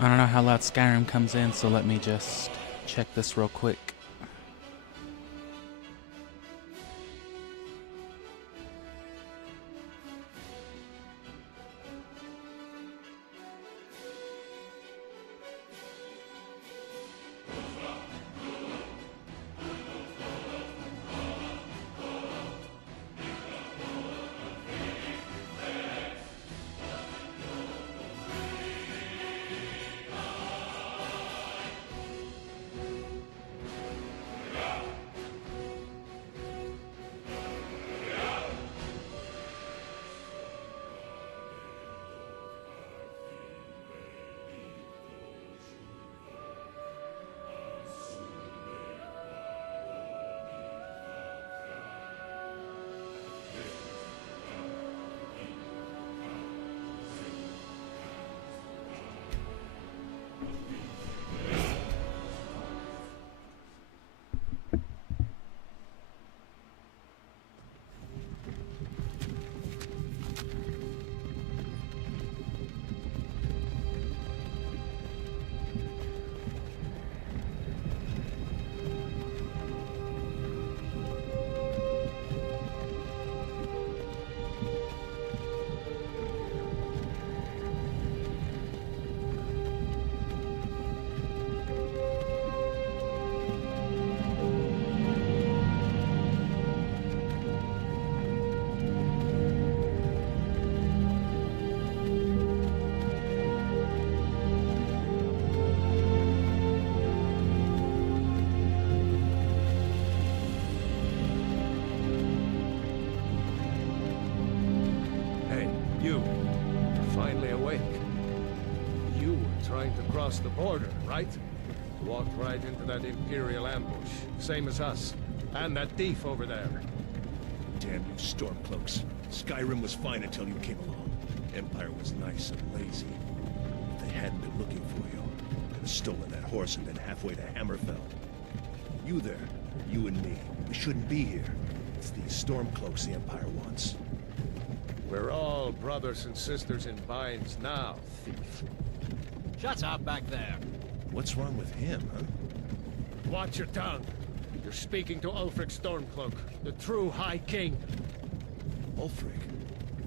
I don't know how loud Skyrim comes in, so let me just check this real quick. The border, right? Walked right into that Imperial ambush, same as us. And that thief over there. Damn you Stormcloaks. Skyrim was fine until you came along. Empire was nice and lazy. If they hadn't been looking for you, could have stolen that horse and been halfway to Hammerfell. You there, you and me, we shouldn't be here. It's these Stormcloaks the Empire wants. We're all brothers and sisters in binds now, thief. Shut up back there. What's wrong with him, huh? Watch your tongue. You're speaking to Ulfric Stormcloak, the true High King. Ulfric?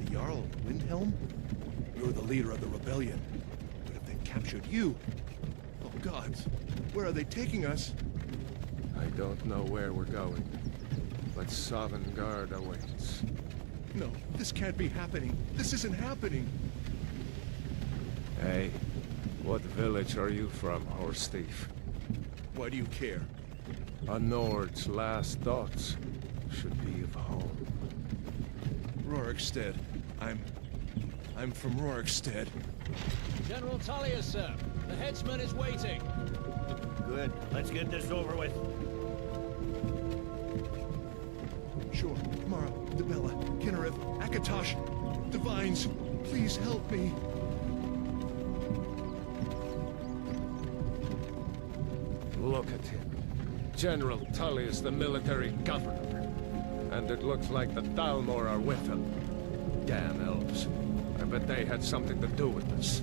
The Jarl of Windhelm? You're the leader of the rebellion. But if they captured you... Oh gods, where are they taking us? I don't know where we're going, but Sovngarde awaits. No, this can't be happening. This isn't happening. Hey. What village are you from, horse thief? Why do you care? A Nord's last thoughts should be of home. Rorikstead. I'm from Rorikstead. General Tullius, sir. The headsman is waiting. Good. Let's get this over with. Sure. Mara, Dibella, Kinnereth, Akatosh, Divines, please help me. Look at him. General Tullius, the military governor. And it looks like the Thalmor are with him. Damn elves. I bet they had something to do with this.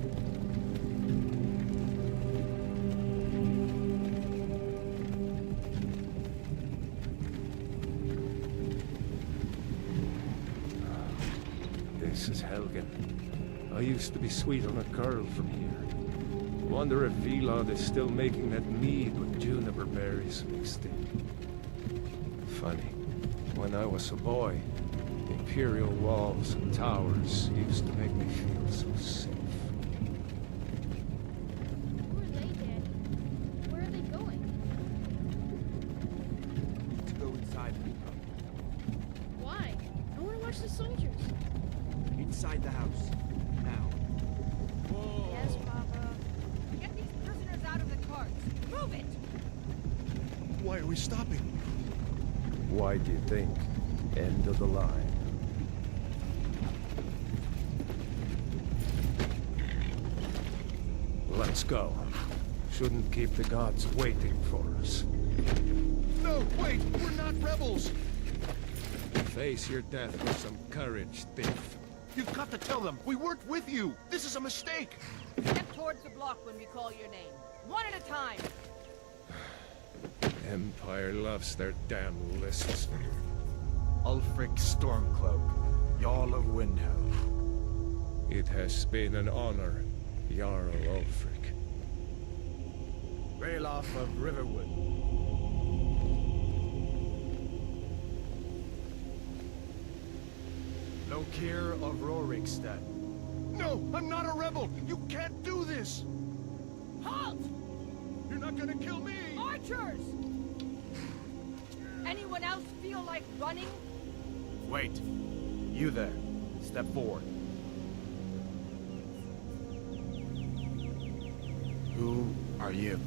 This is Helgen. I used to be sweet on a girl from here. Wonder if Vilod is still making that mead with juniper berries mixed in. Funny. When I was a boy, the Imperial walls and towers used to make me feel so safe. Who are they, Daddy? Where are they going? To go inside. Why? I want to watch the soldiers. Inside the house. Now. Yes, Papa. Get these prisoners out of the carts. Move it! Why are we stopping? Why do you think? End of the line. Let's go. Shouldn't keep the gods waiting for us. No, wait! We're not rebels! Face your death with some courage, thief. You've got to tell them! We weren't with you! This is a mistake! Step towards the block when we call your name. One at a time. Empire loves their damn lists. Ulfric Stormcloak, Jarl of Windhelm. It has been an honor, Jarl Ulfric. Ralof of Riverwood. Lokir of Rorikstead. No, I'm not a rebel! You can't do this! Halt! You're not gonna kill me! Archers! Anyone else feel like running? Wait. You there. Step forward. Who are you?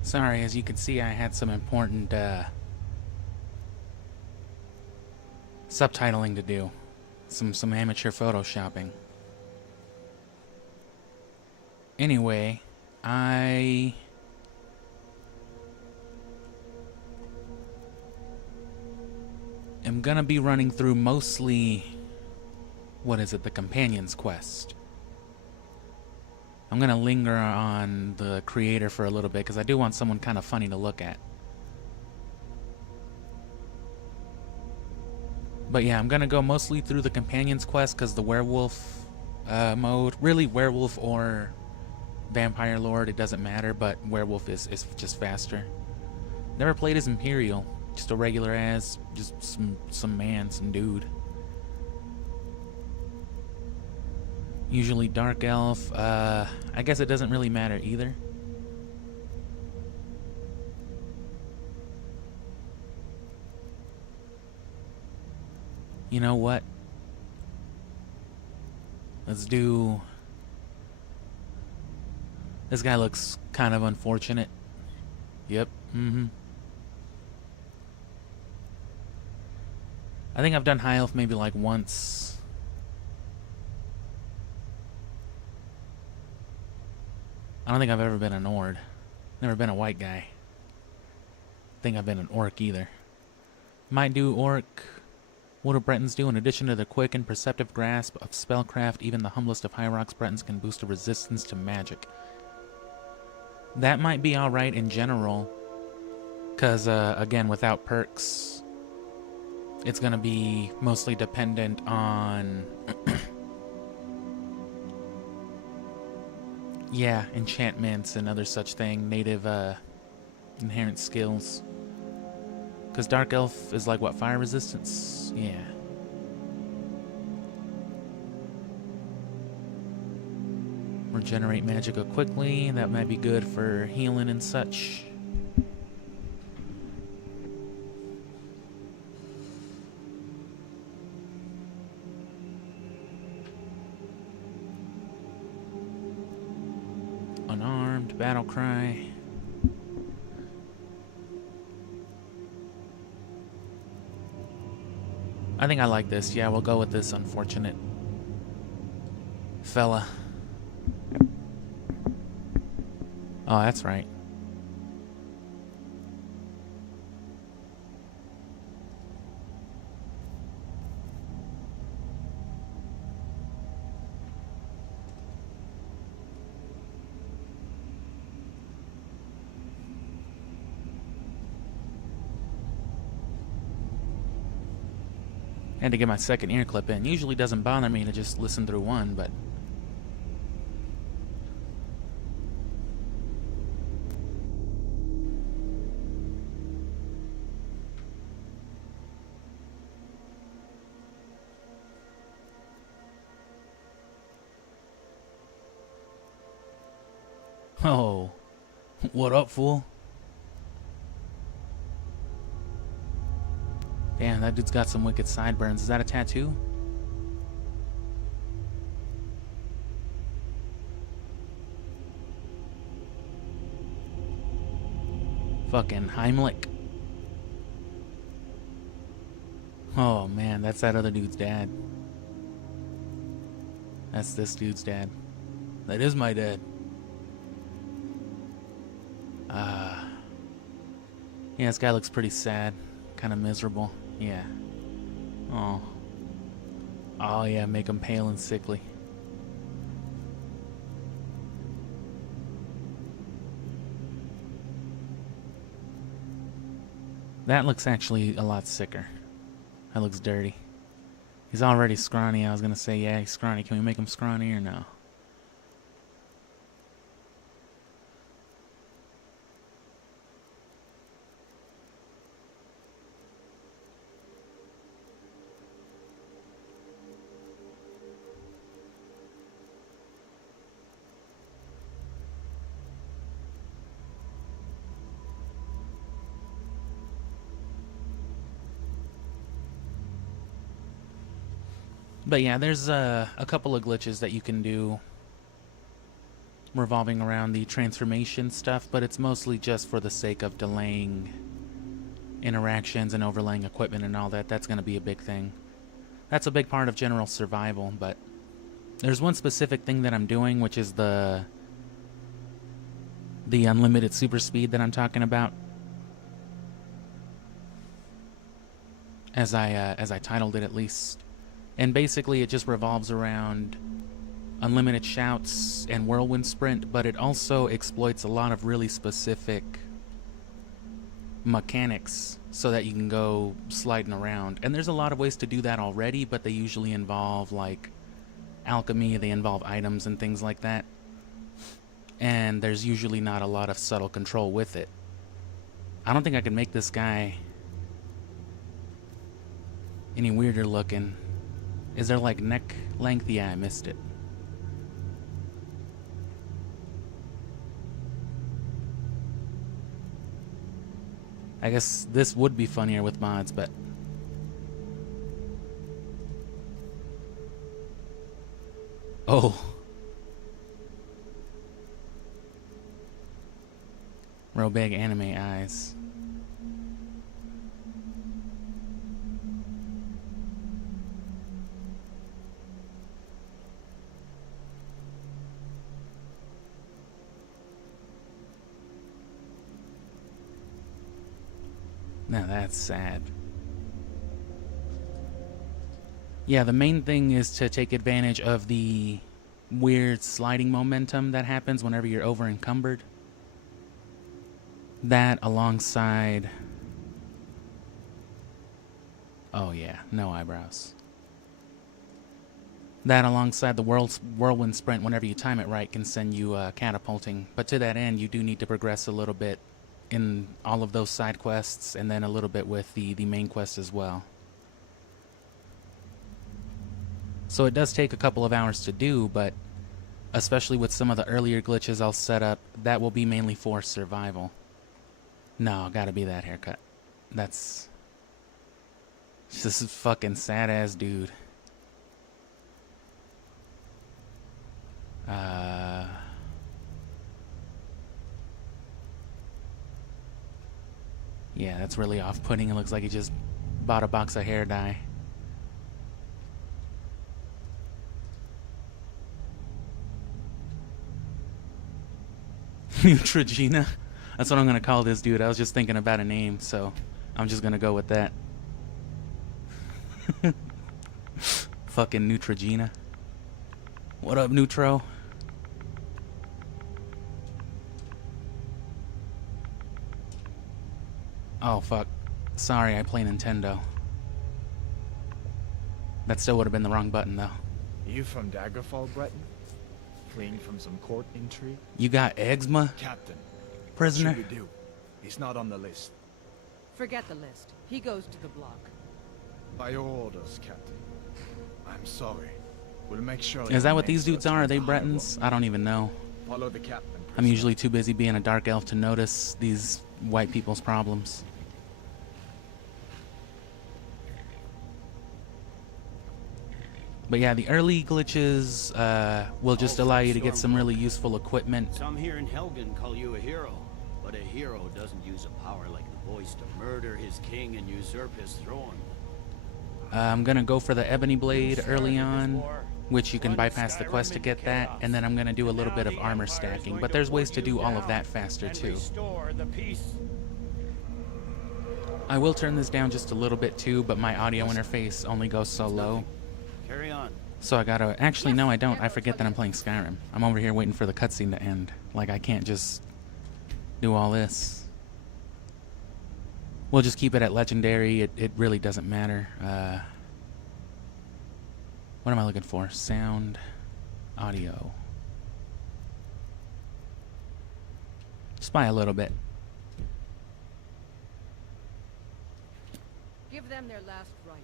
Sorry, as you can see, I had some important subtitling to do. Some amateur photoshopping. Anyway, I am gonna be running through mostly, what is it, the Companion's Quest. I'm gonna linger on the creator for a little bit because I do want someone kind of funny to look at. But yeah, I'm gonna go mostly through the Companion's Quest because the werewolf mode, really werewolf or vampire lord, it doesn't matter, but werewolf is just faster. Never played as Imperial, just a regular ass, just some man, some dude. Usually dark elf. I guess it doesn't really matter either. You know what? Let's do... This guy looks kind of unfortunate. Yep. I think I've done high elf maybe like once. I don't think I've ever been a Nord. Never been a white guy. Think I've been an orc either. Might do orc. What do Bretons do? In addition to their quick and perceptive grasp of spellcraft, even the humblest of High Rocks Bretons can boost a resistance to magic. That might be alright in general. Because, again, without perks, it's going to be mostly dependent on... yeah, enchantments and other such thing, native inherent skills. Because Dark Elf is like, what, fire resistance? Yeah. Regenerate magicka quickly, that might be good for healing and such. Unarmed, battle cry. I think I like this. Yeah, we'll go with this unfortunate fella. Oh, that's right. Had to get my second ear clip in. Usually doesn't bother me to just listen through one, but Oh, what up, fool? Damn, that dude's got some wicked sideburns. Is that a tattoo? Fucking Heimlich. Oh man, that's that other dude's dad. That's this dude's dad. That is my dad. Yeah, this guy looks pretty sad. Kind of miserable. Yeah. Oh. Oh yeah, make him pale and sickly. That looks actually a lot sicker. That looks dirty. He's already scrawny. I was gonna say, yeah, he's scrawny. Can we make him scrawny or no? But yeah, there's a couple of glitches that you can do revolving around the transformation stuff, but it's mostly just for the sake of delaying interactions and overlaying equipment and all that. That's going to be a big thing. That's a big part of general survival, but there's one specific thing that I'm doing, which is the unlimited super speed that I'm talking about. As I titled it, at least. And basically it just revolves around unlimited shouts and whirlwind sprint, but it also exploits a lot of really specific mechanics so that you can go sliding around. And there's a lot of ways to do that already, but they usually involve like alchemy, they involve items and things like that. And there's usually not a lot of subtle control with it. I don't think I can make this guy any weirder looking. Is there like neck length? Yeah, I missed it. I guess this would be funnier with mods, but oh. Real big anime eyes. Now that's sad. Yeah, the main thing is to take advantage of the weird sliding momentum that happens whenever you're over encumbered. That alongside... Oh yeah, no eyebrows. That alongside the whirlwind sprint, whenever you time it right, can send you catapulting. But to that end, you do need to progress a little bit in all of those side quests, and then a little bit with the main quest as well. So it does take a couple of hours to do, but especially with some of the earlier glitches I'll set up, that will be mainly for survival. No, gotta be that haircut. That's... This is fucking sad ass dude. Yeah, that's really off-putting. It looks like he just bought a box of hair dye. Neutrogena? That's what I'm gonna call this dude. I was just thinking about a name, so I'm just gonna go with that. Fucking Neutrogena. What up, Neutro? Oh, fuck. Sorry, I play Nintendo. That still would have been the wrong button, though. You from Daggerfall, Breton? Fleeing from some court intrigue? You got eczema, Captain, prisoner? what should we do? He's not on the list. Forget the list. He goes to the block. By your orders, Captain. I'm sorry. We'll make sure... Is that what these dudes are? Are they Bretons? I don't even know. Follow the captain, I'm usually too busy being a dark elf to notice these white people's problems. But yeah, the early glitches will just allow you to get some really useful equipment. Some here in Helgen call you a hero, but a hero doesn't use a power like the voice to murder his king and usurp his throne. I'm gonna go for the ebony blade early on, which you can bypass the quest to get that, and then I'm gonna do a little bit of armor stacking, but there's ways to do all of that faster too. I will turn this down just a little bit too, but my audio interface only goes so low. Carry on. So I gotta, actually no I don't, I forget that I'm playing Skyrim. I'm over here waiting for the cutscene to end. Like I can't just do all this. We'll just keep it at legendary, it really doesn't matter. What am I looking for? Sound, audio. Just by a little bit. Give them their last rites.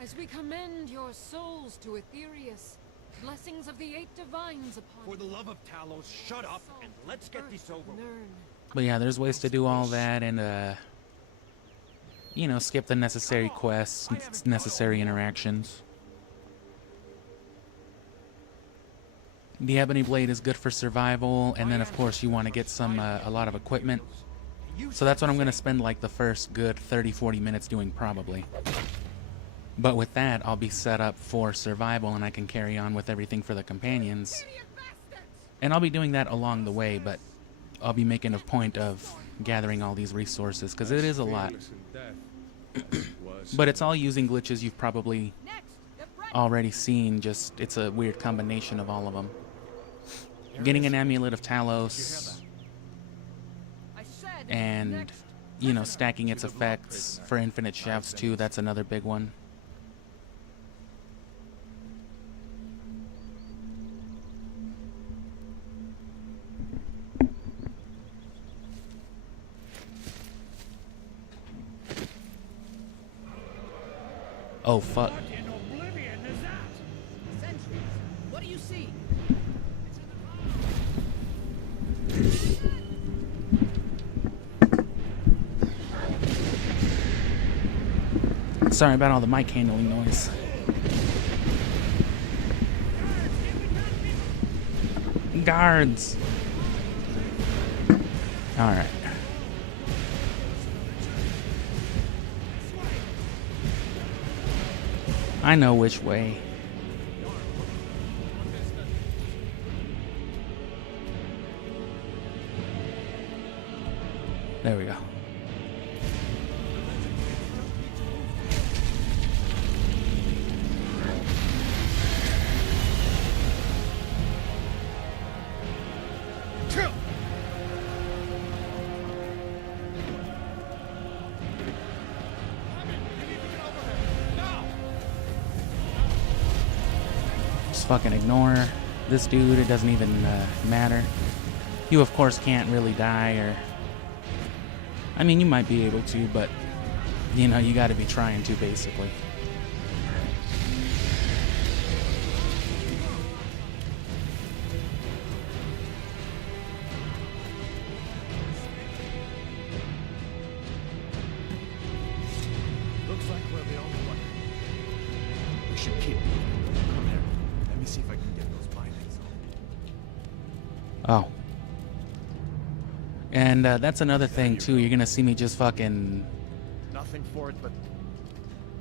As we commend your souls to Aetherius, blessings of the 8 divines upon For the love of Talos, shut up and let's get this over with. But yeah, there's ways to do all that and you know, skip the necessary quests, necessary interactions. The ebony blade is good for survival, and then of course you want to get some a lot of equipment. So that's what I'm going to spend like the first good 30-40 minutes doing probably. But with that, I'll be set up for survival and I can carry on with everything for the companions. And I'll be doing that along the way, but I'll be making a point of gathering all these resources because it is a lot. But it's all using glitches you've probably already seen, just it's a weird combination of all of them. Getting an amulet of Talos and, you know, stacking its effects for infinite shafts too, that's another big one. Oh fuck. What in oblivion is that? Sentries. What do you see? Sorry about all the mic handling noise. Guards! Alright. I know which way. There we go. Fucking ignore this dude, it doesn't even matter. You of course can't really die, or I mean you might be able to, but you know you gotta be trying to basically. Looks like we're the only one. We should keep moving. Come here. Let me see if I can get those bindings on. Oh. And that's another thing too, you're gonna see me just fucking Nothing for it but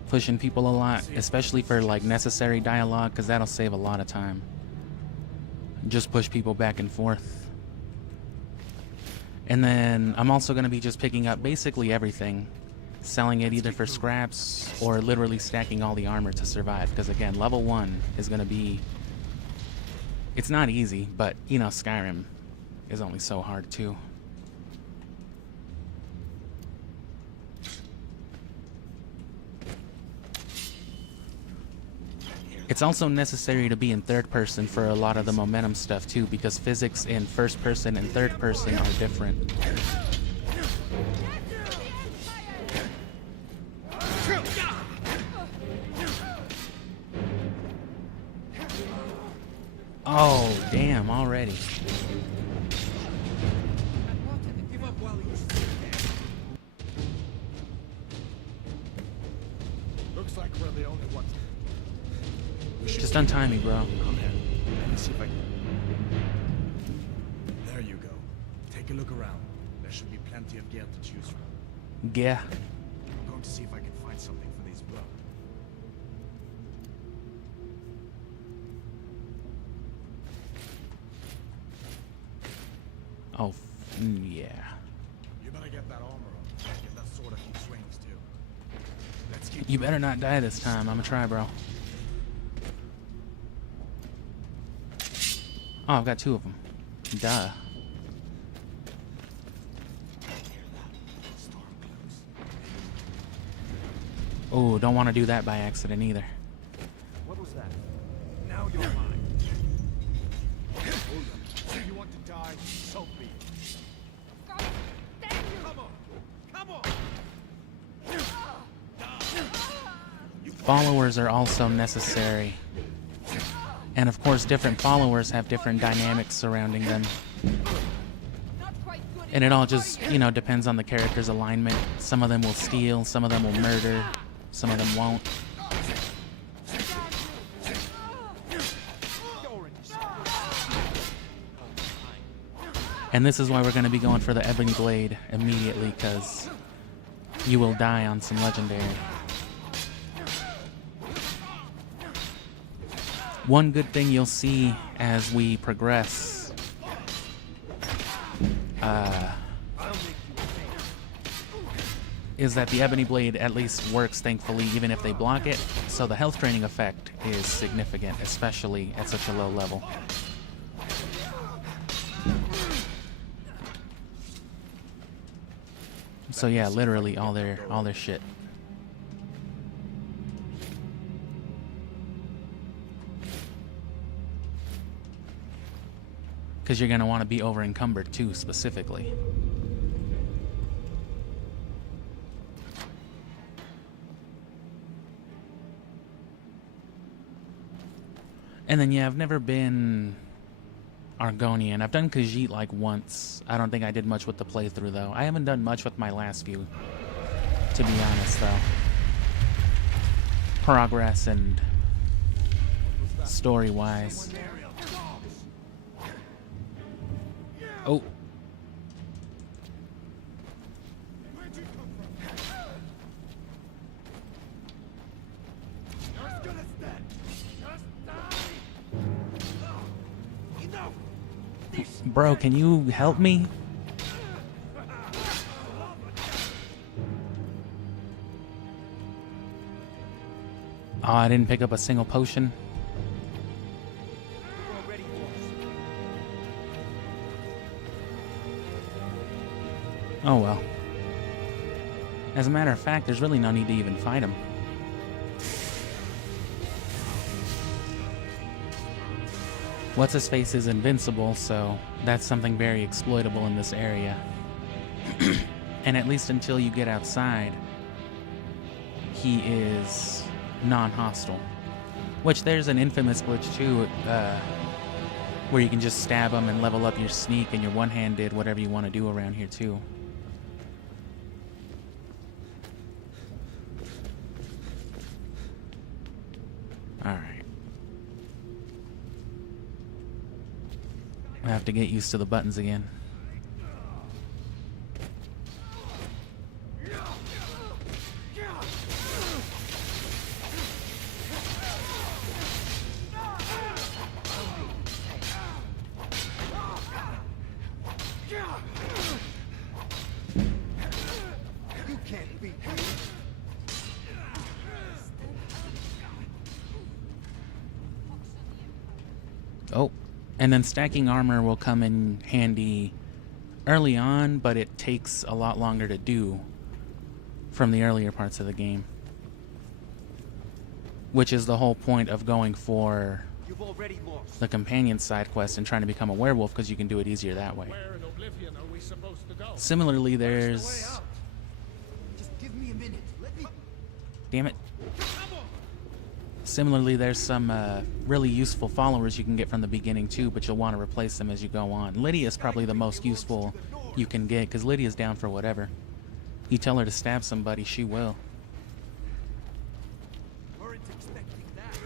pushing people a lot, especially for like necessary dialogue, because that'll save a lot of time. Just push people back and forth. And then I'm also going to be just picking up basically everything, selling it either for scraps or literally stacking all the armor to survive, because again, level 1 is going to be, it's not easy, but you know, Skyrim is only so hard too. It's also necessary to be in third person for a lot of the momentum stuff too, because physics in first person and third person are different. Oh, damn, already. Looks like we're the only ones. Just untie me, bro. Come here. Let me see if I can. There you go. Take a look around. There should be plenty of gear to choose from. Yeah. I'm going to see if I can find something for these blood. Oh, yeah. You better get that armor on. Get that sword that keeps rings too. Let's keep. You better not die this time. I'm gonna try, bro. Oh, I've got 2 of them. Duh. Oh, don't want to do that by accident either. What was that? Now you're mine. If you want to die, so be it. God damn you! Come on! Followers are also necessary. And of course, different followers have different dynamics surrounding them. Not quite good And it all just, you know, depends on the character's alignment. Some of them will steal, some of them will murder, some of them won't. And this is why we're going to be going for the Ebony Blade immediately, because you will die on some legendary. One good thing you'll see as we progress is that the Ebony Blade at least works, thankfully, even if they block it. So the health training effect is significant, especially at such a low level. So yeah, literally all their shit. Because you're going to want to be over encumbered too, specifically. And then yeah, I've never been Argonian. I've done Khajiit like once. I don't think I did much with the playthrough though. I haven't done much with my last few, to be honest though. Progress and story-wise. Oh. Bro, can you help me? Oh, I didn't pick up a single potion. Oh well. As a matter of fact, there's really no need to even fight him. What's-his-face is invincible, so that's something very exploitable in this area. And at least until you get outside, he is non-hostile. Which there's an infamous glitch too, where you can just stab him and level up your sneak and your one-handed, whatever you want to do around here too. Alright. I have to get used to the buttons again. Oh, and then stacking armor will come in handy early on, but it takes a lot longer to do from the earlier parts of the game. Which is the whole point of going for the companion side quest and trying to become a werewolf, because you can do it easier that way. Where in Oblivion are we supposed to go? Similarly, Where's the way there's... out? Just give me a minute. Let me. Damn it. Similarly, there's some really useful followers you can get from the beginning too, but you'll want to replace them as you go on. Lydia is probably the most useful you can get, because Lydia's down for whatever. You tell her to stab somebody, she will.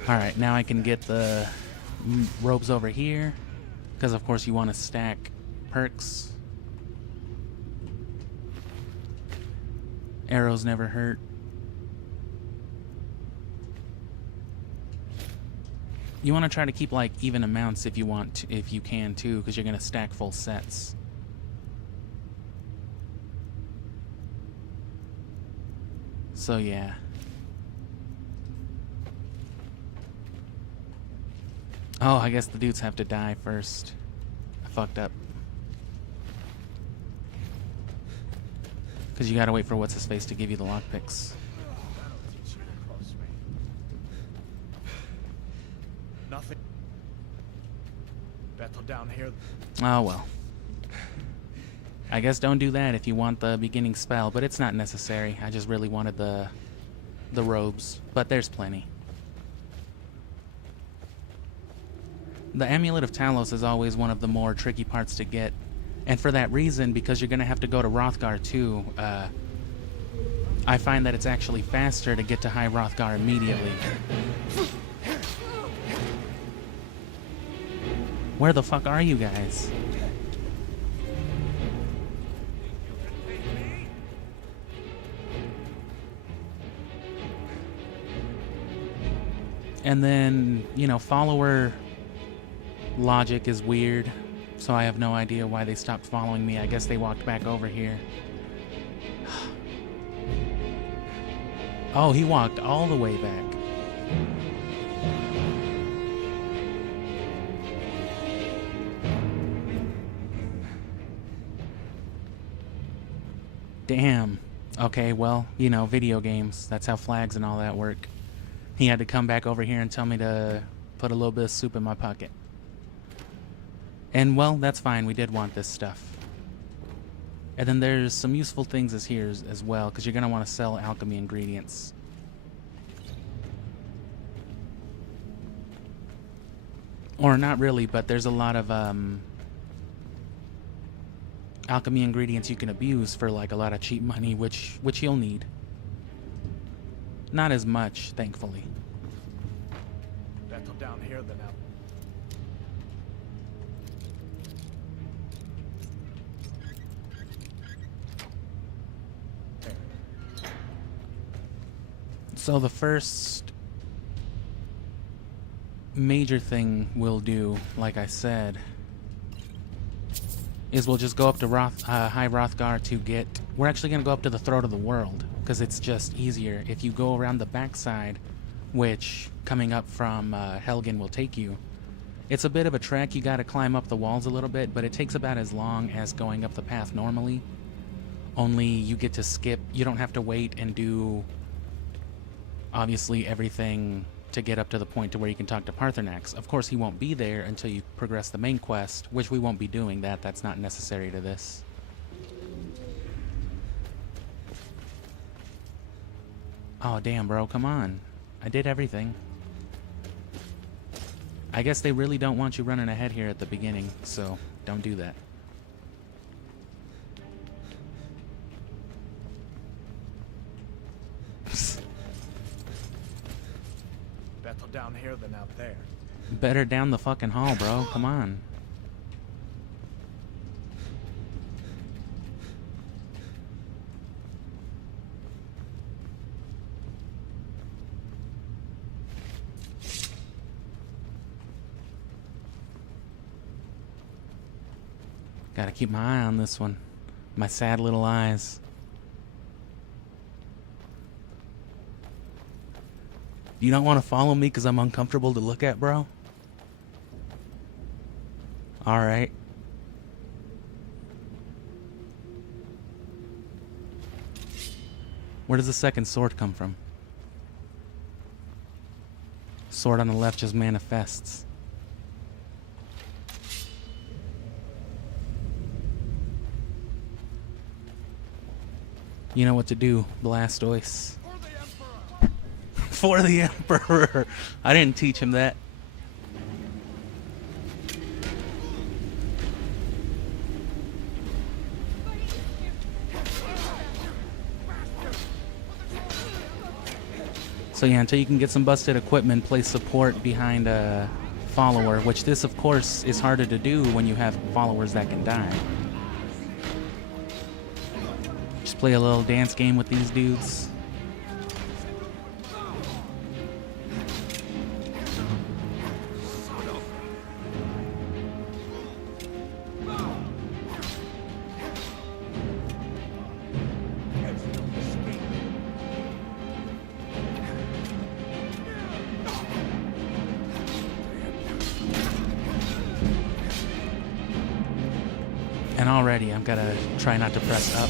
Alright, now I can get the robes over here. Because, of course, you want to stack perks. Arrows never hurt. You want to try to keep like even amounts if you want to, if you can too, because you're going to stack full sets. So yeah. Oh, I guess the dudes have to die first. I fucked up. Because you gotta wait for what's-his-face to give you the lockpicks. Nothing. Battle down here. Oh well. I guess don't do that if you want the beginning spell, but it's not necessary. I just really wanted the robes, but there's plenty. The Amulet of Talos is always one of the more tricky parts to get, and for that reason, because you're gonna have to go to Hrothgar too, I find that it's actually faster to get to High Hrothgar immediately. Where the fuck are you guys? And then, you know, follower logic is weird, so I have no idea why they stopped following me. I guess they walked back over here. Oh, he walked all the way back. Damn. Okay, well, you know, video games. That's how flags and all that work. He had to come back over here and tell me to put a little bit of soup in my pocket. And, well, that's fine. We did want this stuff. And then there's some useful things here as well, because you're going to want to sell alchemy ingredients. Or not really, but there's a lot of alchemy ingredients you can abuse for like a lot of cheap money, which you'll need. Not as much, thankfully. Battle down here then out. So the first major thing we'll do, like I said, is we'll just go up to High Hrothgar to get... We're actually going to go up to the Throat of the World, because it's just easier. If you go around the backside, which coming up from Helgen will take you, it's a bit of a trek. You got to climb up the walls a little bit, but it takes about as long as going up the path normally. Only you get to skip. You don't have to wait and do, obviously, everything to get up to the point to where you can talk to Paarthurnax. Of course, he won't be there until you progress the main quest, which we won't be doing that. That's not necessary to this. Oh, damn, bro. Come on. I did everything. I guess they really don't want you running ahead here at the beginning, so don't do that. Battle down here than out there. Better down the fucking hall, bro. Come on. Gotta keep my eye on this one. My sad little eyes. You don't want to follow me because I'm uncomfortable to look at, bro? Alright. Where does the second sword come from? Sword on the left just manifests. You know what to do, Blastoise. For the Emperor! I didn't teach him that. So yeah, until you can get some busted equipment, place support behind a follower, which this of course is harder to do when you have followers that can die. Just play a little dance game with these dudes. And already I'm gonna try not to press up.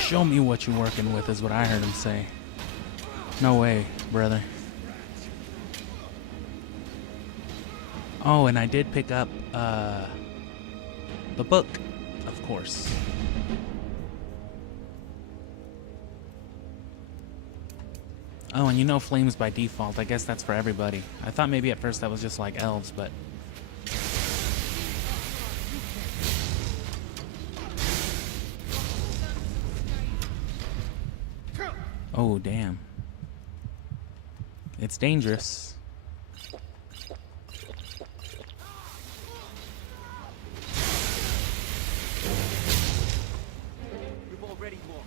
Show me what you're working with is what I heard him say. No way, brother. Oh, and I did pick up the book, of course. Oh, and you know flames by default. I guess that's for everybody. I thought maybe at first that was just like elves, but... Oh, damn. It's dangerous. You've already lost.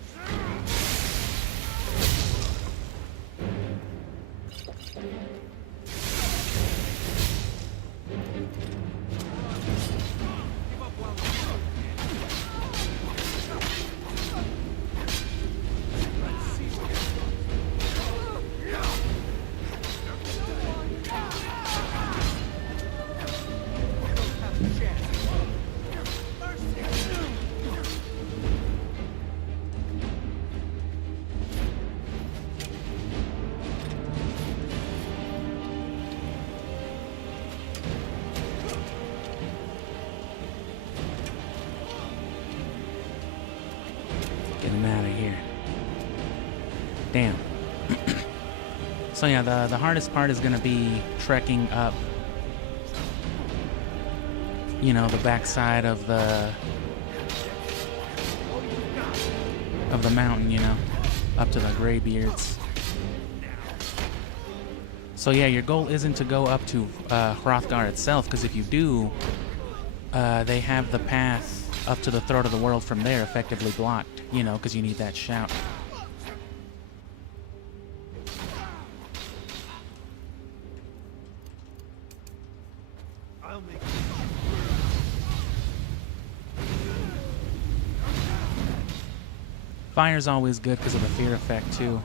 Get him out of here. Damn. So yeah, the hardest part is gonna be trekking up, you know, the backside of the mountain, you know, up to the Greybeards. So yeah, your goal isn't to go up to Hrothgar itself, because if you do, they have the path up to the throat of the world from there effectively blocked, you know, because you need that shout. Fire's always good because of the fear effect too,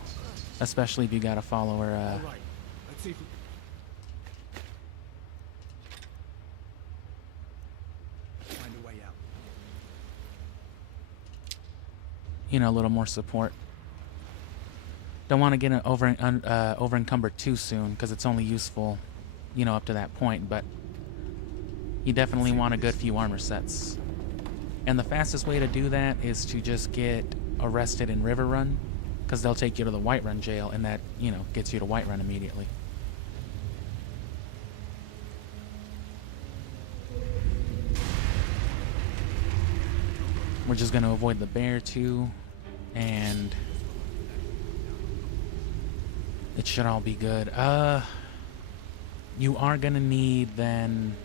especially if you got a follower. All right. Let's see if we find a way out. You know, a little more support. Don't want to get it over encumbered too soon because it's only useful, you know, up to that point. But you definitely want a good few armor sets. And the fastest way to do that is to just get arrested in River Run, because they'll take you to the Whiterun jail, and that, you know, gets you to Whiterun immediately. We're just going to avoid the bear too, and it should all be good. You are going to need then,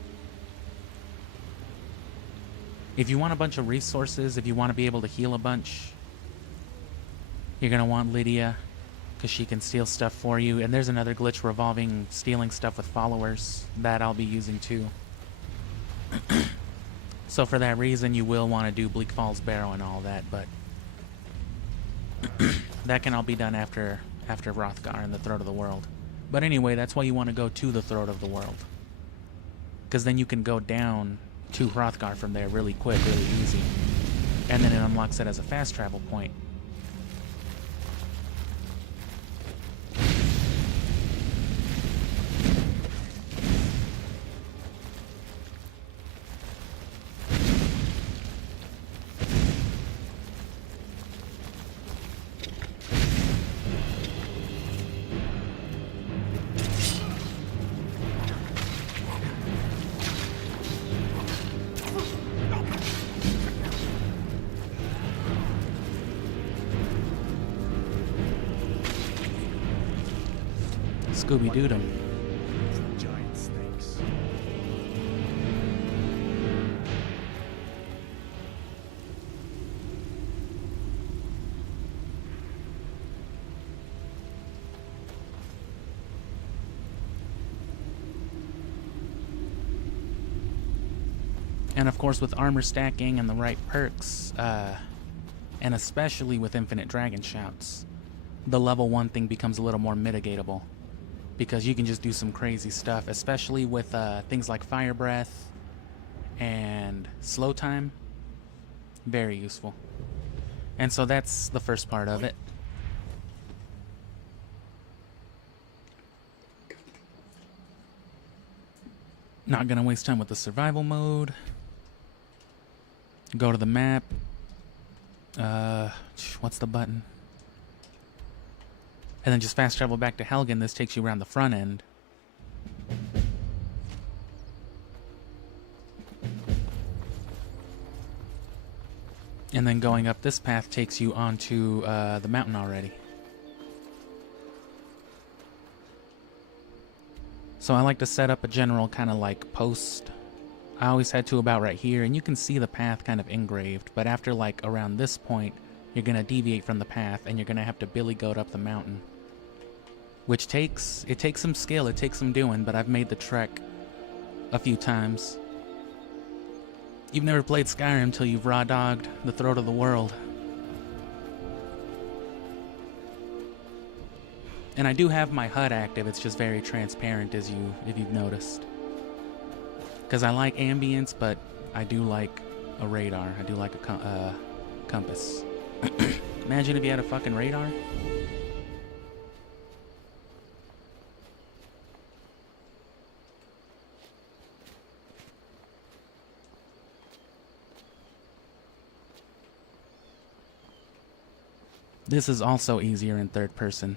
if you want a bunch of resources, if you want to be able to heal a bunch, you're going to want Lydia, because she can steal stuff for you. And there's another glitch revolving stealing stuff with followers that I'll be using too. So for that reason, you will want to do Bleak Falls Barrow and all that, but that can all be done after Hrothgar and the Throat of the World. But anyway, that's why you want to go to the Throat of the World, because then you can go down to Hrothgar from there really quick, really easy. And then it unlocks it as a fast travel point. Scooby-Dooed 'em. Some giant snakes. And of course, with armor stacking and the right perks, and especially with infinite dragon shouts, the level 1 thing becomes a little more mitigatable. Because you can just do some crazy stuff, especially with things like fire breath and slow time. Very useful. And so that's the first part of it. Not gonna waste time with the survival mode. Go to the map. What's the button? And then just fast travel back to Helgen. This takes you around the front end. And then going up this path takes you onto the mountain already. So I like to set up a general kind of like post. I always head to about right here, and you can see the path kind of engraved, but after like around this point, you're gonna deviate from the path and you're gonna have to billy goat up the mountain. Which takes some skill, it takes some doing, but I've made the trek a few times. You've never played Skyrim till you've raw dogged the throat of the world. And I do have my HUD active, it's just very transparent if you've noticed. Because I like ambience, but I do like a radar. I do like a compass. Imagine if you had a fucking radar. This is also easier in third person.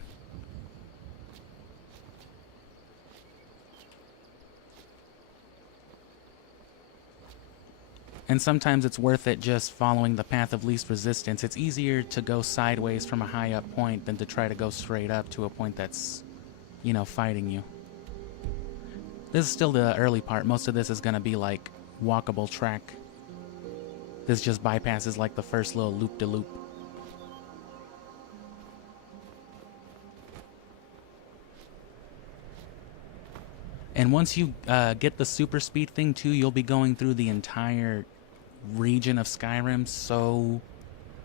And sometimes it's worth it just following the path of least resistance. It's easier to go sideways from a high up point than to try to go straight up to a point that's, you know, fighting you. This is still the early part. Most of this is going to be like walkable track. This just bypasses like the first little loop-de-loop. And once you get the super speed thing too, you'll be going through the entire region of Skyrim so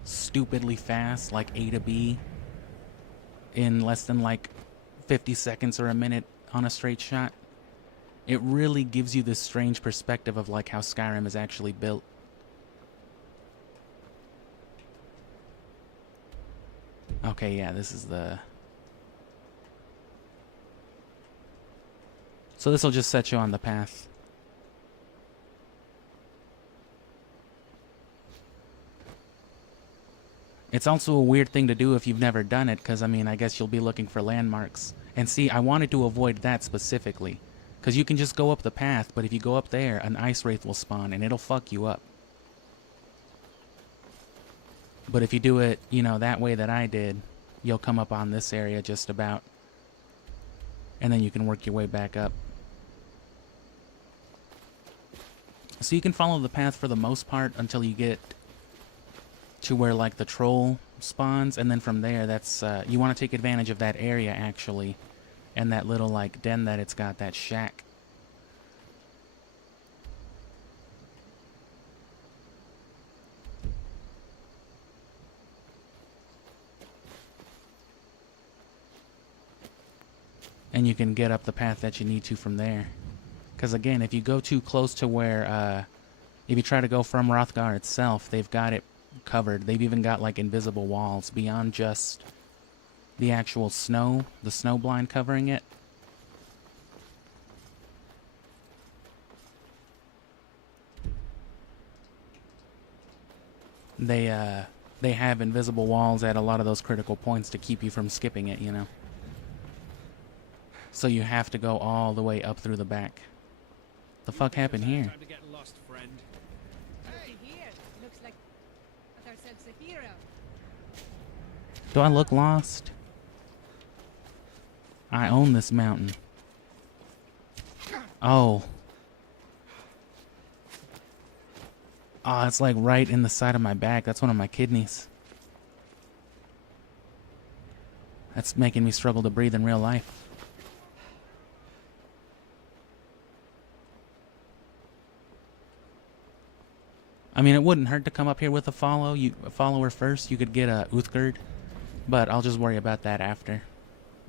stupidly fast, like A to B, in less than like 50 seconds or a minute on a straight shot. It really gives you this strange perspective of like how Skyrim is actually built. Okay, yeah, this is the... So this will just set you on the path. It's also a weird thing to do if you've never done it, because, I mean, I guess you'll be looking for landmarks. And see, I wanted to avoid that specifically. Because you can just go up the path, but if you go up there, an ice wraith will spawn, and it'll fuck you up. But if you do it, you know, that way that I did, you'll come up on this area just about. And then you can work your way back up. So you can follow the path for the most part until you get to where like the troll spawns, and then from there that's you want to take advantage of that area actually, and that little like den that it's got, that shack. And you can get up the path that you need to from there. Because again, if you go too close to where, if you try to go from Hrothgar itself, they've got it covered. They've even got like invisible walls beyond just the actual snow, the snow blind covering it. They have invisible walls at a lot of those critical points to keep you from skipping it, you know. So you have to go all the way up through the back. The fuck happened here? Time to get lost, friend. Looky here. Looks like got ourselves a hero. Do I look lost? I own this mountain. Oh. Oh, it's like right in the side of my back. That's one of my kidneys. That's making me struggle to breathe in real life. I mean, it wouldn't hurt to come up here with a follower first. You could get a Uthgerd, but I'll just worry about that after,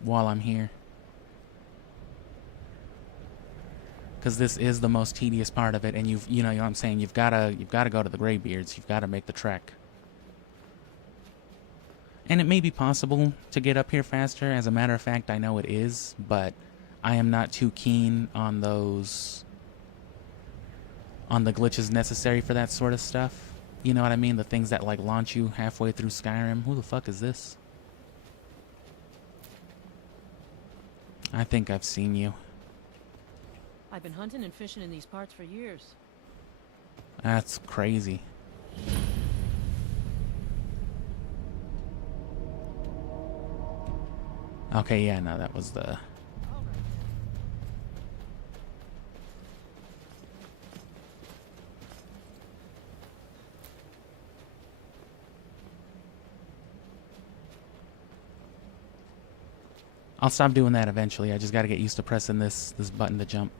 while I'm here. Because this is the most tedious part of it, and you know what I'm saying. You've gotta go to the Greybeards. You've gotta make the trek. And it may be possible to get up here faster. As a matter of fact, I know it is, but I am not too keen on those, on the glitches necessary for that sort of stuff. You know what I mean? The things that like launch you halfway through Skyrim. Who the fuck is this? I think I've seen you. I've been hunting and fishing in these parts for years. That's crazy. Okay, yeah, no, that was the... I'll stop doing that eventually. I just gotta get used to pressing this button to jump.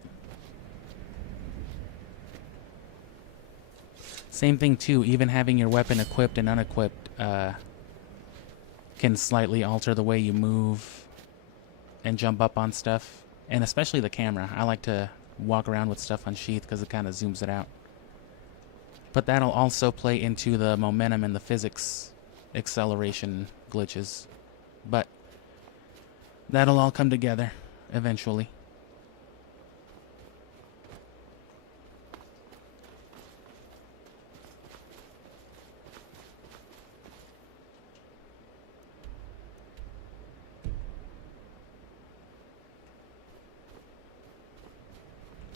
Same thing too, even having your weapon equipped and unequipped can slightly alter the way you move and jump up on stuff. And especially the camera. I like to walk around with stuff unsheathed because it kind of zooms it out. But that'll also play into the momentum and the physics acceleration glitches. But that'll all come together eventually.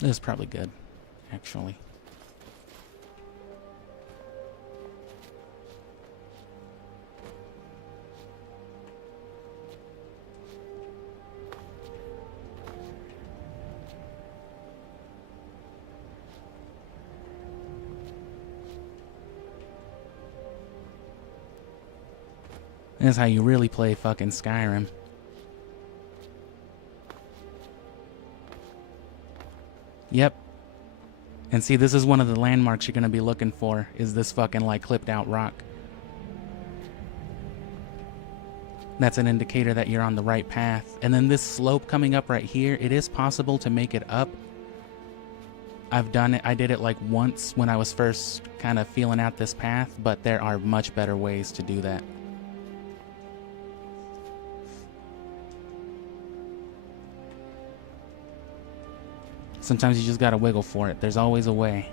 This is probably good, actually. This is how you really play fucking Skyrim. Yep. And see, this is one of the landmarks you're going to be looking for, is this fucking, like, clipped out rock. That's an indicator that you're on the right path. And then this slope coming up right here, it is possible to make it up. I've done it. I did it, like, once when I was first kind of feeling out this path, but there are much better ways to do that. Sometimes you just gotta wiggle for it. There's always a way.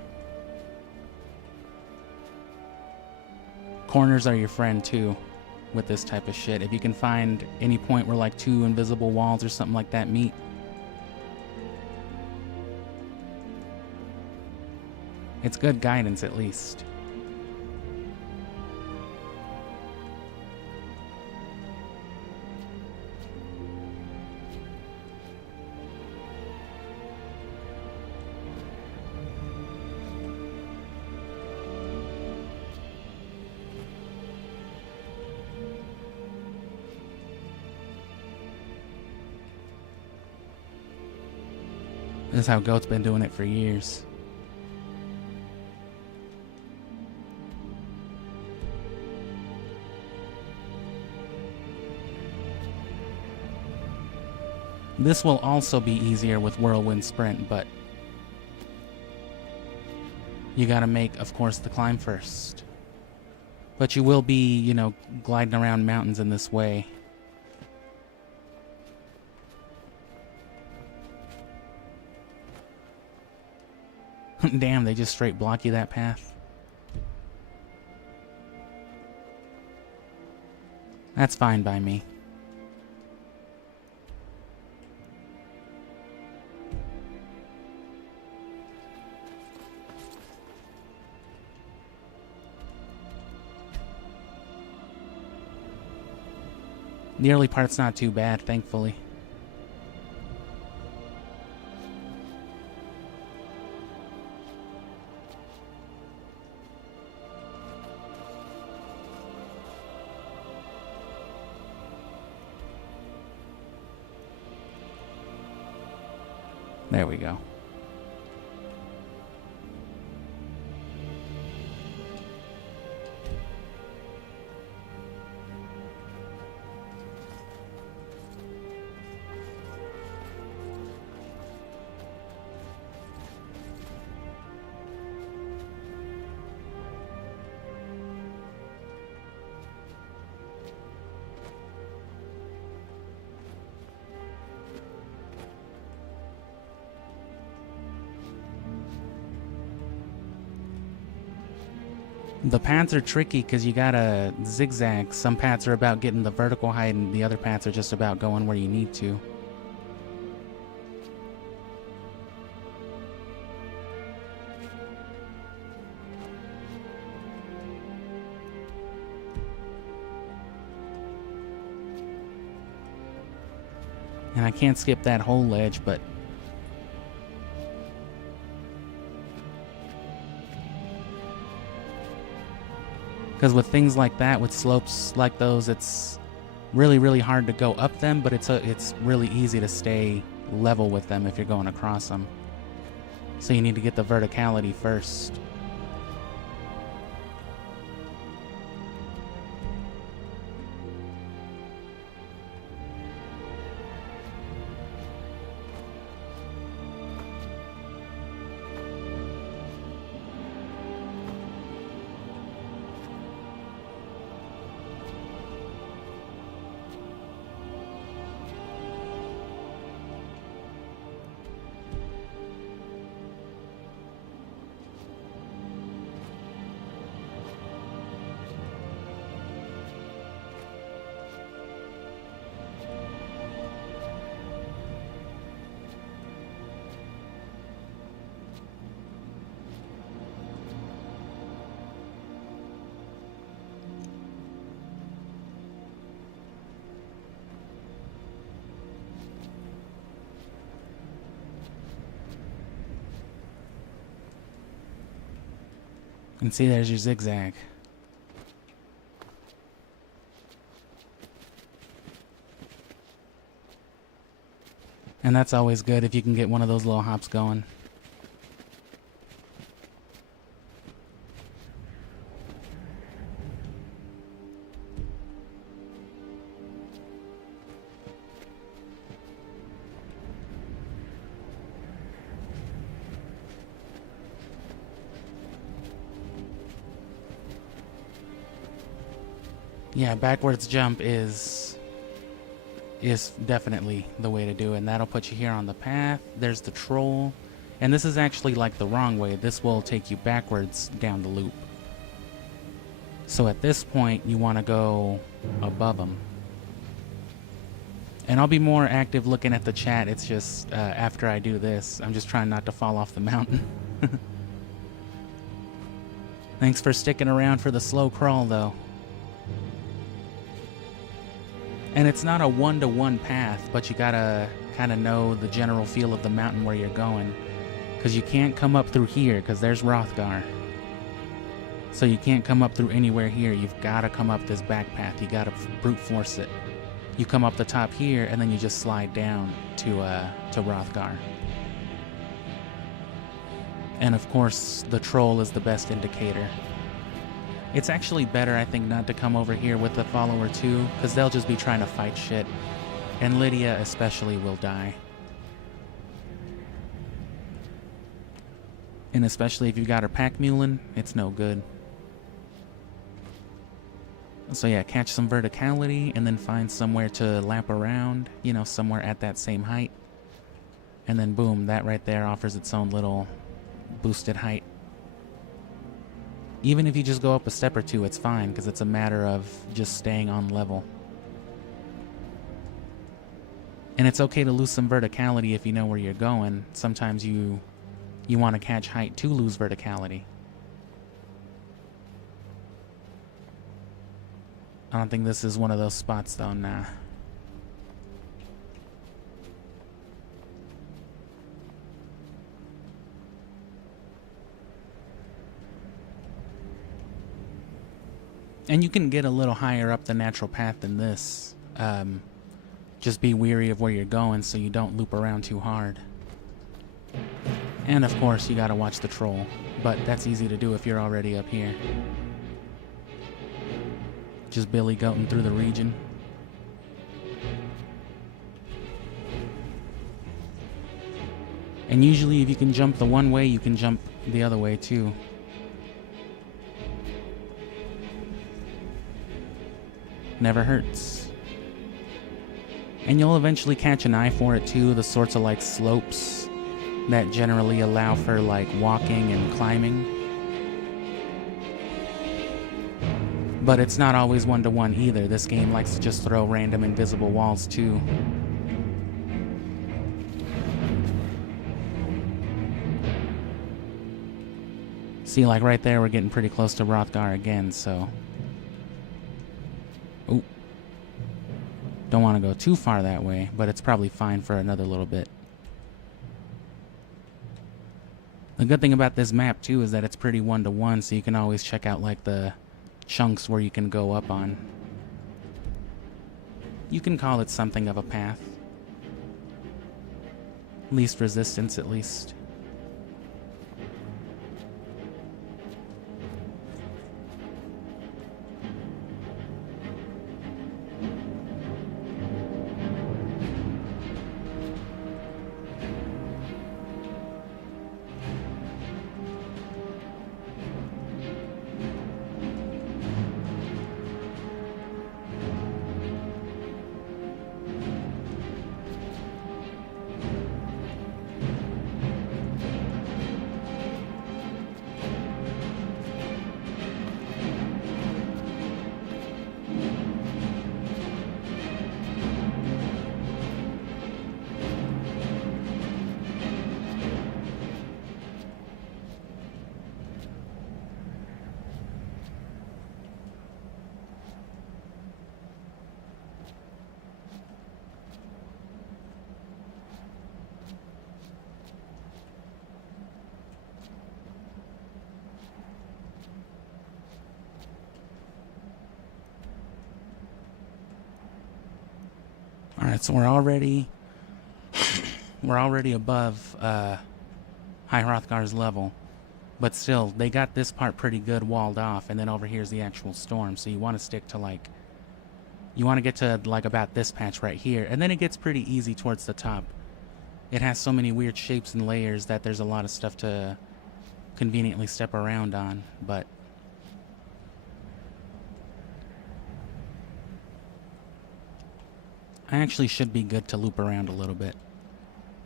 Corners are your friend too with this type of shit. If you can find any point where like two invisible walls or something like that meet. It's good guidance at least. This is how Goat's been doing it for years. This will also be easier with Whirlwind Sprint, but you gotta make, of course, the climb first. But you will be, you know, gliding around mountains in this way. Damn, they just straight block you that path. That's fine by me. The early part's not too bad, thankfully. There we go. The paths are tricky because you gotta zigzag. Some paths are about getting the vertical height and the other paths are just about going where you need to. And I can't skip that whole ledge, but because with things like that, with slopes like those, it's really, really hard to go up them, but it's really easy to stay level with them if you're going across them. So you need to get the verticality first. And see, there's your zigzag. And that's always good if you can get one of those little hops going. Yeah, backwards jump is definitely the way to do it, and that'll put you here on the path. There's the troll, and this is actually like the wrong way. This will take you backwards down the loop. So at this point, you want to go above them. And I'll be more active looking at the chat. It's just after I do this, I'm just trying not to fall off the mountain. Thanks for sticking around for the slow crawl, though. And it's not a one-to-one path, but you gotta kind of know the general feel of the mountain where you're going. Because you can't come up through here, because there's Hrothgar. So you can't come up through anywhere here. You've got to come up this back path. You got to brute force it. You come up the top here, and then you just slide down to Hrothgar. And of course, the troll is the best indicator. It's actually better, I think, not to come over here with the follower too, because they'll just be trying to fight shit. And Lydia especially will die. And especially if you've got her pack mulin, it's no good. So yeah, catch some verticality and then find somewhere to lap around, you know, somewhere at that same height. And then boom, that right there offers its own little boosted height. Even if you just go up a step or two, it's fine, because it's a matter of just staying on level. And it's okay to lose some verticality if you know where you're going. Sometimes you want to catch height to lose verticality. I don't think this is one of those spots, though, nah. And you can get a little higher up the natural path than this. Just be weary of where you're going so you don't loop around too hard. And of course, you gotta watch the troll. But that's easy to do if you're already up here. Just billy goating through the region. And usually if you can jump the one way, you can jump the other way too. Never hurts. And you'll eventually catch an eye for it too, the sorts of like slopes that generally allow for like walking and climbing. But it's not always one-to-one either. This game likes to just throw random invisible walls too. See, like right there, we're getting pretty close to Hrothgar again, so... Ooh. Don't want to go too far that way, but it's probably fine for another little bit. The good thing about this map, too, is that it's pretty one-to-one, so you can always check out, like, the chunks where you can go up on. You can call it something of a path. Least resistance, at least. Alright, so we're already above High Hrothgar's level. But still, they got this part pretty good walled off, and then over here's the actual storm, so you want to stick to like... You want to get to like about this patch right here, and then it gets pretty easy towards the top. It has so many weird shapes and layers that there's a lot of stuff to conveniently step around on, but... I actually should be good to loop around a little bit.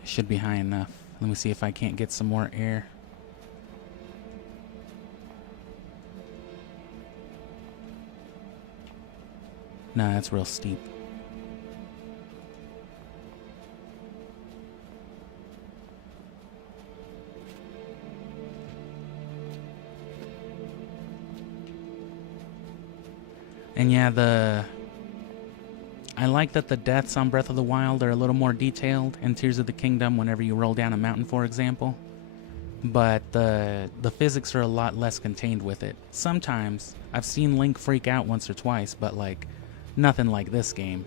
It should be high enough. Let me see if I can't get some more air. Nah, that's real steep. And yeah, I like that the deaths on Breath of the Wild are a little more detailed in Tears of the Kingdom whenever you roll down a mountain, for example. But the physics are a lot less contained with it. Sometimes, I've seen Link freak out once or twice, but like, nothing like this game.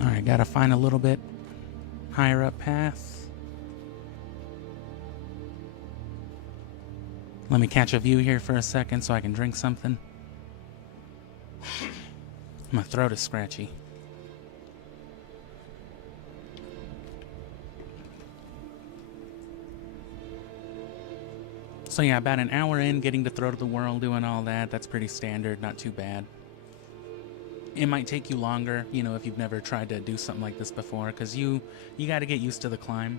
Alright, gotta find a little bit higher up path. Let me catch a view here for a second so I can drink something. My throat is scratchy. So yeah, about an hour in, getting to Throat of the World, doing all that. That's pretty standard, not too bad. It might take you longer, you know, if you've never tried to do something like this before, because you got to get used to the climb.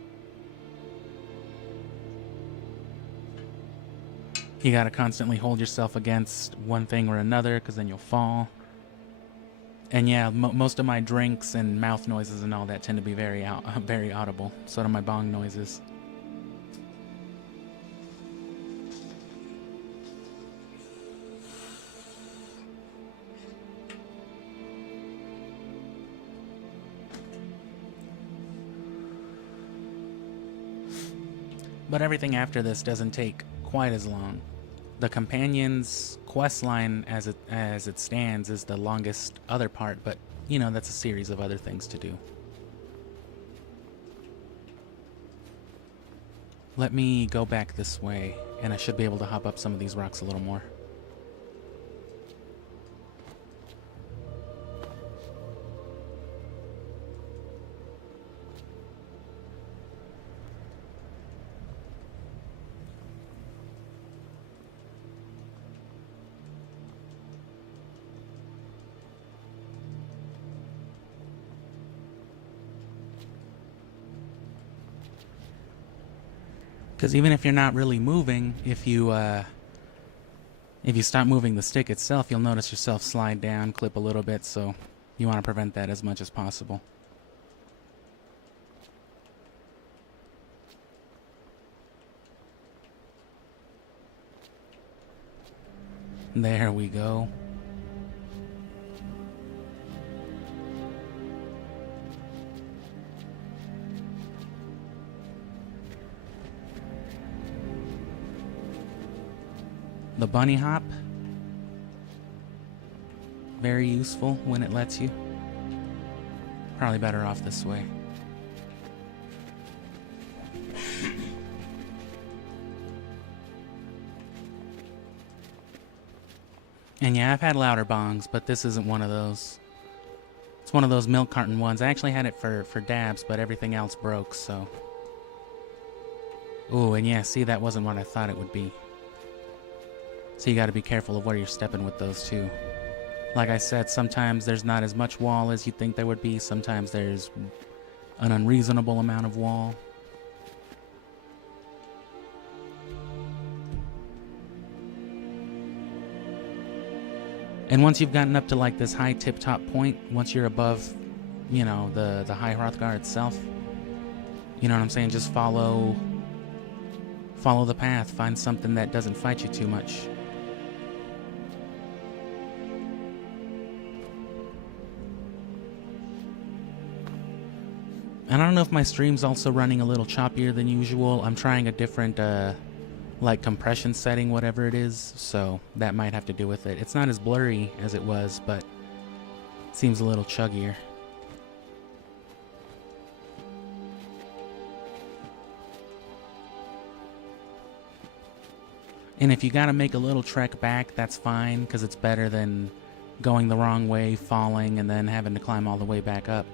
You got to constantly hold yourself against one thing or another, because then you'll fall. And yeah, most of my drinks and mouth noises and all that tend to be very audible. So do my bong noises. But everything after this doesn't take quite as long. The companion's quest line as it stands is the longest other part, but you know, that's a series of other things to do. Let me go back this way, and I should be able to hop up some of these rocks a little more. Because even if you're not really moving, if you stop moving the stick itself, you'll notice yourself slide down, clip a little bit, so you want to prevent that as much as possible. There we go. The bunny hop, very useful when it lets you. Probably better off this way. And yeah, I've had louder bongs, but this isn't one of those. It's one of those milk carton ones. I actually had it for dabs, but everything else broke, so. Ooh, and yeah, see, that wasn't what I thought it would be. So you got to be careful of where you're stepping with those too. Like I said, sometimes there's not as much wall as you think there would be. Sometimes there's an unreasonable amount of wall. And once you've gotten up to like this high tip-top point, once you're above, you know, the high Hrothgar itself, you know what I'm saying? Just follow the path. Find something that doesn't fight you too much. And I don't know if my stream's also running a little choppier than usual. I'm trying a different, like, compression setting, whatever it is, so that might have to do with it. It's not as blurry as it was, but it seems a little chuggier. And if you gotta make a little trek back, that's fine, because it's better than going the wrong way, falling, and then having to climb all the way back up.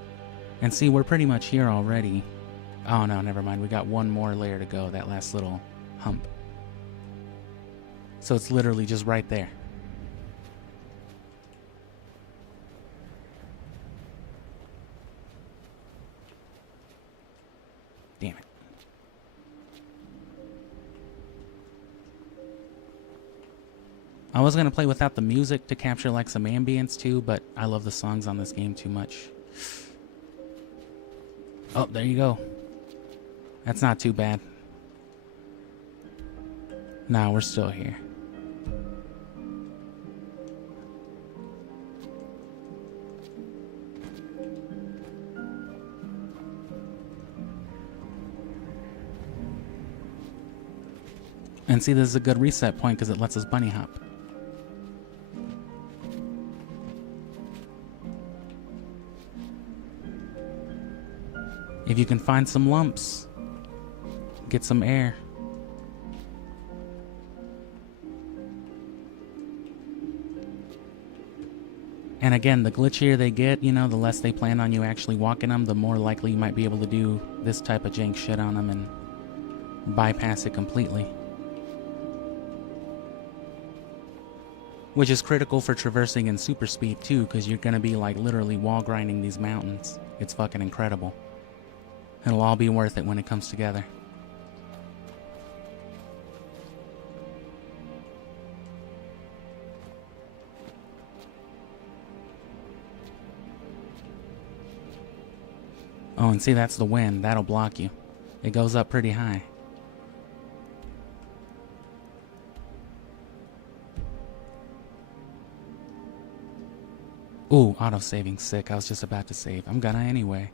And see, we're pretty much here already. Oh no, never mind. We got one more layer to go, that last little hump. So it's literally just right there. Damn it. I was gonna play without the music to capture like some ambience too, but I love the songs on this game too much. Oh, there you go. That's not too bad. No, we're still here. And see, this is a good reset point because it lets us bunny hop. If you can find some lumps, get some air. And again, the glitchier they get, you know, the less they plan on you actually walking them, the more likely you might be able to do this type of jank shit on them and bypass it completely. Which is critical for traversing in super speed too, because you're gonna be like literally wall grinding these mountains. It's fucking incredible. It'll all be worth it when it comes together. Oh, and see, that's the wind. That'll block you. It goes up pretty high. Ooh, auto-saving sick. I was just about to save. I'm gonna anyway.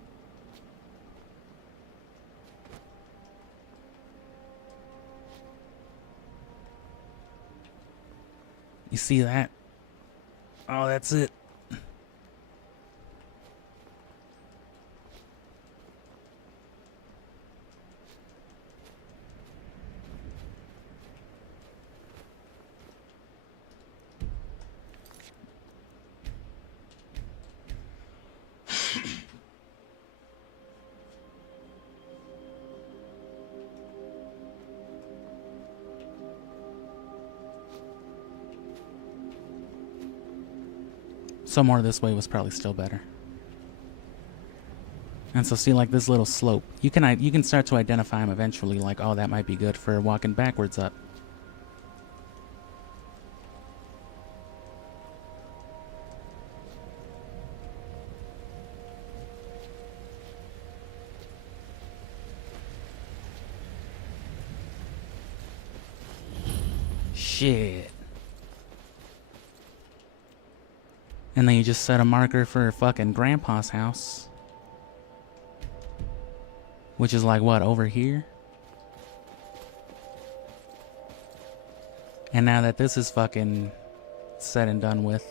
You see that? Oh, that's it. Somewhere this way was probably still better. And so see, like this little slope, you can start to identify them eventually, like, oh, that might be good for walking backwards up. Shit. And then you just set a marker for fucking Grandpa's house. Which is like, what, over here? And now that this is fucking said and done with,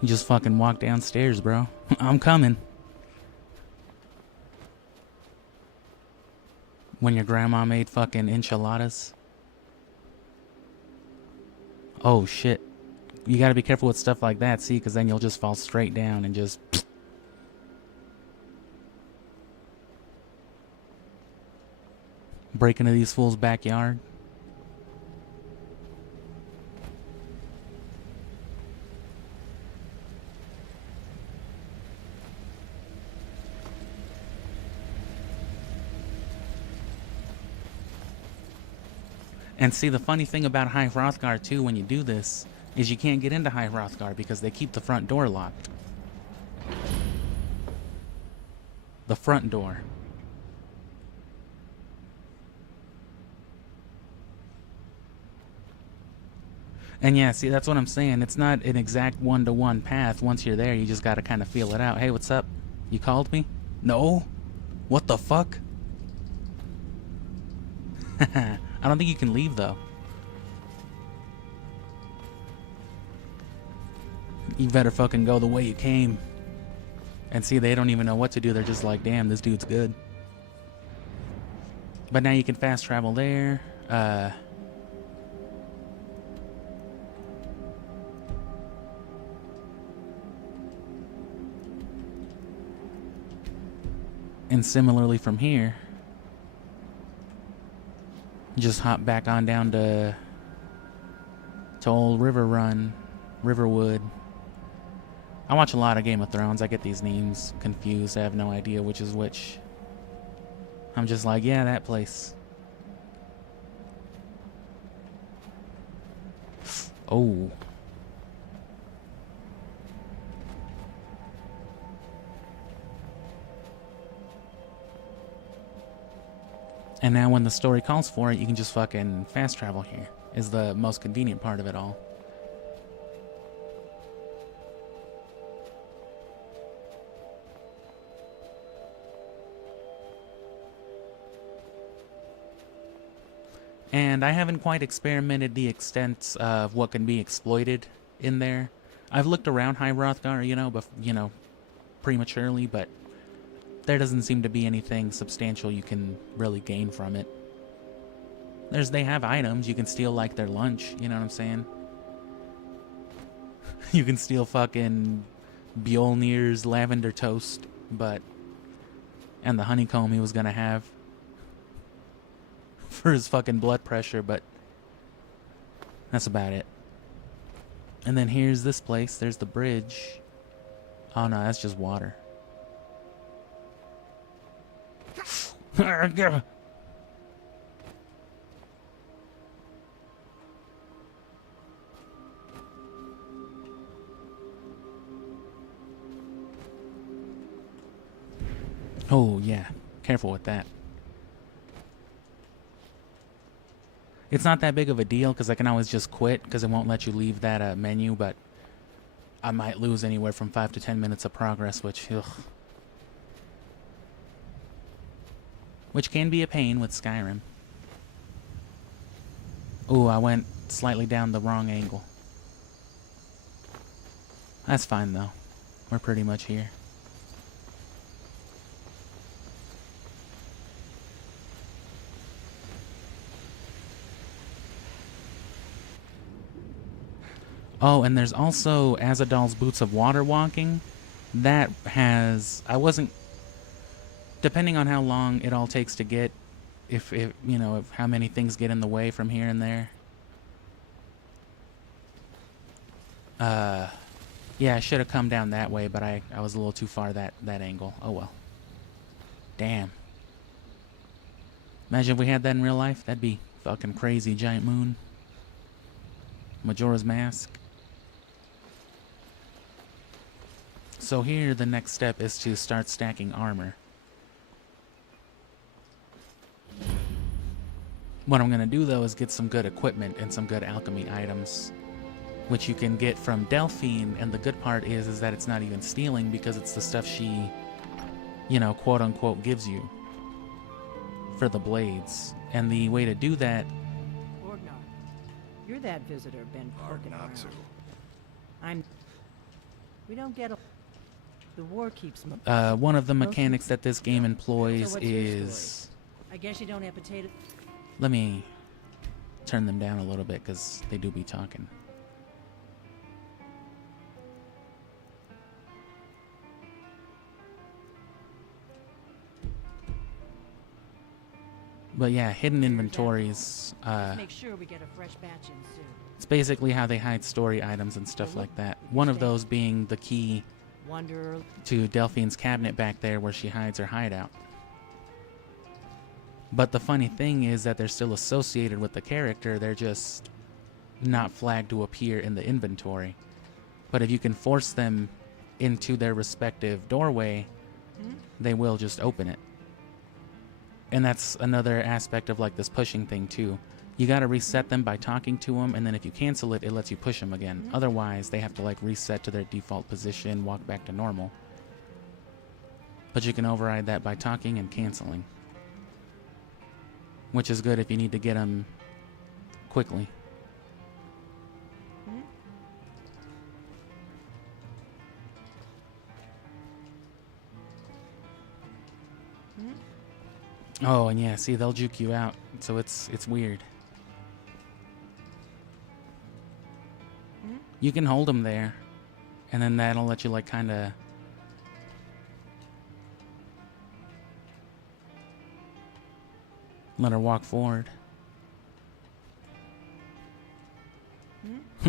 you just fucking walk downstairs, bro. I'm coming. When your grandma made fucking enchiladas. Oh shit. You gotta be careful with stuff like that, see, because then you'll just fall straight down and just... break into these fools' backyard. And see, the funny thing about High Hrothgar too, when you do this, is you can't get into High Hrothgar because they keep the front door locked. The front door. And yeah, see, that's what I'm saying. It's not an exact one-to-one path. Once you're there, you just gotta kind of feel it out. Hey, what's up? You called me? No? What the fuck? I don't think you can leave, though. You better fucking go the way you came. And see, they don't even know what to do. They're just like, damn, this dude's good. But now you can fast travel there. And similarly from here, just hop back on down to old Riverwood. I watch a lot of Game of Thrones. I get these names confused. I have no idea which is which. I'm just like, yeah, that place. Oh. And now when the story calls for it, you can just fucking fast travel here. Is the most convenient part of it all. And I haven't quite experimented the extent of what can be exploited in there. I've looked around High Hrothgar, prematurely, but there doesn't seem to be anything substantial you can really gain from it. They have items. You can steal, like, their lunch, you know what I'm saying? You can steal fucking Bjolnir's lavender toast, but And the honeycomb he was gonna have for his fucking blood pressure, but that's about it. And then here's this place. There's the bridge. Oh no, that's just water. Oh yeah, careful with that. It's not that big of a deal because I can always just quit because it won't let you leave that menu, but I might lose anywhere from 5 to 10 minutes of progress, which can be a pain with Skyrim. Ooh, I went slightly down the wrong angle. That's fine though. We're pretty much here. Oh, and there's also Azadal's Boots of Water Walking. That has... depending on how long it all takes to get, if how many things get in the way from here and there. Yeah, I should have come down that way, but I was a little too far that angle. Oh well. Damn. Imagine if we had that in real life. That'd be fucking crazy. Giant moon. Majora's Mask. So here, the next step is to start stacking armor. What I'm going to do, though, is get some good equipment and some good alchemy items, which you can get from Delphine, and the good part is that it's not even stealing because it's the stuff she, quote-unquote, gives you for the blades. And the way to do that... Orgnar, you're that visitor been poking around. We don't get a... The war keeps... one of the mechanics that this game employs is... I guess you don't have potato... Let me turn them down a little bit because they do be talking. But yeah, hidden inventories. Make sure we get a fresh batch in soon. It's basically how they hide story items and stuff like that. One of those being the key to Delphine's cabinet back there where she hides her hideout. But the funny thing is that they're still associated with the character, they're just not flagged to appear in the inventory. But if you can force them into their respective doorway, they will just open it. And that's another aspect of like this pushing thing too. You gotta reset them by talking to them, and then if you cancel it, it lets you push them again. Otherwise, they have to like reset to their default position, walk back to normal. But you can override that by talking and canceling. Which is good if you need to get them quickly. Oh, and yeah, see, they'll juke you out, so it's weird. You can hold them there, and then that'll let you like kind of... let her walk forward.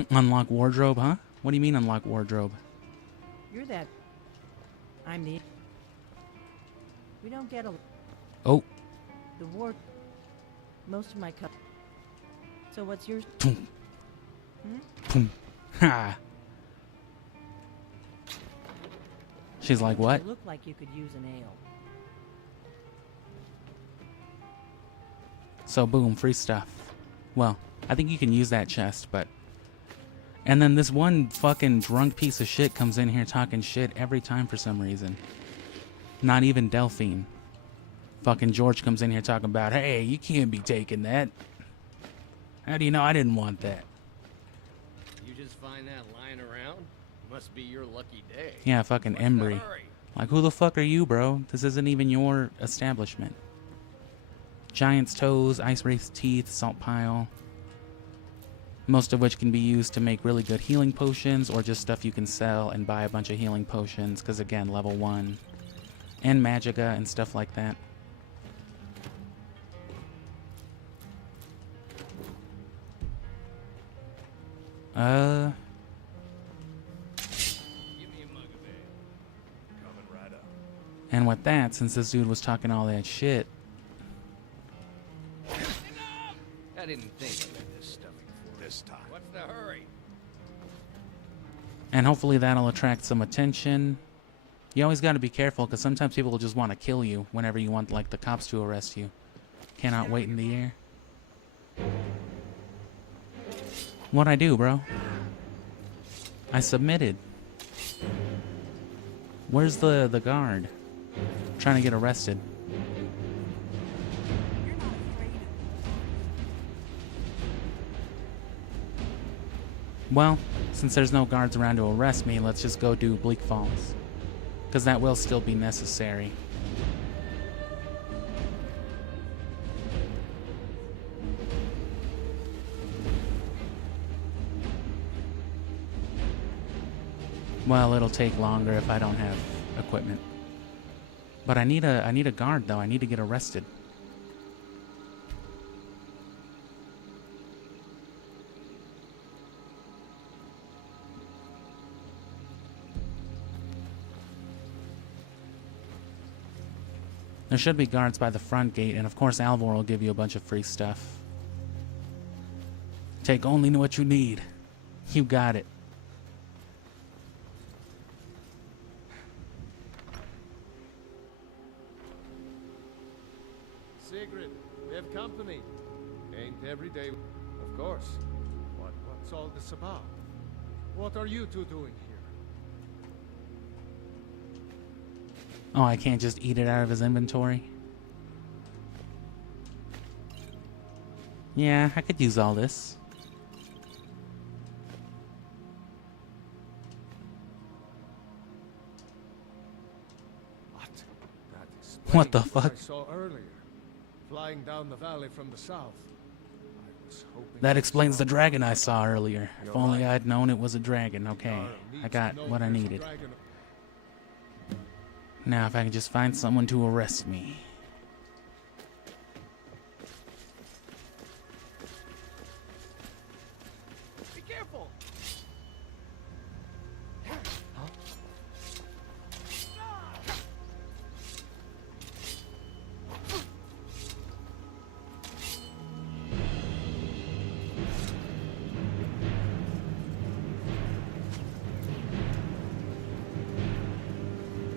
Unlock wardrobe, huh? What do you mean unlock wardrobe? You're that... I'm the... We don't get a... Oh. The war... Most of my cup... So what's yours? Ha! She's like, what? You look like you could use an ale. So boom, free stuff. Well, I think you can use that chest, but... And then this one fucking drunk piece of shit comes in here talking shit every time for some reason. Not even Delphine. Fucking George comes in here talking about, hey, you can't be taking that. How do you know I didn't want that? You just find that lying around? Must be your lucky day. Yeah, fucking Embry. Like, who the fuck are you, bro? This isn't even your establishment. Giant's toes, ice wraith's teeth, salt pile. Most of which can be used to make really good healing potions or just stuff you can sell and buy a bunch of healing potions because, again, level 1. And Magica and stuff like that. And with that, since this dude was talking all that shit. I didn't think I had this stuff before. This time. What's the hurry? And hopefully that'll attract some attention. You always gotta be careful, because sometimes people will just want to kill you whenever you want, like, the cops to arrest you. Cannot wait in the air. What'd I do, bro? I submitted. Where's the guard? Trying to get arrested. Well, since there's no guards around to arrest me, let's just go do Bleak Falls. Because that will still be necessary. Well, it'll take longer if I don't have equipment. But I need a guard though. I need to get arrested. There should be guards by the front gate, and of course Alvor will give you a bunch of free stuff. Take only what you need. You got it. Sigrid, we have company. Ain't every day, of course. What's all this about? What are you two doing here? Oh, I can't just eat it out of his inventory? Yeah, I could use all this. What the fuck? I saw earlier, flying down the valley from the south. I was hoping That explains the dragon I saw earlier. If only I'd known it was a dragon. Okay, I got what I needed. Now, if I can just find someone to arrest me. Be careful!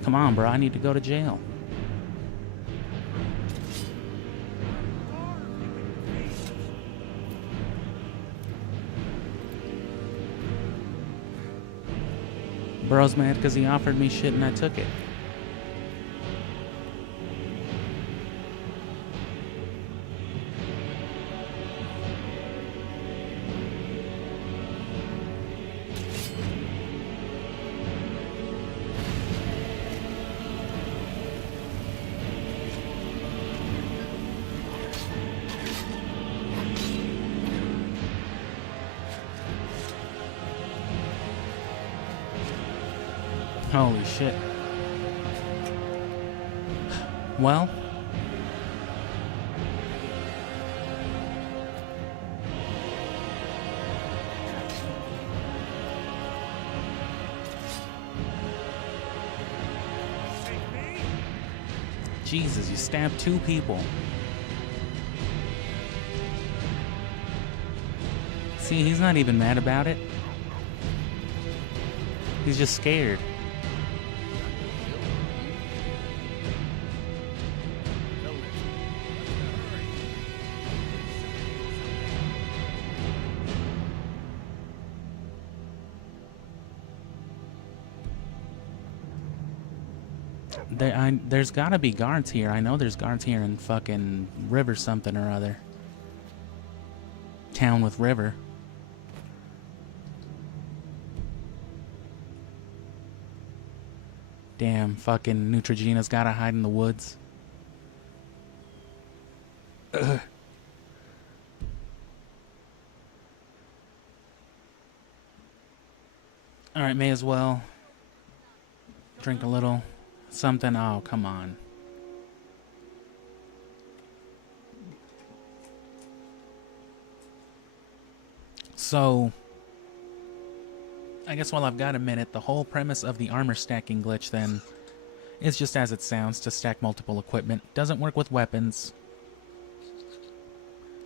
Come on, bro. I need to go to jail. Bro's mad because he offered me shit and I took it. Holy shit. Well. Jesus, you stabbed 2 people. See, he's not even mad about it. He's just scared. There's gotta be guards here. I know there's guards here in fucking river something or other. Town with river. Damn, fucking Neutrogena's gotta hide in the woods. Ugh. Alright, may as well drink a little. something. Oh, come on. So, I guess while I've got a minute, the whole premise of the armor stacking glitch then is just as it sounds, to stack multiple equipment. Doesn't work with weapons.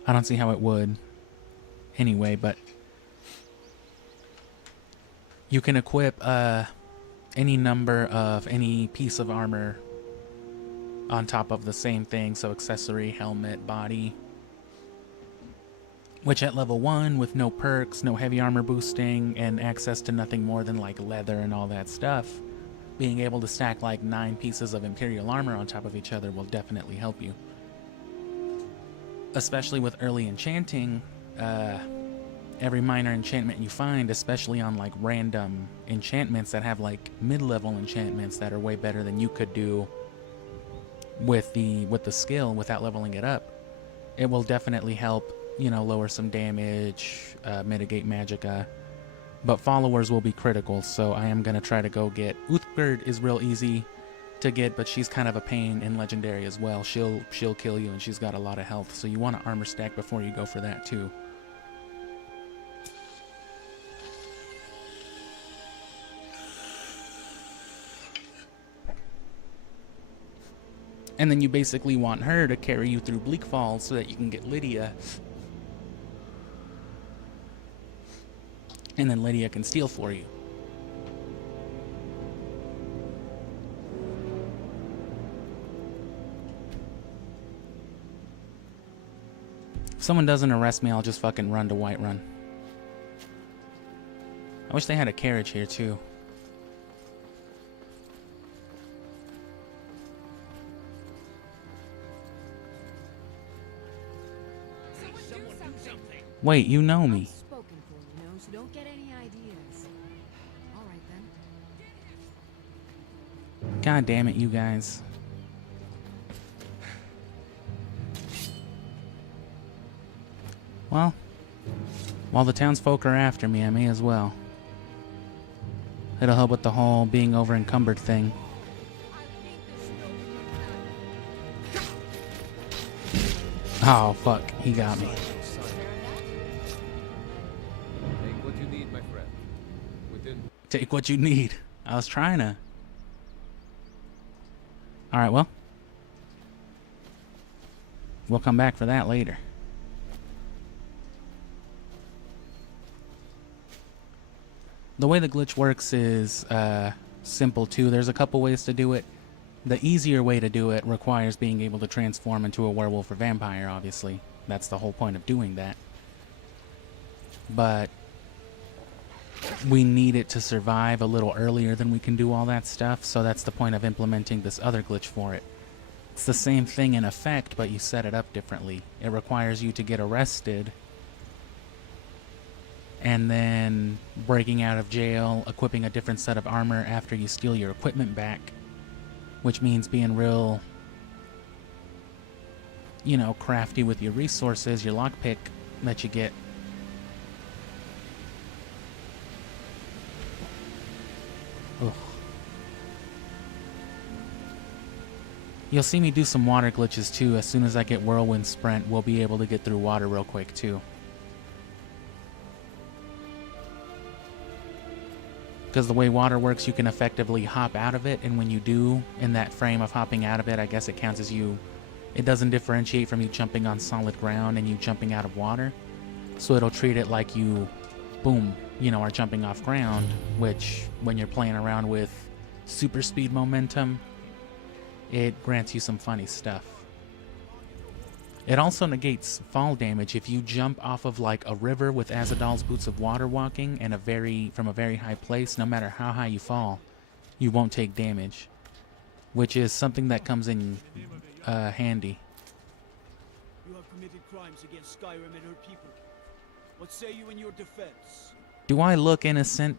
I don't see how it would anyway, but you can equip any number of any piece of armor on top of the same thing, so accessory, helmet, body, which at level 1 with no perks, no heavy armor boosting, and access to nothing more than like leather and all that stuff, being able to stack like 9 pieces of Imperial armor on top of each other will definitely help you. Especially with early enchanting, every minor enchantment you find, especially on like random enchantments that have like mid-level enchantments that are way better than you could do with the skill without leveling it up, it will definitely help, you know, lower some damage, mitigate magicka. But followers will be critical, so I am going to try to go get... Uthgerd is real easy to get, but she's kind of a pain in Legendary as well. She'll kill you, and she's got a lot of health, so you want to armor stack before you go for that too. And then you basically want her to carry you through Bleak Falls so that you can get Lydia. And then Lydia can steal for you. If someone doesn't arrest me, I'll just fucking run to Whiterun. I wish they had a carriage here too. Wait, you know me. Spoken for, you know, so don't get any ideas. All right then. God damn it, you guys. Well, while the townsfolk are after me, I may as well. It'll help with the whole being over encumbered thing. Oh, fuck. He got me. Take what you need, my friend. Take what you need. I was trying to. Alright, well. We'll come back for that later. The way the glitch works is simple too. There's a couple ways to do it. The easier way to do it requires being able to transform into a werewolf or vampire, obviously. That's the whole point of doing that. But we need it to survive a little earlier than we can do all that stuff, so that's the point of implementing this other glitch for it. It's the same thing in effect, but you set it up differently. It requires you to get arrested, and then breaking out of jail, equipping a different set of armor after you steal your equipment back, which means being real, you know, crafty with your resources, your lockpick that you get. Ugh. You'll see me do some water glitches too. As soon as I get Whirlwind Sprint, we'll be able to get through water real quick too. Because the way water works, you can effectively hop out of it, and when you do, in that frame of hopping out of it, I guess it counts as you... It doesn't differentiate from you jumping on solid ground and you jumping out of water. So it'll treat it like you, boom, you know, are jumping off ground, which, when you're playing around with super speed momentum, it grants you some funny stuff. It also negates fall damage if you jump off of like a river with Azadal's Boots of Water walking and from a very high place. No matter how high you fall, you won't take damage, which is something that comes in handy. You have committed crimes against Skyrim and her people. What say you in your defense? Do I look innocent?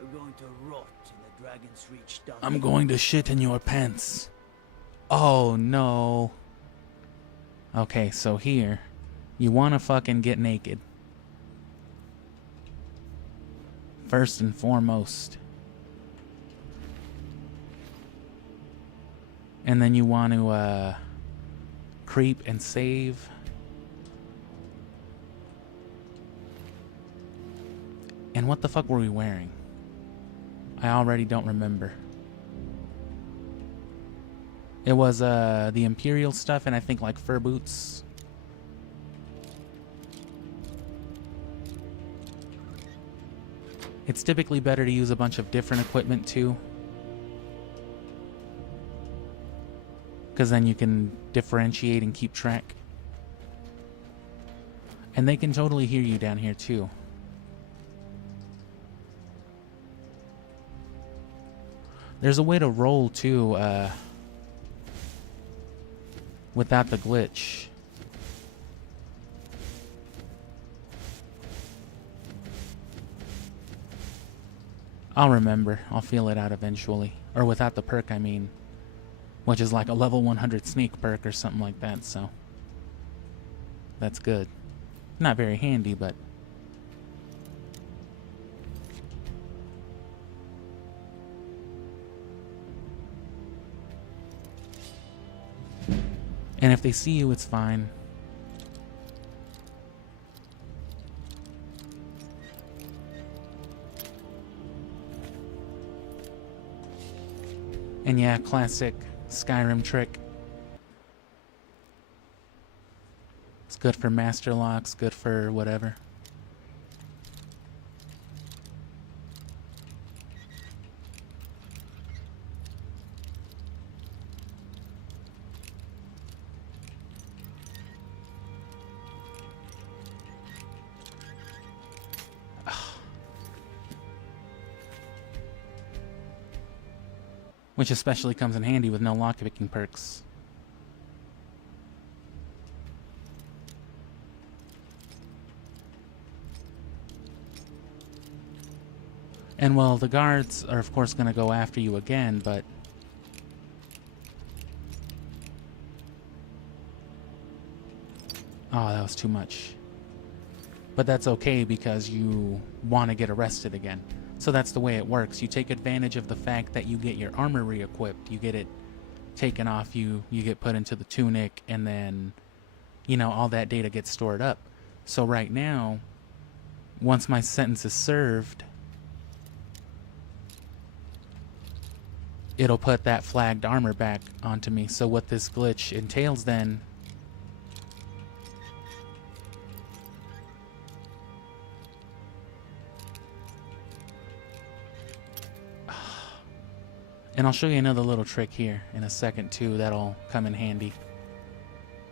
You're going to rot in the Dragon's Reach dungeon. I'm going to shit in your pants. Oh no. Okay, so here, you want to fucking get naked. First and foremost. And then you want to creep and save. And what the fuck were we wearing? I already don't remember. It was the Imperial stuff and I think like fur boots. It's typically better to use a bunch of different equipment too, because then you can differentiate and keep track. And they can totally hear you down here too. There's a way to roll too, without the glitch. I'll remember. I'll feel it out eventually. Or without the perk, I mean. Which is like a level 100 sneak perk or something like that, so. That's good. Not very handy, but. And if they see you, it's fine. And yeah, classic Skyrim trick. It's good for master locks, good for whatever. Which especially comes in handy with no lockpicking perks. And well, the guards are of course going to go after you again, but oh, that was too much. But that's okay because you want to get arrested again. So that's the way it works. You take advantage of the fact that you get your armor re-equipped. You get it taken off you. You get put into the tunic, and then, you know, all that data gets stored up. So right now, once my sentence is served, it'll put that flagged armor back onto me. So what this glitch entails then and I'll show you another little trick here in a second too that'll come in handy.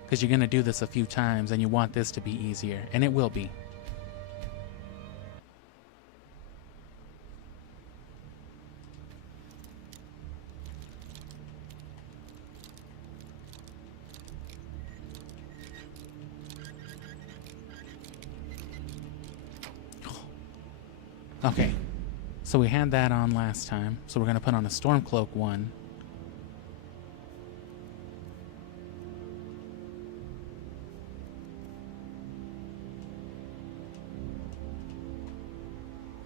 Because you're going to do this a few times and you want this to be easier. And it will be. Okay. So we had that on last time, so we're going to put on a Stormcloak one.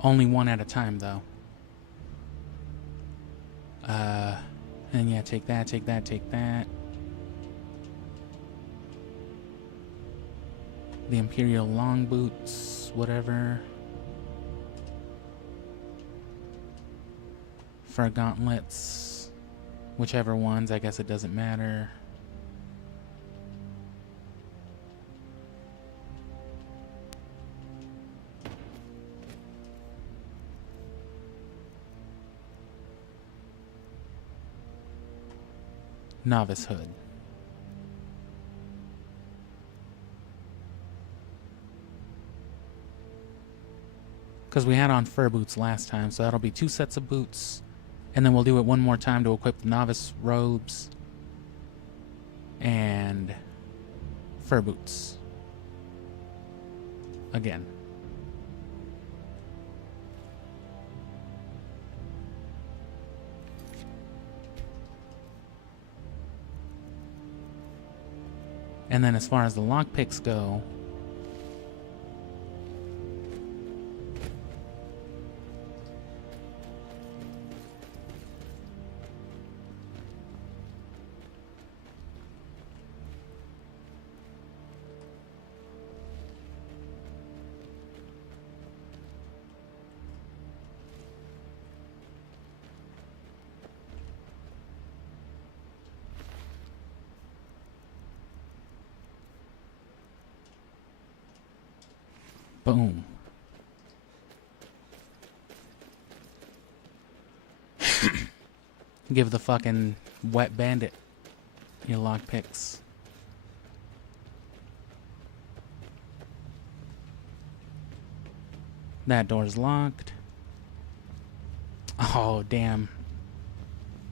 Only one at a time, though. And yeah, take that, take that, take that. The Imperial long boots, whatever. For gauntlets, whichever ones, I guess it doesn't matter. Novice hood. Because we had on fur boots last time, so that'll be 2 sets of boots. And then we'll do it one more time to equip the novice robes and fur boots again. And then as far as the lockpicks go, Boom. Give the fucking wet bandit your lockpicks. That door's locked. Oh, damn.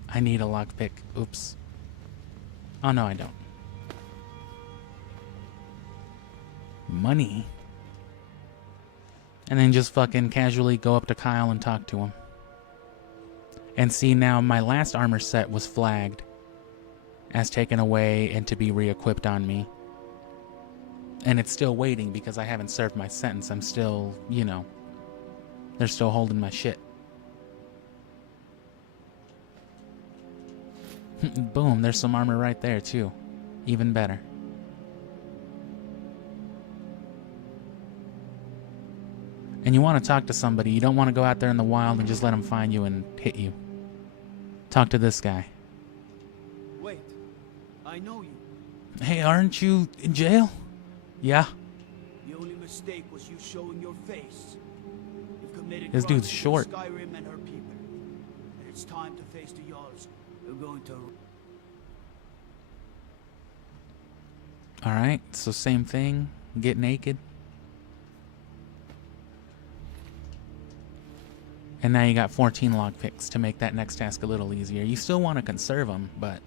I need a lockpick. Oops. Oh, no, I don't. Money. And then just fucking casually go up to Kyle and talk to him. And see, now my last armor set was flagged as taken away and to be re-equipped on me. And it's still waiting because I haven't served my sentence. I'm still, you know, they're still holding my shit. Boom, there's some armor right there too. Even better. And you want to talk to somebody. You don't want to go out there in the wild and just let them find you and hit you. Talk to this guy. Wait, I know you. Hey, aren't you in jail? Yeah. The only mistake was you showing your face. You've committed This dude's crimes short. against Skyrim and her people. And it's time to face the odds. You're going to... Alright, so same thing. Get naked. And now you got 14 lockpicks to make that next task a little easier. You still want to conserve them, but...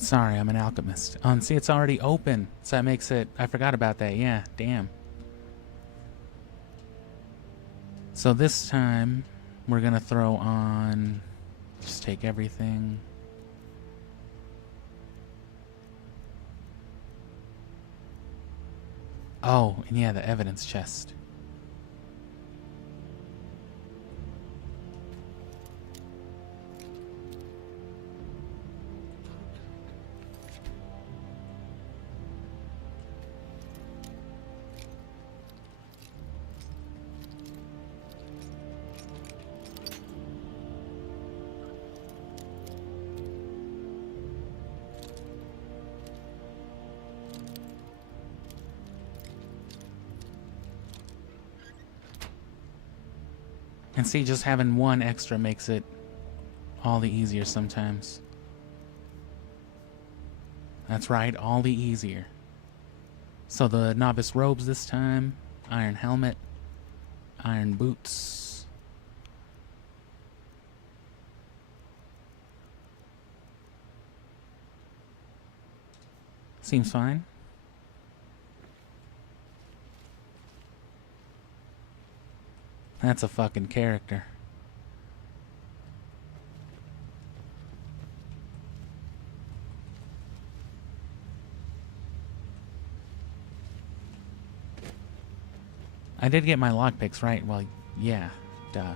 Sorry, I'm an alchemist. Oh, and see, it's already open. So that makes it... I forgot about that. Yeah, damn. So this time, we're going to throw on... Just take everything. Oh, and yeah, the evidence chest. And see, just having one extra makes it all the easier sometimes. That's right, all the easier. So the novice robes this time, iron helmet, iron boots. Seems fine. That's a fucking character. I did get my lockpicks right. Well, yeah, duh.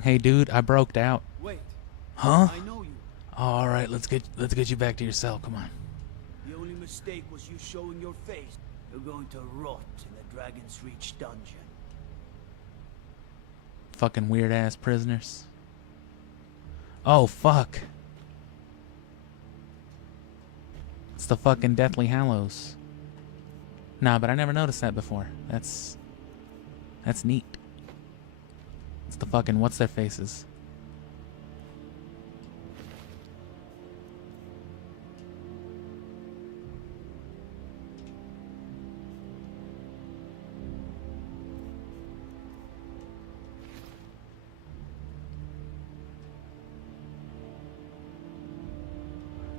Hey, dude, I broked out. Wait. Huh? I know you. All right, let's get you back to your cell. Come on. The only mistake was you showing your face. You're going to rot in the Dragon's Reach dungeon. Fucking weird ass prisoners. Oh fuck. It's the fucking Deathly Hallows. Nah, but I never noticed that before. That's neat. It's the fucking what's their faces.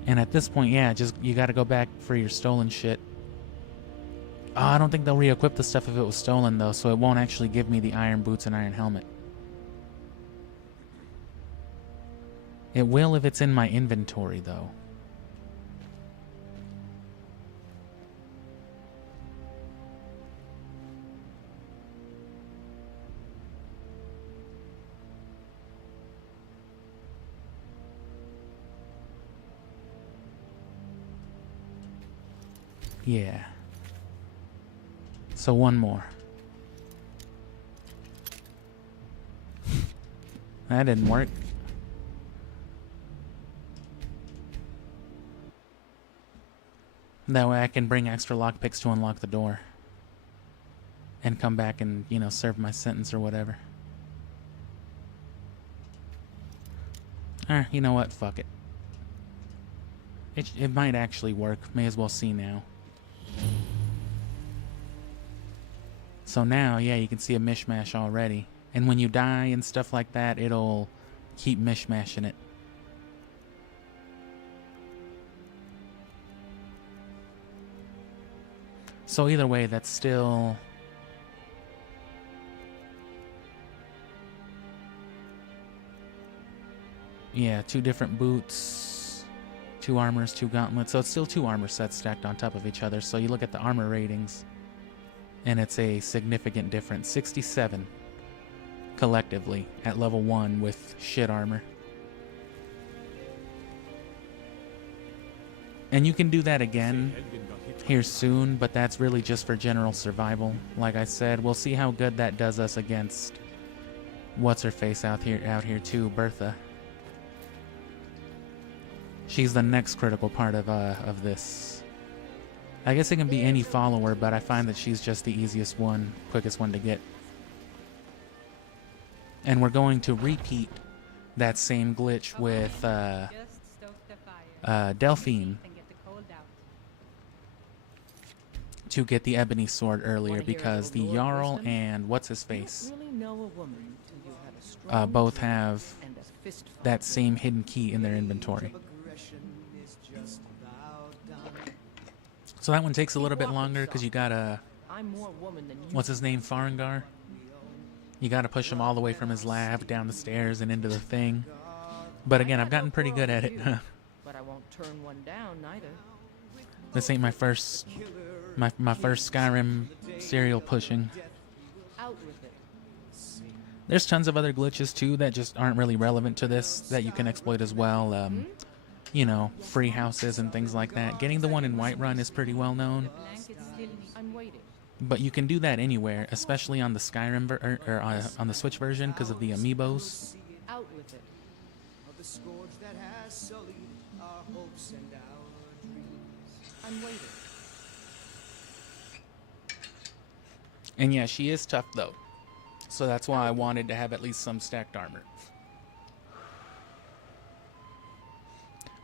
And at this point, yeah, just you gotta go back for your stolen shit. Oh, I don't think they'll re-equip the stuff if it was stolen, though, so it won't actually give me the iron boots and iron helmet. It will if it's in my inventory, though. Yeah. So one more. That didn't work. That way I can bring extra lockpicks to unlock the door. And come back and, you know, serve my sentence or whatever. You know what? Fuck it. It might actually work. May as well see now. So now, yeah, you can see a mishmash already. And when you die and stuff like that, it'll keep mishmashing it. So either way, that's still... Yeah, 2 different boots, 2 armors, 2 gauntlets. So it's still 2 armor sets stacked on top of each other. So you look at the armor ratings, and it's a significant difference. 67 collectively at level 1 with shit armor. And you can do that again here soon, but that's really just for general survival. Like I said, we'll see how good that does us against what's-her-face out here too, Bertha. She's the next critical part of this. I guess it can be any follower, but I find that she's just the easiest one, quickest one to get. And we're going to repeat that same glitch with Delphine to get the ebony sword earlier, because the Jarl and what's-his-face both have that same hidden key in their inventory. So that one takes a little bit longer because you gotta, what's his name, Farengar? You gotta push him all the way from his lab down the stairs and into the thing. But again, I've gotten pretty good at it. But I won't turn one down neither. This ain't my first Skyrim serial pushing. Out with it. There's tons of other glitches too that just aren't really relevant to this that you can exploit as well. You know, free houses and things like that. Getting the one in Whiterun is pretty well known. But you can do that anywhere, especially on the Skyrim on the Switch version because of the amiibos. Out with it. I'm waiting. And yeah, she is tough though. So that's why I wanted to have at least some stacked armor.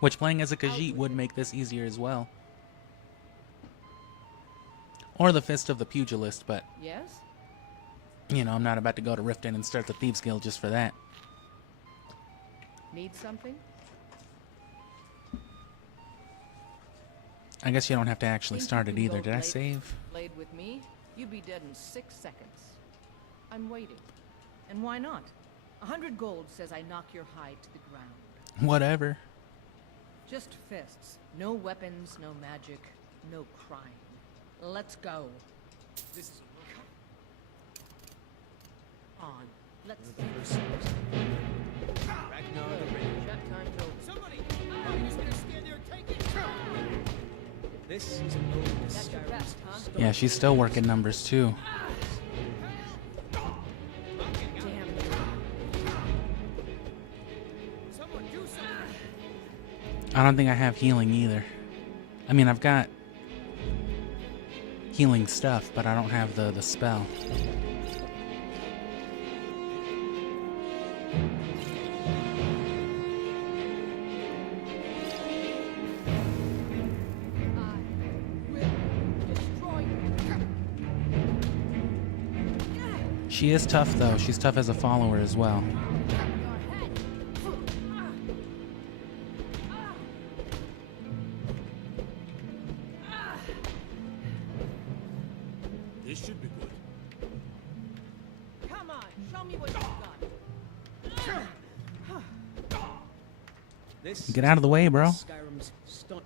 Which playing as a Khajiit would make this easier as well. Or the Fist of the Pugilist, but... Yes? You know, I'm not about to go to Riften and start the Thieves Guild just for that. Need something? I guess you don't have to actually start it either. Did I save? Played with me, you'd be dead in 6 seconds. I'm waiting. And why not? 100 gold says I knock your hide to the ground. Whatever. Just fists. No weapons, no magic, no crime. Let's go. This is On. Let's Ragnar the Red. Chat time's over. Somebody! I'm just gonna stand there and take it! This is a moment to That's your best, huh? Yeah, she's still working numbers too. Damn. Someone do something! I don't think I have healing either. I mean, I've got healing stuff, but I don't have the spell. She is tough though. She's tough as a follower as well. This Get out of the way, bro. Skyrim's stunt.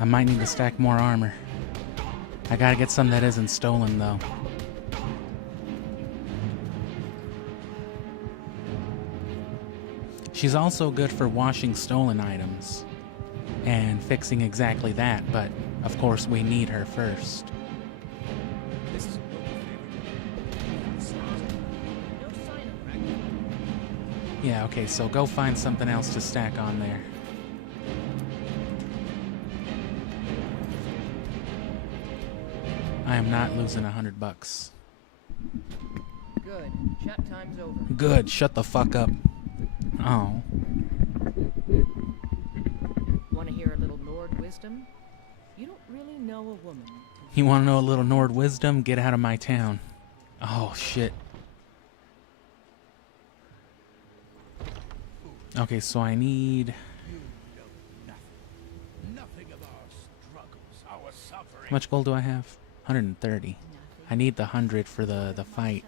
I might need to stack more armor. I gotta get some that isn't stolen, though. She's also good for washing stolen items and fixing exactly that, but of course we need her first. This is Yeah, okay, so go find something else to stack on there. I am not losing $100. Good. Chat time's over. Good, shut the fuck up. Oh. Want to hear a little Nord wisdom? You don't really know a woman. You want to know a little Nord wisdom? Get out of my town. Oh, shit. Okay, so I need... Nothing of our struggles, our suffering. How much gold do I have? 130. I need the 100 for the fight.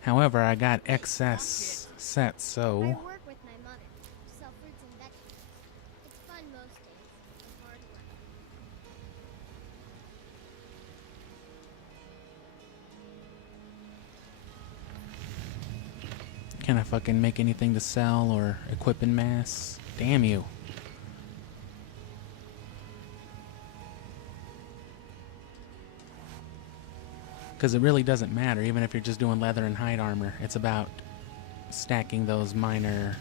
However, I got excess sets, so... I work with my mother. Sell fruits and vegetables. It's fun most days, but hard work. Can I fucking make anything to sell or equip in mass? Damn you. Because it really doesn't matter, even if you're just doing leather and hide armor. It's about stacking those minor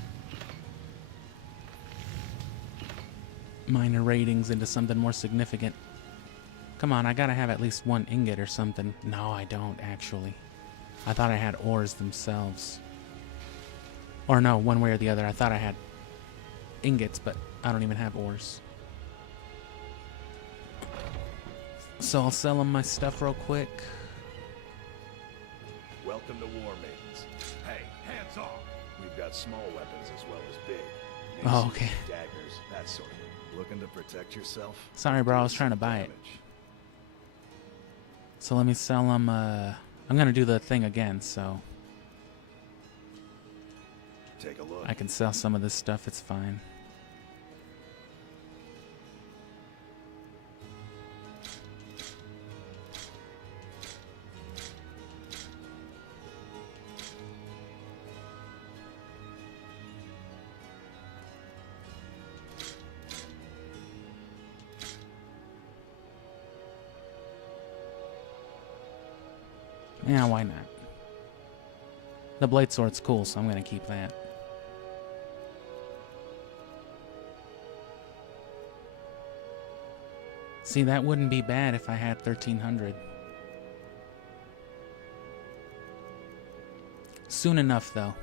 ratings into something more significant. Come on, I gotta have at least one ingot or something. No, I don't, actually. I thought I had ores themselves. Or no, one way or the other. I thought I had ingots, but I don't even have ores. So I'll sell them my stuff real quick. Welcome to War Maidens. Hey, hands off! We've got small weapons as well as big. Oh, okay. Daggers, that sort of thing. Looking to protect yourself? Sorry, bro. I was trying to buy it. So let me sell them. I'm gonna do the thing again, so Take a look. I can sell some of this stuff. It's fine. Yeah, why not? The blade sword's cool, so I'm gonna keep that. See, that wouldn't be bad if I had 1,300. Soon enough, though.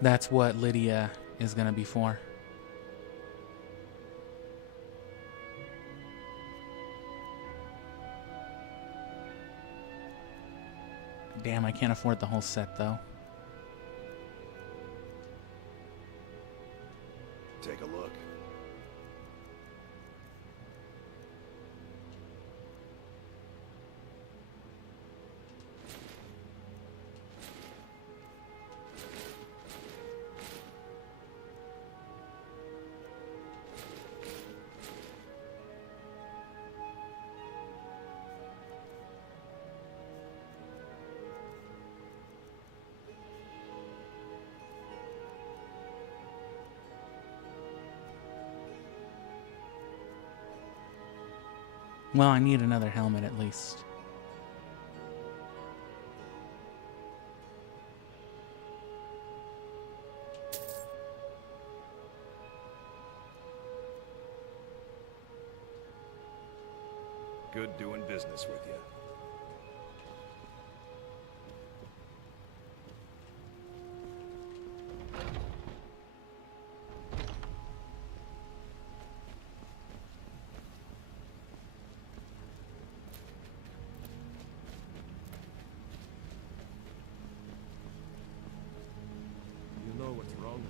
That's what Lydia is gonna be for. Damn, I can't afford the whole set, though. Take a look. Well, I need another helmet at least. Good doing business with you.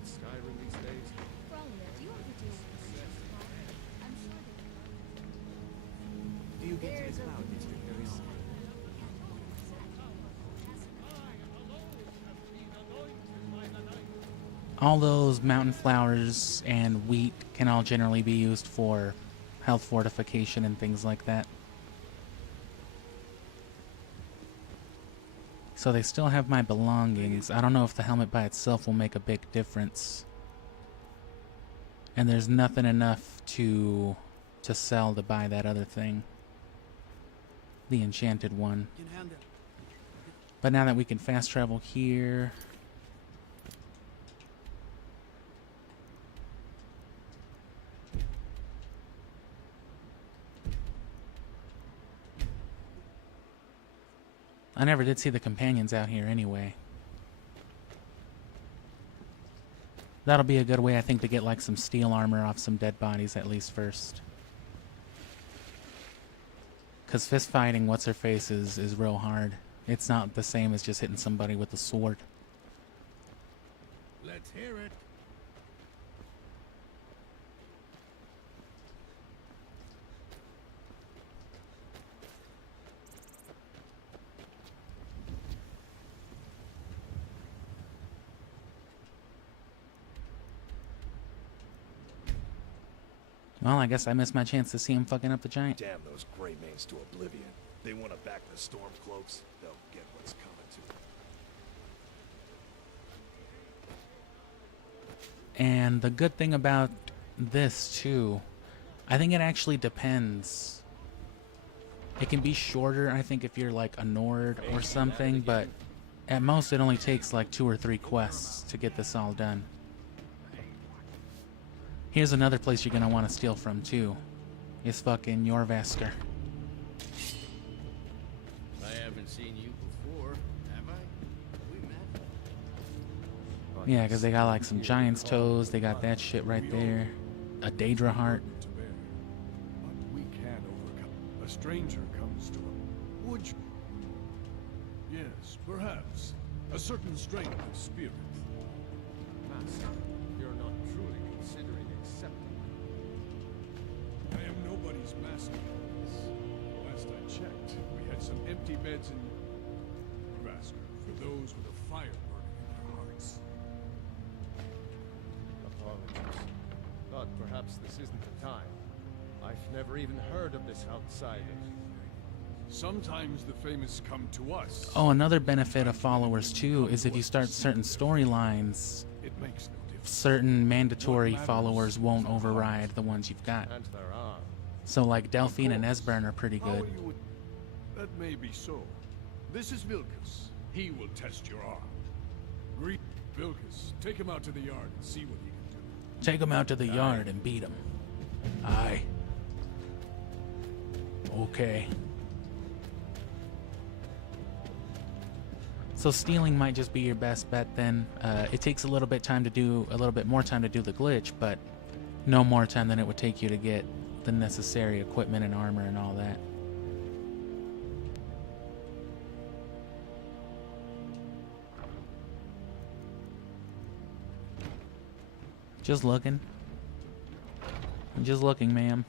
with Skyrim these days? Frolya, do you ever deal with this? I'm sure Do you get to this cloud district very often? All those mountain flowers and wheat can all generally be used for health fortification and things like that. So they still have my belongings. I don't know if the helmet by itself will make a big difference. And there's nothing enough to sell to buy that other thing. The enchanted one. But now that we can fast travel here... I never did see the companions out here anyway. That'll be a good way, I think, to get like some steel armor off some dead bodies at least first. Because fist fighting what's-her-face is real hard. It's not the same as just hitting somebody with a sword. Let's hear it. Well, I guess I missed my chance to see him fucking up the giant. Damn those gray mains to oblivion. They want to back the Stormcloaks. They'll get what's coming to them. And the good thing about this, too, I think it actually depends. It can be shorter, I think, if you're like a Nord or something, but at most it only takes like 2 or 3 quests to get this all done. Here's another place you're gonna want to steal from too. Is fucking Jorvaskr. I haven't seen you before, have I? We met? Yeah, because they got like some giant's toes. They got that shit right there. A Daedra heart. But we can overcome. A stranger comes to him. Would you? Yes, perhaps. A certain strength of spirit. Master, you're not truly considering accepting. I am nobody's master. Last I checked, we had some empty beds in Jorvaskr for those with a fire burning in their hearts. Apologies. Thought perhaps this isn't the time. I've never even heard of this outsider. Sometimes the famous come to us. Oh, another benefit of followers too is if you start certain storylines, It makes no difference. certain mandatory followers won't override the ones you've got. And there are. So like Delphine and Esbern are pretty How good. you would... That may be so. This is Vilkas. He will test your arm. Greet Vilkas. Take him out to the yard and see what he can do. Take them out to the yard and beat them. Aye. Okay. So stealing might just be your best bet then. It takes a little bit more time to do the glitch, but no more time than it would take you to get the necessary equipment and armor and all that. Just looking. I'm just looking, ma'am.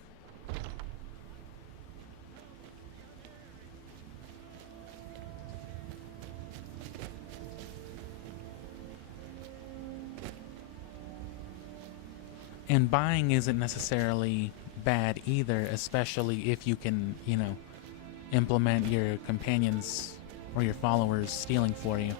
And buying isn't necessarily bad either, especially if you can, you know, implement your companions or your followers stealing for you.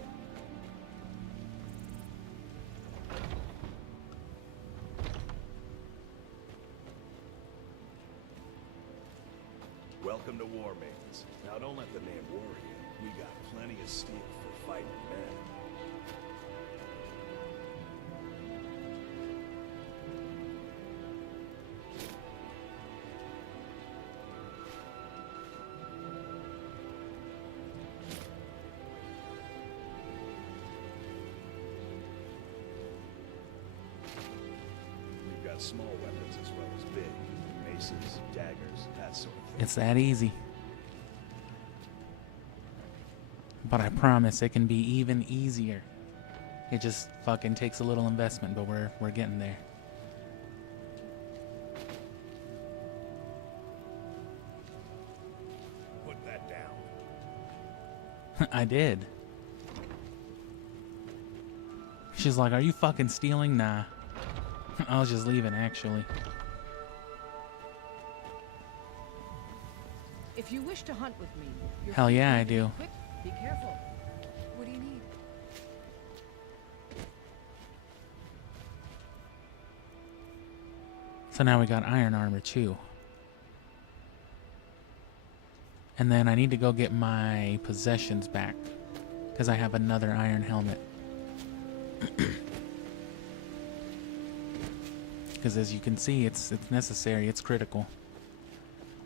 Welcome to War Maidens. Now don't let the name worry you. We got plenty of steel for fighting men. We've got small weapons as well as big. Maces, daggers, that sort of thing. It's that easy. But I promise it can be even easier It just fucking takes a little investment, but we're getting there. Put that down. I did. She's like, "Are you fucking stealing?" Nah. I was just leaving, actually. If you wish to hunt with me, you're Hell free yeah, to I be do. quick. Be careful. What do you need? So now we got iron armor too. And then I need to go get my possessions back, because I have another iron helmet. Because as you can see, it's necessary, it's critical.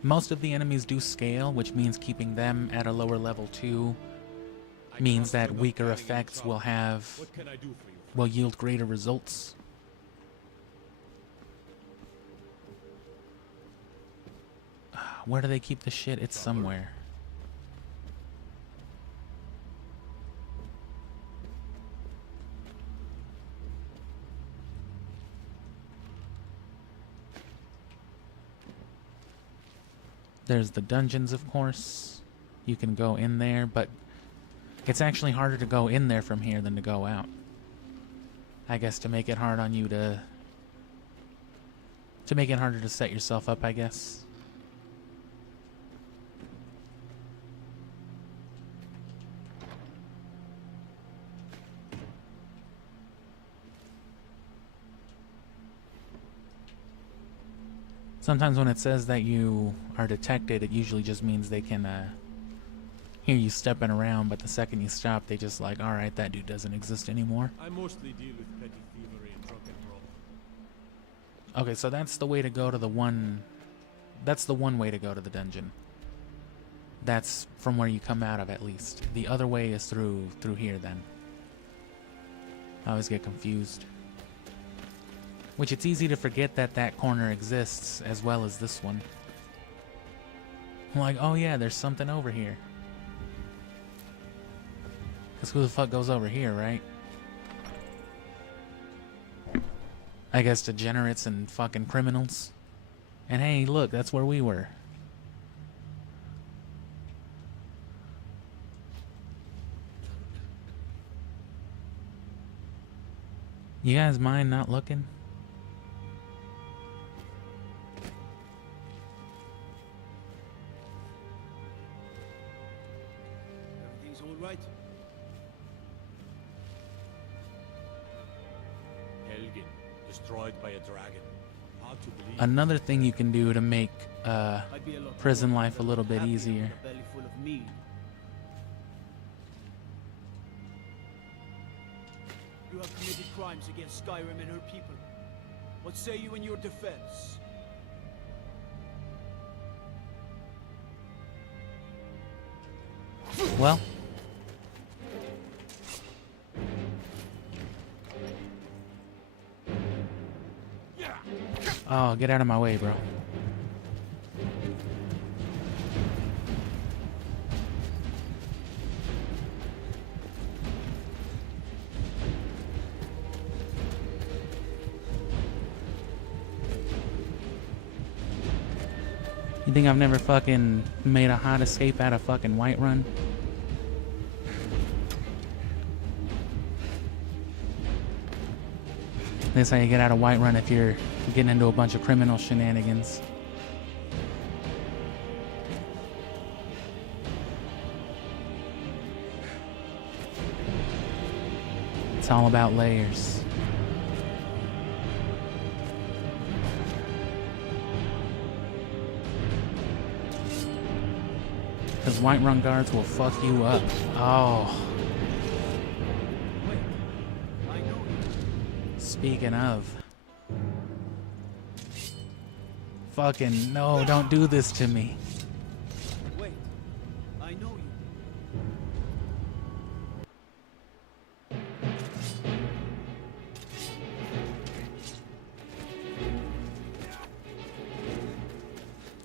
Most of the enemies do scale, which means keeping them at a lower level too means that weaker effects will yield greater results. Where do they keep the shit? It's somewhere. There's the dungeons, of course. You can go in there, but it's actually harder to go in there from here than to go out. I guess to make it hard on you to make it harder to set yourself up, I guess. Sometimes when it says that you are detected, it usually just means they can hear you stepping around, but the second you stop, they just like, alright, that dude doesn't exist anymore. I mostly deal with petty thievery and drunken brawl. Okay, so that's the way to go to the one... That's the one way to go to the dungeon. That's from where you come out of, at least. The other way is through here, then. I always get confused. Which it's easy to forget that that corner exists, as well as this one. I'm like, oh yeah, there's something over here. Because who the fuck goes over here, right? I guess degenerates and fucking criminals. And hey, look, that's where we were. You guys mind not looking? Everything's all right? Helgen, destroyed by a dragon. Hard to believe. Another thing you can do to make I'd be a lot prison more life a little bit happier easier. with a belly full of meat. You have committed crimes against Skyrim and her people. What say you in your defense? Well, oh, get out of my way, bro. You think I've never fucking made a hot escape out of fucking Whiterun? That's how you get out of Whiterun if you're getting into a bunch of criminal shenanigans. It's all about layers. Because Whiterun guards will fuck you up. Oh. Speaking of. Fucking no, don't do this to me. Wait, I know you.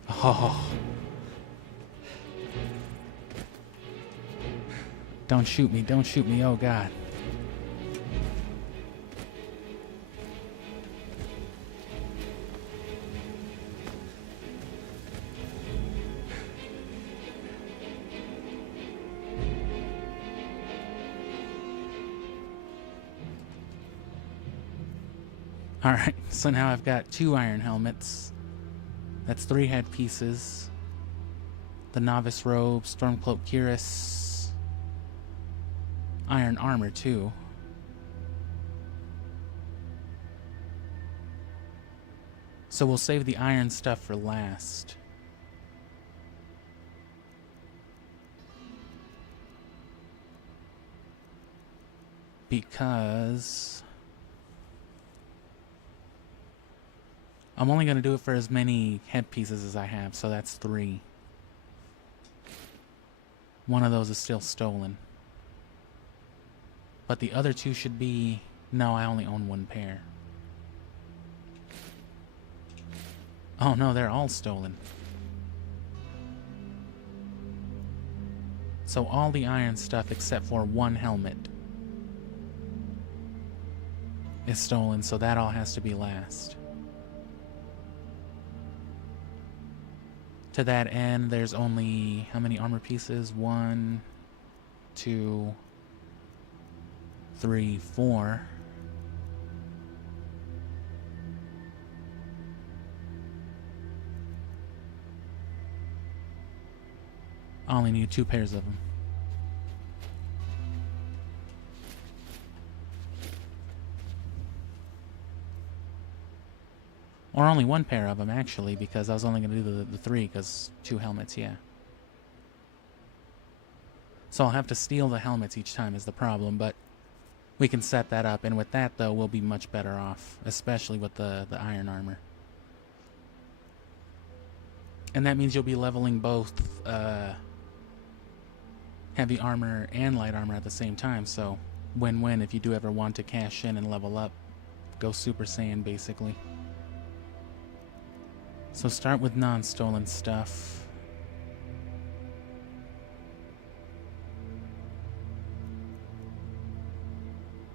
Oh. Don't shoot me, oh god. Alright, so now I've got 2 iron helmets. That's 3 headpieces. The novice robe, stormcloak cuirass. Iron armor, too. So we'll save the iron stuff for last. Because I'm only going to do it for as many headpieces as I have, so that's 3. One of those is still stolen. But the other 2 should be... No, I only own 1 pair. Oh no, they're all stolen. So all the iron stuff except for 1 helmet is stolen, so that all has to be last. To that end, there's only how many armor pieces? 1, 2, 3, 4. I only need 2 pairs of them. Or only 1 pair of them, actually, because I was only going to do the 3, because 2 helmets, yeah. So I'll have to steal the helmets each time is the problem, but we can set that up. And with that, though, we'll be much better off, especially with the iron armor. And that means you'll be leveling both heavy armor and light armor at the same time, so win-win if you do ever want to cash in and level up. Go Super Saiyan, basically. So start with non-stolen stuff.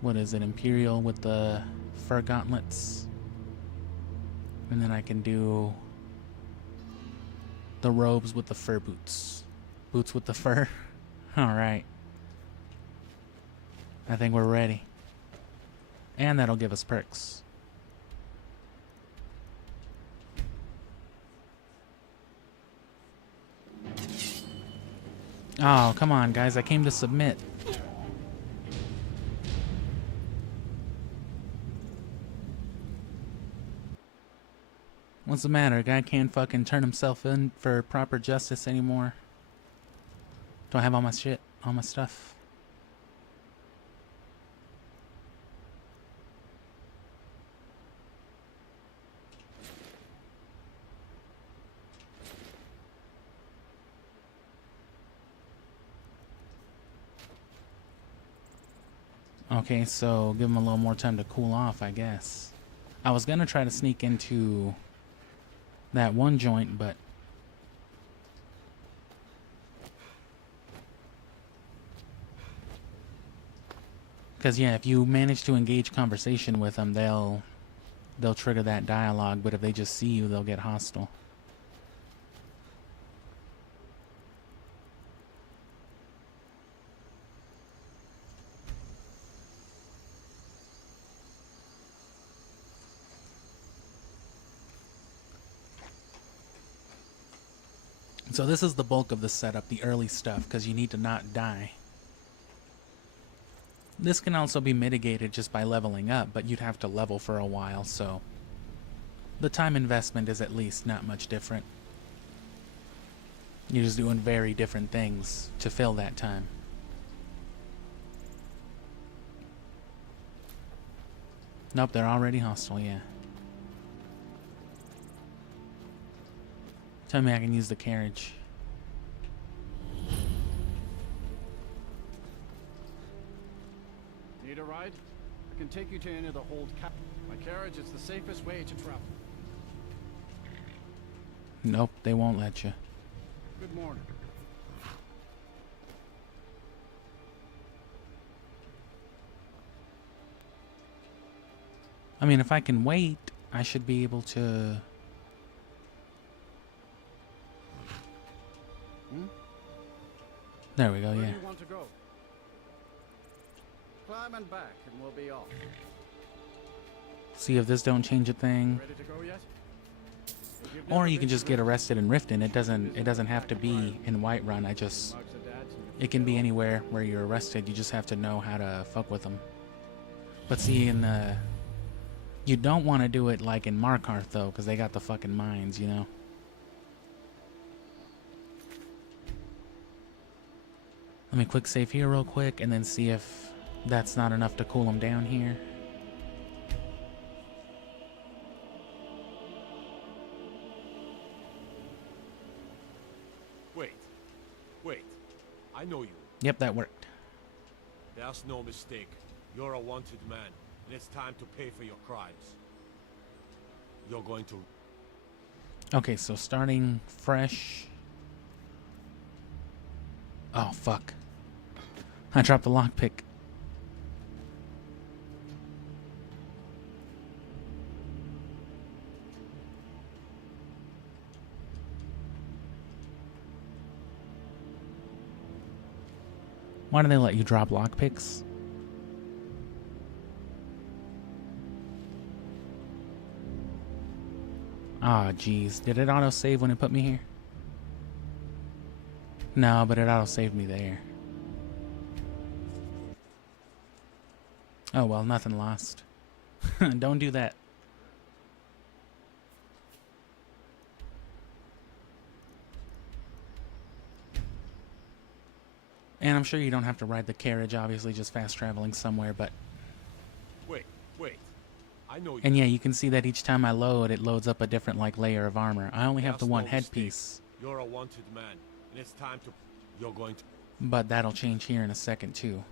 What is it? Imperial with the fur gauntlets. And then I can do the robes with the fur boots. Boots with the fur. Alright. I think we're ready. And that'll give us perks. Oh, come on, guys. I came to submit. What's the matter? A guy can't fucking turn himself in for proper justice anymore. Do I have all my shit? All my stuff? Okay, so give him a little more time to cool off, I guess. I was gonna try to sneak into that one joint, but because yeah, if you manage to engage conversation with them, they'll trigger that dialogue, but if they just see you, they'll get hostile. So this is the bulk of the setup, the early stuff, because you need to not die. This can also be mitigated just by leveling up, but you'd have to level for a while, so the time investment is at least not much different. You're just doing very different things to fill that time. Nope, they're already hostile, yeah. Tell me I can use the carriage. Need a ride? I can take you to any of the hold cap. My carriage is the safest way to travel. Nope, they won't let you. Good morning. I mean, if I can wait, I should be able to... There we go, Where yeah. do you want to go? Climb and back and we'll be off. See if this don't change a thing. Ready to go yet? Or you can just get arrested in Riften. It doesn't have to be in Whiterun. It can be anywhere where you're arrested. You just have to know how to fuck with them. But see, you don't want to do it like in Markarth though, because they got the fucking mines, you know. Let me quick save here real quick and then see if that's not enough to cool them down here. Wait. I know you. Yep, that worked. There's no mistake. You're a wanted man, and it's time to pay for your crimes. You're going to... Okay, so starting fresh. Oh, fuck. I dropped the lockpick. Why do they let you drop lockpicks? Ah, jeez. Did it auto-save when it put me here? No, but it auto-saved me there. Oh well, nothing lost. Don't do that. And I'm sure you don't have to ride the carriage, obviously, just fast traveling somewhere, but... Wait. I know you. And yeah, you can see that each time I load, it loads up a different, like, layer of armor. I only have the one headpiece. You're a wanted man, and it's time to... You're going to... But that'll change here in a second, too.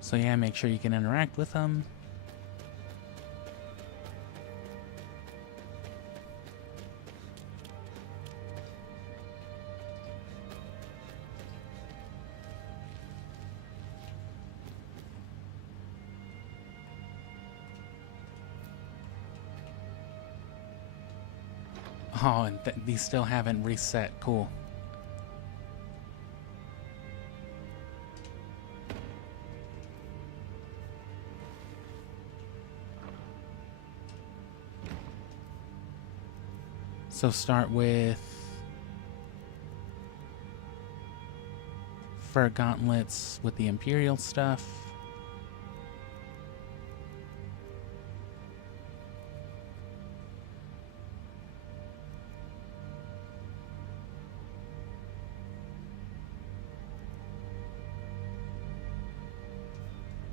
So yeah, make sure you can interact with them. Oh, and these still haven't reset. Cool. So start with fur gauntlets with the Imperial stuff.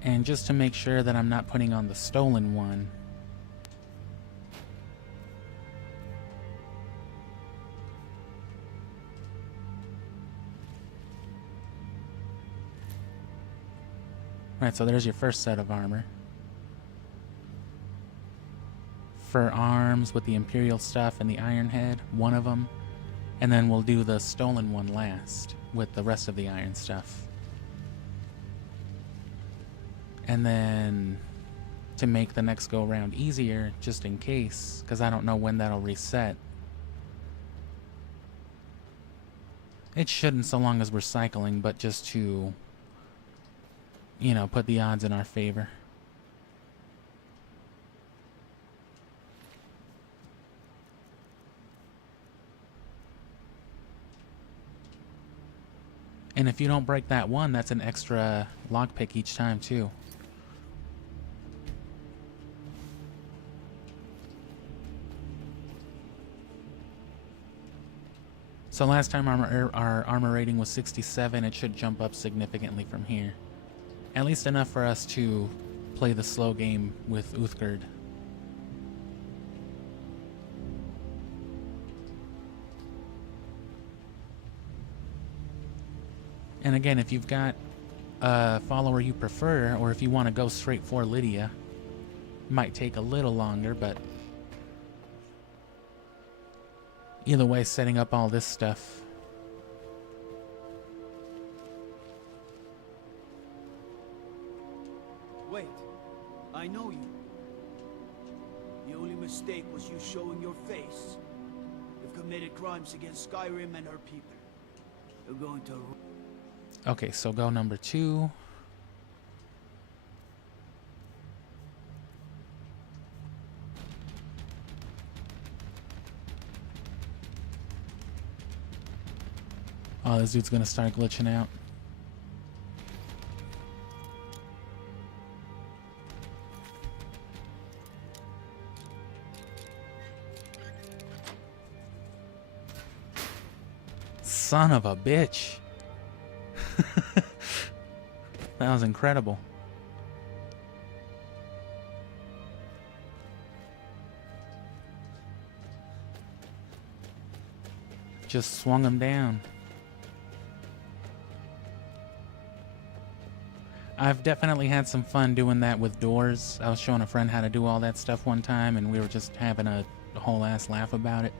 And just to make sure that I'm not putting on the stolen one, right, so there's your first set of armor. For arms with the Imperial stuff and the Iron Head, one of them. And then we'll do the stolen one last with the rest of the iron stuff. And then to make the next go around easier, just in case, because I don't know when that'll reset. It shouldn't so long as we're cycling, but just to, you know, put the odds in our favor. And if you don't break that one, that's an extra lockpick each time too. So last time our armor rating was 67, it should jump up significantly from here. At least enough for us to play the slow game with Uthgerd. And again, if you've got a follower you prefer, or if you want to go straight for Lydia, might take a little longer, but either way, setting up all this stuff Wait, I know you. The only mistake was you showing your face. You've committed crimes against Skyrim and her people. You're going to... Okay, so go number 2. Oh, this dude's gonna start glitching out. Son of a bitch. That was incredible. Just swung him down. I've definitely had some fun doing that with doors. I was showing a friend how to do all that stuff one time, and we were just having a whole ass laugh about it.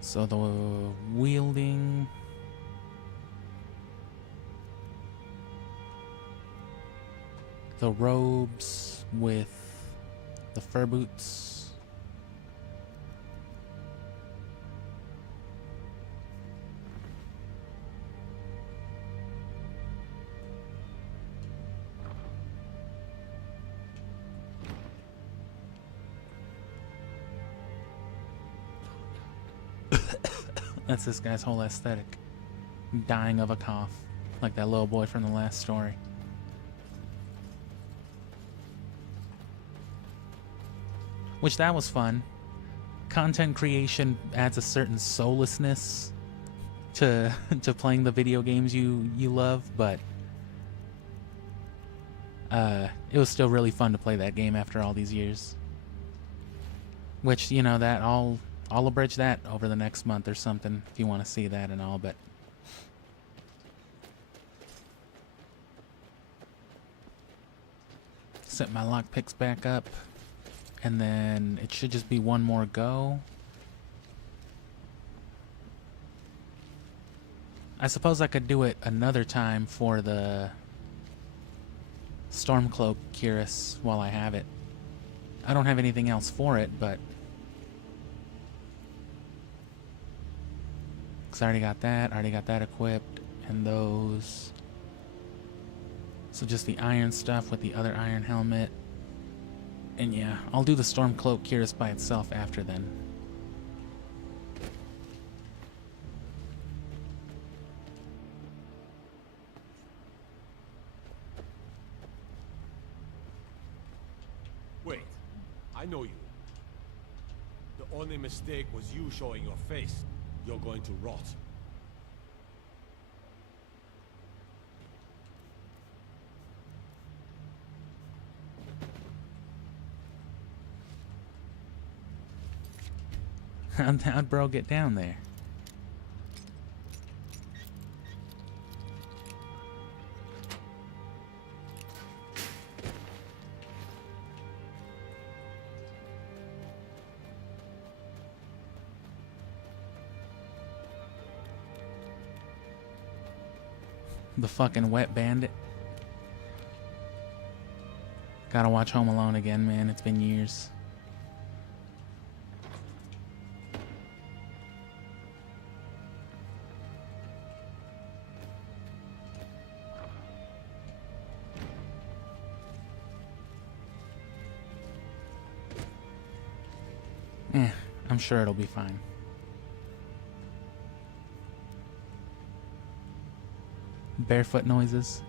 So the wielding... the robes with the fur boots. That's this guy's whole aesthetic. Dying of a cough. Like that little boy from the last story. Which, that was fun. Content creation adds a certain soullessness to playing the video games you love, but it was still really fun to play that game after all these years. Which, you know, that I'll abridge that over the next month or something if you want to see that and all, but set my lockpicks back up, and then it should just be one more go. I suppose I could do it another time for the Stormcloak Cuirass while I have it. I don't have anything else for it, but because I already got that equipped, and those. So just the iron stuff with the other iron helmet. And yeah, I'll do the Stormcloak Cuirass by itself after then. Wait, I know you. The only mistake was you showing your face. You're going to rot. How'd bro get down there? The fucking wet bandit. Gotta watch Home Alone again, man. It's been years. I'm sure it'll be fine. Barefoot noises.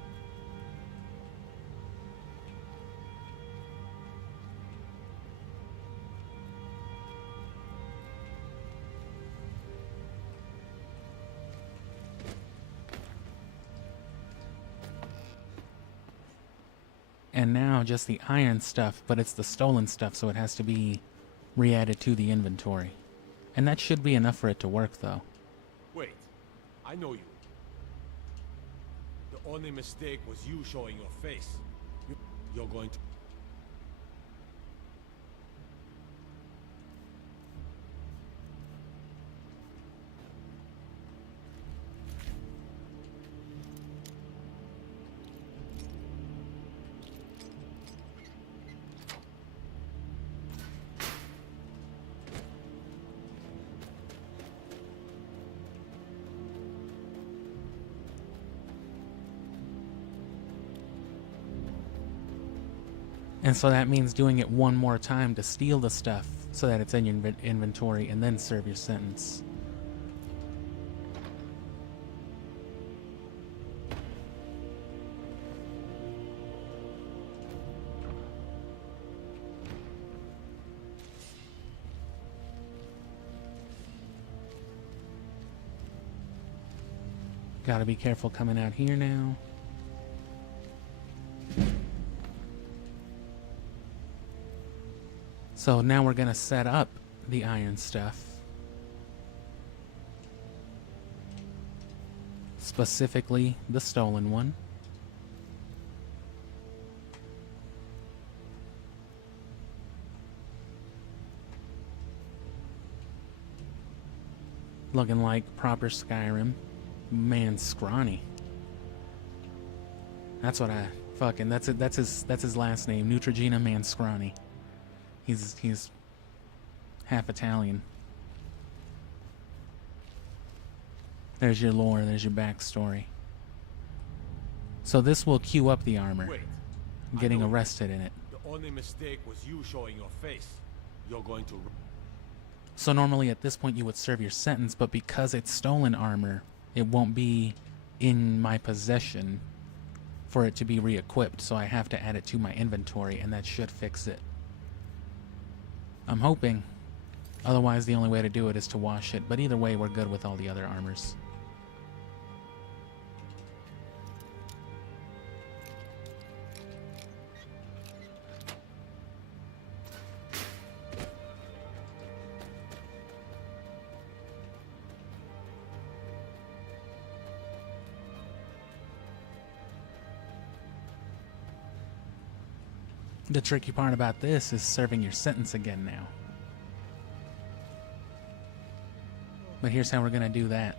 And now just the iron stuff, but it's the stolen stuff, so it has to be re-added to the inventory. And that should be enough for it to work, though. Wait, I know you. The only mistake was you showing your face. You're going to... And so that means doing it one more time to steal the stuff so that it's in your inventory and then serve your sentence. Gotta be careful coming out here now. So now we're gonna set up the iron stuff. Specifically, the stolen one. Looking like proper Skyrim. Man, scrawny. That's what I fucking that's his last name, Neutrogena Man Scrawny. He's half Italian. There's your lore, there's your backstory. So this will queue up the armor. Wait, getting arrested in it. The only mistake was you showing your face. You're going to... So normally at this point you would serve your sentence, but because it's stolen armor, it won't be in my possession for it to be re-equipped, so I have to add it to my inventory, and that should fix it. I'm hoping. Otherwise, the only way to do it is to wash it, but either way, we're good with all the other armors. The tricky part about this is serving your sentence again now. But here's how we're gonna do that.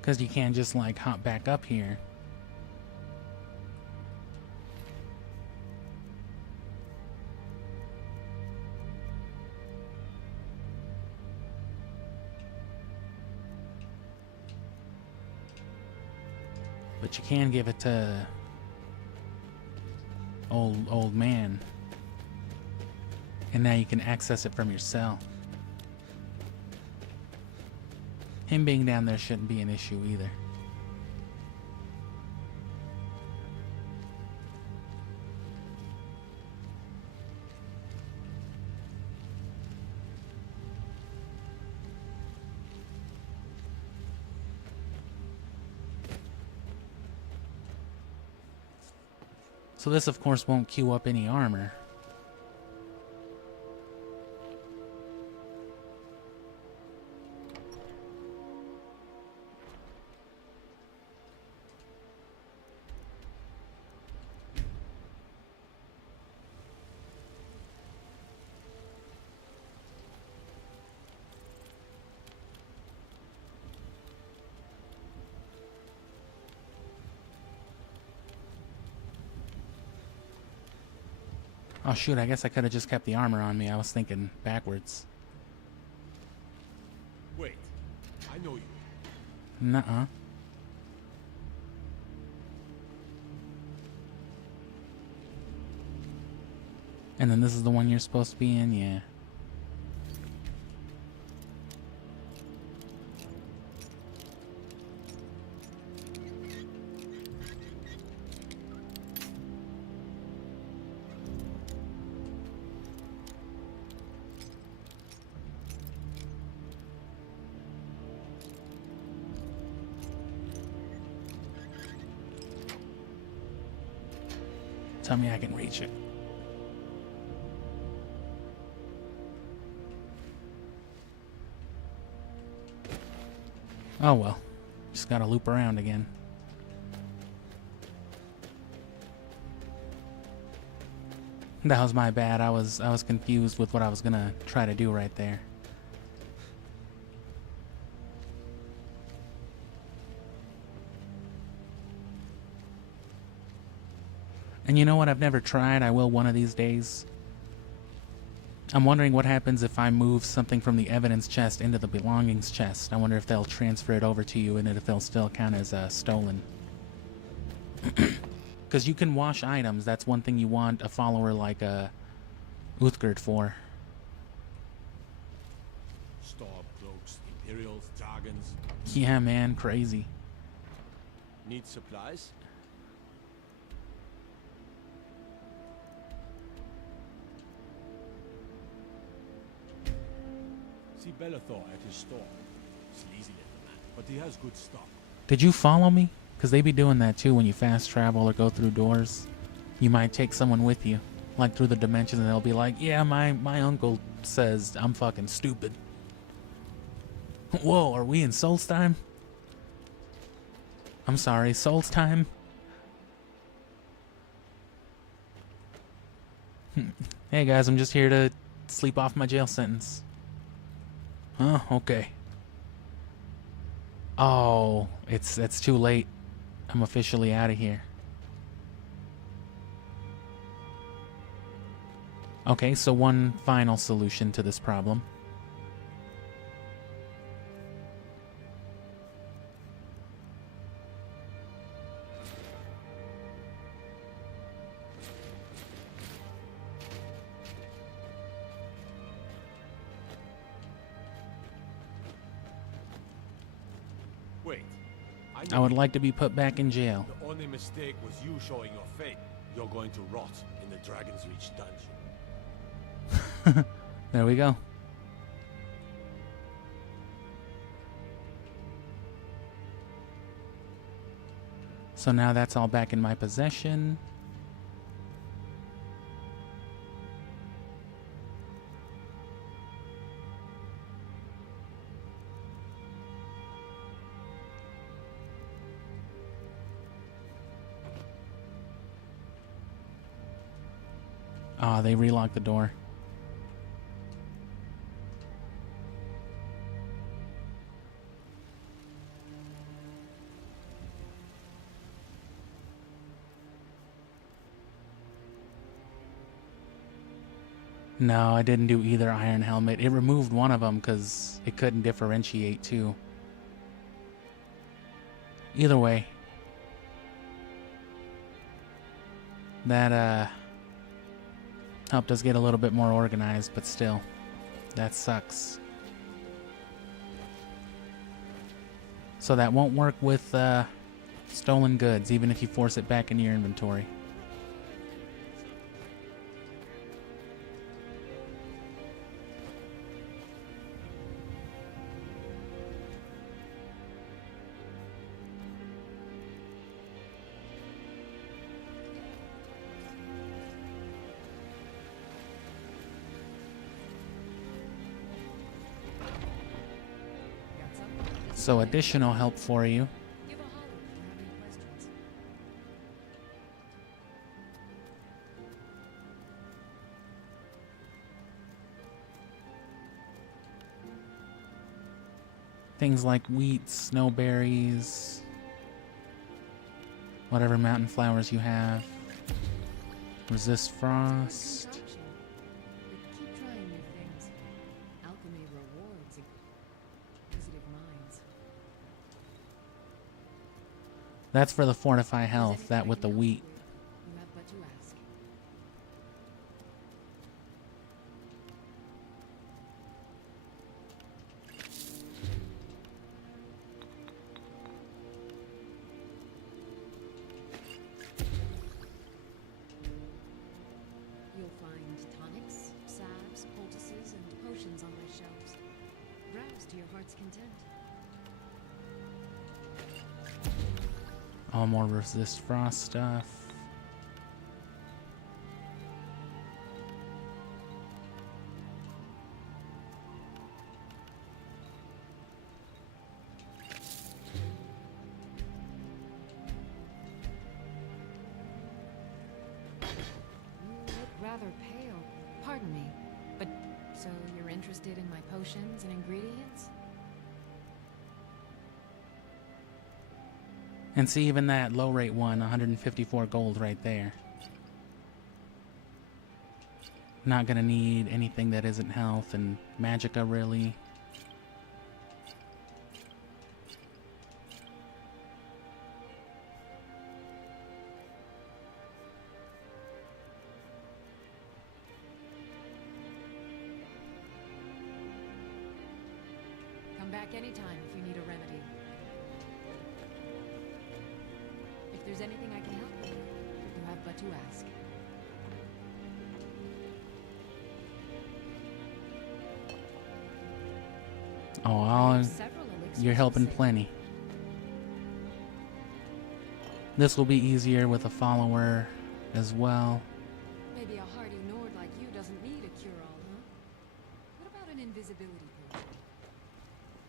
Because you can't just like hop back up here. But you can give it to old man. And now you can access it from your cell. Him being down there shouldn't be an issue either. So this of course won't queue up any armor. Oh shoot, I guess I could have just kept the armor on me. I was thinking backwards. Wait, I know you. Nuh-uh. And then this is the one you're supposed to be in? Yeah. Tell me I can reach it. Oh well. Just gotta loop around again. That was my bad. I was confused with what I was gonna try to do right there. And you know what? I've never tried. I will one of these days. I'm wondering what happens if I move something from the evidence chest into the belongings chest. I wonder if they'll transfer it over to you and if they'll still count as stolen. Because you can wash items. That's one thing you want a follower like Uthgerd for. Stormcloaks, Imperials, Jargons. Yeah, man, crazy. Need supplies? See Bellathor at his store. Sleazy little man, but he has good stock. Did you follow me? Because they be doing that too when you fast travel or go through doors. You might take someone with you, like through the dimensions, and they'll be like, yeah, my uncle says I'm fucking stupid. Whoa, are we in Souls time? I'm sorry, Souls time? Hey guys, I'm just here to sleep off my jail sentence. Huh? Okay. Oh, it's too late. I'm officially out of here. Okay, so one final solution to this problem. Wait. I would like to be put back in jail. The only mistake was you showing your face. You're going to rot in the Dragon's Reach dungeon. There we go. So now that's all back in my possession. Ah, they relocked the door. No, I didn't do either iron helmet. It removed one of them because it couldn't differentiate too. Either way. That helped us get a little bit more organized, but still, that sucks. So that won't work with stolen goods, even if you force it back into your inventory. So additional help for you. Things like wheat, snowberries, whatever mountain flowers you have. Resist frost. Keep trying new things. Alchemy rewards inquisitive minds. That's for the fortify health, that with the wheat. You have but to ask. You'll find tonics, salves, poultices, and potions on my shelves. Browse to your heart's content. All more resist frost stuff. You look rather pale. Pardon me, but so you're interested in my potions and ingredients? And see, even that low rate one, 154 gold right there. Not gonna need anything that isn't health and magicka, really. Come back anytime if you need a remedy. If there's anything I can help with, you have but to ask. Oh, you're helping plenty. This will be easier with a follower as well. Maybe a hardy Nord like you doesn't need a cure-all, huh? What about an invisibility potion?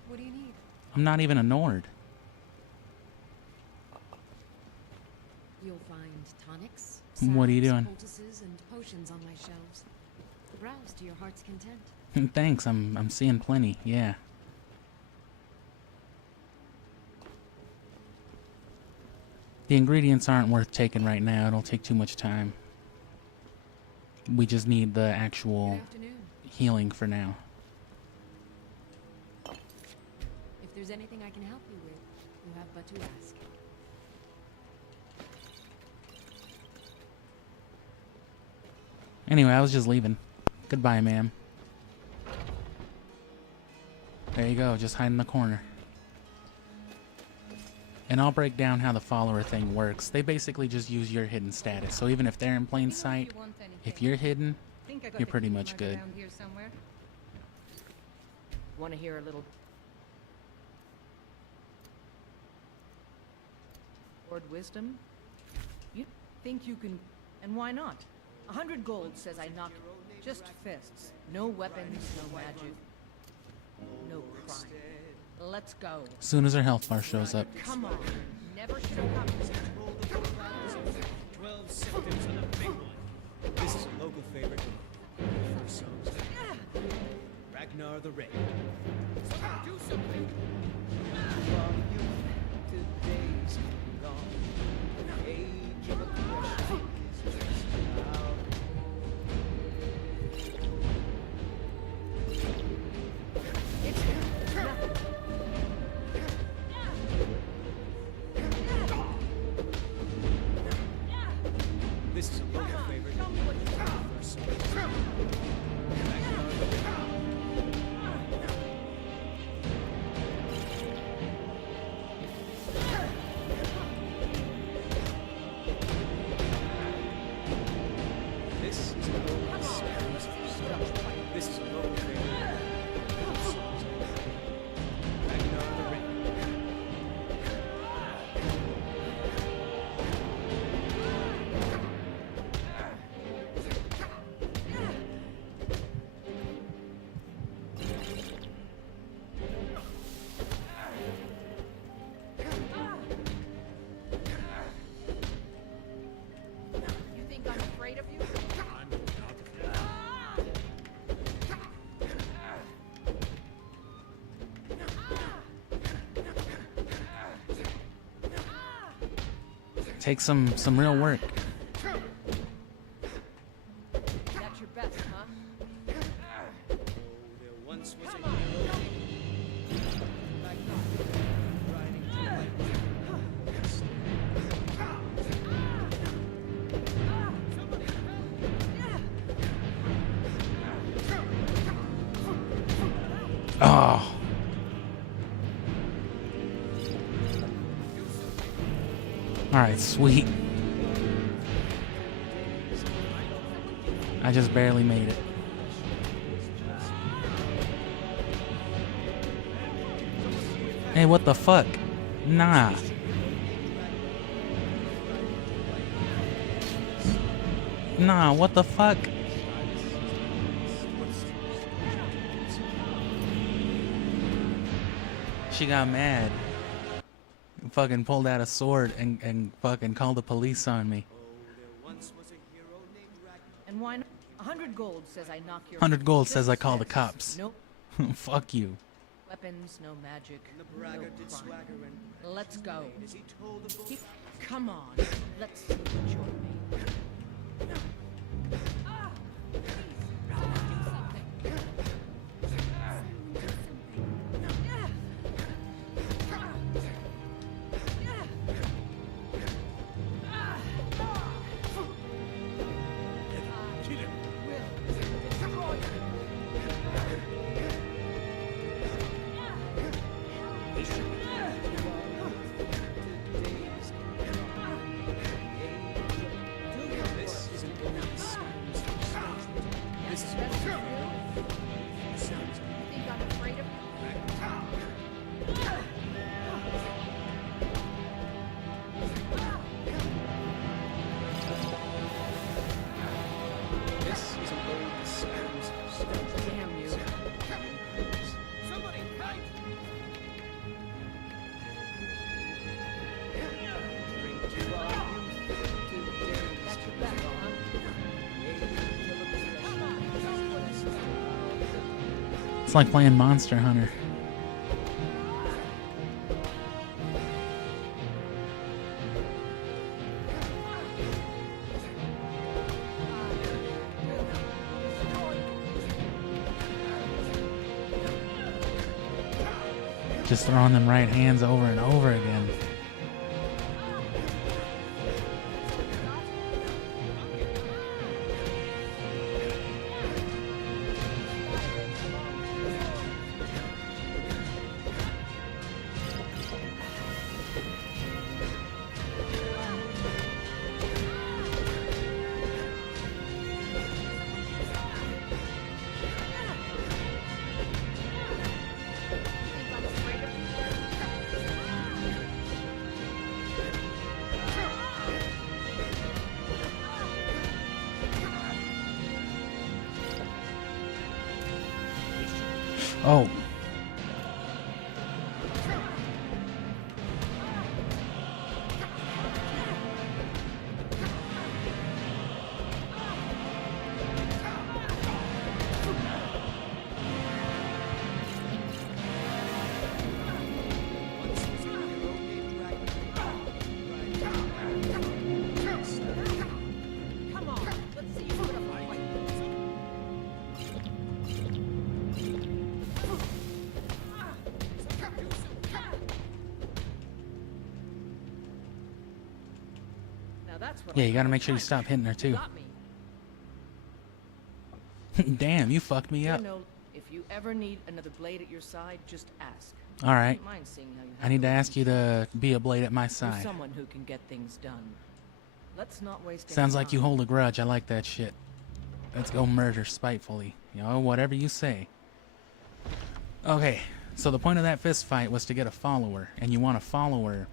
What do you need? I'm not even a Nord. You'll find tonics, What are you salves, doing? poultices, and potions on my shelves. Browse to your heart's content. Thanks, I'm seeing plenty, yeah. The ingredients aren't worth taking right now, it'll take too much time. We just need the actual healing for now. If there's anything I can help you with, you have but to ask. Anyway, I was just leaving. Goodbye, ma'am. There you go, just hide in the corner. And I'll break down how the follower thing works. They basically just use your hidden status. So even if they're in plain sight, if you're hidden, you're pretty much good. Want to hear a little word wisdom? You think you can, and why not? 100 gold says I knock just fists. No weapons, no magic, no crime. Let's go. As soon as her health bar shows up. Come on. Never should have come. 12 symptoms on a big one. This is a local favorite. First songs. Ragnar the Red. Do something. From youth to days gone. Age of aggression is just out. This is a local favorite. First songs. This is a local favorite. This is a local favorite. First songs. Ragnar the Red. You think I'm afraid of you? Takes some real work. That's your best, huh? There once was a hero. Riding to light. Oh. Alright, sweet. I just barely made it. Hey, what the fuck? Nah. Nah, what the fuck? She got mad. Fucking pulled out a sword and fucking called the police on me. And why not? 100 gold says I knock your 100 gold says I call the cops. Nope. Fuck you. Weapons, no magic, no braggart did crime. swagger and Let's go. as he told the Keep, come on. Let's see what you're made of. It's like playing Monster Hunter. Just throwing them right hands over and over again. Oh. Yeah, you gotta make sure you stop hitting her too. Damn, you fucked me up. If you ever need another blade at your side, just ask. All right. I don't mind seeing how you I need to handle ask you to be a blade at my You're side. someone who can get things done. Let's not waste any Sounds like time. you hold a grudge. I like that shit. Let's go murder spitefully. You know, whatever you say. Okay, so the point of that fist fight was to get a follower, and you want a follower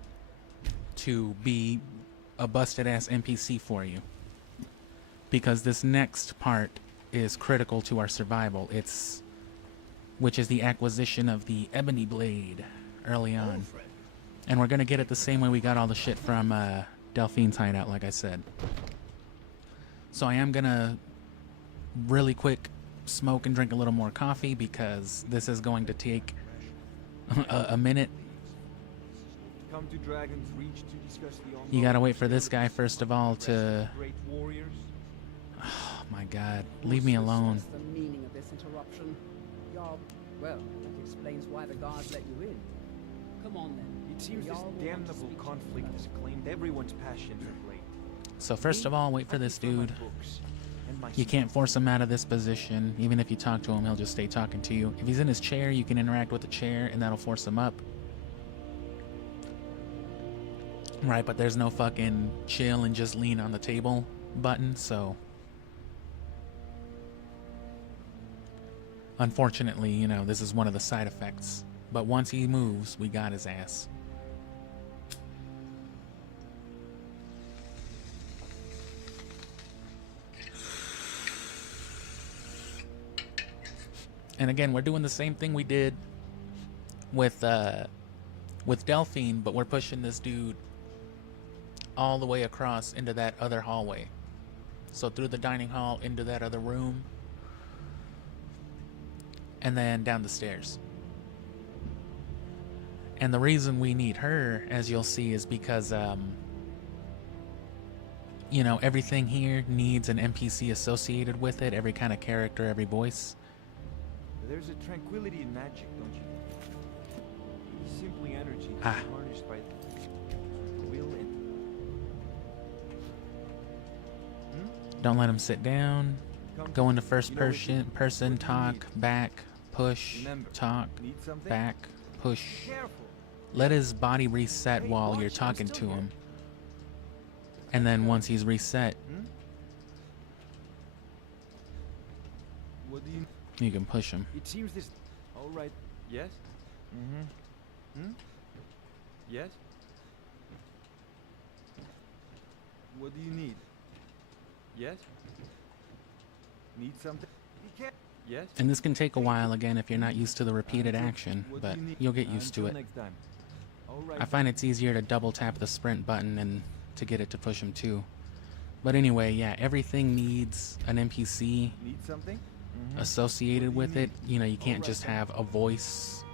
to be a busted ass NPC for you, because this next part is critical to our survival. Which is the acquisition of the ebony blade early on, and we're gonna get it the same way we got all the shit from Delphine's hideout, like I said. So I am gonna really quick smoke and drink a little more coffee, because this is going to take a minute. Come to Dragon's Reach to discuss the You gotta wait for this guy first of all to... great warriors. Oh my god, leave me alone. What's the meaning of this interruption? Well, that explains why the guards let you in. Come on then. It seems this damnable conflict has claimed everyone's passions of late. So first of all, wait for this dude. You can't force him out of this position. Even if you talk to him, he'll just stay talking to you. If he's in his chair, you can interact with the chair, and that'll force him up. Right, but there's no fucking chill and just lean on the table button, so... Unfortunately, you know, this is one of the side effects. But once he moves, we got his ass. And again, we're doing the same thing we did with Delphine, but we're pushing this dude all the way across into that other hallway. So through the dining hall, into that other room, and then down the stairs. And the reason we need her, as you'll see, is because, you know, everything here needs an NPC associated with it, every kind of character, every voice. There's a tranquility in magic, don't you think? Simply energy harnessed by will and... Don't let him sit down. Go into first person, talk, back, push, talk, back, push. Let his body reset while you're talking to him. And then once he's reset, What do you... you can push him. It seems this... All right. Yes? Yes? What do you need? Yes? Need something? You can't... Yes? And this can take a while, again, if you're not used to the repeated action, but you'll get used to it. Next time. All right. I find it's easier to double tap the sprint button and to get it to push him too. But anyway, yeah, everything needs an NPC. Need something? associated with it. You know, you can't just have a voice.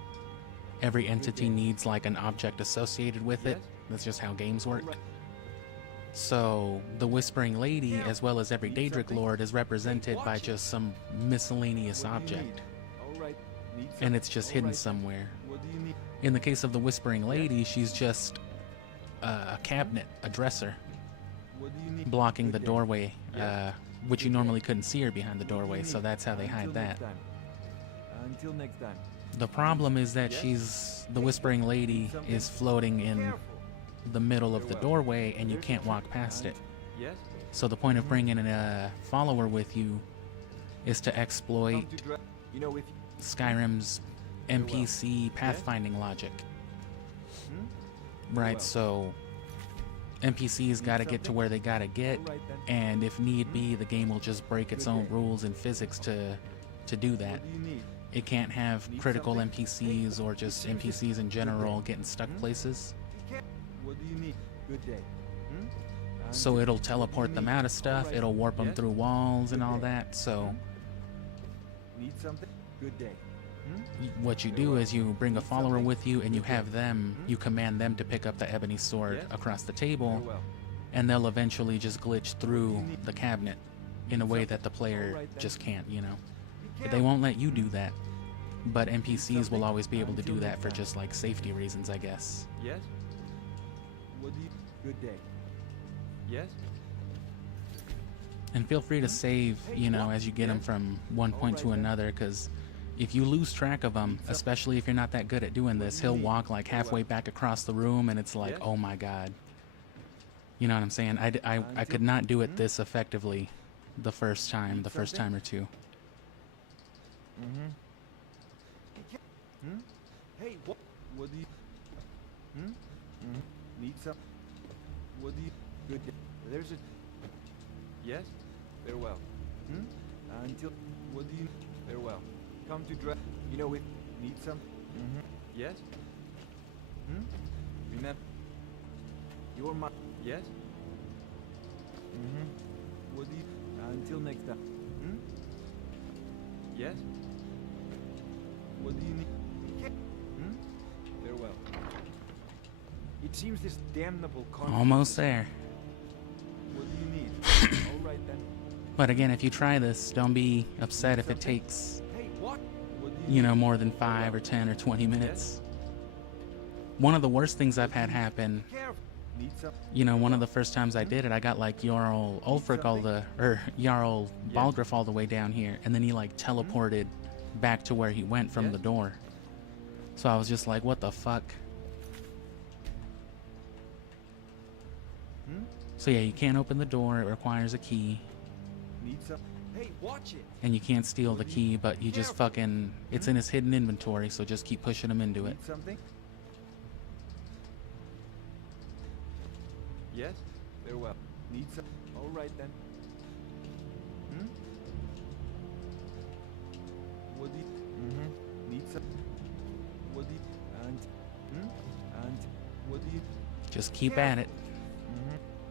Every entity needs like an object associated with it. That's just how games work. So the Whispering Lady, as well as every Daedric Lord, is represented by just some miscellaneous object. And it's just hidden somewhere. In the case of the Whispering Lady, she's just a cabinet, a dresser, blocking the doorway, which you normally couldn't see her behind the doorway, so that's how they hide that. Until next time. The problem is that the Whispering Lady is floating in the middle of the doorway and you can't walk past it. So the point of bringing a follower with you is to exploit Skyrim's NPC pathfinding logic. Right, so NPCs gotta get to where they gotta get, and if need be, the game will just break its own rules and physics to do that. It can't have critical NPCs or just NPCs in general getting stuck places. What do you need? Good day. So it'll teleport them out of stuff, it'll warp them through walls and all that, so Need something? Good day. what you do is you bring a follower with you and you have them, you command them to pick up the ebony sword across the table, and they'll eventually just glitch through the cabinet in a way that the player just can't, you know. They won't let you do that, but NPCs will always be able to do that for just like safety reasons, I guess. Yes? What do you... Good day. Yes? And feel free to save, you know, as you get them from one point to another, because if you lose track of him, especially if you're not that good at doing this, he'll walk like halfway back across the room and it's like, oh my god. You know what I'm saying? I could not do it this effectively the first time or two. Hey, what do you... Need some... What do you... Good day. There's a... Yes? Farewell. Until... What do you... Farewell. Come to dress... You know, if... Need some... Yes? Remember... You're my... Yes? What do you... Until next time. Yes? What do you need? Farewell. It seems this damnable... Almost there. What do you need? All right then. But again, if you try this, don't be upset if it takes, Hey, what? you know, more than 5 or 10 or 20 minutes. One of the worst things I've had happen, you know, one of the first times I did it, I got like Jarl Ulfric Jarl Balgruuf all the way down here, and then he like teleported back to where he went from the door. So I was just like, what the fuck? So yeah, you can't open the door, it requires a key. Need some... Hey, watch it. And you can't steal the key, but you just fucking... It's in his hidden inventory, so just keep pushing him into it. Need something? Yes? Farewell. Need some... All right then. What do you... Need some... What do you... And... What do you... Just keep at it.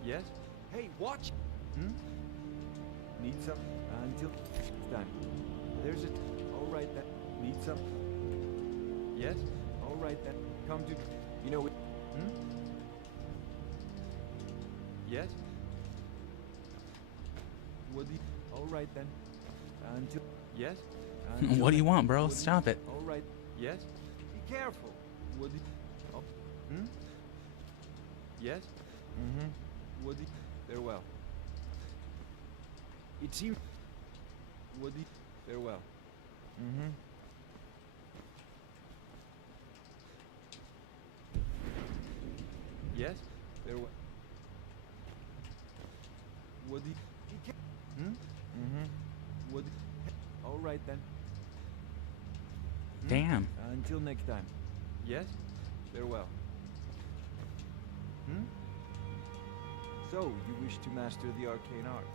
Yes? Hey, watch! Need some? Until... Done. There's it. All right then. Need some? Yes? All right then. Come to... You know it... Yes? What do you... All right then. Until... Yes? What do you want, bro? Stop it. All right. Yes? Be careful. What do you... Oh. Yes? What do you... Farewell. It seems... What do you... Farewell. Yes? Farewell. What do you... What do you... All right then. Damn. Until next time. Yes? Farewell. So, you wish to master the arcane arts?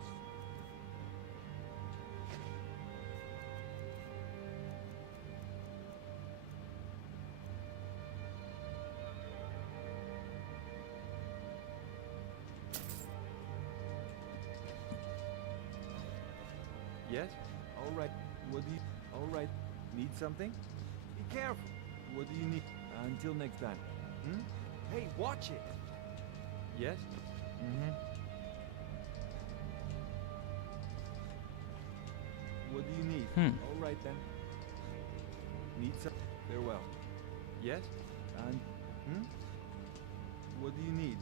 Yes? All right. What do you... Alright. Need something? Be careful. What do you need? Until next time. Hmm? Hey, watch it! Yes? Mm-hmm. What do you need? Alright then. Need some... Farewell. Yes? And... What do you need?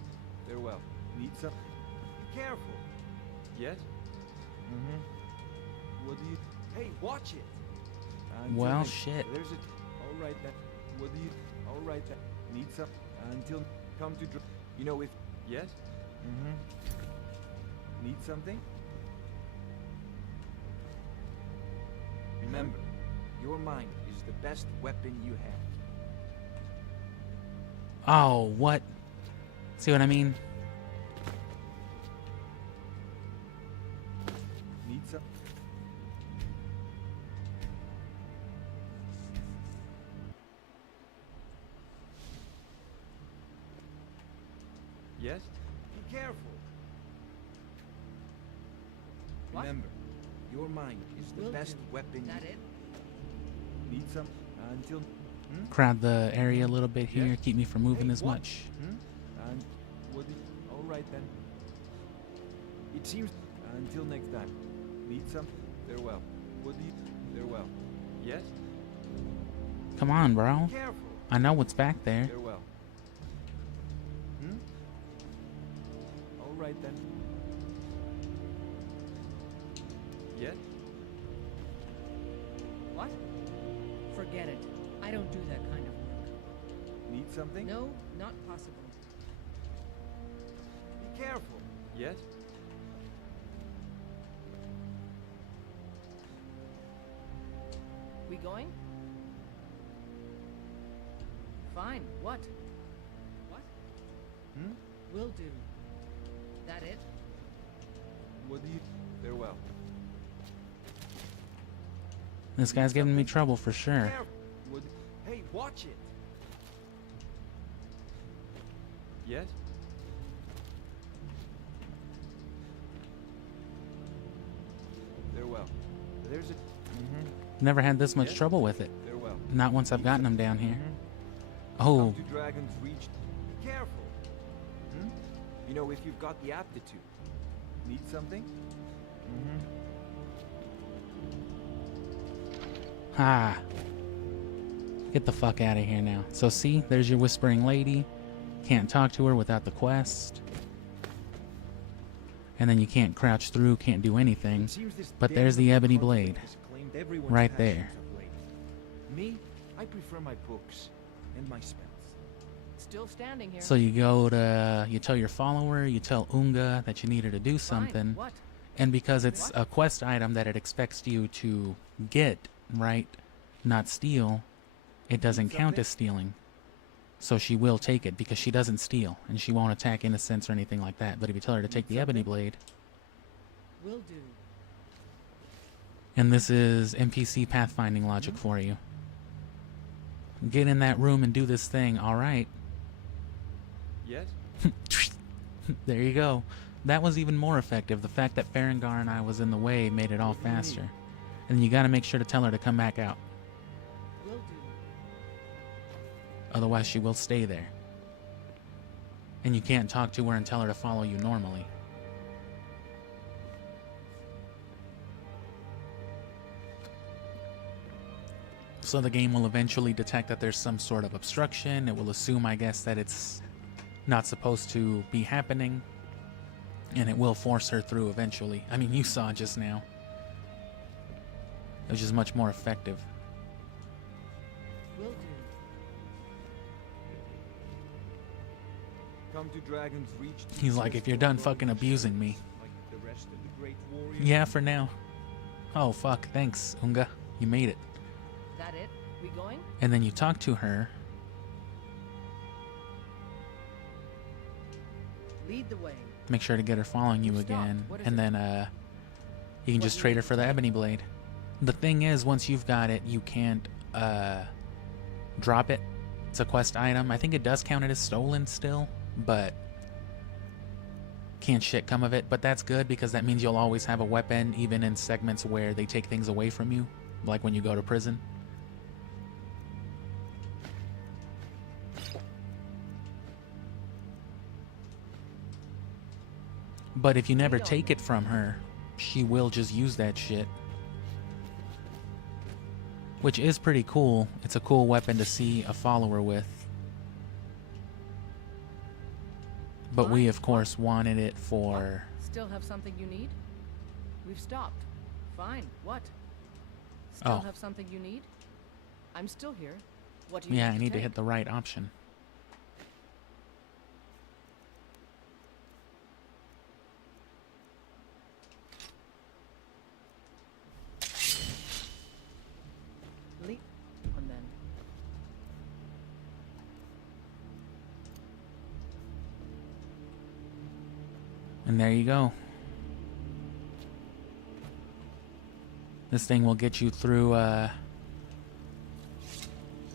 Farewell. Need some... Be careful. Yes? What do you... Hey, watch it! Well, shit. There's a... Alright then. What do you... Alright then. Need some... Until... Come to... You know if... Yes? Need something? Remember, your mind is the best weapon you have. Oh, what? See what I mean? Need some? Yes? Be careful. What? Remember, your mind is the Will best do. weapon That you it? Need some? Until... Crowd the area a little bit here. Yes? Keep me from moving Hey, as what? much. And what do you... Alright then. It seems... Until next time. Need some? Farewell. What do you... Farewell. Yes? Come on, bro. Careful. I know what's back there. Farewell. Alright then. Yes? What? Forget it. I don't do that kind of work. Need something? No, not possible. Be careful. Yes? We going? Fine. What? What? Will do. That it? What do you... Farewell. This guy's giving me trouble for sure. Careful. What... Hey, watch it. Yes? Farewell. There's a... Never had this much Yes? trouble with it. Farewell. Not once I've gotten him down here. Oh, Come to Dragon's Reach. Be careful. You know, if you've got the aptitude. Need something? ha. Get the fuck out of here now. So see, there's your whispering lady. Can't talk to her without the quest. And then you can't crouch through, can't do anything. It seems this But damn there's the little ebony conflict blade. has claimed everyone's Right passions there. of late. Me, I prefer my books and my spells. Still standing here. So you go to, you tell your follower, you tell Unga that you need her to do something. What? And because it's a quest item that it expects you to get, right, not steal, it doesn't count as stealing. So she will take it because she doesn't steal and she won't attack innocents or anything like that. But if you tell her to take the ebony blade, Will do. and this is NPC pathfinding logic for you. Get in that room and do this thing, alright. Yes? There you go. That was even more effective. The fact that Berengar and I was in the way made it all faster. And you gotta make sure to tell her to come back out. Will do. Otherwise she will stay there. And you can't talk to her and tell her to follow you normally. So the game will eventually detect that there's some sort of obstruction. It will assume, I guess, that it's not supposed to be happening. And it will force her through eventually. I mean, you saw just now. It was just much more effective. Will do. Come to Dragon's Reach. He's like, if you're done fucking abusing me. Like the rest of the great warriors. Yeah, for now. Oh, fuck. Thanks, Unga. You made it. That it? We going? And then you talk to her. Lead the way. Make sure to get her following you again. And then, you can just trade her for the ebony blade. The thing is, once you've got it, you can't, drop it. It's a quest item. I think it does count it as stolen still, but can't shit come of it. But that's good because that means you'll always have a weapon, even in segments where they take things away from you. like when you go to prison. But if you never take it from her, she will just use that shit. Which is pretty cool. It's a cool weapon to see a follower with. But we, of course, wanted it for... Still have something you need? We've stopped. Fine. What? Still have something you need? I'm still here. What do you Yeah, I need to hit the right option. And then. And there you go. This thing will get you through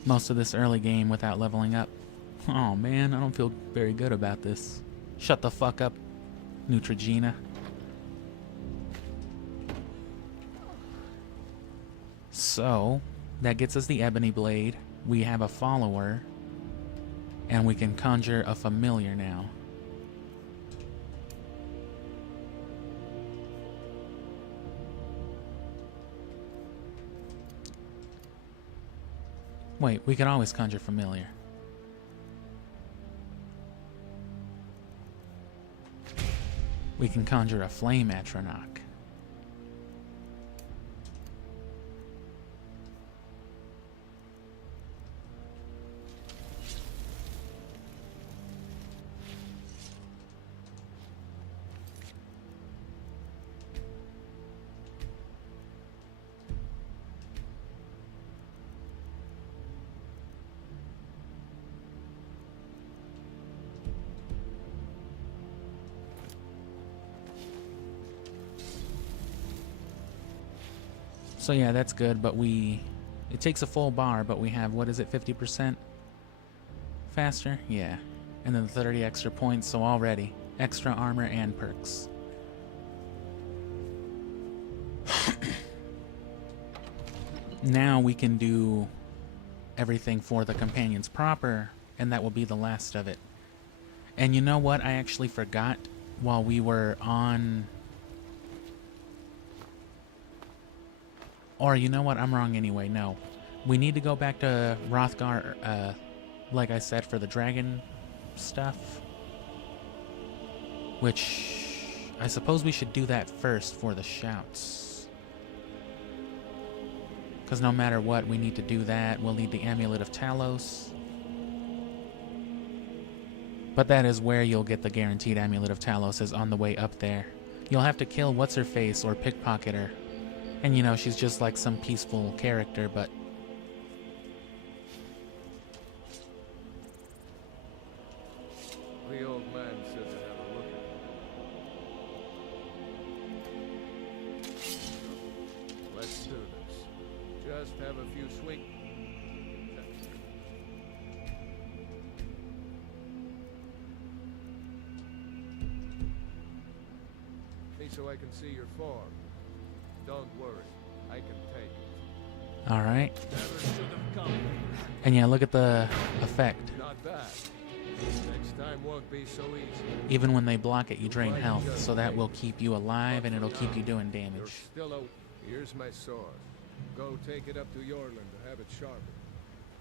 most of this early game without leveling up. Oh man, I don't feel very good about this. Shut the fuck up, Neutrogena. So, that gets us the Ebony Blade. We have a follower. And we can conjure a familiar now. Wait, we can always conjure familiar. We can conjure a flame Atronach. So yeah, that's good, but it takes a full bar, but we have, what is it, 50% faster? Yeah. And then 30 extra points, so already, extra armor and perks. Now we can do everything for the companions proper, and that will be the last of it. And you know what, I actually forgot while we were on... Or you know what? I'm wrong anyway. No. We need to go back to Hrothgar, like I said, for the dragon stuff. Which I suppose we should do that first for the shouts. Because no matter what, we need to do that. We'll need the Amulet of Talos. But that is where you'll get the guaranteed Amulet of Talos, is on the way up there. You'll have to kill What's-Her-Face or pickpocket her. And you know, she's just like some peaceful character, but... The old man said to have a look at it. Let's do this. Just have a few sweet... Hey, so I can see your form. Don't worry, I can take it. Alright. And yeah, look at the effect. Not bad. Next time won't be so easy. Even when they block it, you drain health, so that will keep you alive and it'll keep you doing damage. Here's my sword. Go take it up to Yorland to have it sharpened.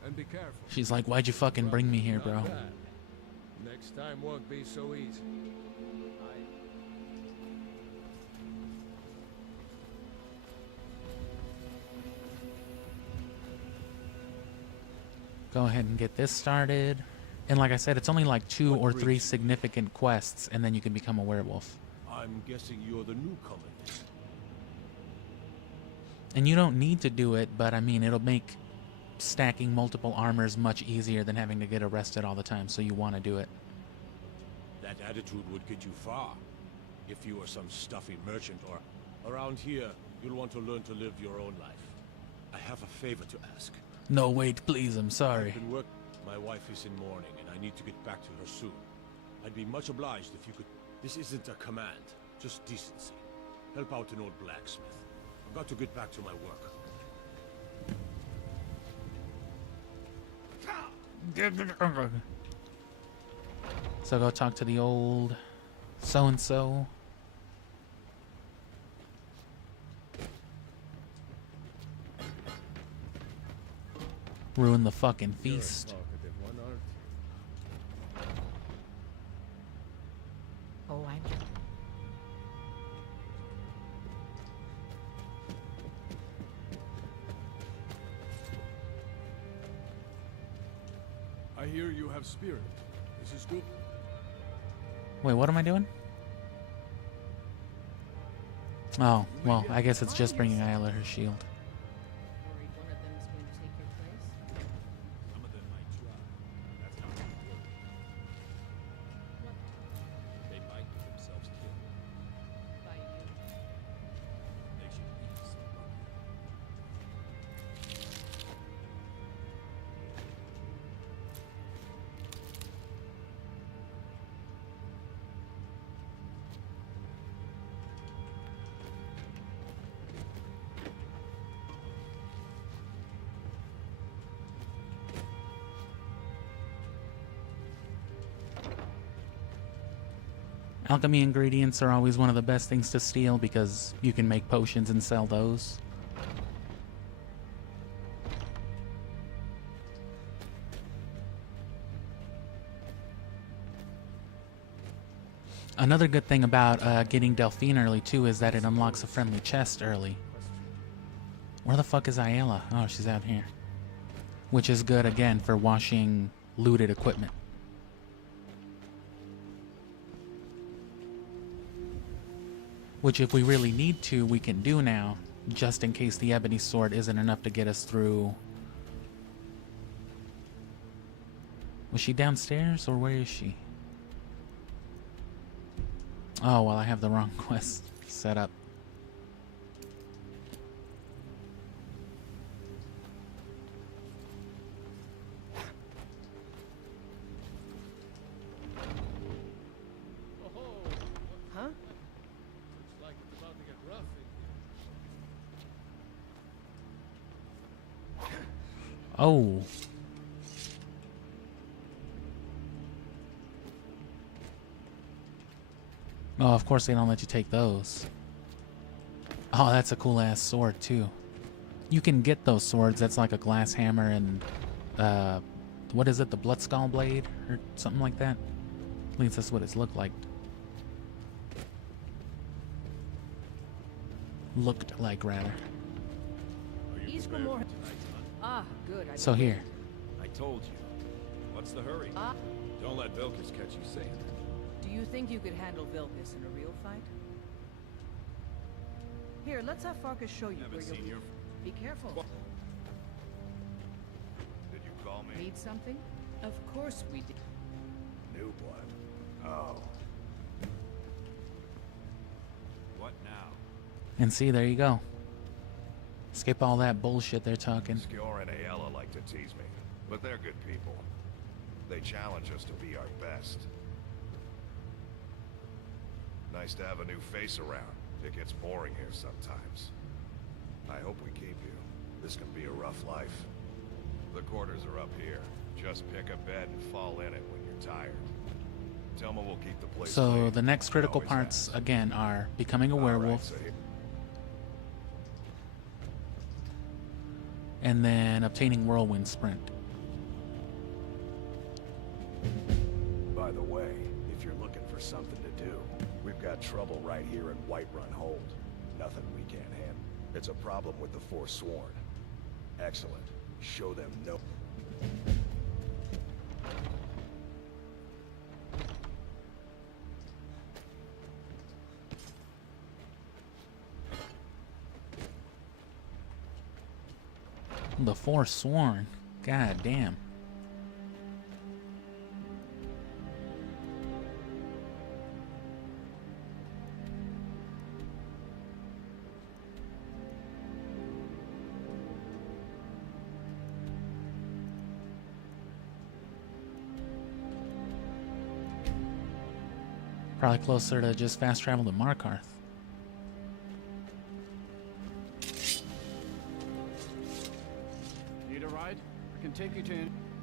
And be careful. She's like, why'd you fucking bring me here, bro? Next time won't be so easy. Go ahead and get this started. And like I said, it's only like 2 or 3 significant quests, and then you can become a werewolf. I'm guessing you're the newcomer. And you don't need to do it, but I mean, it'll make stacking multiple armors much easier than having to get arrested all the time, so you want to do it. That attitude would get you far. If you were some stuffy merchant, or around here, you'll want to learn to live your own life. I have a favor to ask. No, wait, please, I'm sorry. My wife is in mourning, and I need to get back to her soon. I'd be much obliged if you could... This isn't a command, just decency. Help out an old blacksmith. I've got to get back to my work. So go talk to the old so-and-so. Ruin the fucking feast. Oh, I'm... I hear you have spirit. This is good. Wait, what am I doing? Oh, well, I guess it's just bringing Ayla her shield. Worried one of them is going to take your place? Some of them might try. That's not my worry. They might get themselves killed. By you. They should be somebody. Alchemy ingredients are always one of the best things to steal because you can make potions and sell those. Another good thing about getting Delphine early too is that it unlocks a friendly chest early. Where the fuck is Ayla? Oh, she's out here. Which is good again for washing looted equipment. Which if we really need to, we can do now, just in case the ebony sword isn't enough to get us through. Was she downstairs, or where is she? Oh, well, I have the wrong quest set up. Huh? Looks like it's about to get rough in here. Oh. Oh, of course they don't let you take those. Oh, that's a cool ass sword too. You can get those swords. That's like a glass hammer and what is it? The blood skull blade or something like that. At least that's what it's looked like. Looked like rather. East Gomorrah. Ah, good. So here. I told you. What's the hurry? Ah. Don't let Vilkas catch you saying that. Do you think you could handle Vilkas in a real fight? Here, let's have Farkas show you where you'll... Be careful. Did you call me? Need something? Of course we did. New blood. Oh. What now? And see, there you go. Skip all that bullshit they're talking. Skjor and Ayala like to tease me, but they're good people. They challenge us to be our best. Nice to have a new face around. It gets boring here sometimes. I hope we keep you. This can be a rough life. The quarters are up here. Just pick a bed and fall in it when you're tired. Tell me we'll keep the place So clean. the next critical Always parts, has. again, are becoming a werewolf. All right, so And then obtaining whirlwind sprint. by the way, if you're looking for something to do, we've got trouble right here in Whiterun Hold. Nothing we can't handle. It's a problem with the Forsworn. Excellent. Show them no... The Forsworn. God damn. Probably closer to just fast travel to Markarth. Need a ride? I can take you to...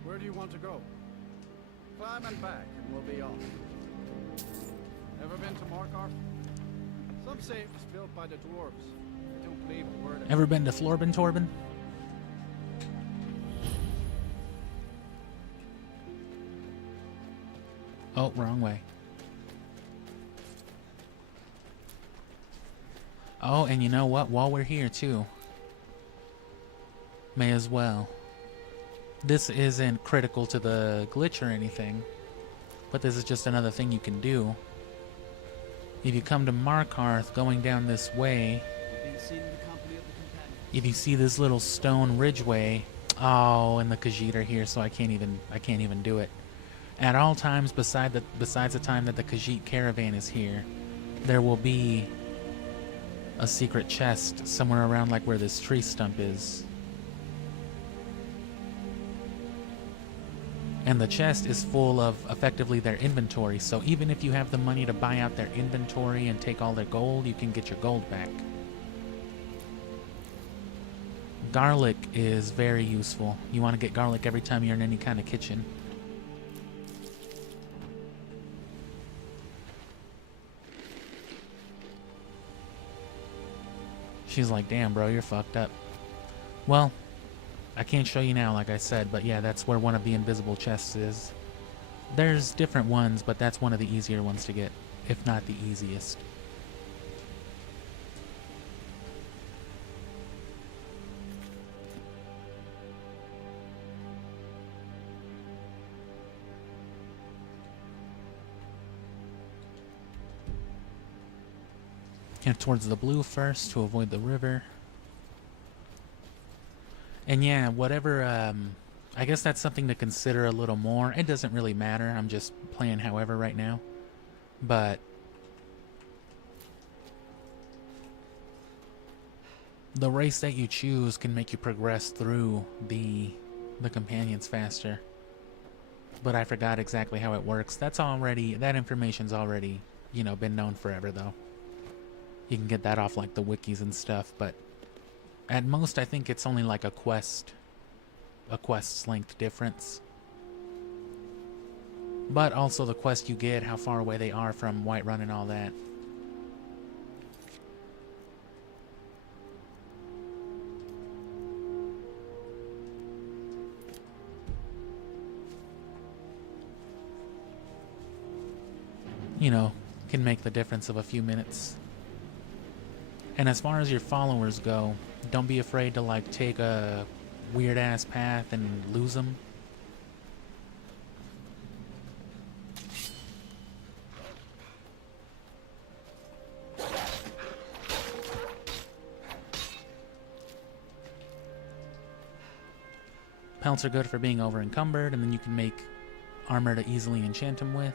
Where Where do you want to go? Climb and back, and we'll be off. Ever been to Markarth? Some say it was built by the dwarves. I don't believe a word of it. Ever been to Florbin Torbin? Oh, wrong way. Oh, and you know what? While we're here too, may as well. This isn't critical to the glitch or anything, but this is just another thing you can do. If you come to Markarth going down this way, if you see this little stone ridgeway, oh, and the Khajiit are here, so I can't even do it. At all times besides the time that the Khajiit caravan is here, there will be a secret chest somewhere around like where this tree stump is. And the chest is full of effectively their inventory, so even if you have the money to buy out their inventory and take all their gold, you can get your gold back. Garlic is very useful. You want to get garlic every time you're in any kind of kitchen. She's like, damn, bro, you're fucked up. Well, I can't show you now, like I said, but yeah, that's where one of the invisible chests is. There's different ones, but that's one of the easier ones to get, if not the easiest. Head towards the blue first to avoid the river. And yeah, whatever, I guess that's something to consider a little more. It doesn't really matter, I'm just playing however right now. But the race that you choose can make you progress through the companions faster. But I forgot exactly how it works. That information's already, you know, been known forever though. You can get that off like the wikis and stuff, but at most I think it's only like a quest's length difference. But also the quest you get, how far away they are from Whiterun and all that. You know, can make the difference of a few minutes. And as far as your followers go, don't be afraid to like take a weird ass path and lose them. Pelts are good for being over encumbered, and then you can make armor to easily enchant them with.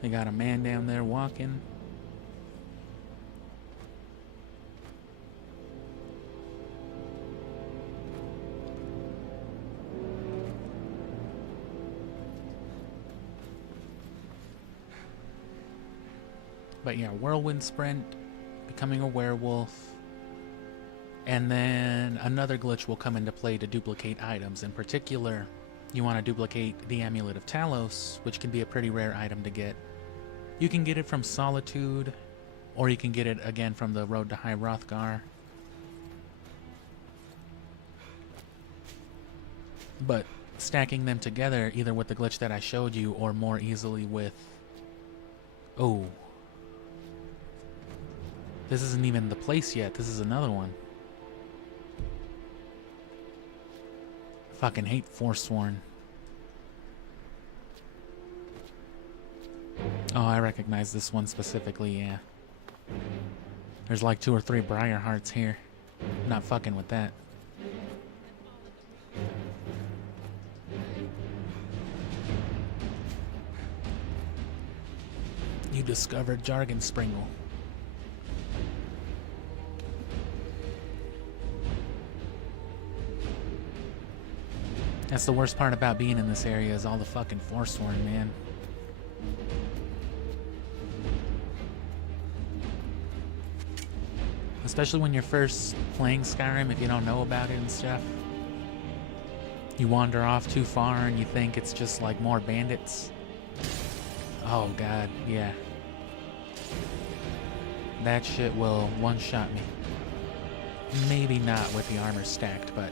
They got a man down there walking. But yeah, whirlwind sprint, becoming a werewolf, and then another glitch will come into play to duplicate items. In particular, you want to duplicate the Amulet of Talos, which can be a pretty rare item to get. You can get it from Solitude, or you can get it again from the Road to High Hrothgar. But stacking them together, either with the glitch that I showed you, or more easily with... Oh. This isn't even the place yet, this is another one. Fucking hate Forsworn. Oh, I recognize this one specifically, yeah. There's like 2 or 3 Briar Hearts here. Not fucking with that. You discovered Jargon Springle. That's the worst part about being in this area is all the fucking Forsworn, man. Especially when you're first playing Skyrim, if you don't know about it and stuff. You wander off too far and you think it's just like more bandits. Oh god, yeah. That shit will one-shot me. Maybe not with the armor stacked, but...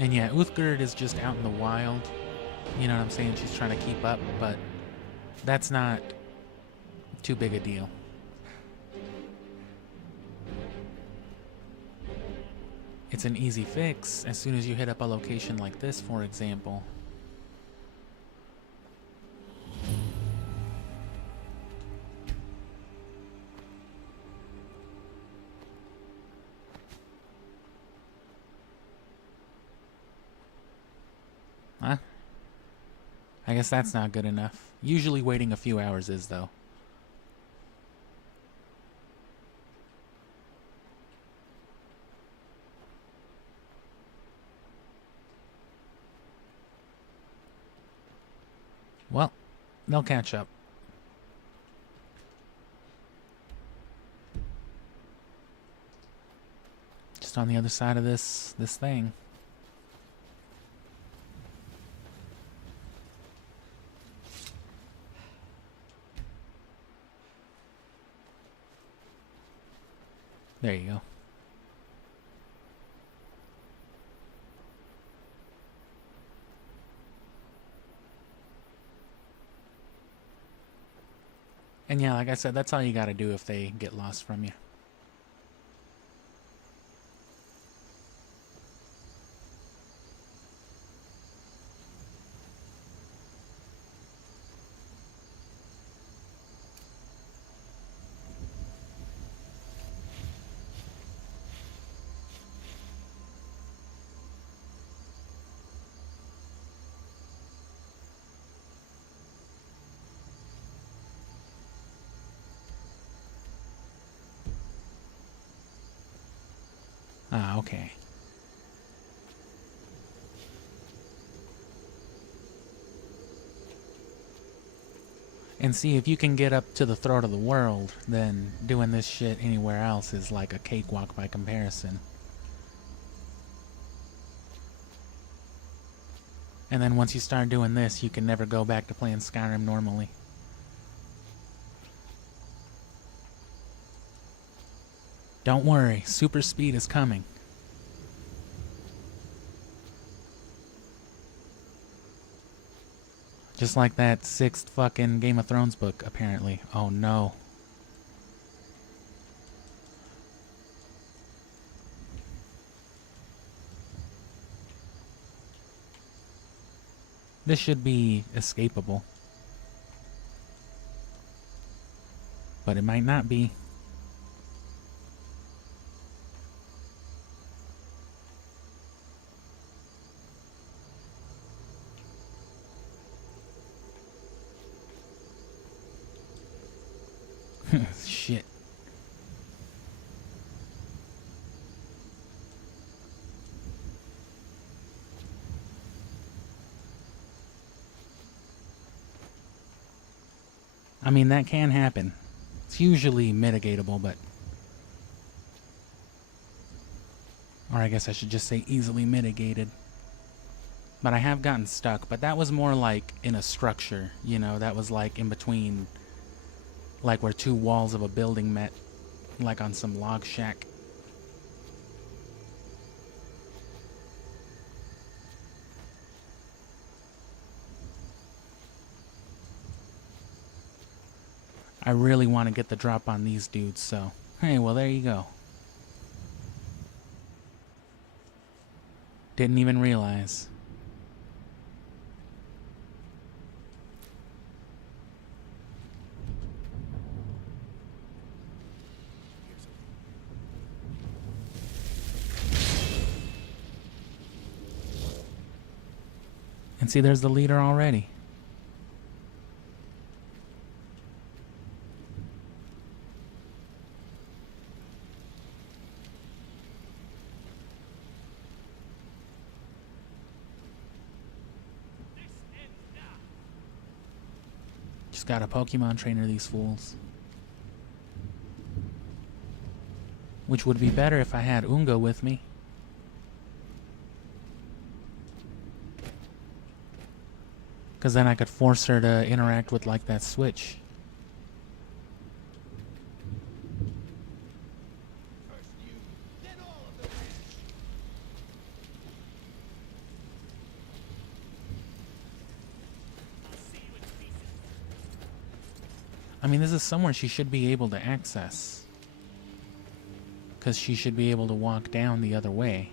And yeah, Uthgerd is just out in the wild. You know what I'm saying? She's trying to keep up, but that's not too big a deal. It's an easy fix as soon as you hit up a location like this, for example. Huh? I guess that's not good enough. Usually waiting a few hours is, though. Well, they'll catch up. Just on the other side of this thing. There you go. And yeah, like I said, that's all you gotta do if they get lost from you. Ah, okay. And see, if you can get up to the throat of the world, then doing this shit anywhere else is like a cakewalk by comparison. And then once you start doing this, you can never go back to playing Skyrim normally. Don't worry, super speed is coming. Just like that 6th fucking Game of Thrones book, apparently. Oh no. This should be escapable. But it might not be. Shit. I mean, that can happen. It's usually mitigatable, but... Or I guess I should just say easily mitigated. But I have gotten stuck, but that was more like in a structure, you know, that was like in between, like where two walls of a building met, like on some log shack. I really want to get the drop on these dudes, so... Hey, well, there you go. Didn't even realize. And see, there's the leader already. Just got a Pokemon trainer, these fools. Which would be better if I had Unga with me. Because then I could force her to interact with, like, that switch. I mean, this is somewhere she should be able to access. Because she should be able to walk down the other way.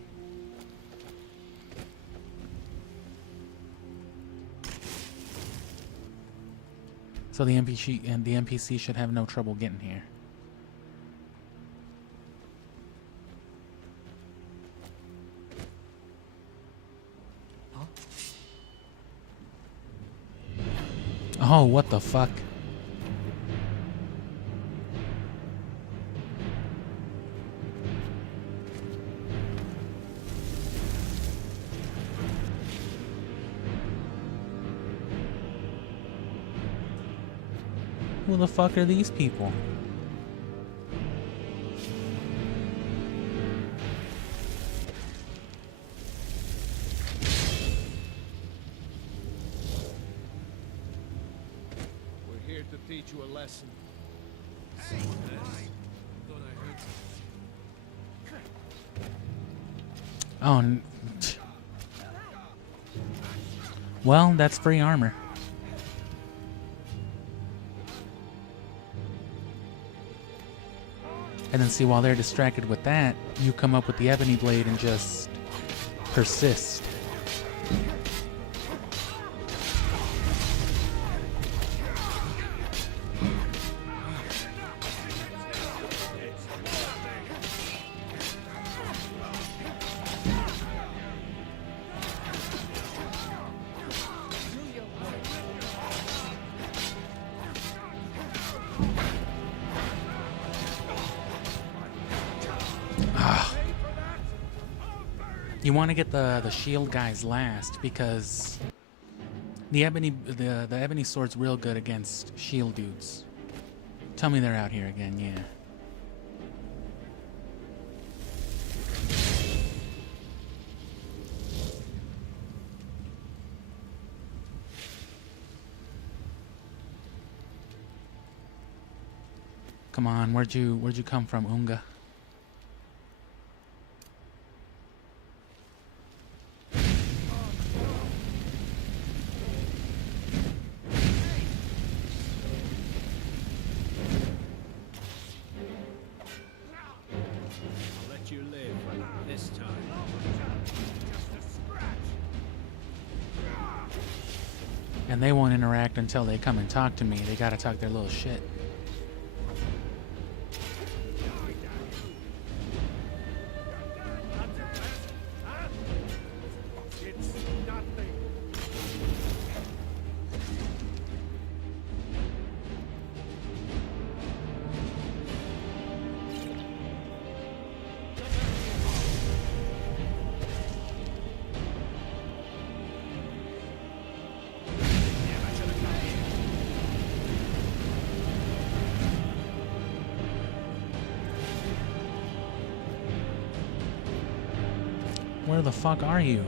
So the NPC should have no trouble getting here. Huh? Oh, what the fuck? Who the fuck are these people? We're here to teach you a lesson. Oh, well, that's free armor. And then see, while they're distracted with that, you come up with the ebony blade and just persist. You want to get the shield guys last because the ebony sword's real good against shield dudes. Tell me they're out here again, yeah. Come on, where'd you come from, Unga? And they won't interact until they come and talk to me. They gotta talk their little shit. Where the fuck are you?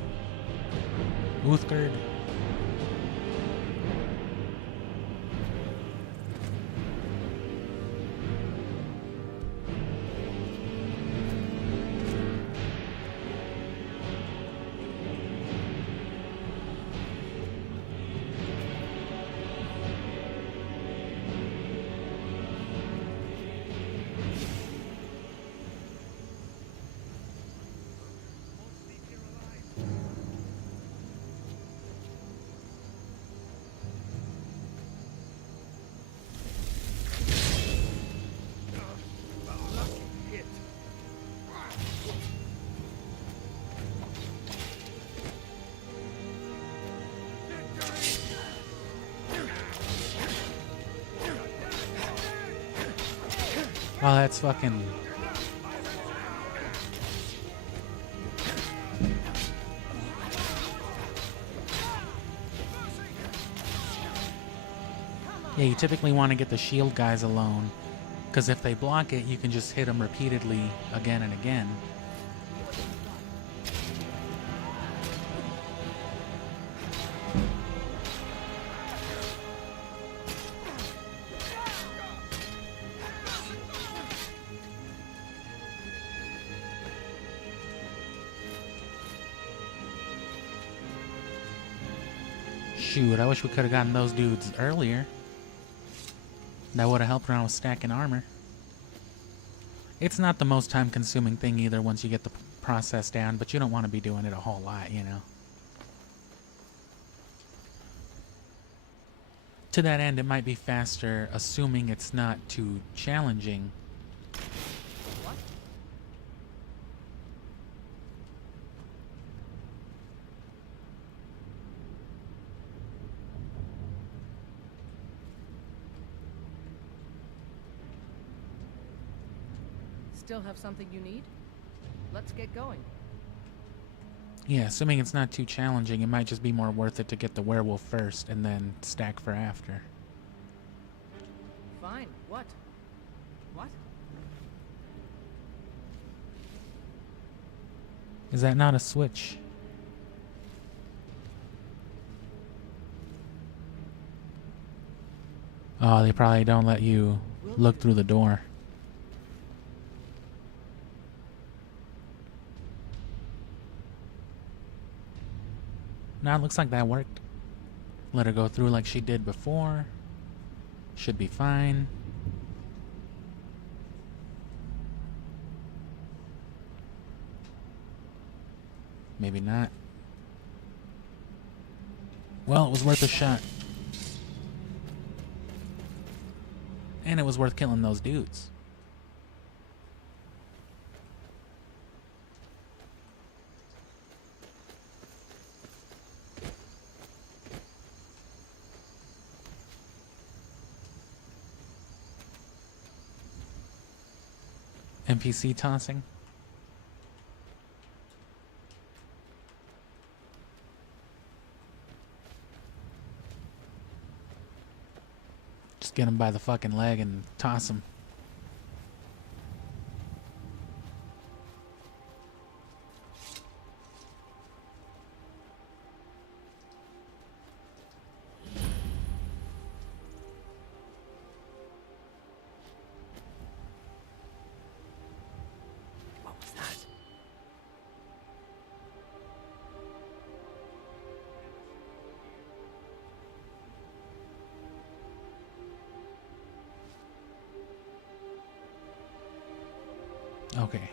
Uthgard? Oh, that's fucking... Yeah, you typically want to get the shield guys alone, because if they block it, you can just hit them repeatedly again and again. Shoot, I wish we could have gotten those dudes earlier. That would have helped around with stacking armor. It's not the most time-consuming thing either once you get the process down, but you don't want to be doing it a whole lot, you know. To that end, it might be faster, assuming it's not too challenging. Still have something you need? Let's get going. Yeah, assuming it's not too challenging, it might just be more worth it to get the werewolf first and then stack for after. Fine. What? What? Is that not a switch? Oh, they probably don't let you look through the door. Nah, it looks like that worked. Let her go through like she did before. Should be fine. Maybe not. Well, it was worth a shot. And it was worth killing those dudes. NPC tossing. Just get him by the fucking leg and toss him. Okay.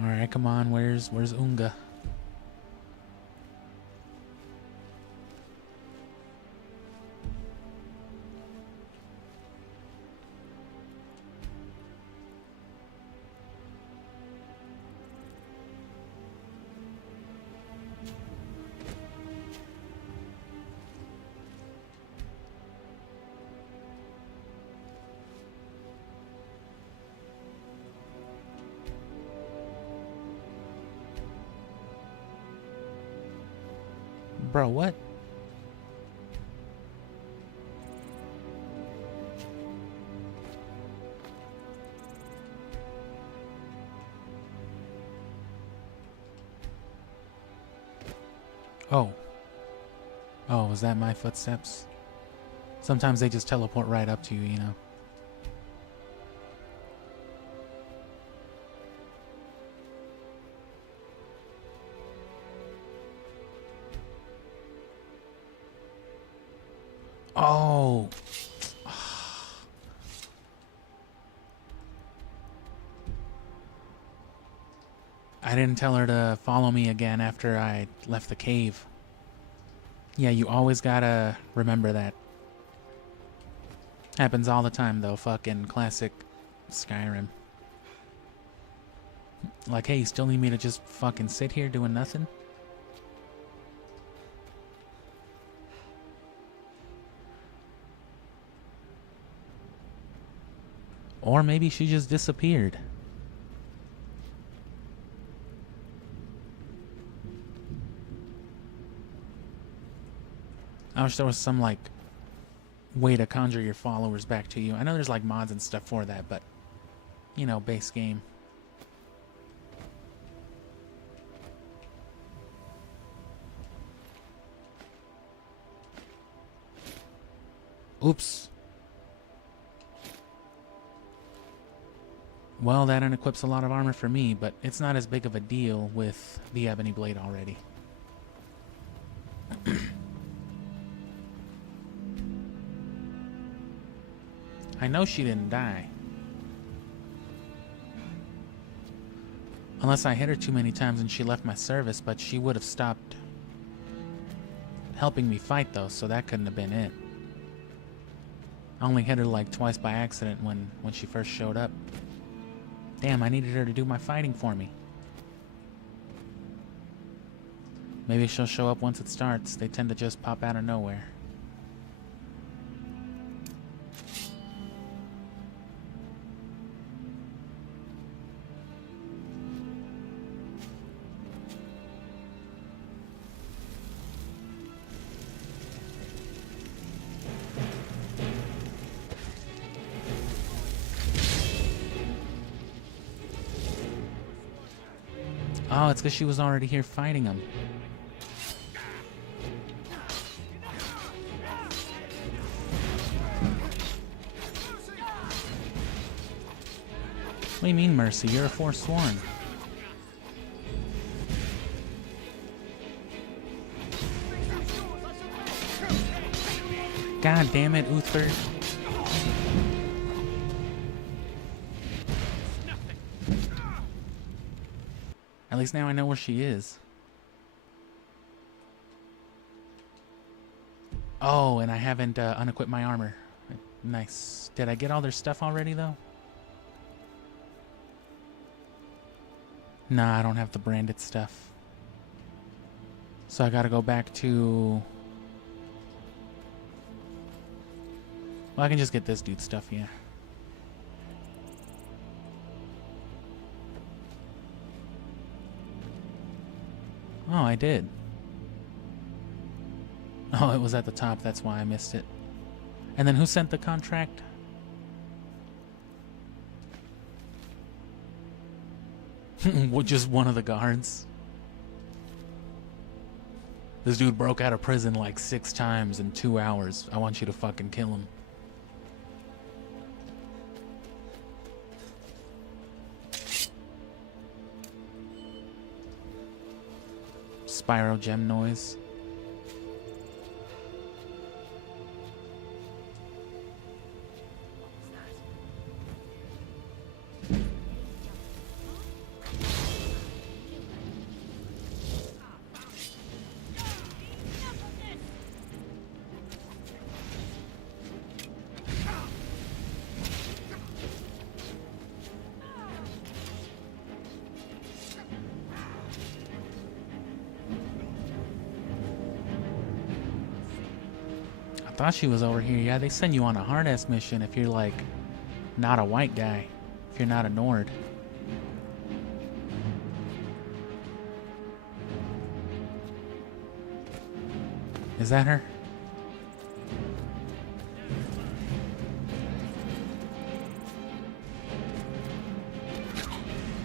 All right, come on. Where's Unga? Bro, what? Oh. Oh, was that my footsteps? Sometimes they just teleport right up to you, you know. Oh. I didn't tell her to follow me again after I left the cave. Yeah, you always gotta remember that. Happens all the time though, fucking classic Skyrim. Like, hey, you still need me to just fucking sit here doing nothing? Or maybe she just disappeared. I wish there was some, like, way to conjure your followers back to you. I know there's, like, mods and stuff for that, but, you know, base game. Oops. Well, that unequips a lot of armor for me, but it's not as big of a deal with the ebony blade already. I know she didn't die. Unless I hit her too many times and she left my service, but she would have stopped helping me fight though, so that couldn't have been it. I only hit her like twice by accident when she first showed up. Damn, I needed her to do my fighting for me. Maybe she'll show up once it starts. They tend to just pop out of nowhere. Oh, it's because she was already here fighting him. What do you mean, Mercy? You're a forsworn. God damn it, Uthberg. At least now I know where she is. Oh, and I haven't unequipped my armor. Nice. Did I get all their stuff already, though? Nah, I don't have the branded stuff. So I gotta go back to... Well, I can just get this dude's stuff, yeah. Oh, I did. Oh, it was at the top, that's why I missed it. And then who sent the contract? Just one of the guards. This dude broke out of prison like 6 times in 2 hours. I want you to fucking kill him. Spyro gem noise. I thought she was over here. Yeah, they send you on a hard-ass mission if you're, like, not a white guy. If you're not a Nord. Is that her?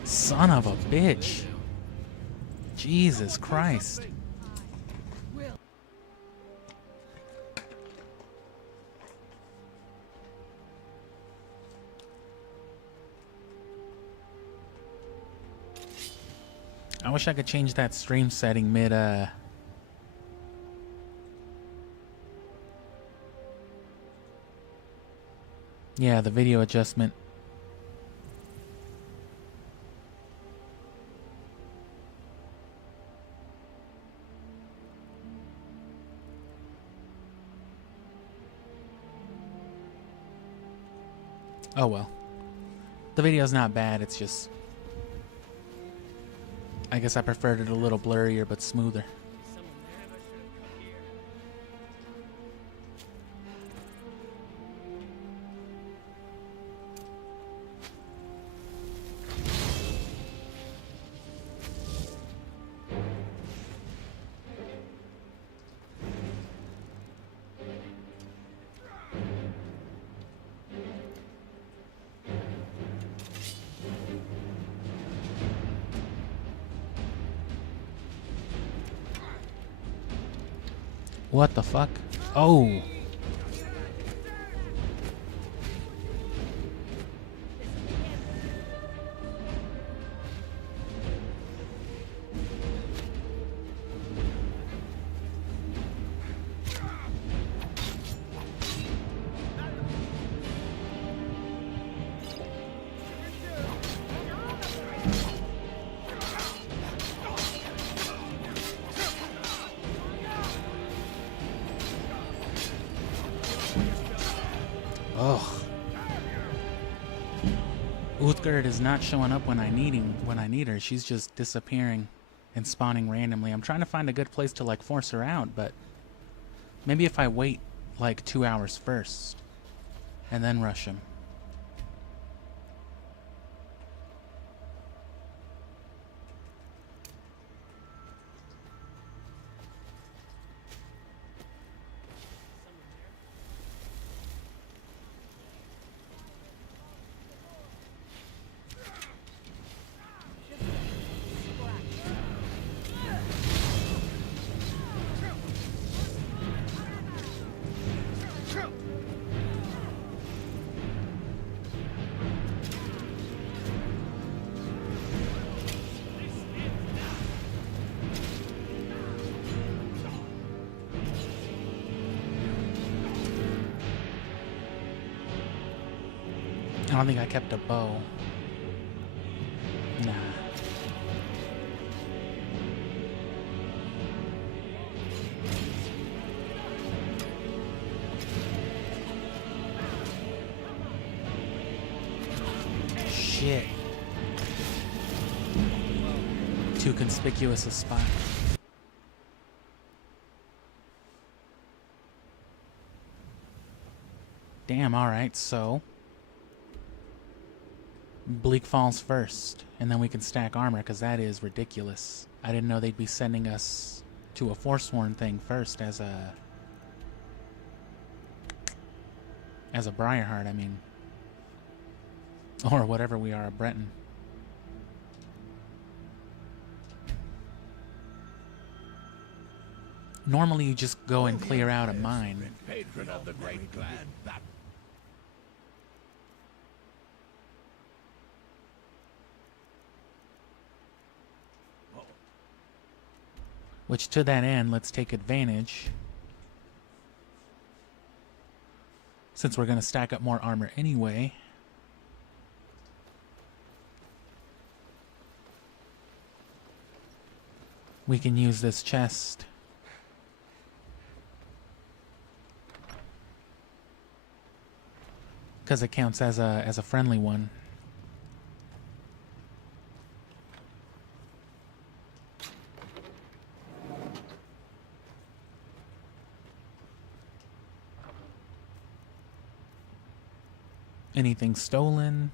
Son of a bitch. Jesus Christ. I wish I could change that stream setting mid, yeah, the video adjustment. Oh well. The video's not bad, it's just... I guess I preferred it a little blurrier but smoother. What the fuck? Oh! Ugh. Uthgerd is not showing up when I need her. She's just disappearing and spawning randomly. I'm trying to find a good place to like force her out, but maybe if I wait like 2 hours first and then rush him. I don't think I kept a bow. Nah. Shit. Too conspicuous a spot. Damn, alright, so Bleak Falls first, and then we can stack armor, because that is ridiculous. I didn't know they'd be sending us to a Forsworn thing first as a Briarheart, I mean. Or whatever we are, a Breton. Normally you just go and clear out a mine. Patron of the great clan. Which, to that end, let's take advantage. Since we're going to stack up more armor anyway. We can use this chest. Because it counts as a friendly one. Anything stolen?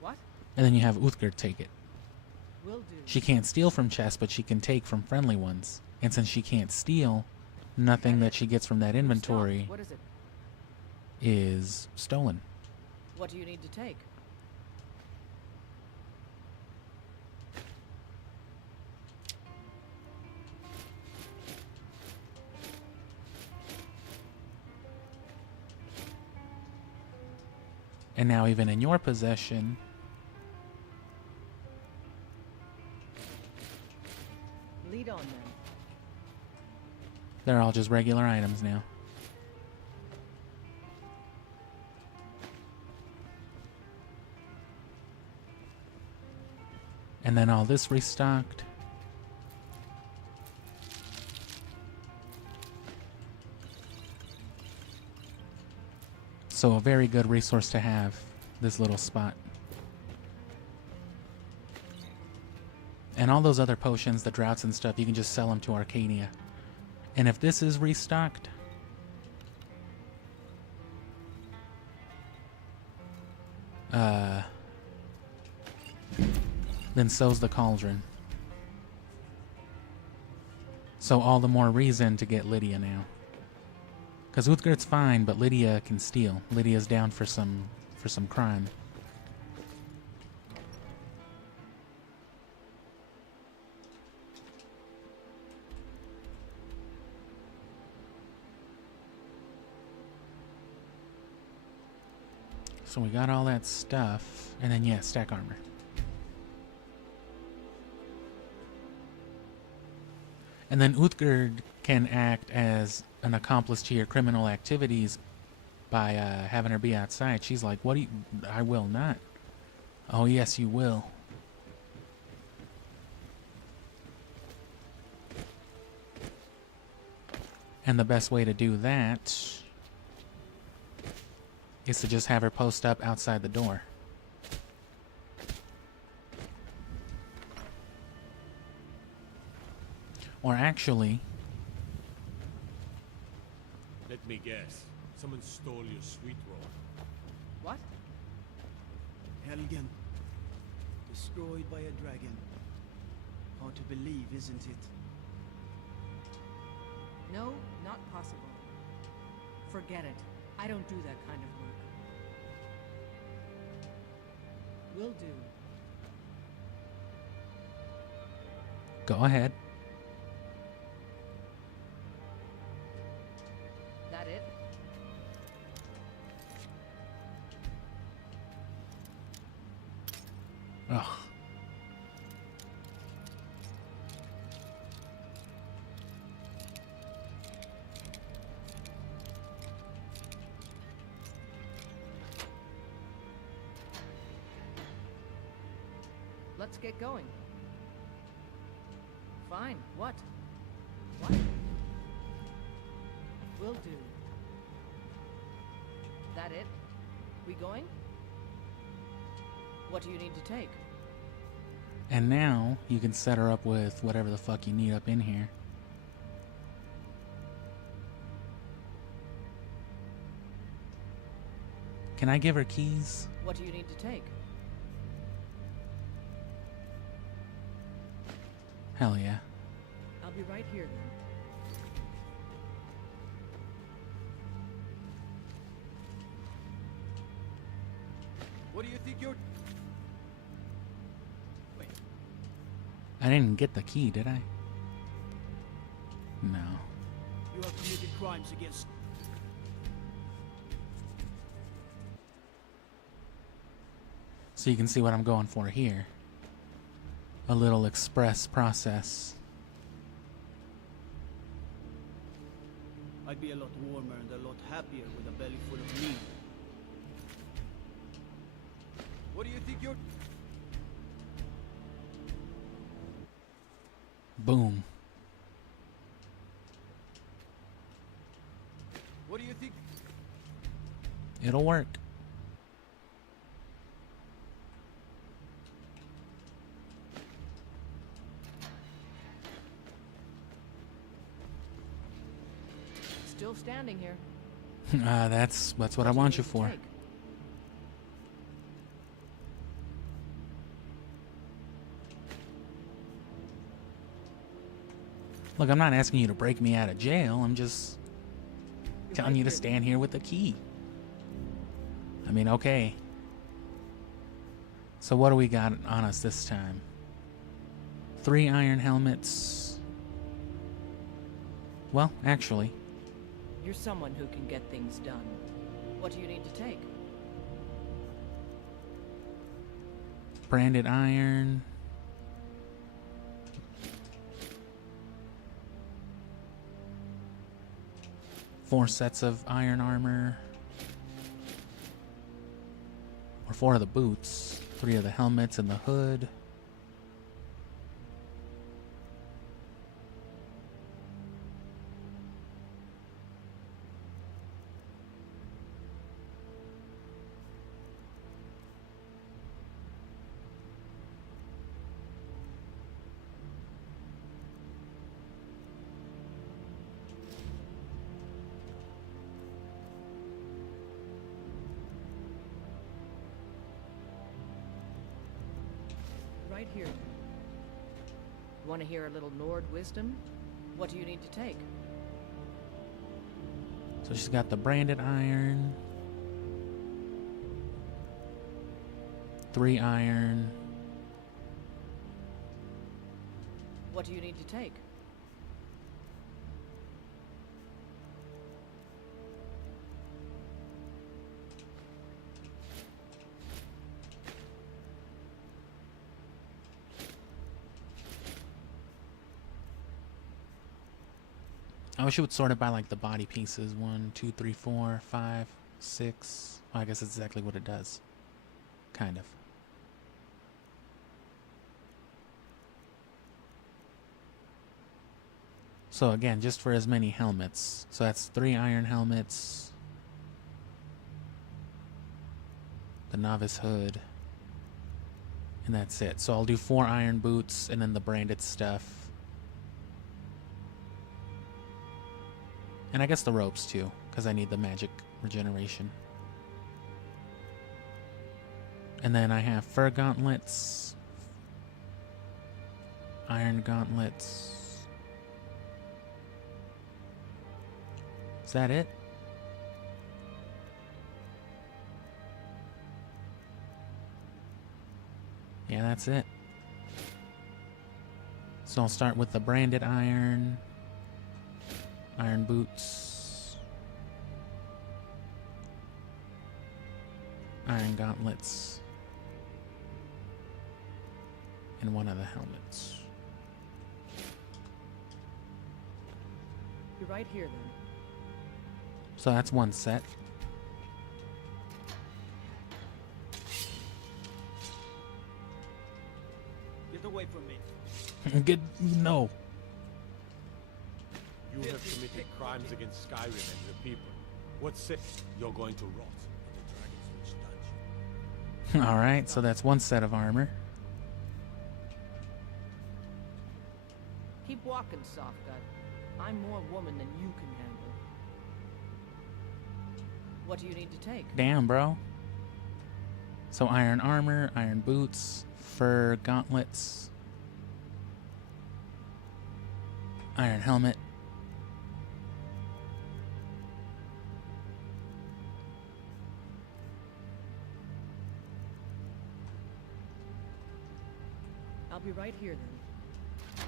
What? And then you have Uthgerd take it. Will do. She can't steal from chests, but she can take from friendly ones. And since she can't steal, nothing that she gets from that inventory What is it? is stolen. What do you need to take? And now even in your possession, Lead on then. they're all just regular items now. And then all this restocked. So a very good resource to have, this little spot. And all those other potions, the droughts and stuff, you can just sell them to Arcadia. And if this is restocked, then so's the cauldron. So all the more reason to get Lydia now. Because Uthgar's fine, but Lydia can steal. Lydia's down for some crime. So we got all that stuff, and then yeah, stack armor. And then Uthgard can act as an accomplice to your criminal activities by having her be outside. She's like, what do you... I will not. Oh yes, you will. And the best way to do that is to just have her post up outside the door. Or actually... Let me guess. Someone stole your sweet roll. What? Helgen. Destroyed by a dragon. Hard to believe, isn't it? No, not possible. Forget it. I don't do that kind of work. Will do. Go ahead. That it? Ugh. Let's get going. Fine. What? What? Will do. That it? We going? What do you need to take? And now you can set her up with whatever the fuck you need up in here. Can I give her keys? What do you need to take? Hell yeah. I'll be right here then. What do you think you're... Wait. I didn't get the key, did I? No. You have committed crimes against... So you can see what I'm going for here. A little express process. I'd be a lot warmer and a lot happier with a belly full of meat. What do you think you're... Boom. What do you think... It'll work. Still standing here. That's what I want you for. Take? Look, I'm not asking you to break me out of jail. I'm just telling you to stand here with the key. I mean, okay. So what do we got on us this time? 3 iron helmets. Well, actually, You're someone who can get things done. What do you need to take? branded iron. Four sets of iron armor. Or 4 of the boots. 3 of the helmets and the hood. Right here. Want to hear a little Nord wisdom? What do you need to take? So she's got the branded iron, 3 iron. What do you need to take? I wish you would sort it by like the body pieces. 1, 2, 3, 4, 5, 6. Well, I guess that's exactly what it does. Kind of. So again, just for as many helmets. So that's 3 iron helmets. The novice hood. And that's it. So I'll do 4 iron boots and then the branded stuff. And I guess the ropes too, because I need the magic regeneration. And then I have fur gauntlets, iron gauntlets. Is that it? Yeah, that's it. So I'll start with the branded iron. Iron boots, iron gauntlets, and 1 of the helmets. You're right here, then. So that's 1 set. Get away from me. Good, no. You have committed crimes against Skyrim and the people. What say? You're going to rot in the Dragon's Reach dungeon. Alright, so that's 1 set of armor. Keep walking, Softgut. I'm more woman than you can handle. What do you need to take? Damn, bro. So iron armor, iron boots, fur gauntlets, iron helmet. I'll be right here, then.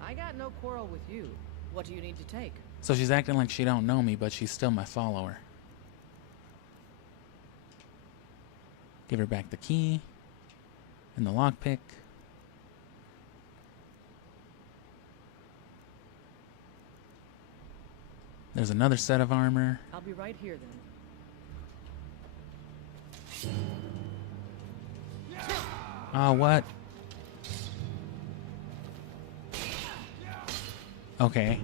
I got no quarrel with you. What do you need to take? So she's acting like she don't know me, but she's still my follower. Give her back the key and the lockpick. There's another set of armor. I'll be right here, then. Oh, what? Okay.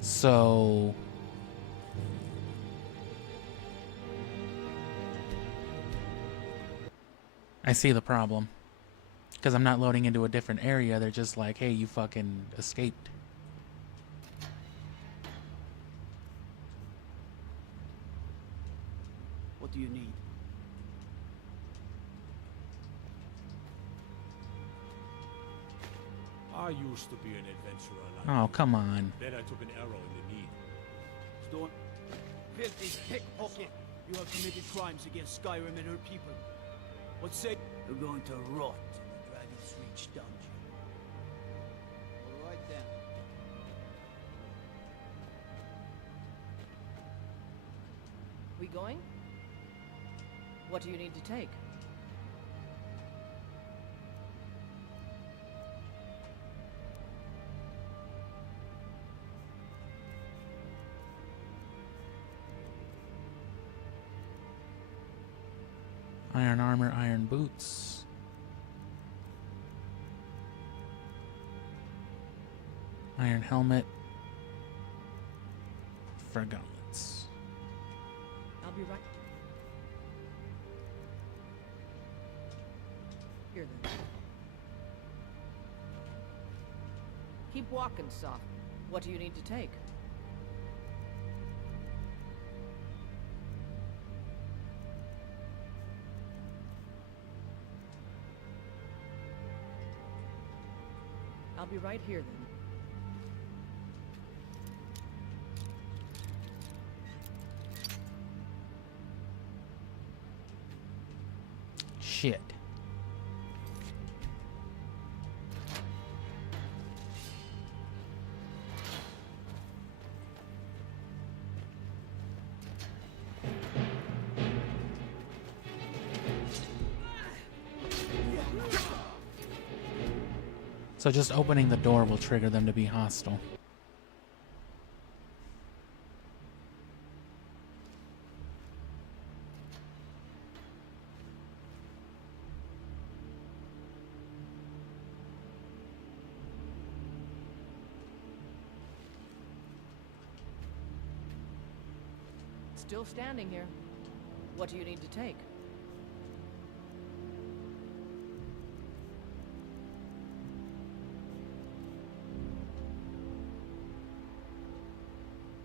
So... I see the problem. Because I'm not loading into a different area. They're just like, hey, you fucking escaped. What do you need? I used to be an adventurer like Oh, you. come on. Then I took an arrow in the knee. Storm. Filthy pickpocket! You have committed crimes against Skyrim and her people. What say? You're going to rot in the Dragon's Reach dungeon. All right then. We going? What do you need to take? Iron armor, iron boots. Iron helmet. Fur gauntlets. I'll be right here, then. Keep walking, soft. What do you need to take? I'll be right here then. Shit. So just opening the door will trigger them to be hostile. Still standing here. What do you need to take?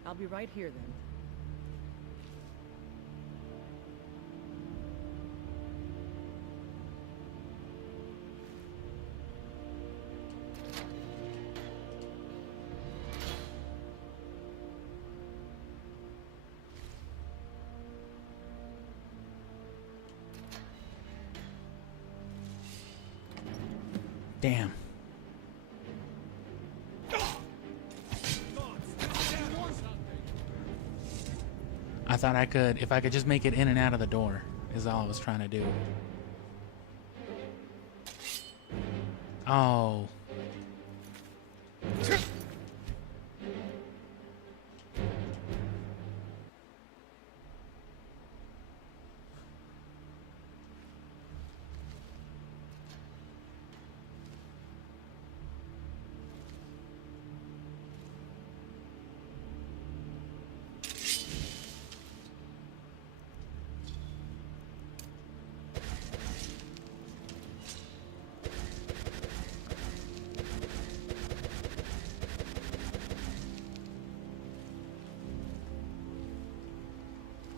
I'll be right here then. Damn. I thought I could, if I could just make it in and out of the door, is all I was trying to do. Oh.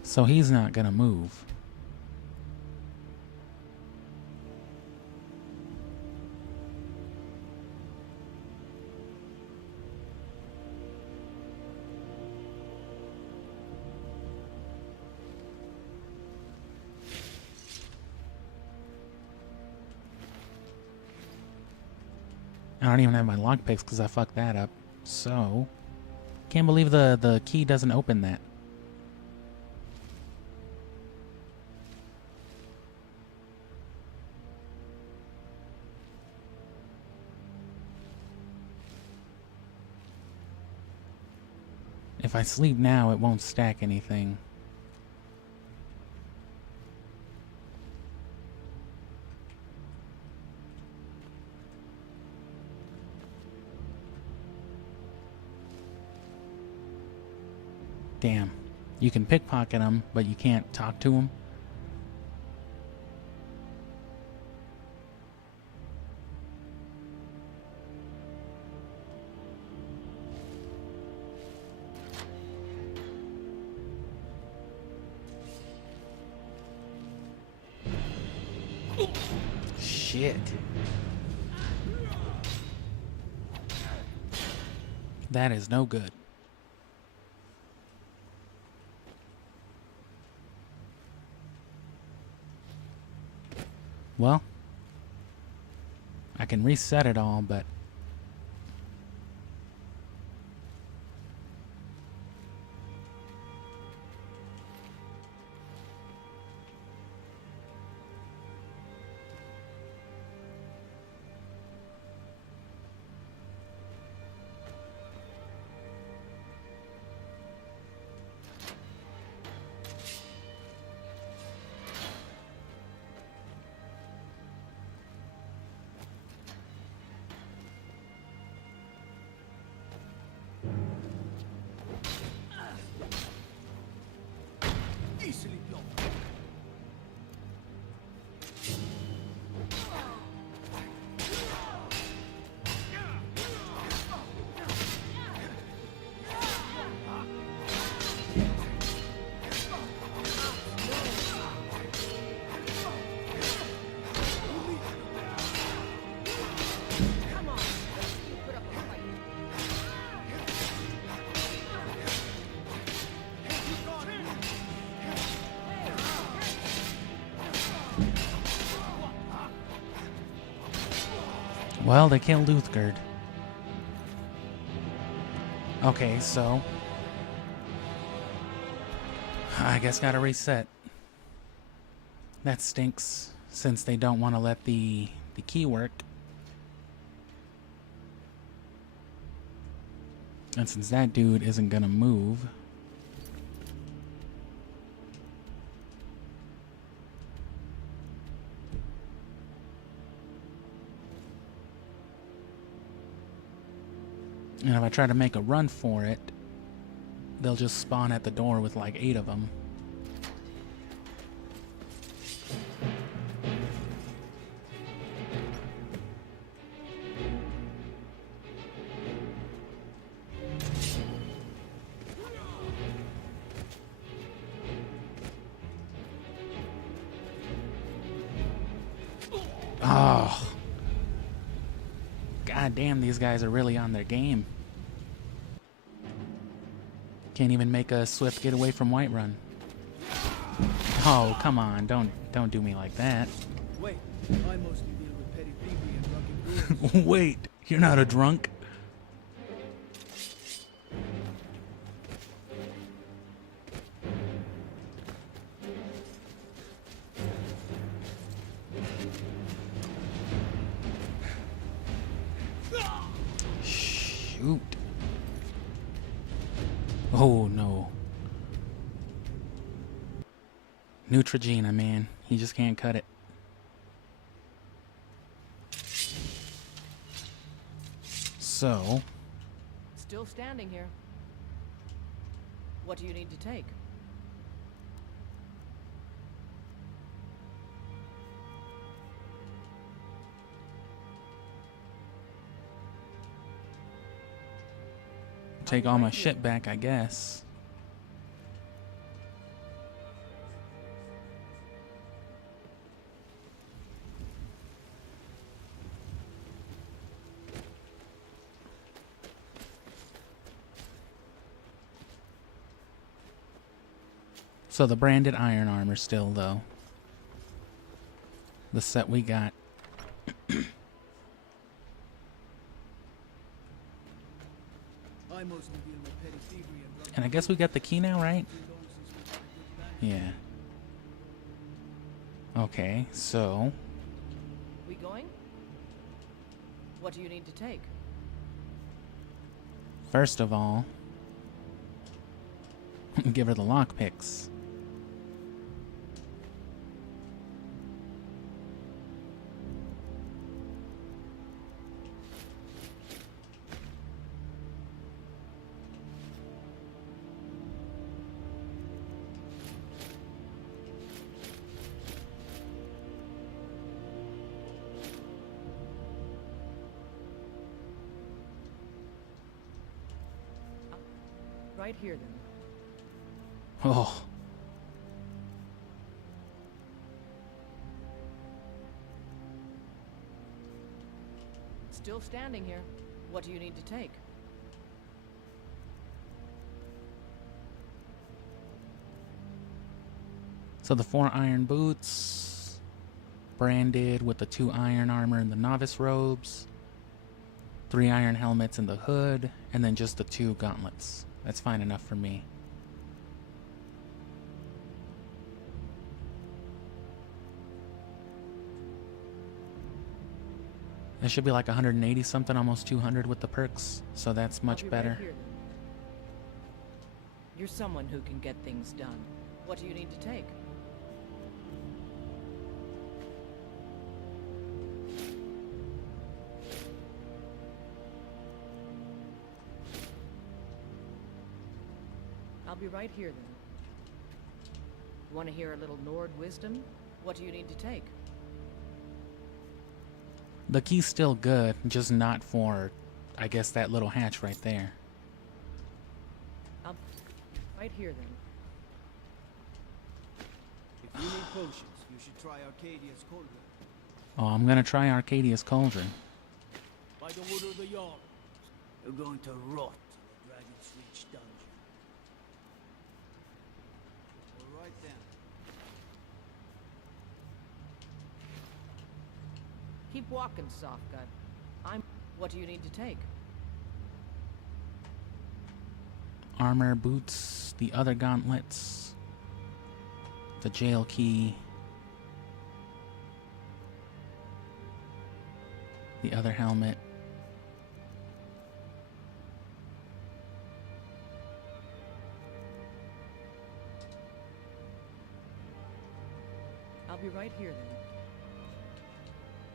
So he's not gonna move. I don't even have my lockpicks because I fucked that up. So, can't believe the key doesn't open that. If I sleep now, it won't stack anything. Damn. You can pickpocket them, but you can't talk to them. Shit. That is no good. Well, I can reset it all, but Well, they killed Uthgerd. Okay, so I guess gotta reset. That stinks, since they don't want to let the key work. And since that dude isn't gonna move. And if I try to make a run for it, they'll just spawn at the door with like 8 of them. Oh. God damn, these guys are really on their game. Can't even make a swift getaway from Whiterun. Oh, come on, don't do me like that. Wait, I mostly deal with petty thievery and drunken brewers. Wait, you're not a drunk? Shoot. Oh no. Neutrogena, man. He just can't cut it. So. Still standing here. What do you need to take? Take all my shit back, I guess. So the branded iron armor still, though. The set we got. And I guess we got the key now, right? Yeah. Okay, so. We going? What do you need to take? First of all, give her the lockpicks. Right here, then. Oh. Still standing here. What do you need to take? So the 4 iron boots, branded with the 2 iron armor and the novice robes, 3 iron helmets and the hood, and then just the 2 gauntlets. That's fine enough for me. It should be like 180 something, almost 200 with the perks, so that's much better. Right here, then. You're someone who can get things done. What do you need to take? I'll be right here, then. You want to hear a little Nord wisdom? What do you need to take? The key's still good, just not for, I guess, that little hatch right there. Right here, then. If you need potions, you should try Arcadia's cauldron. Oh, I'm gonna try Arcadia's cauldron. By the wood of the Jarl, you're going to rot in the Dragon's Reach dungeon. All right then. Keep walking, soft gut. What do you need to take? Armor, boots, the other gauntlets, the jail key, the other helmet. I'll be right here then.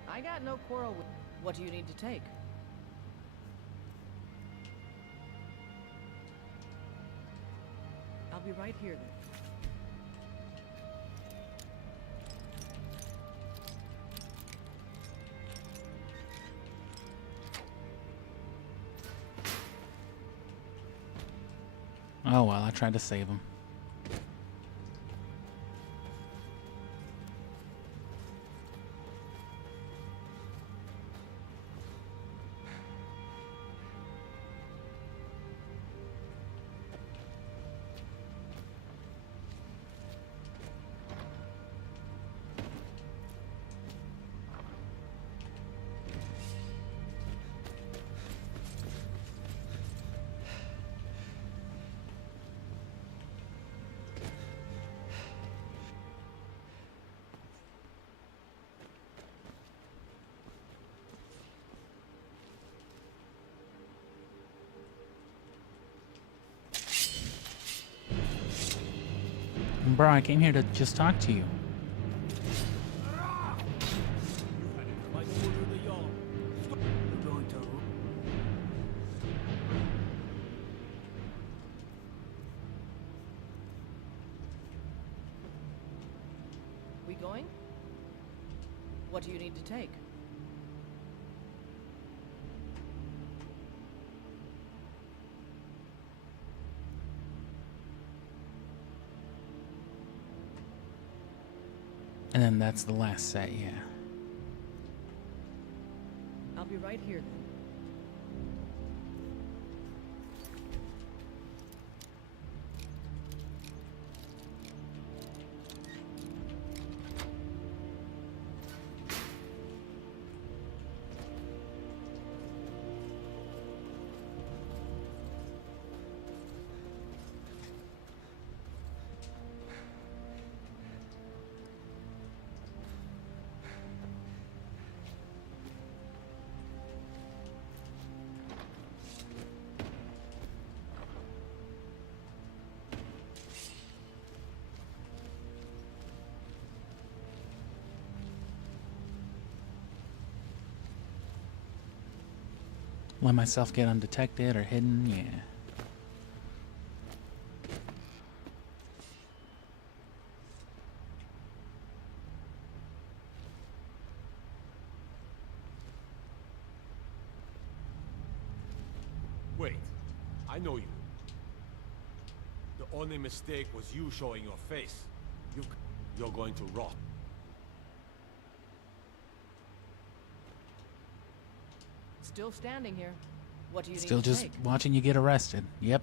I got no quarrel with... What do you need to take? I'll be right here then. Oh well, I tried to save him. Bro, I came here to just talk to you. We going? What do you need to take? And then that's the last set, yeah. I'll be right here then. Let myself get undetected or hidden, yeah. Wait, I know you. The only mistake was you showing your face. You're going to rot. Still standing here. What do you Still need to just take? watching you get arrested. Yep.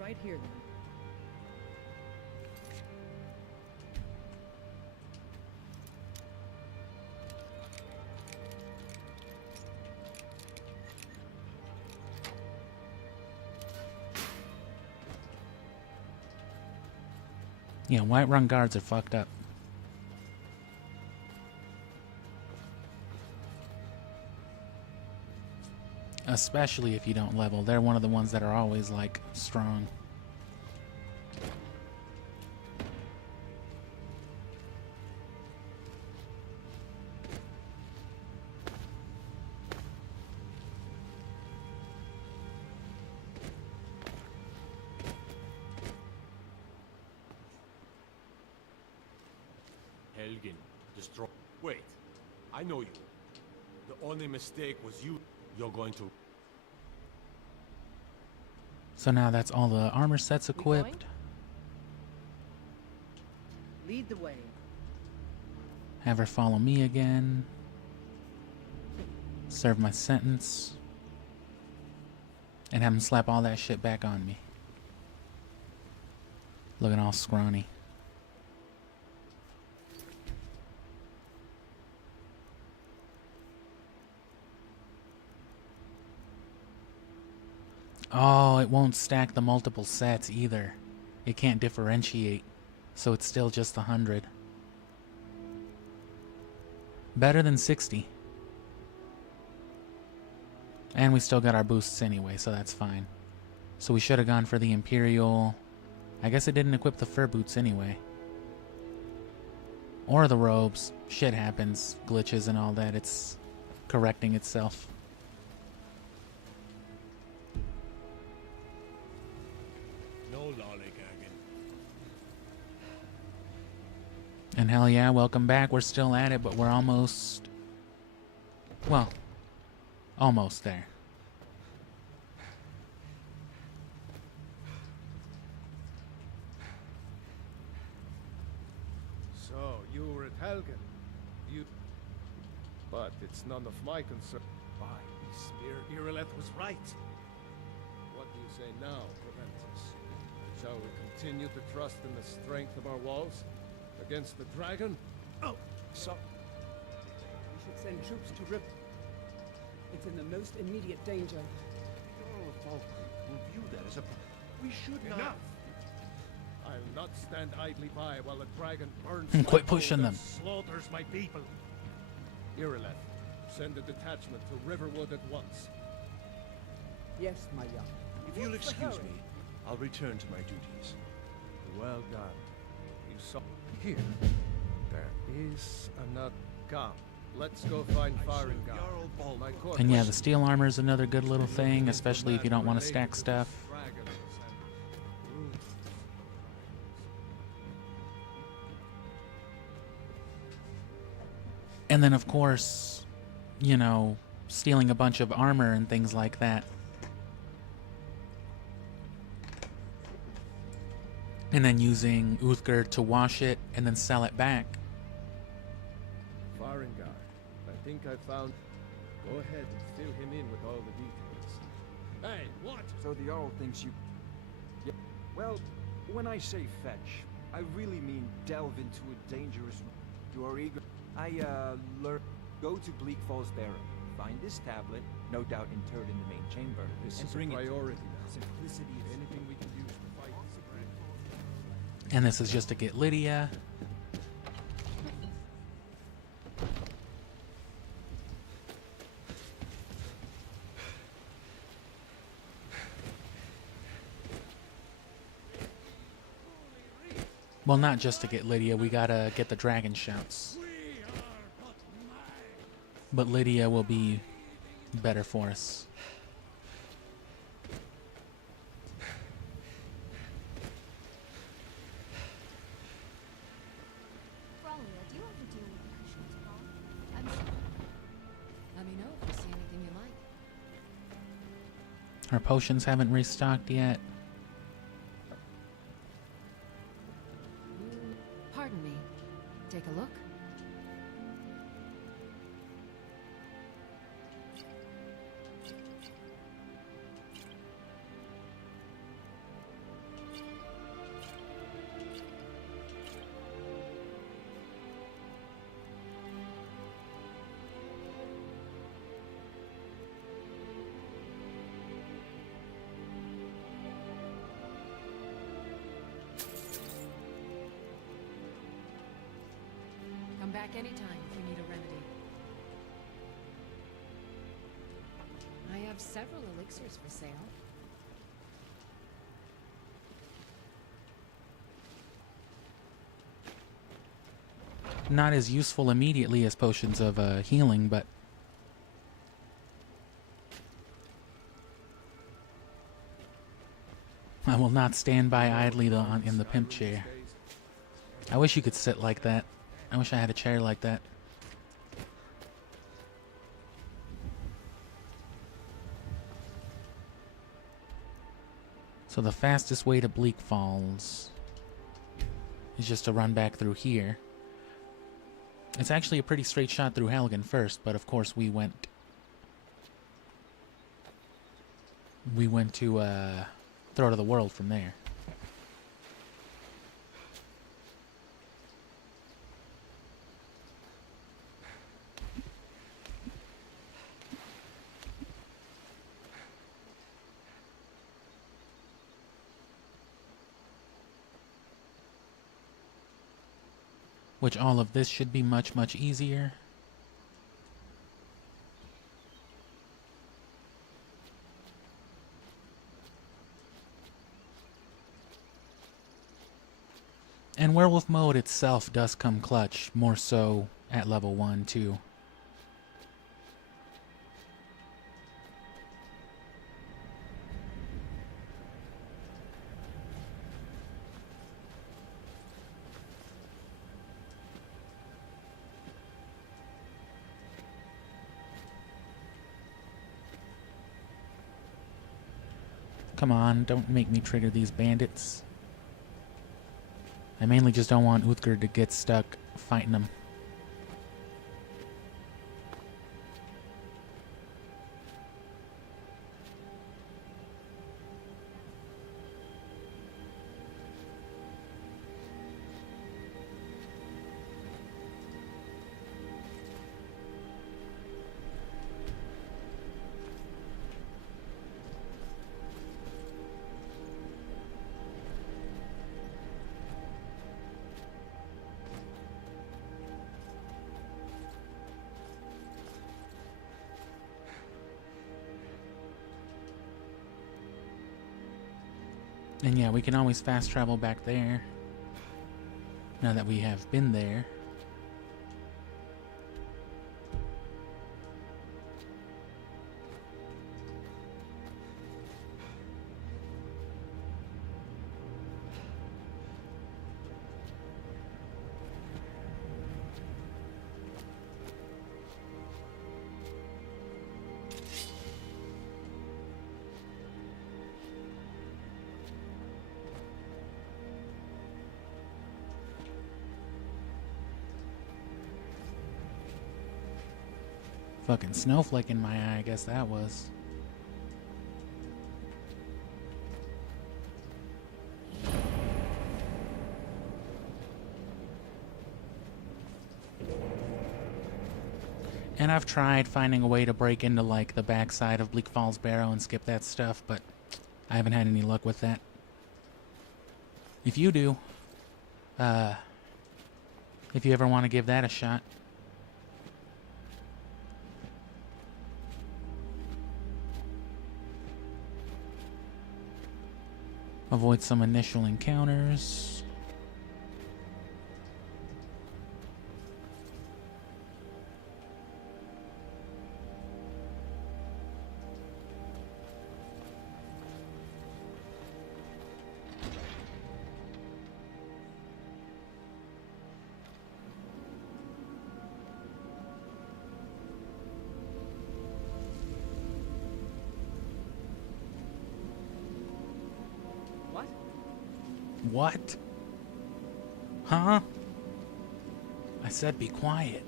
Right here then. Yeah, Whiterun guards are fucked up. Especially if you don't level. They're one of the ones that are always, like, strong. Helgen, destroy. Wait, I know you. The only mistake was you. You're going to. So now that's all the armor sets We equipped. going? Lead the way. Have her follow me again. Serve my sentence. And have him slap all that shit back on me. Looking all scrawny. Oh, it won't stack the multiple sets either. It can't differentiate. So it's still just 100. Better than 60. And we still got our boosts anyway, so that's fine. So we should have gone for the Imperial. I guess it didn't equip the fur boots anyway. Or the robes. Shit happens. Glitches and all that. It's correcting itself. No lollygagging. And hell yeah, welcome back. We're still at it, but we're almost... Well, almost there. So, you were at Helgen. You... But it's none of my concern. By Spear, Irileth was right. What do you say now, Proventus? Shall we continue to trust in the strength of our walls? Against the dragon? Oh, so... We should send troops to Rip. It's in the most immediate danger. Earl of Falkreath will view that as a... We should not... Enough! I'll not stand idly by while the dragon burns Quit my pushing gold them. and slaughters my people. Irileth, send a detachment to Riverwood at once. Yes, my young. If you'll What's the excuse hurry? me, I'll return to my duties. Well done. You saw... Here. There is another... Come. Let's go find Farengar. My court And yeah, the wishes- steel armor is another good little thing, especially if you don't want to stack stuff. dragons and... And then, of course, you know, stealing a bunch of armor and things like that. And then using Uthgar to wash it and then sell it back. Farengar, I think I found... Go ahead and fill him in with all the details. Hey, what? So the Jarl thinks you... Yeah. Well, when I say fetch, I really mean delve into a dangerous... You are eager... learn... Go to Bleak Falls Barrow. Find this tablet, no doubt interred in the main chamber. This and is a bring priority it now. Simplicity is Anything we can use to fight this dragon. And this is just to get Lydia. Well, not just to get Lydia, we gotta get the dragon shouts. But Lydia will be better for us. Bralia, do you ever deal with potions at all? I'm sorry. Let me know if you see anything you like. Our potions haven't restocked yet. Pardon me. Take a look. Come back anytime if you need a remedy. I have several elixirs for sale. Not as useful immediately as potions of healing, but I will not stand by idly in the pimp chair. I wish you could sit like that. I wish I had a chair like that. So the fastest way to Bleak Falls is just to run back through here. It's actually a pretty straight shot through Helgen first, but of course we went we went to Throat of the World from there. Which all of this should be much, much easier. And werewolf mode itself does come clutch, more so at level 1 too. Come on, don't make me trigger these bandits. I mainly just don't want Uthgar to get stuck fighting them. And yeah, we can always fast travel back there. Now that we have been there. Fucking snowflake in my eye, I guess that was. And I've tried finding a way to break into like the backside of Bleak Falls Barrow and skip that stuff, but I haven't had any luck with that. If you do, if you ever want to give that a shot. Avoid some initial encounters. What? Huh? I said be quiet.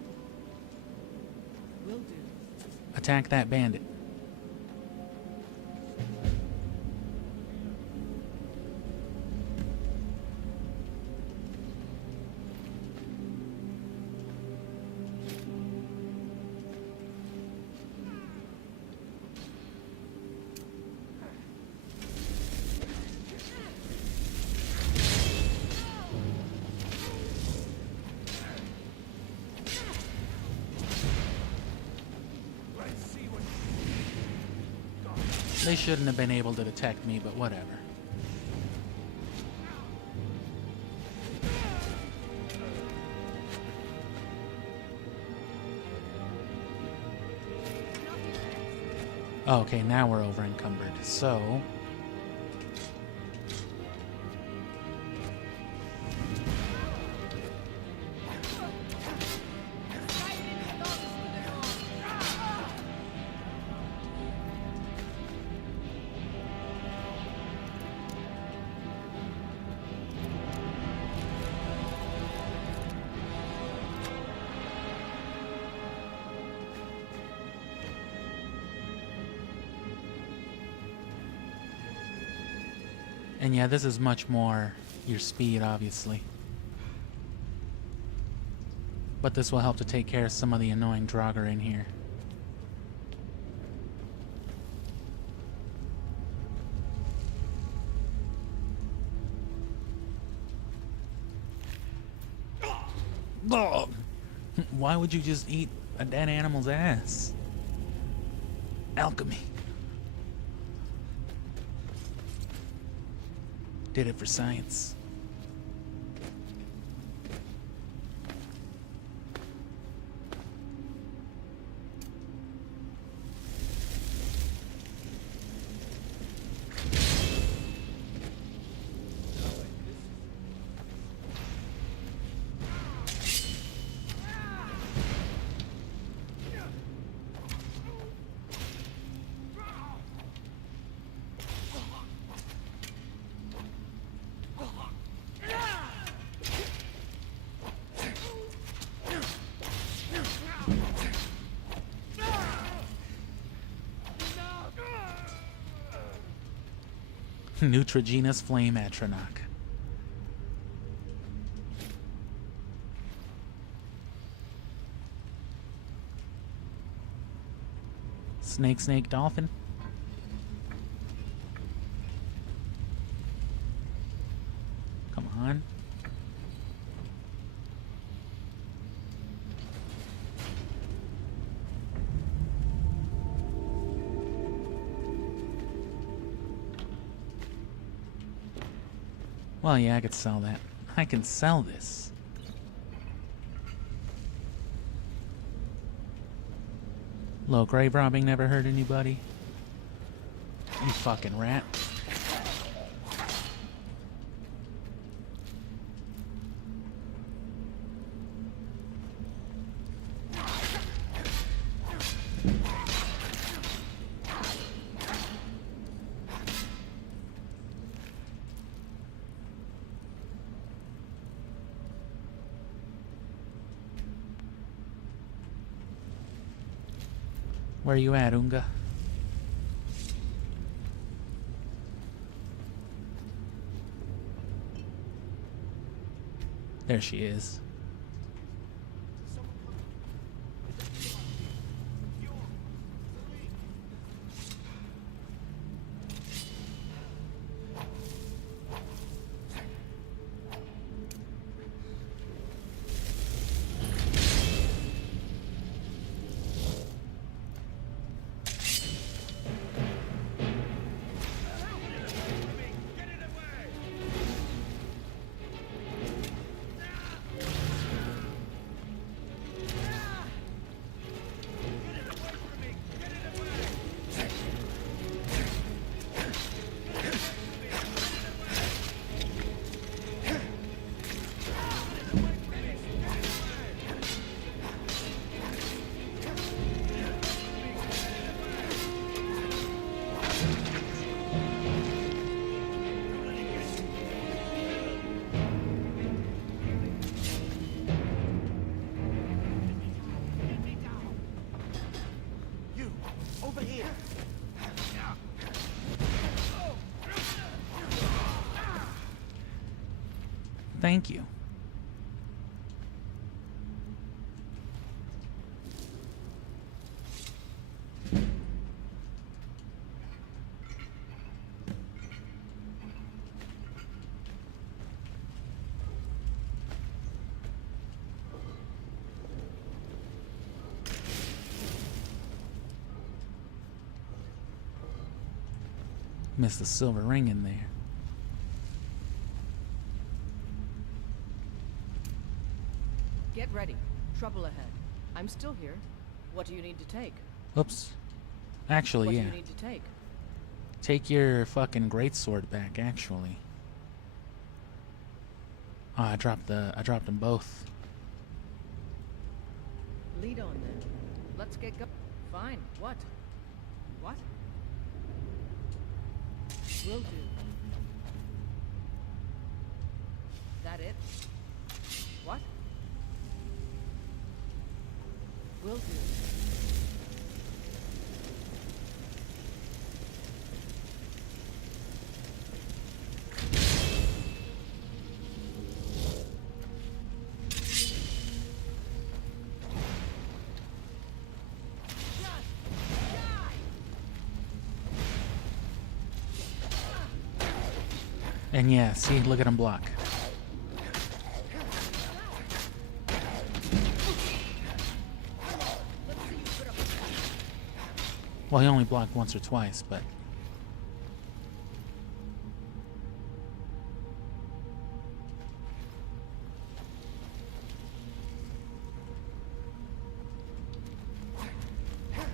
Will do. Attack that bandit. They shouldn't have been able to detect me, but whatever. Okay, now we're over encumbered. So And yeah, this is much more your speed, obviously. But this will help to take care of some of the annoying Draugr in here. Why would you just eat a dead animal's ass? Alchemy. Did it for science. Neutrogenous flame Atronach. Snake dolphin. Come on. Well, yeah, I could sell that. I can sell this. Low grave robbing never hurt anybody. You fucking rat. Where you at, Unga? There she is. Thank you. Missed the silver ring in there. Get ready. Trouble ahead. I'm still here. What do you need to take? Oops. Actually, What yeah. do you need to take? Take your fucking greatsword back, actually. Oh, I dropped them both. Lead on then. Let's get go. Fine. What? What? Will do. That it? What? Will do. And yeah, see, look at him block. Well, he only blocked once or twice, but...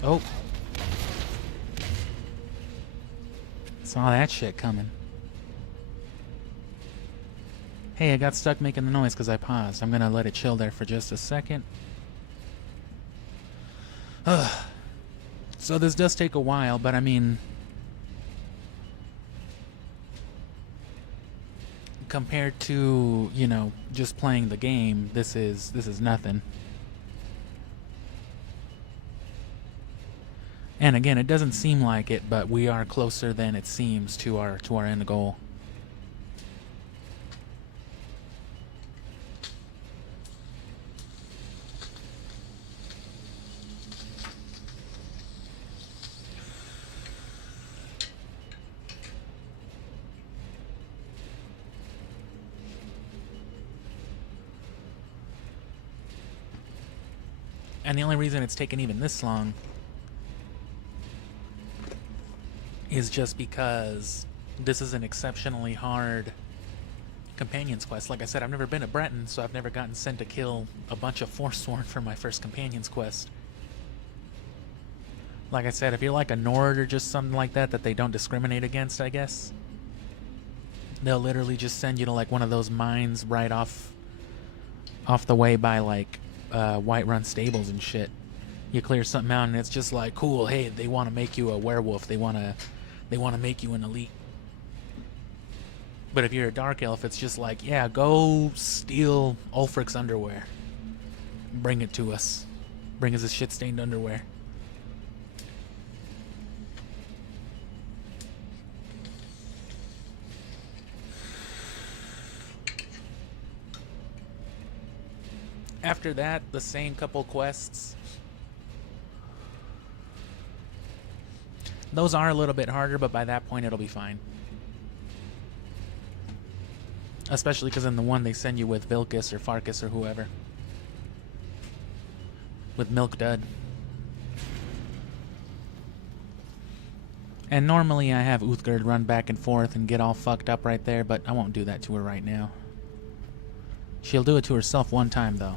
Oh. Saw that shit coming. Hey, I got stuck making the noise because I paused. I'm gonna let it chill there for just a second. Ugh. So this does take a while, but I mean... compared to, you know, just playing the game, this is nothing. And again, it doesn't seem like it, but we are closer than it seems to our end goal. And the only reason it's taken even this long is just because this is an exceptionally hard companion's quest. Like I said, I've never been a Breton, so I've never gotten sent to kill a bunch of Forsworn for my first companion's quest. Like I said, if you're like a Nord or just something like that they don't discriminate against, I guess, they'll literally just send you to like one of those mines right off the way by like Whiterun stables and shit. You clear something out and it's just like, cool, hey, they want to make you a werewolf, they want to make you an elite. But if you're a dark elf, it's just like, yeah, go steal Ulfric's underwear, bring it to us, bring us his shit stained underwear. After that, the same couple quests. Those are a little bit harder, but by that point it'll be fine. Especially because in the one they send you with Vilcus or Farkas or whoever. With Milk Dud. And normally I have Uthgerd run back and forth and get all fucked up right there, but I won't do that to her right now. She'll do it to herself one time, though.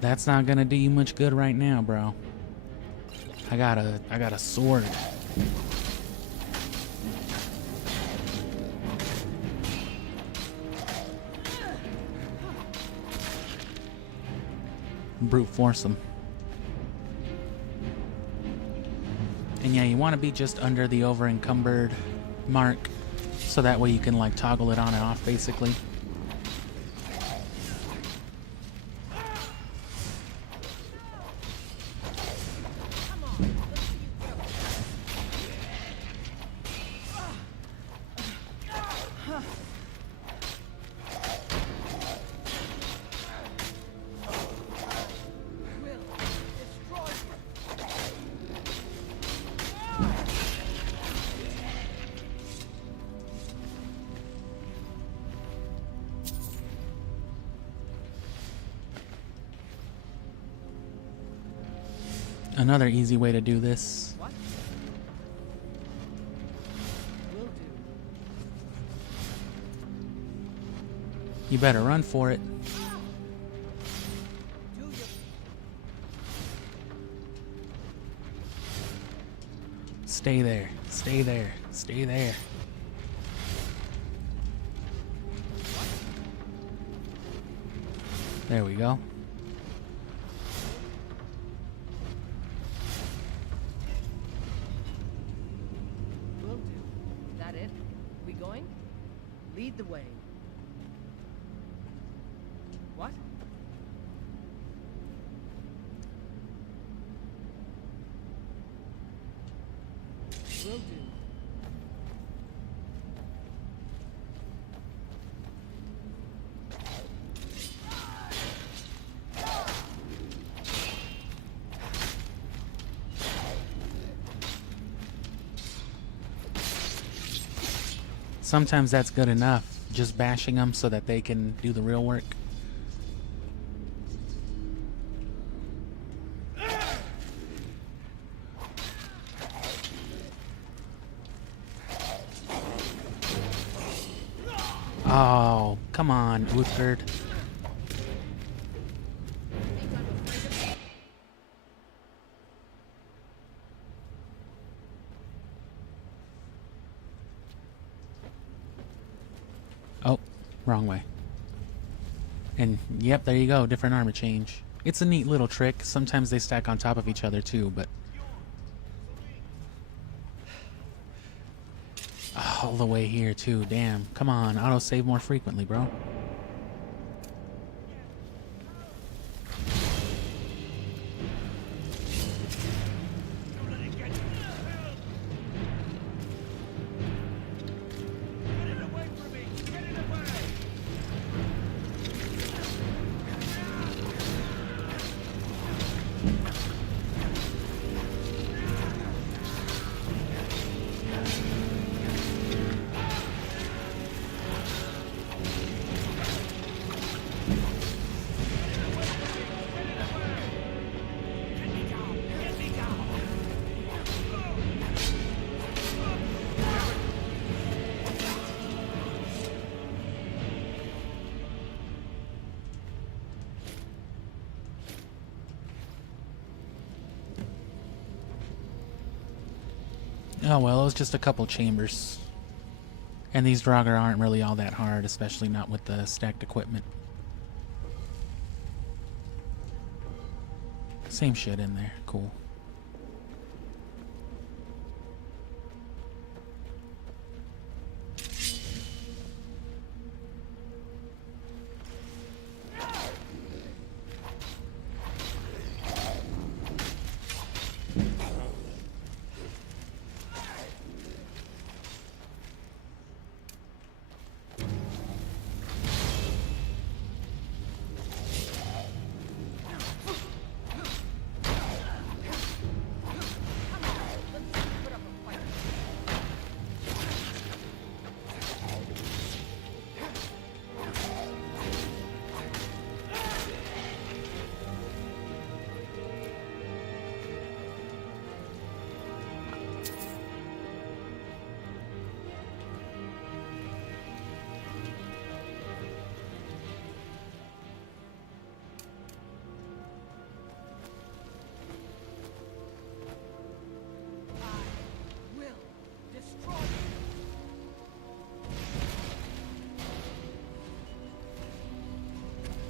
That's not gonna do you much good right now, bro. I got a sword. Brute force them. And yeah, you want to be just under the over encumbered mark, so that way you can like toggle it on and off basically. Another easy way to do this. What? Will do. You better run for it. Stay there. Stay there. Stay there. There we go. going? Lead the way. What? Will do. Sometimes that's good enough, just bashing them so that they can do the real work. Oh, come on, Uthgerd. Oh, wrong way. And yep, there you go, different armor change. It's a neat little trick. Sometimes they stack on top of each other too, but all the way here too. Damn. Come on, autosave more frequently, bro. Oh well, it was just a couple chambers. And these Draugr aren't really all that hard, especially not with the stacked equipment. Same shit in there. Cool.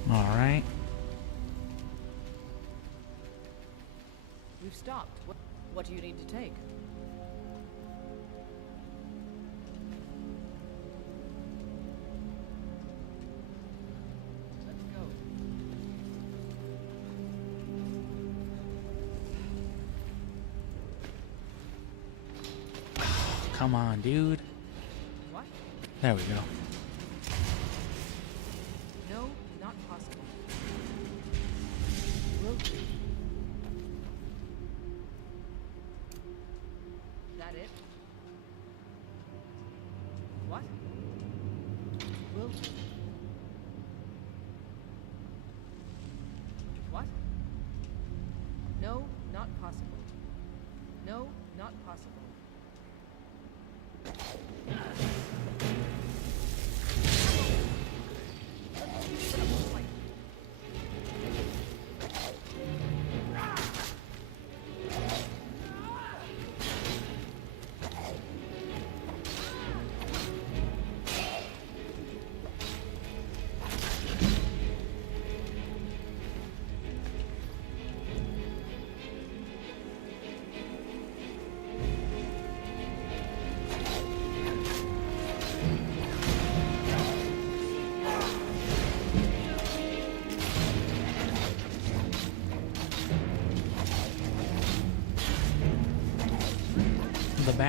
Alright. We've stopped. What do you need to take? Let's go. Come on, dude. What? There we go. No, not possible. Will do. That it? What? Will do. What? No, not possible. No, not possible.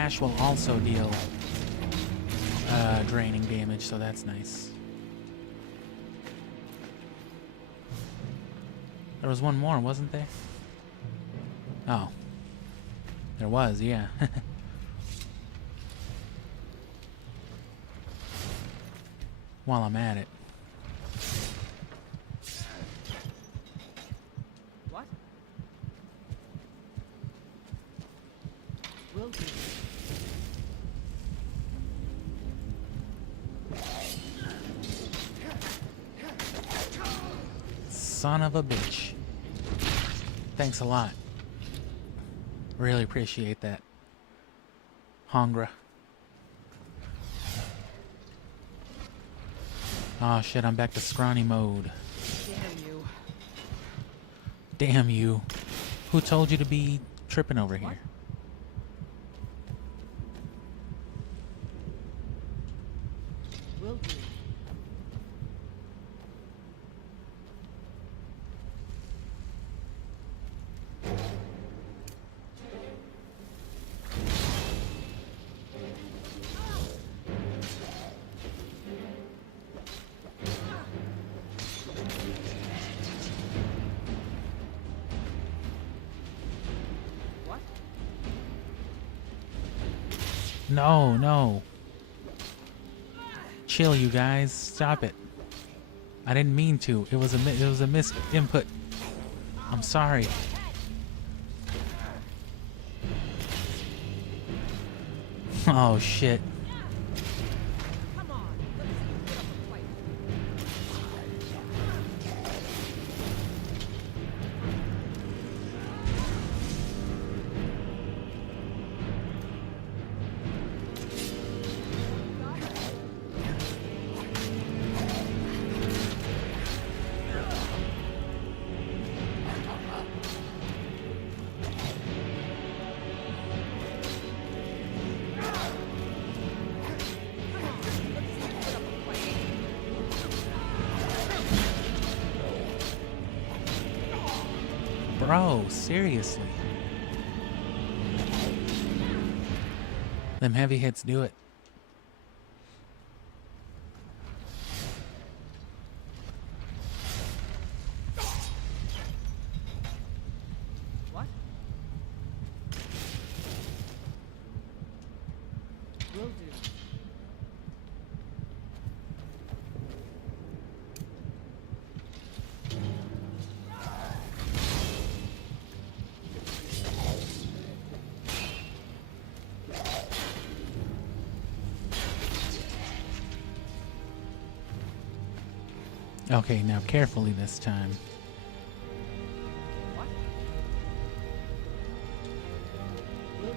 dash will also deal draining damage, so that's nice. There was one more, wasn't there? Oh. There was, yeah. While I'm at it. What? Will do. Son of a bitch. Thanks a lot. Really appreciate that. Hongra. Oh shit, I'm back to scrawny mode. Damn you. Damn you. Who told you to be tripping over here? Will do. No, no. Chill, you guys. Stop it. I didn't mean to. It was a missed input. I'm sorry. Oh shit. Bro, seriously. Them heavy hits do it. What? Will do. Okay, now carefully this time. What? Will do.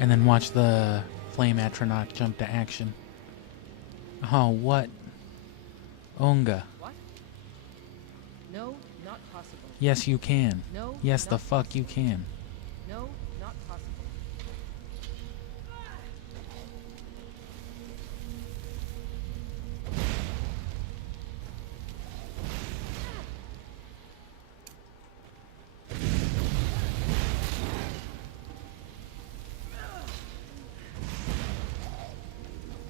And then watch the flame atronach jump to action. Oh, what? Onga. What? No, not possible. Yes, you can. No, yes, the not fuck you can. No, not possible.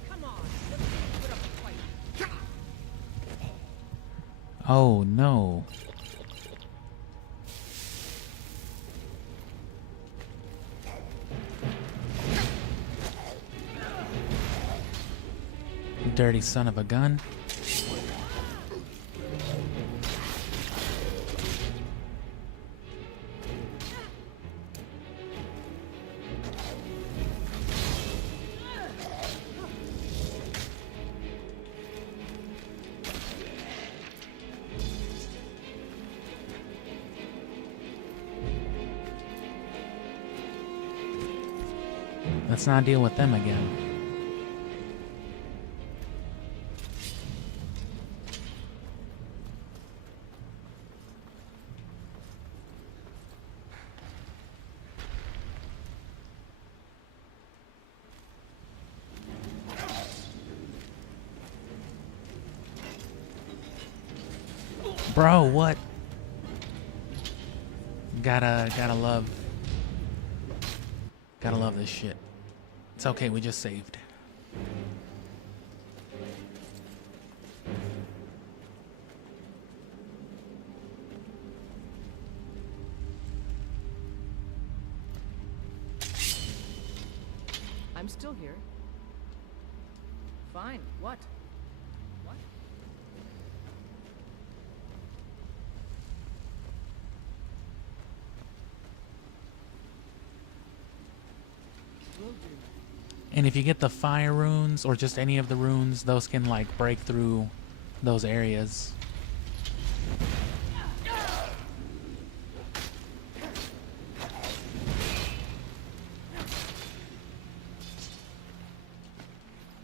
Come on, let's put up a fight. Oh, no. Dirty son of a gun. Let's not deal with them again. Bro, what? Gotta Gotta love this shit. It's okay, we just saved. I'm still here. Fine. What? What? Will do. And if you get the fire runes, or just any of the runes, those can, like, break through those areas.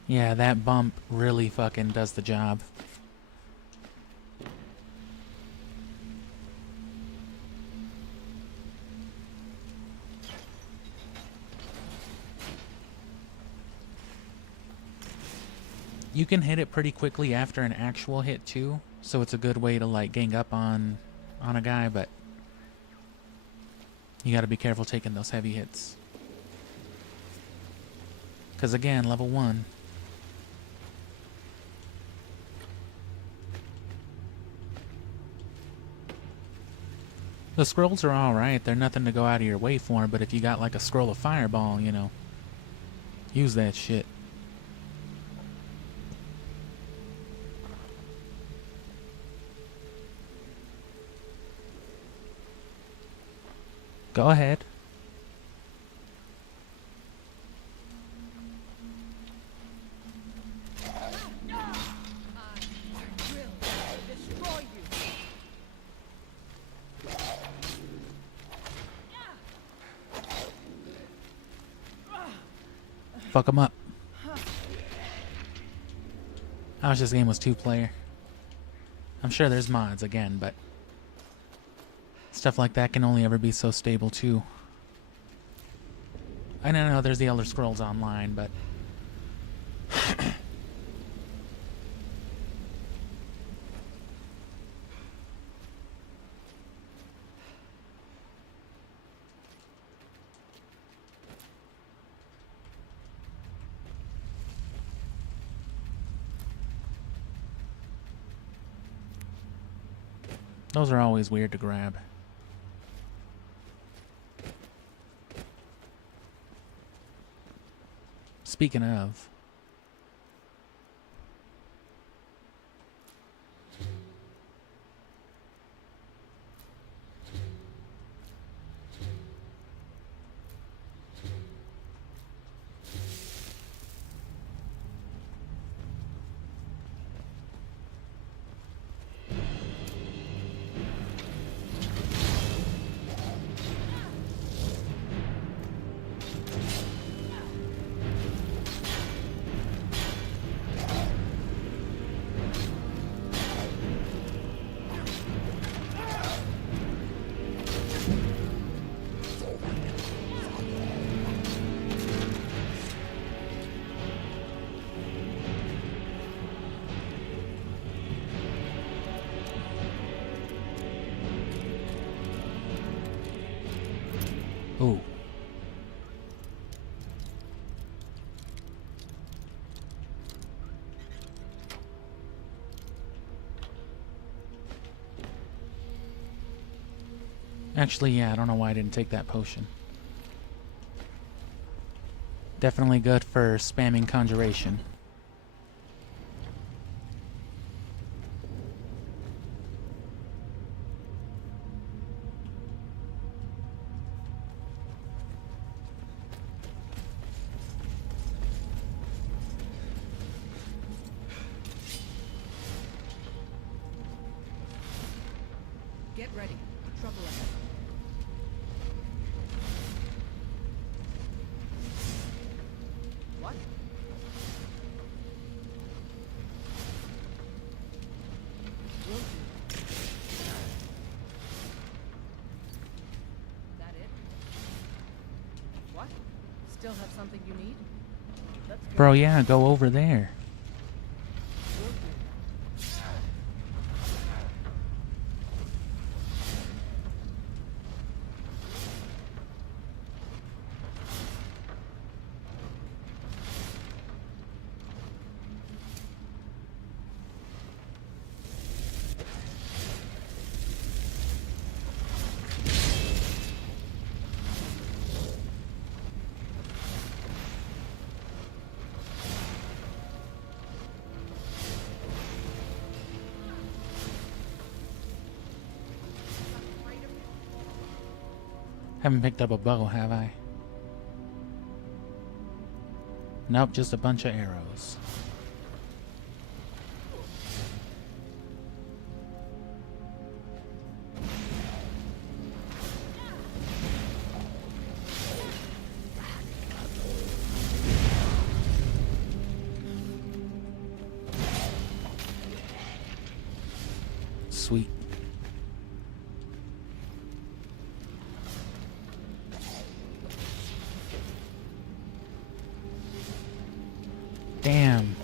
Yeah, that bump really fucking does the job. You can hit it pretty quickly after an actual hit too, so it's a good way to like gang up on a guy, but you gotta be careful taking those heavy hits. 'Cause again, level 1. The scrolls are alright, they're nothing to go out of your way for, but if you got like a scroll of fireball, you know, use that shit. Go ahead. Fuck him up. I wish this game was 2-player. I'm sure there's mods again, but stuff like that can only ever be so stable too. I don't know, there's the Elder Scrolls Online, but those are always weird to grab. Speaking of, oh. Actually, yeah, I don't know why I didn't take that potion. Definitely good for spamming conjuration. Get ready. Trouble ahead. What? Will do. That it? What? Still have something you need? Let's go. Bro, yeah, go over there. Will do. Haven't picked up a bow, have I? Nope, just a bunch of arrows. Sweet. Damn.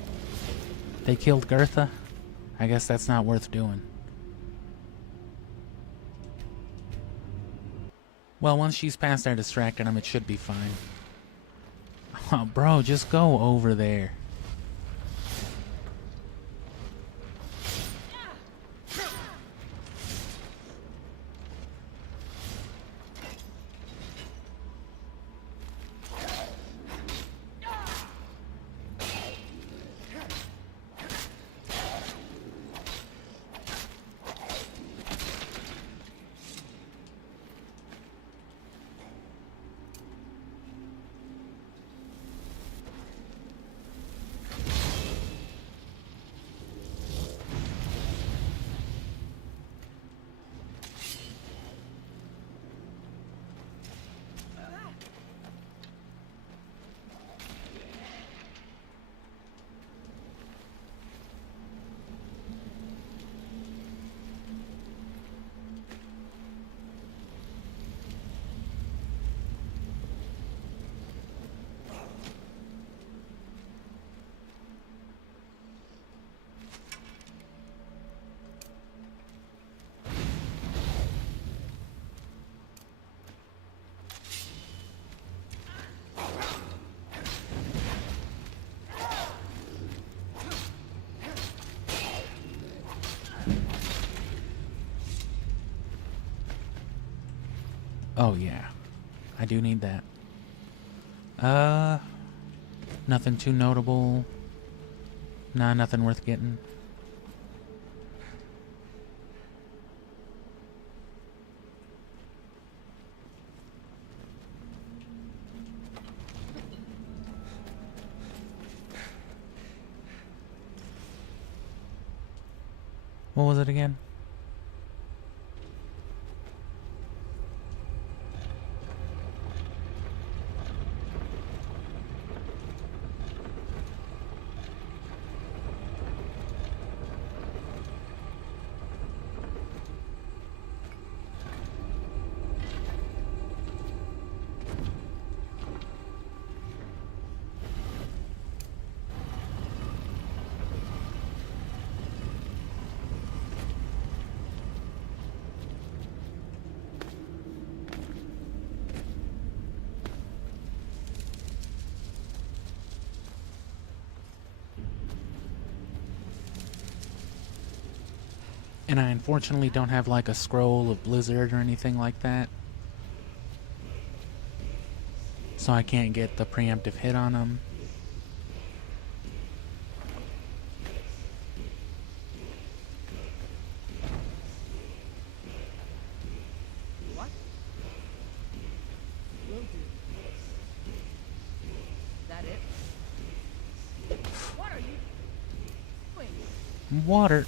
They killed Gertha? I guess that's not worth doing. Well, once she's past there distracting him, it should be fine. Oh, bro, just go over there. Oh yeah, I do need that. Nothing too notable. Nah, nothing worth getting. What was it again? And I unfortunately don't have like a scroll of Blizzard or anything like that. So I can't get the preemptive hit on them. What? Will do. Is that it? What are you doing? Water.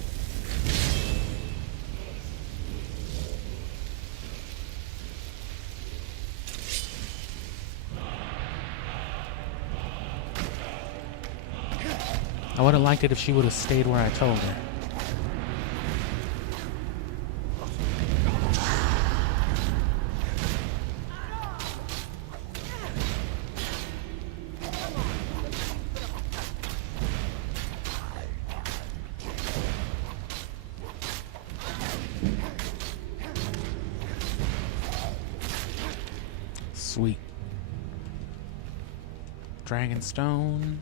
I would have liked it if she would have stayed where I told her. Sweet. Dragonstone.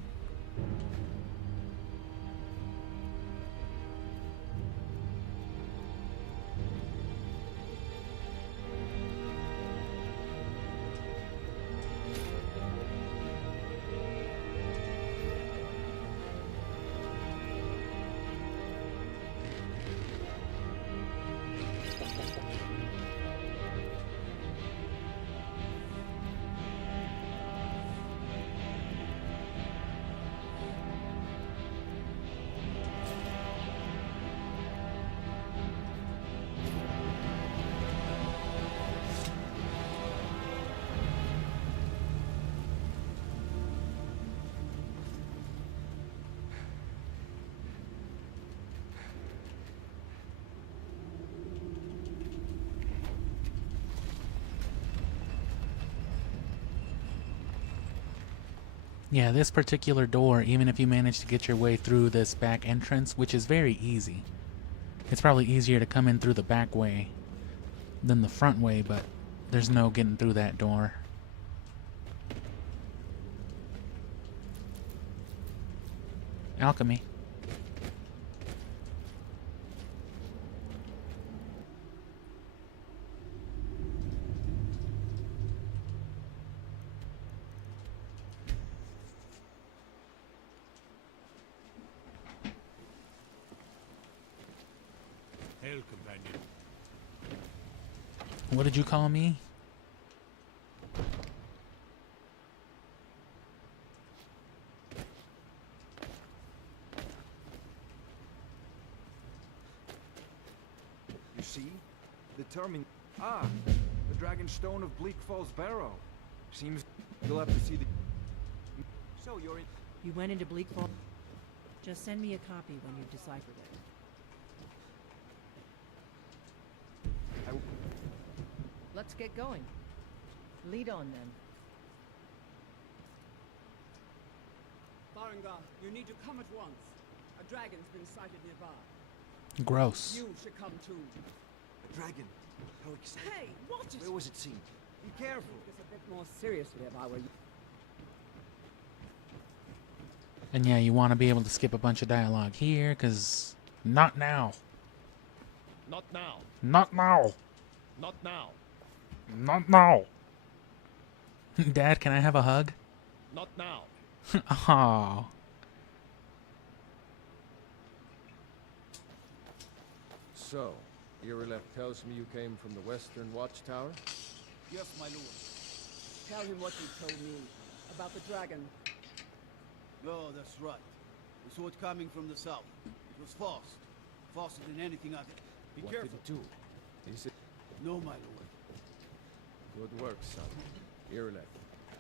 Yeah, this particular door, even if you manage to get your way through this back entrance, which is very easy, it's probably easier to come in through the back way than the front way, but there's no getting through that door. Alchemy. Hail, companion. What did you call me? You see? Determined. Ah! The Dragon Stone of Bleak Falls Barrow. Seems you'll have to see the... So you're in... You went into Bleak Falls? Just send me a copy when you've deciphered it. Let's get going. Lead on, then. Farengar, you need to come at once. A dragon's been sighted nearby. Gross. You should come too. A dragon. How exciting. Hey, what is... Where was it seen? Be careful. Take this a bit more seriously if I were you. And yeah, you want to be able to skip a bunch of dialogue here, because not now. Not now. Not now. Not now. Not now. Dad, can I have a hug? Not now. Oh. So, Irileth tells me you came from the Western Watchtower? Yes, my lord. Tell him what you told me about the dragon. Oh, that's right. We saw it coming from the south. It was fast. Faster than anything I could... Be What careful. did it do? Is it... No, my lord. Good work, son. Irileth,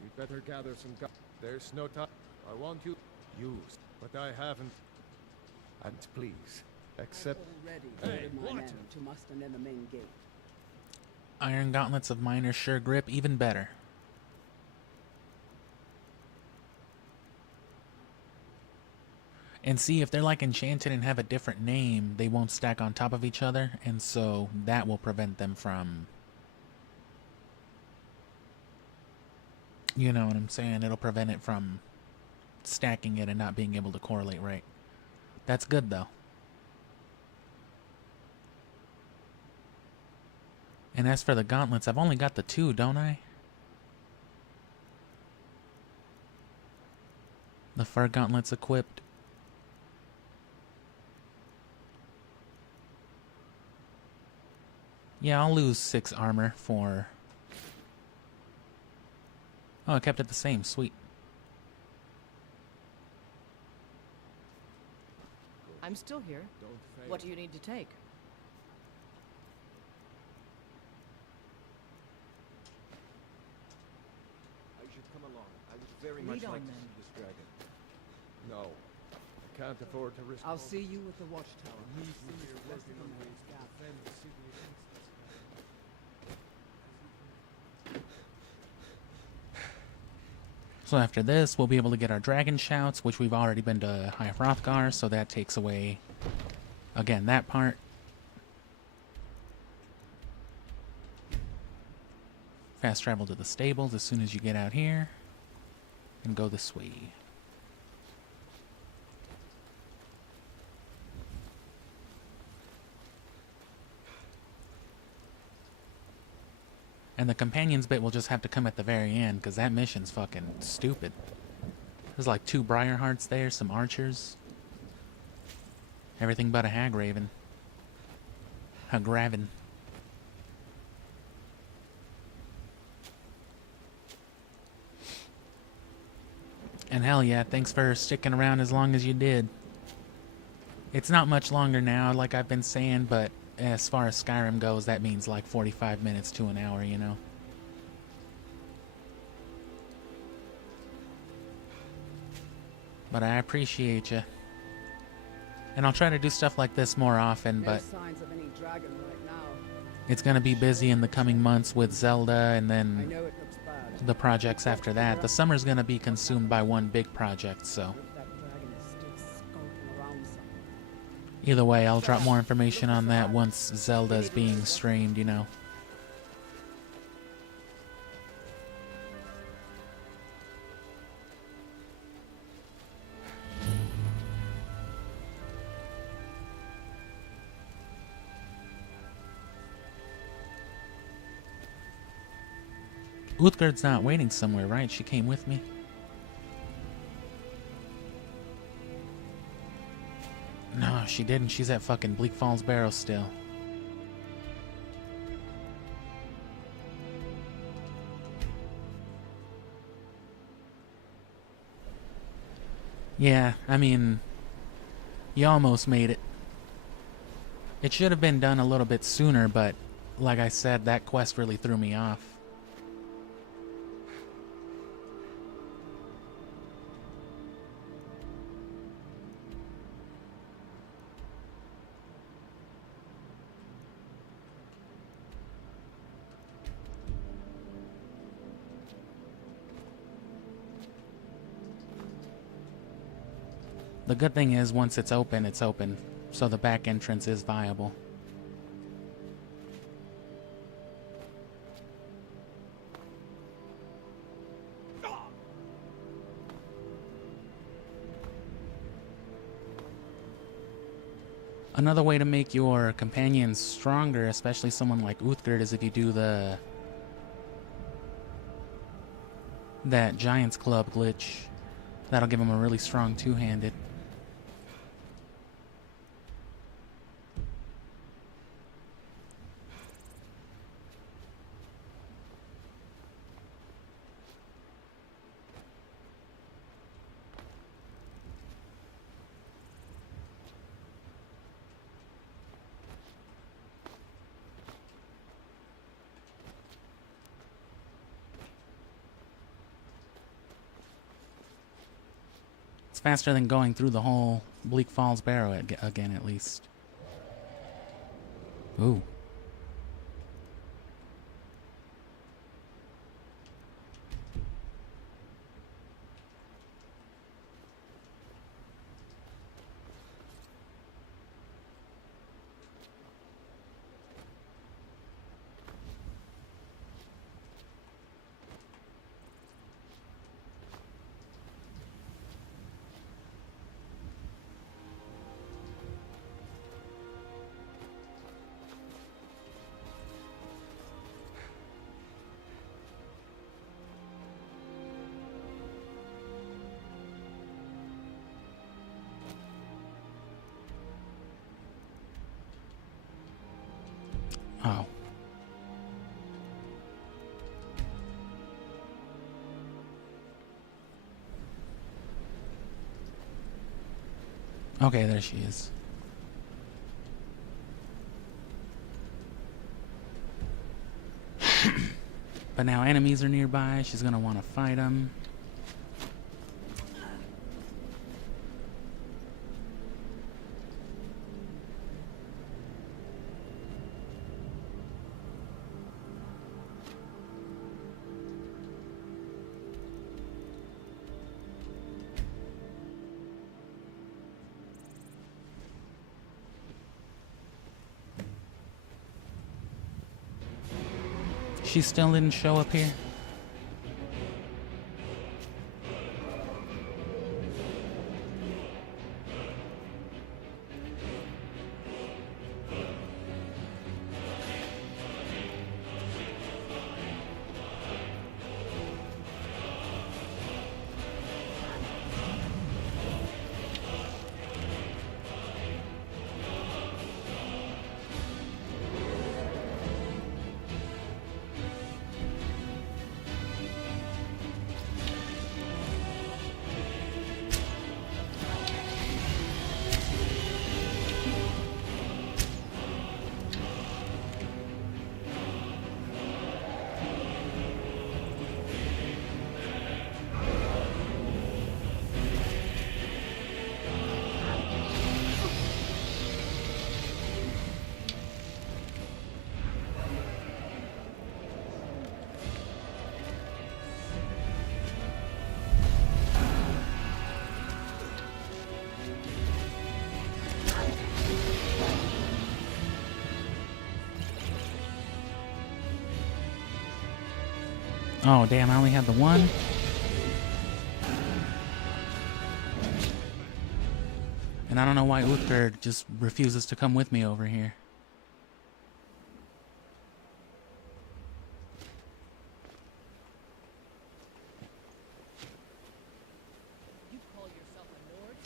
we better gather some gu... There's no time. I want you used, but I haven't... And please, accept... Already Hey, ordered my what? men to muster in the main gate. Iron gauntlets of minor sure grip, even better. And see, if they're like enchanted and have a different name, they won't stack on top of each other, and so that will prevent them from... You know what I'm saying? It'll prevent it from stacking it and not being able to correlate right. That's good, though. And as for the gauntlets, I've only got the 2, don't I? The fur gauntlets equipped. Yeah, I'll lose 6 armor for... Oh, I kept it the same. Sweet. I'm still here. What do you need to take? I should come along. I would very Lead much on, like to then. see this dragon. No. I can't afford to risk... I'll see you at the watchtower. So after this, we'll be able to get our dragon shouts, which we've already been to High Hrothgar, so that takes away, again, that part. Fast travel to the stables as soon as you get out here, and go this way. And the companions bit will just have to come at the very end, because that mission's fucking stupid. There's like 2 Briarhearts there, some archers. Everything but a Hagraven. Hagraven. And hell yeah, thanks for sticking around as long as you did. It's not much longer now, like I've been saying, but as far as Skyrim goes, that means like 45 minutes to an hour, you know? But I appreciate you. And I'll try to do stuff like this more often, No but signs of any dragon right now. it's going to be busy in the coming months with Zelda, and I then know it looks bad. the projects after that. The summer's gonna be consumed by one big project, so either way, I'll drop more information on that once Zelda's being streamed, you know. Uthgard's not waiting somewhere, right? She came with me. No, she didn't. She's at fucking Bleak Falls Barrow still. Yeah, I mean, you almost made it. It should have been done a little bit sooner, but like I said, that quest really threw me off. The good thing is, once it's open, so the back entrance is viable. Another way to make your companions stronger, especially someone like Uthgard, is if you do that Giant's Club glitch. That'll give him a really strong two-handed. It's faster than going through the whole Bleak Falls Barrow again, at least. Ooh. Oh. Okay, there she is. But now enemies are nearby. She's gonna want to fight them. She still didn't show up here? Oh, damn, I only had the one. And I don't know why Uthgerd just refuses to come with me over here. You call yourself a Nord?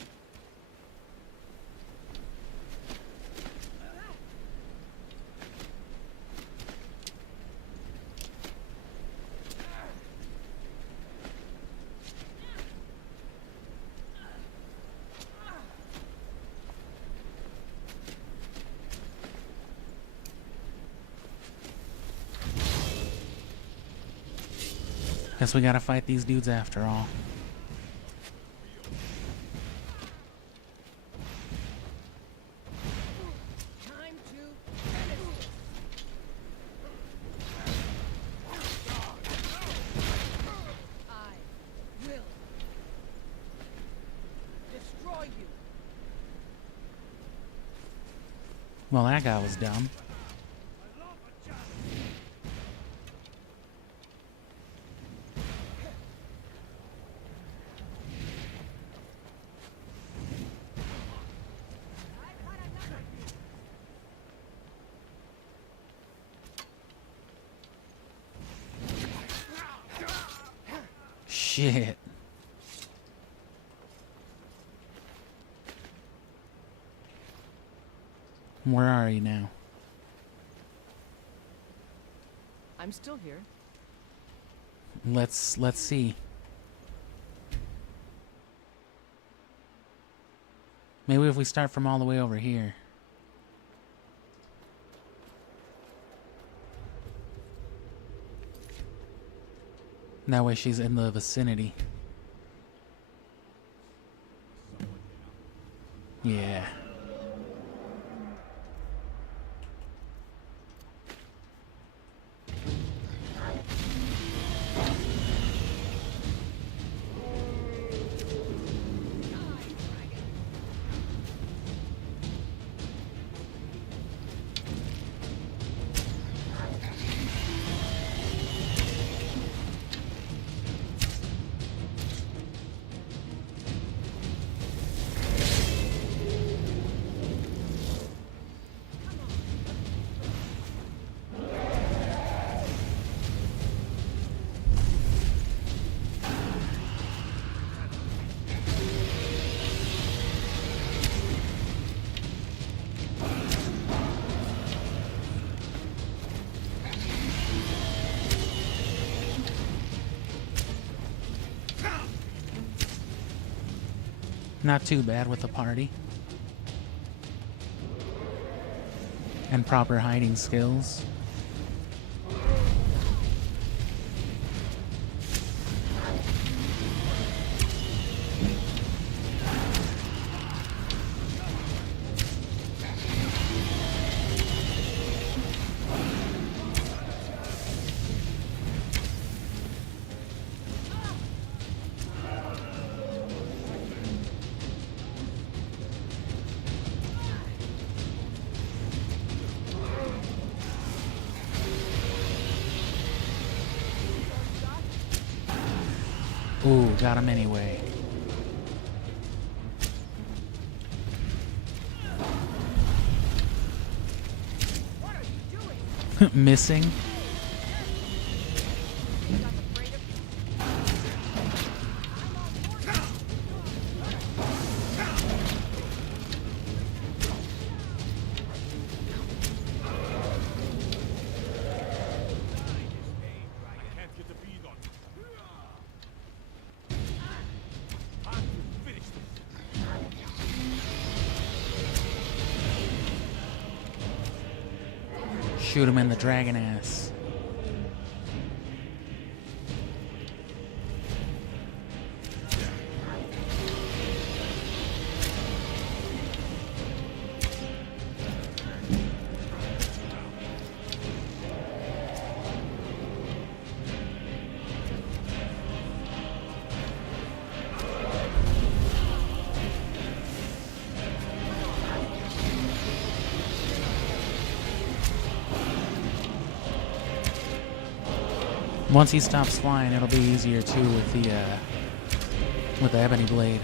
Guess we gotta fight these dudes after all. Time to finish this. I will destroy you. Well, that guy was dumb. Shit. Where are you now? I'm still here. Let's see. Maybe if we start from all the way over here. That way she's in the vicinity. Yeah. Not too bad with the party. And proper hiding skills. Ooh, got him anyway. What are you doing? Missing. Shoot him in the dragon ass. Once he stops flying, it'll be easier too with the ebony blade.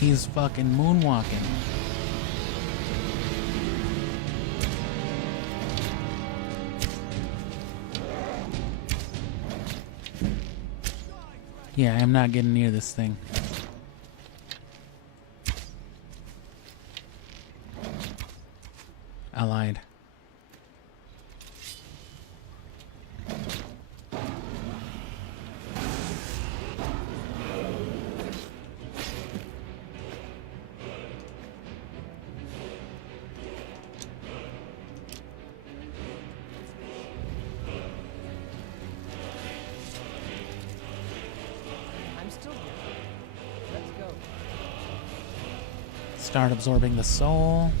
He's fucking moonwalking. Yeah, I'm not getting near this thing. I lied. Start absorbing the soul.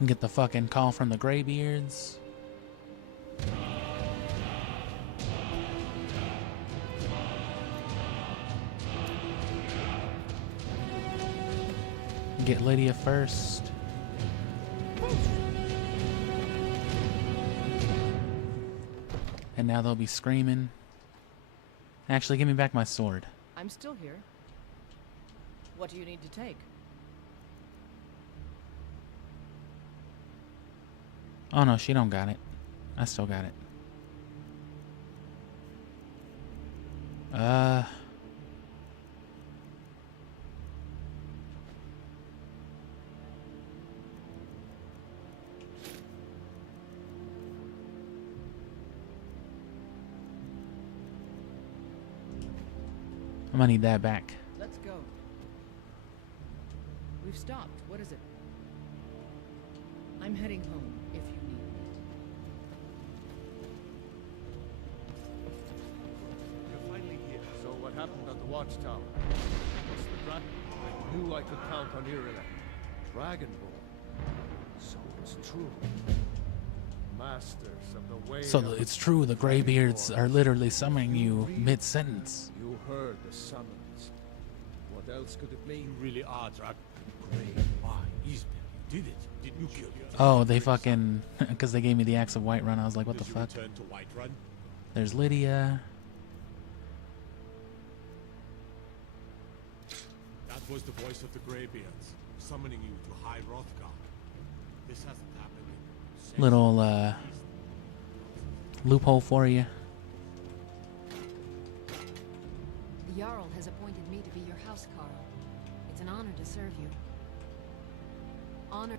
And get the fucking call from the Greybeards. Get Lydia first. And now they'll be screaming. Actually, give me back my sword. I'm still here. What do you need to take? Oh no, she don't got it. I still got it. I'm gonna need that back. Let's go. We've stopped. What is it? I'm heading home if you need me. You're finally here. So what happened at the watchtower? What's the dragon? I knew I could count on Ireland. Dragonborn. So it's true. Masters of the way. So it's true, the Greybeards are literally summoning you mid-sentence. You heard the summons. What else could it mean? You really are, Drag. Why, Eastman, you did it. Didn't you kill your Oh, they fucking... Because they gave me the axe of Whiterun, I was like, what the fuck? return to Whiterun? There's Lydia. That was the voice of the Greybeards, summoning you to High Hrothgar. This hasn't happened in Little, loophole for you. The Jarl has appointed me to be your housecarl. It's an honor to serve you. Honor,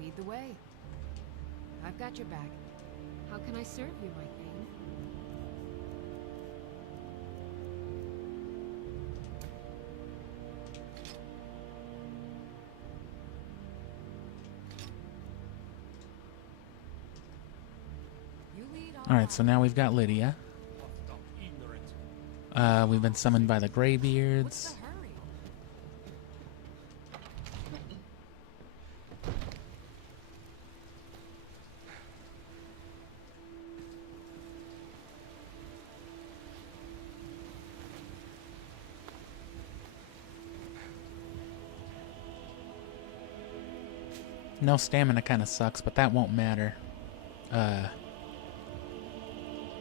lead the way. I've got your back. How can I serve you, my thane? Alright, so now we've got Lydia. We've been summoned by the Greybeards. No stamina kind of sucks, but that won't matter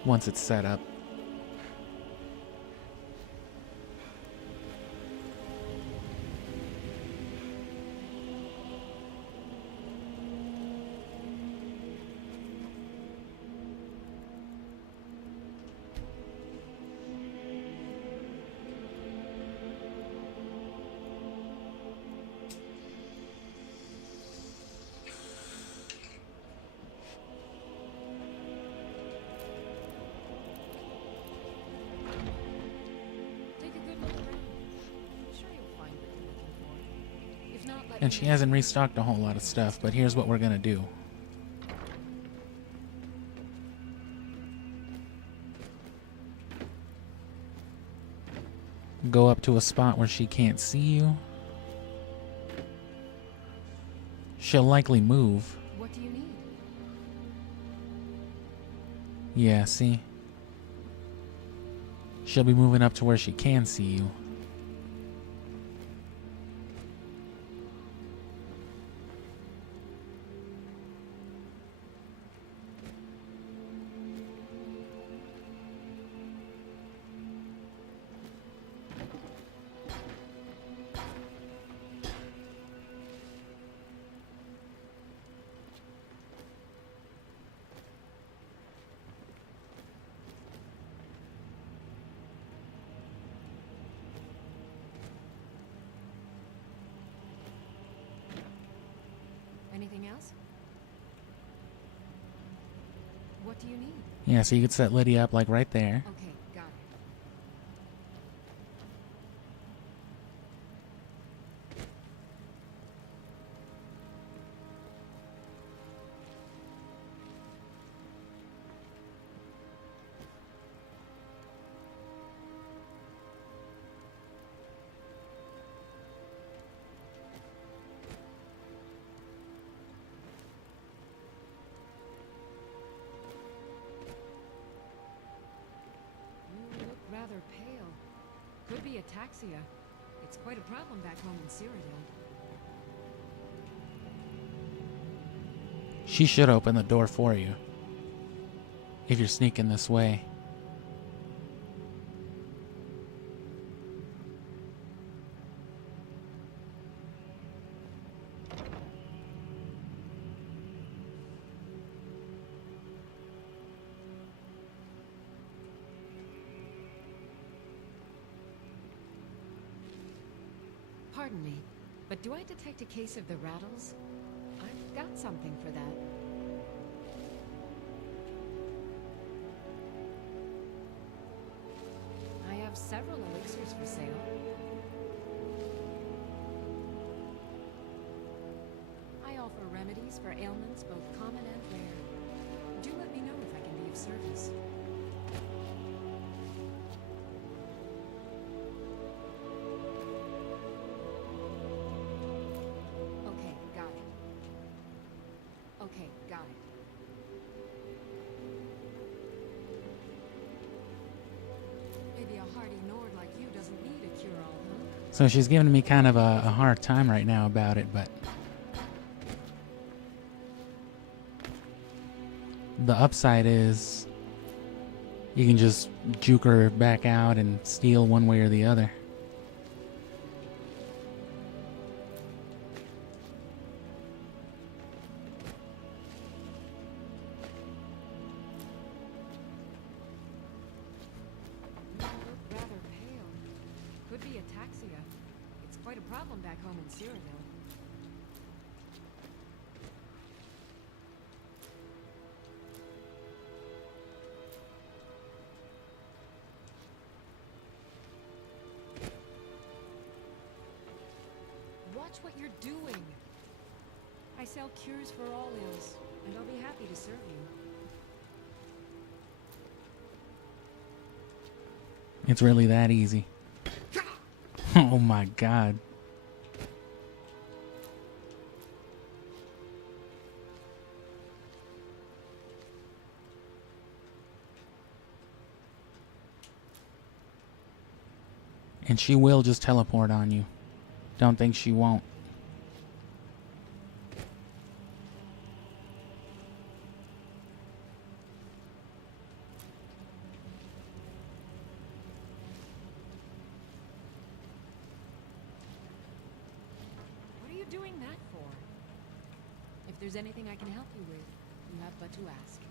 once it's set up. And she hasn't restocked a whole lot of stuff, but here's what we're gonna do. Go up to a spot where she can't see you. She'll likely move. What do you need? Yeah, see? She'll be moving up to where she can see you. Anything else? What do you need? Yeah, so you could set Lydia up like right there. Okay, got it. Rather pale. Could be ataxia. It's quite a problem back home in Cyrodiil. She should open the door for you. If you're sneaking this way. Pardon me, but do I detect a case of the rattles? I've got something for that. I have several elixirs for sale. I offer remedies for ailments both common and rare. Do let me know if I can be of service. Okay, got it. Maybe a hardy Nord like you doesn't need a cure-all, huh? So she's giving me kind of a hard time right now about it, but the upside is you can just juke her back out and steal one way or the other. Watch what you're doing. I sell cures for all ills, and I'll be happy to serve you. It's really that easy. Oh my god. And she will just teleport on you. Don't think she won't. If there's anything I can help you with, you have but to ask.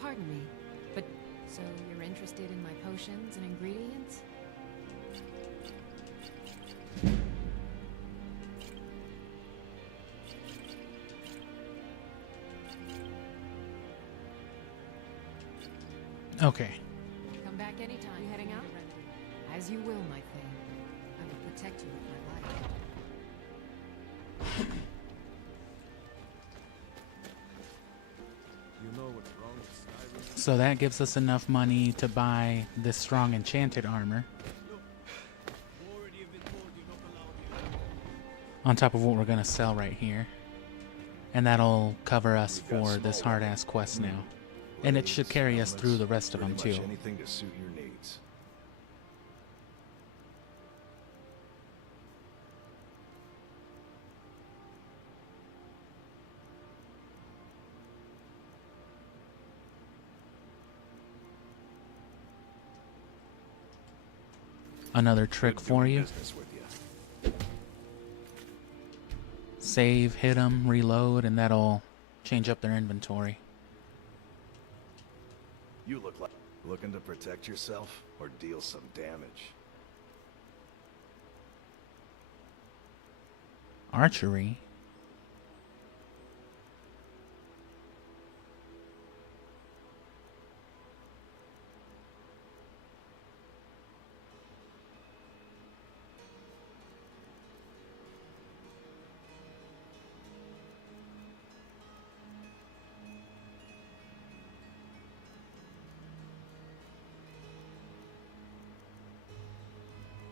Pardon me, but so you're interested in my potions and ingredients? Okay. Come back anytime. You heading out? As you will, my thing. I will protect you with my life. You know what's wrong with Skyrim? So that gives us enough money to buy this strong enchanted armor. On top of what we're going to sell right here. And that'll cover us for this hard-ass quest now. And it should carry us through the rest of them too. Anything to suit your needs. Another trick for you. Save, hit them, reload, and that'll change up their inventory. You look like looking to protect yourself or deal some damage. Archery?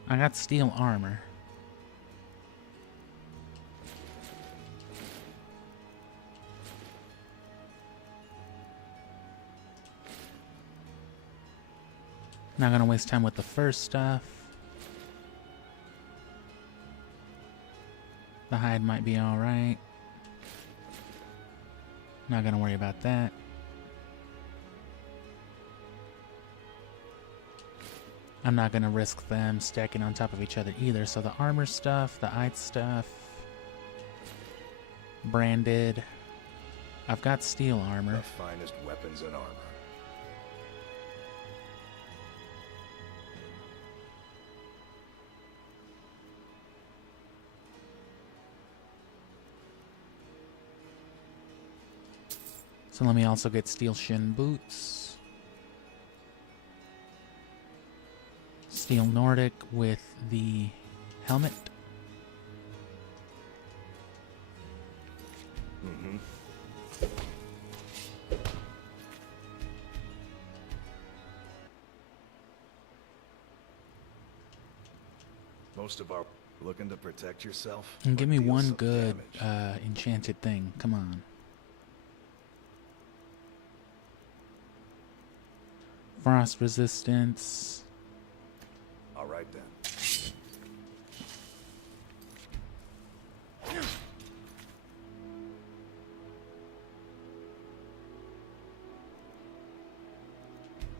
I got steel armor. Not gonna waste time with the first stuff. The hide might be alright. Not gonna worry about that. I'm not gonna risk them stacking on top of each other either, so the armor stuff, the ice stuff, branded. I've got steel armor. The finest weapons and armor. So let me also get steel shin boots. Steel Nordic with the helmet. Mm-hmm. Most of our looking to protect yourself. And give me deal one some good damage. enchanted thing. Come on. Frost resistance. All right then.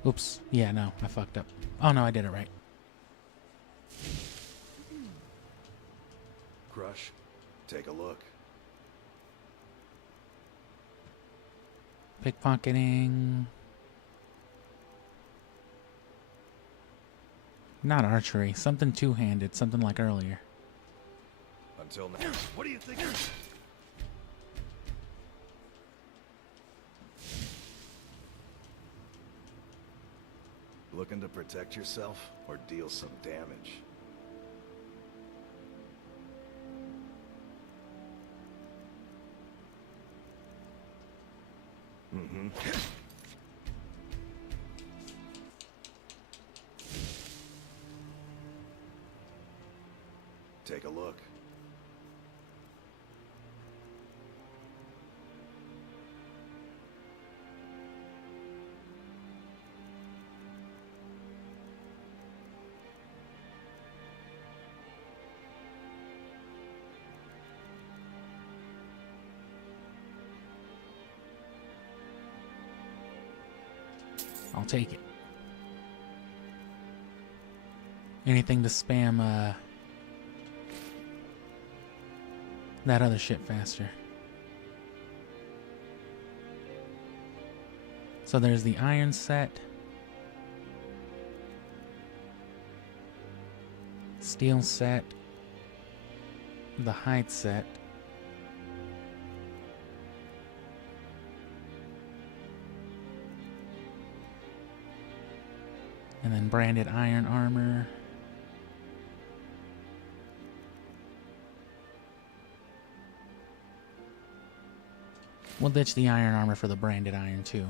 Oops. Yeah, no, I fucked up. Oh no, I did it right. Crush, take a look. Pickpocketing. Not archery. Something two-handed. Something like earlier. Until now. What do you think? Looking to protect yourself or deal some damage? Mm-hmm. Take a look. I'll take it. Anything to spam that other shit faster. So there's the iron set. Steel set. The hide set. And then branded iron armor. We'll ditch the iron armor for the branded iron too.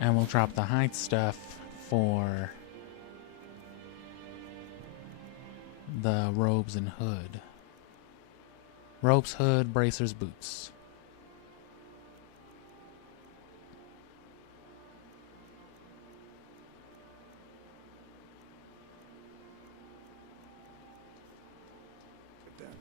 And we'll drop the hide stuff for the robes and hood. Ropes, hood, bracers, boots. Get that.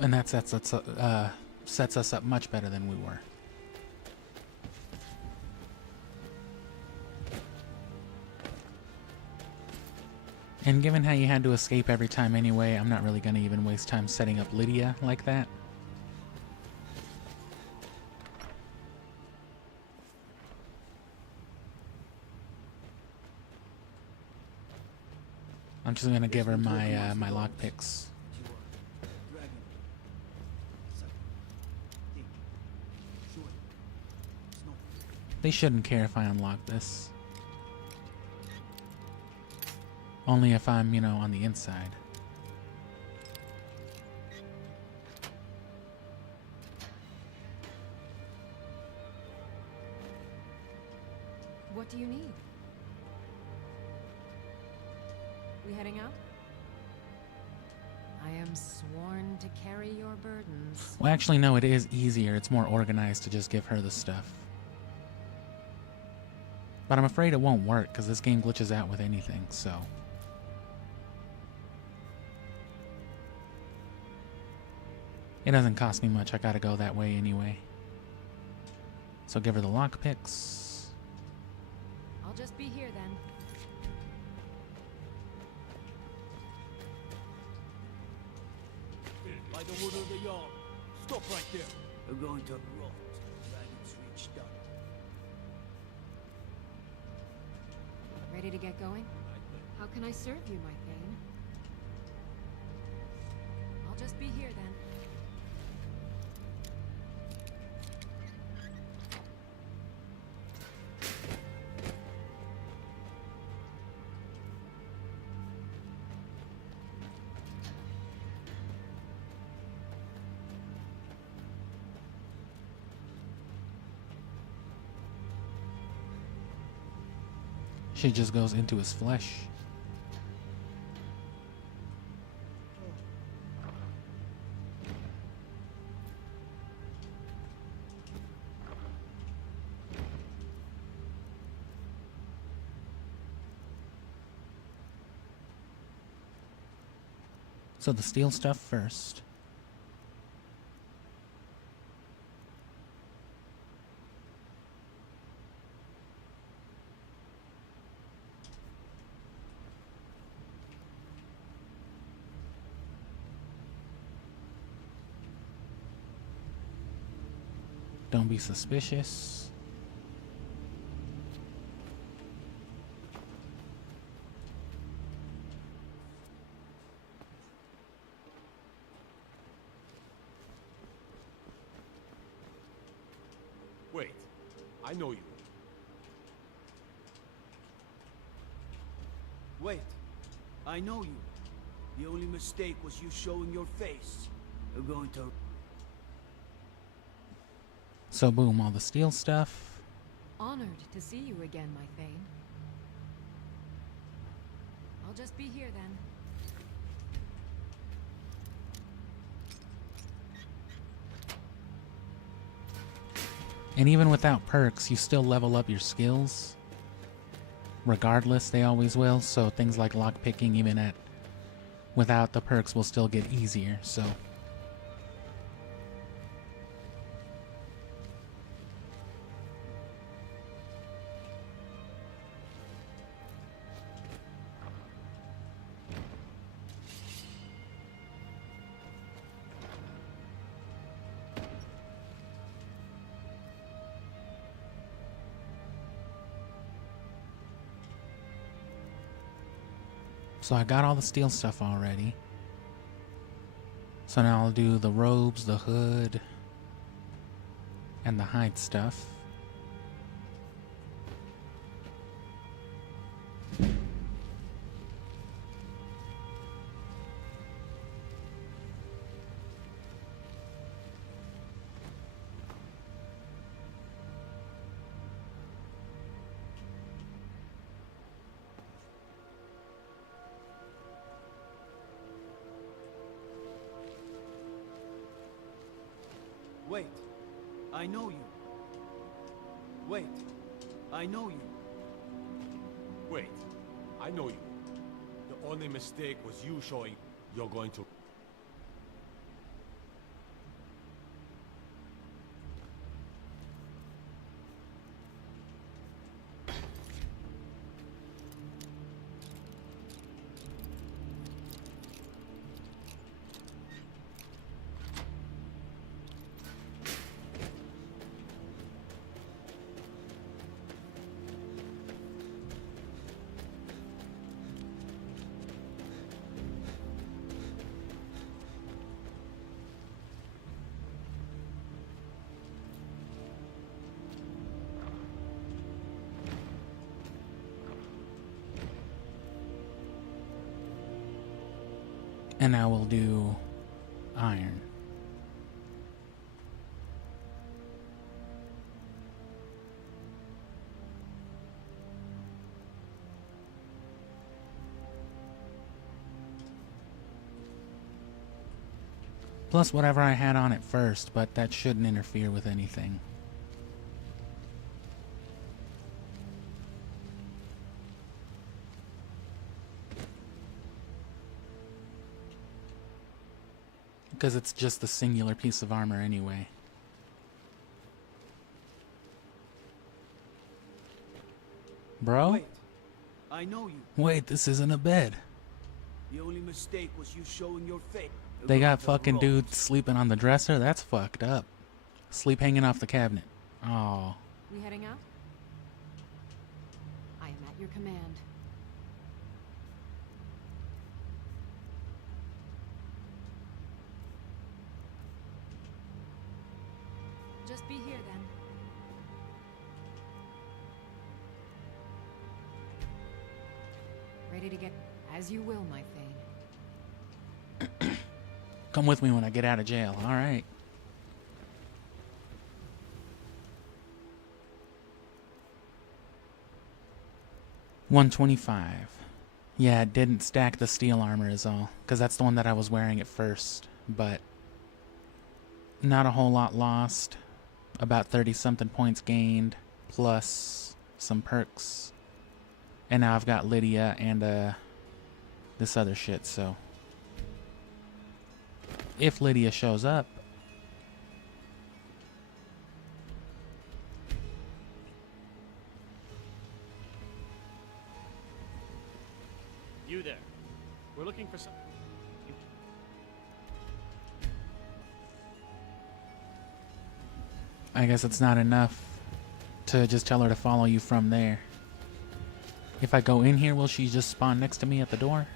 And that sets us up much better than we were. And given how you had to escape every time anyway, I'm not really going to even waste time setting up Lydia like that. I'm just going to give her my my lockpicks. They shouldn't care if I unlock this. Only if I'm, you know, on the inside. What do you need? We heading out? I am sworn to carry your burdens. Well, actually, no, it is easier. It's more organized to just give her the stuff. But I'm afraid it won't work because this game glitches out with anything, so... It doesn't cost me much. I gotta go that way anyway. So give her the lockpicks. I'll just be here then. By the wood of the yard. Stop right there. You're going to rot. Dragon's reach done. Ready to get going? How can I serve you, my Thane? I'll just be here then. She just goes into his flesh. So the steel stuff first. Don't be suspicious. Wait, I know you. Wait, I know you. The only mistake was you showing your face. You're going to... So boom, all the steel stuff. Honored to see you again, my Thane. I'll just be here then. And even without perks, you still level up your skills. Regardless, they always will. So things like lockpicking, even without the perks, will still get easier. So. So I got all the steel stuff already. So now I'll do the robes, the hood, and the hide stuff. Wait, I know you. Wait, I know you. Wait, I know you. The only mistake was you showing you're going to... And now we'll do iron. Plus whatever I had on it first, but that shouldn't interfere with anything. Because it's just a singular piece of armor anyway. Bro? Wait, I know you. Wait, this isn't a bed. The only mistake was you showing your face. They got fucking dudes sleeping on the dresser? That's fucked up. Sleep hanging off the cabinet. Oh. We heading out? I am at your command. Just be here then. Ready to get as you will, my Thane. Come with me when I get out of jail. All right. $125. Yeah, it didn't stack the steel armor is all. Because that's the one that I was wearing at first. But not a whole lot lost. About 30-something points gained. Plus some perks. And now I've got Lydia and this other shit, so... If Lydia shows up. You there. We're looking for some... I guess it's not enough to just tell her to follow you from there. If I go in here, will she just spawn next to me at the door?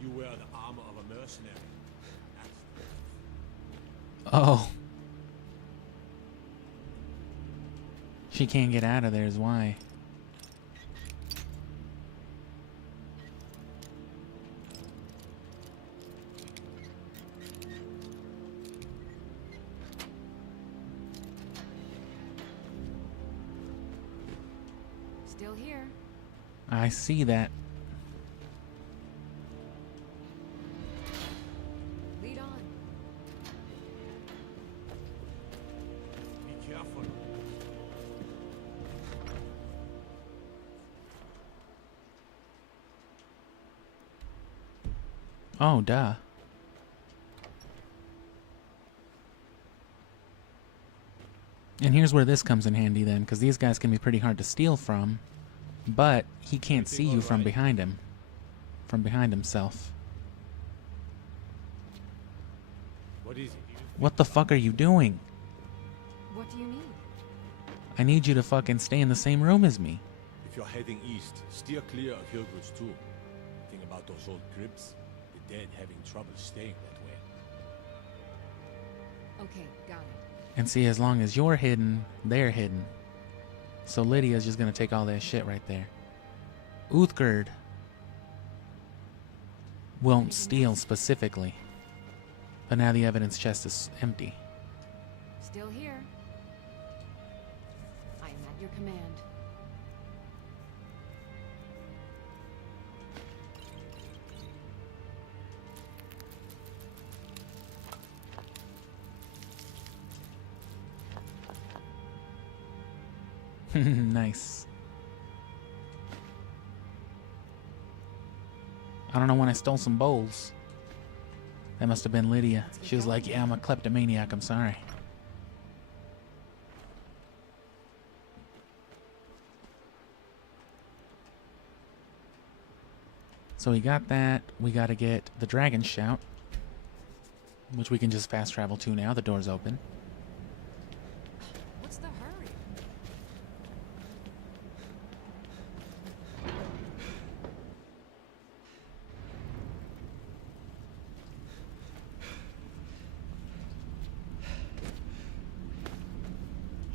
You wear the armor of a mercenary. Oh. She can't get out of there is why. Still here. I see that. Lead on. Be careful. Oh, duh. And here's where this comes in handy then, because these guys can be pretty hard to steal from, but he can't see you from behind him. From behind himself. What is it? What the fuck are you doing? What do you need? I need you to fucking stay in the same room as me. If you're heading east, steer clear of Hillgood's tomb. Think about those old crypts. The dead having trouble staying that way. Okay, got it. And see, as long as you're hidden, they're hidden. So Lydia's just gonna take all that shit right there. Uthgerd won't steal specifically. But now the evidence chest is empty. Still here. I am at your command. Nice. I don't know when I stole some bowls. That must have been Lydia. She was like, yeah, I'm a kleptomaniac, I'm sorry. So we got that. We gotta get the dragon shout, which we can just fast travel to now. The door's open. What's the hurry?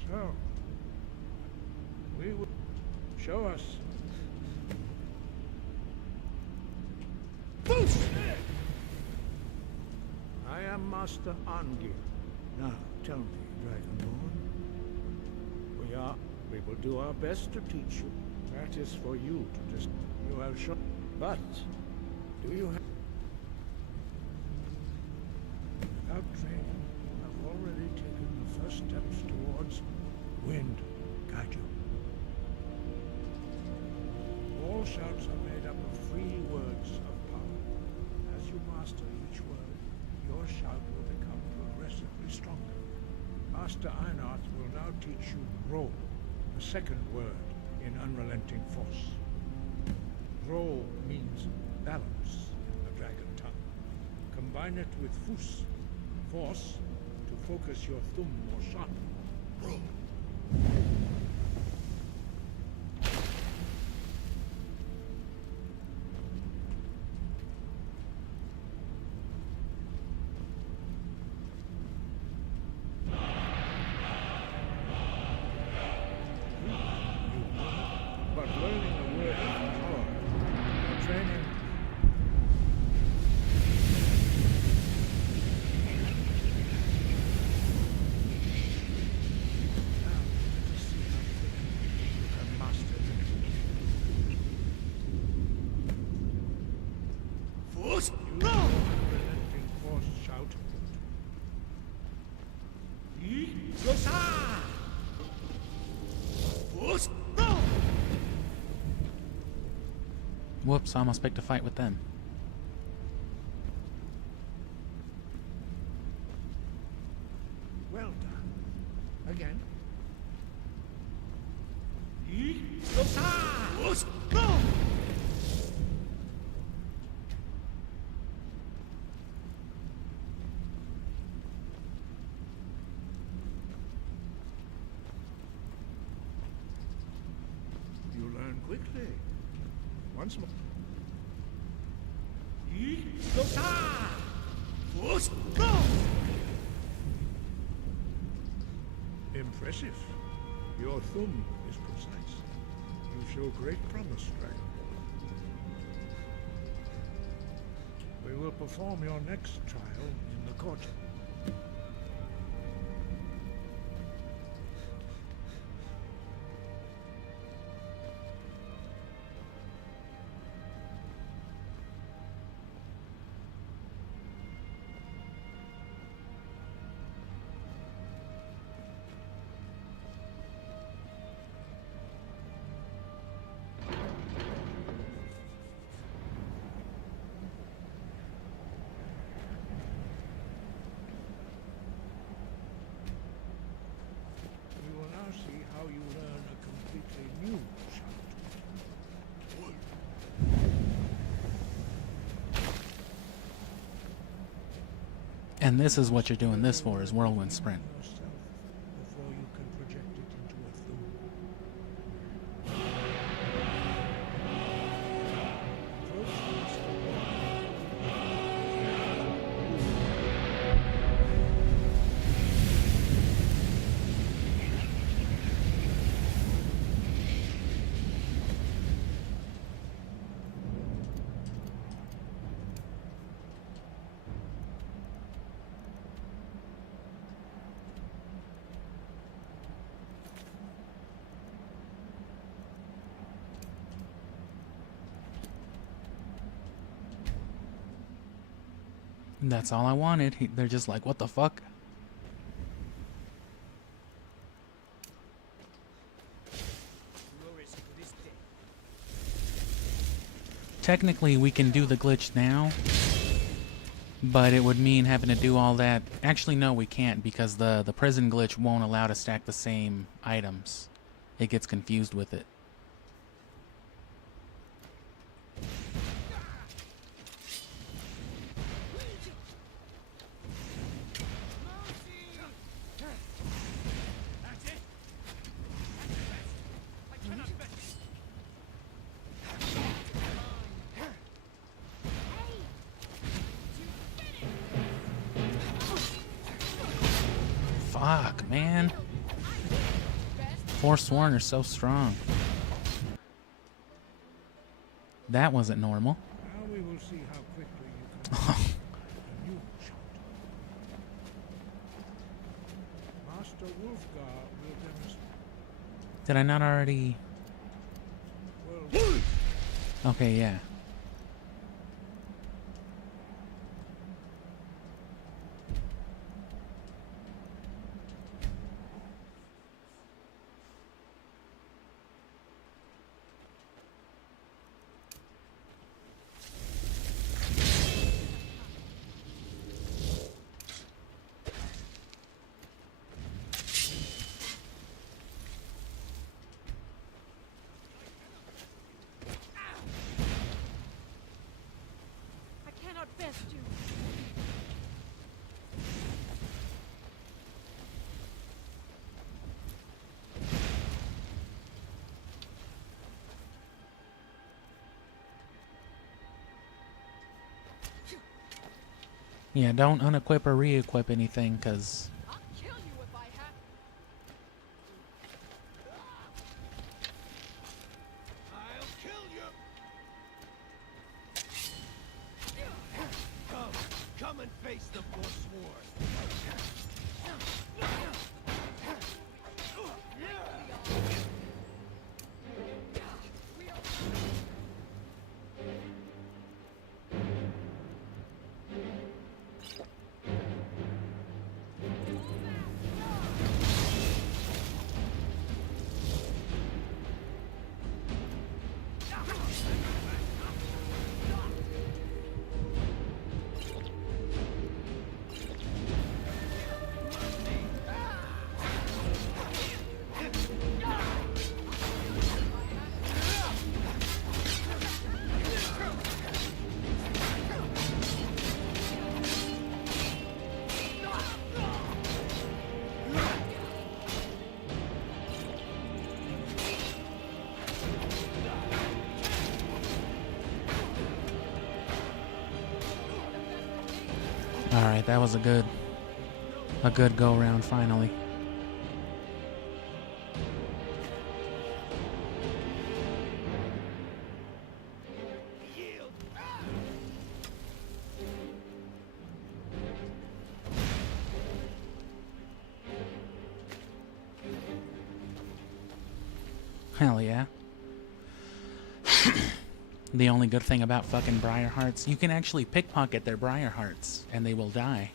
So, we will show us. I am Master Angir. Now, tell me, Dragonborn. We will do our best to teach you. That is for you to decide. You have shown. But, do you have... Without training, you have already taken the first steps towards wind guide you. All shouts are made up of 3 words of power. As you master each word, your shout will become progressively stronger. Master Einarth will now teach you roll, the second word in unrelenting force. Roll means balance in the dragon tongue. Combine it with fus, force, to focus your thumb more sharply. Roll. But learning a word is hard. Your training... Now, let us see how quickly you can master it. Force! Use your unrelenting force shout. Force! Whoops, I almost picked a fight with them. Well done. Again. You learn quickly. Once more. Impressive. Your thumb is precise. You show great promise, Dragonborn. We will perform your next trial in the court. We will now see how you learn a completely new shout. And this is what you're doing this for, is Whirlwind Sprint. Yourself before you can project it into a thumb. Approach Master That's all I wanted. They're just like, what the fuck? Technically, we can do the glitch now, but it would mean having to do all that. Actually, no, we can't, because the prison glitch won't allow to stack the same items. It gets confused with it. Fuck, man. Forsworn are so strong. That wasn't normal. Now we will see how quickly you can a new shout. Master Wolfgar will demonstrate. Did I not already? Okay, yeah. Yeah, don't unequip or re-equip anything, because... Come and face the Forsworn. Alright, that was a good go round finally. Hell yeah. The only good thing about fucking Briar Hearts, you can actually pickpocket their Briar Hearts and they will die.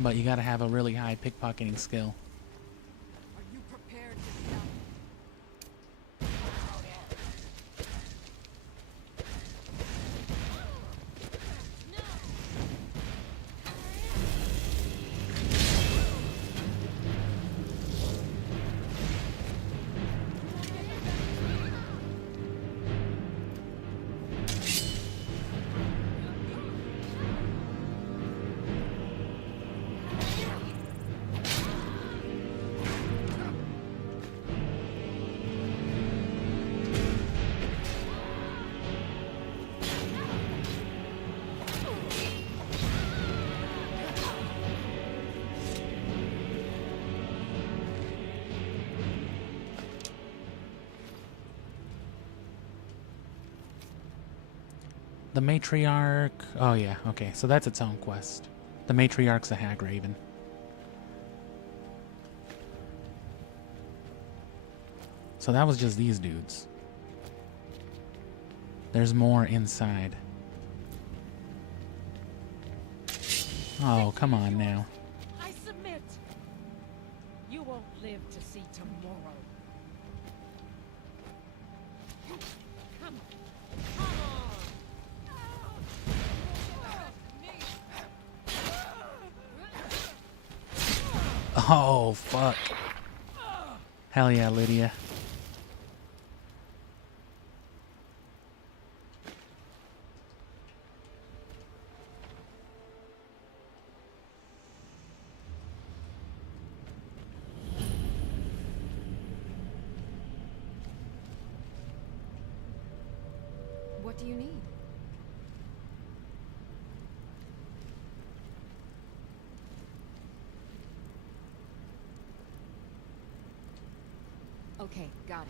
But you gotta have a really high pickpocketing skill. Are you prepared to die? The matriarch... Oh yeah, okay, so that's its own quest. The matriarch's a hag raven. So that was just these dudes. There's more inside. Oh, come on now. I submit. You won't live to see tomorrow. Come on. Oh, fuck. Hell yeah, Lydia. What do you need? Okay, got it.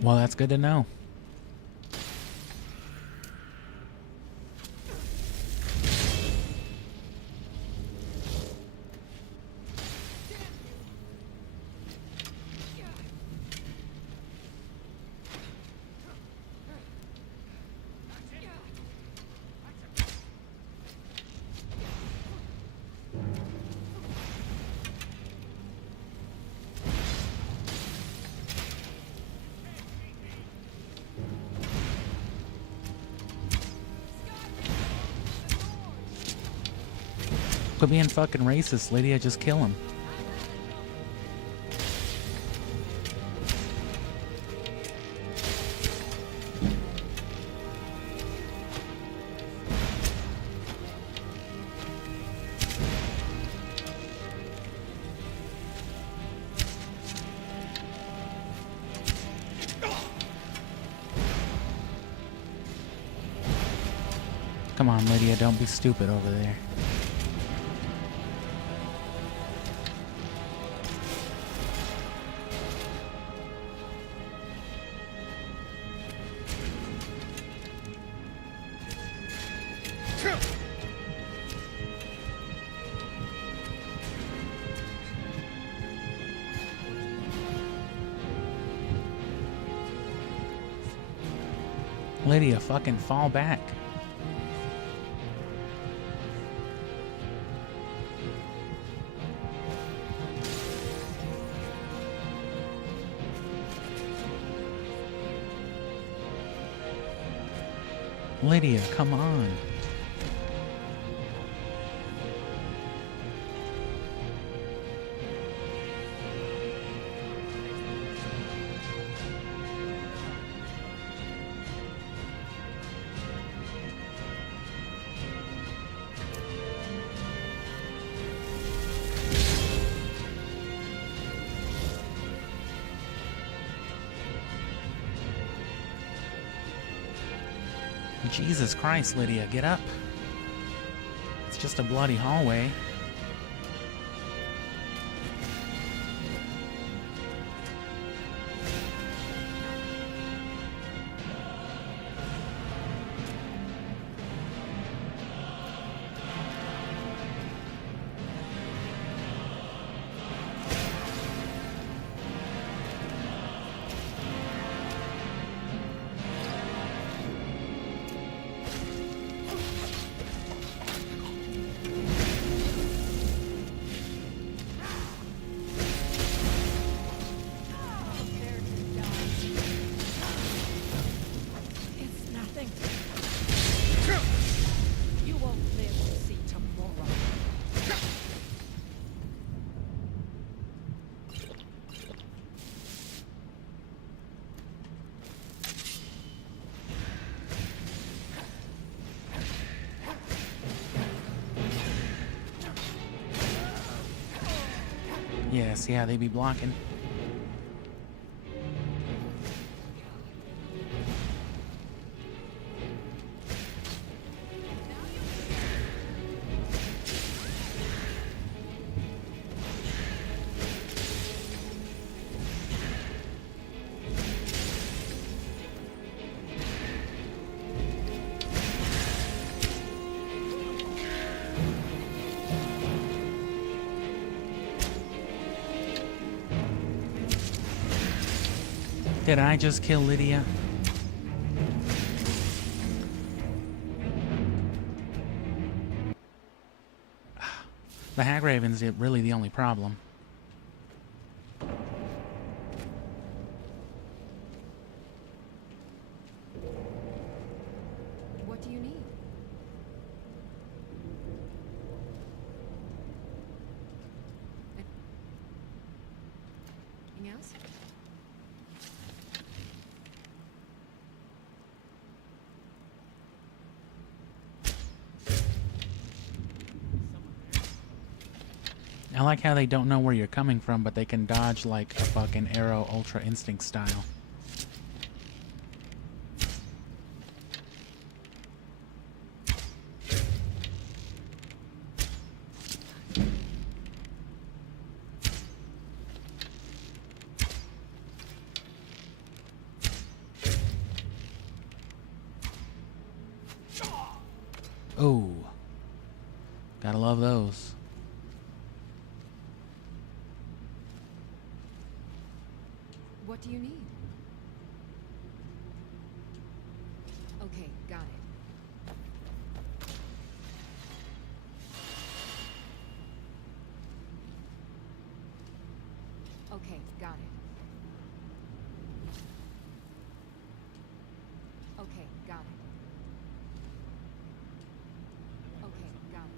Well, that's good to know. Quit being fucking racist, Lydia. Just kill him. Come on, Lydia. Don't be stupid over there. Lydia, fucking fall back. Lydia, come on. Jesus Christ, Lydia, get up. It's just a bloody hallway. It's nothing. You won't live to see tomorrow. Yeah, see how they be blocking? Did I just kill Lydia? The Hag Raven's really the only problem. What do you need? Anything else? I like how they don't know where you're coming from, but they can dodge like a fucking arrow Ultra Instinct style. Oh, gotta love those. What do you need? Okay, got it. Okay, got it. Okay, got it. Okay, got it.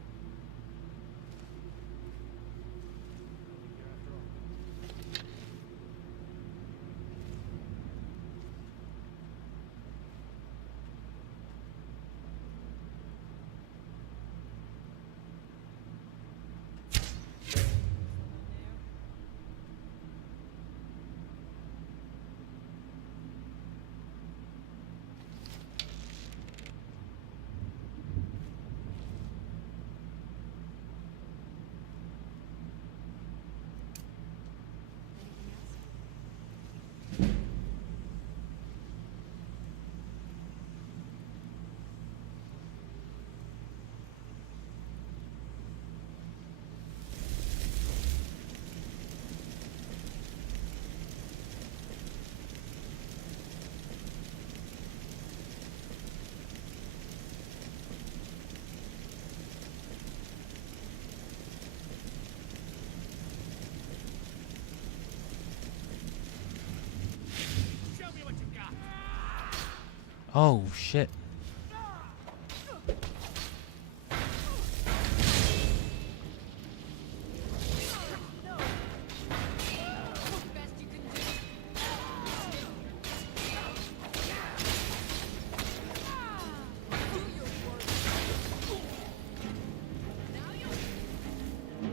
Oh, shit.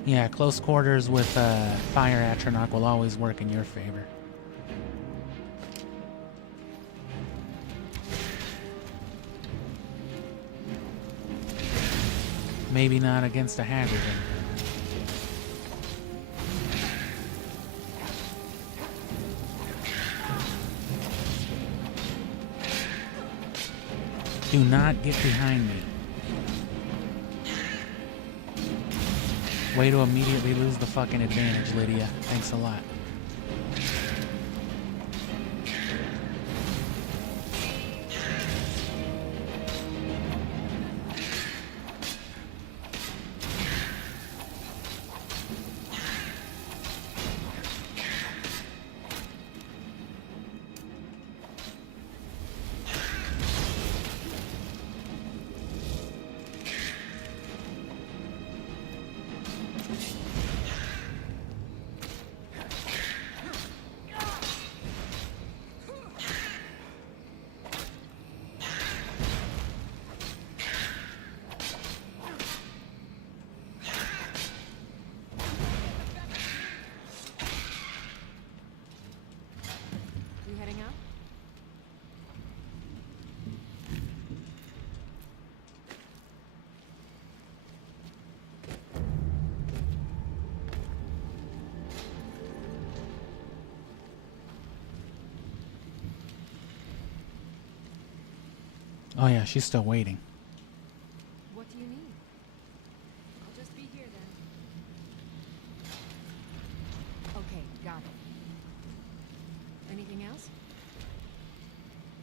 Yeah, close quarters with Fire Atronach will always work in your favor. Maybe not against a Hagrid. Do not get behind me. Way to immediately lose the fucking advantage, Lydia. Thanks a lot. You heading out? Oh yeah, she's still waiting. What do you need? I'll just be here then. Okay, got it. Anything else?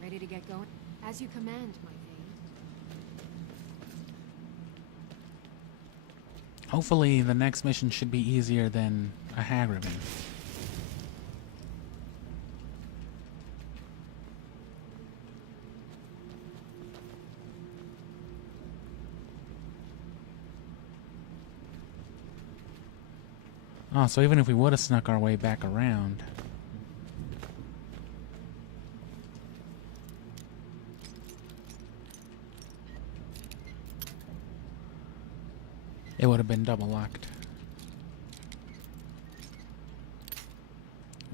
Ready to get going? As you command, my thing. Hopefully the next mission should be easier than a Hagrid. Oh, so even if we would have snuck our way back around... it would have been double locked.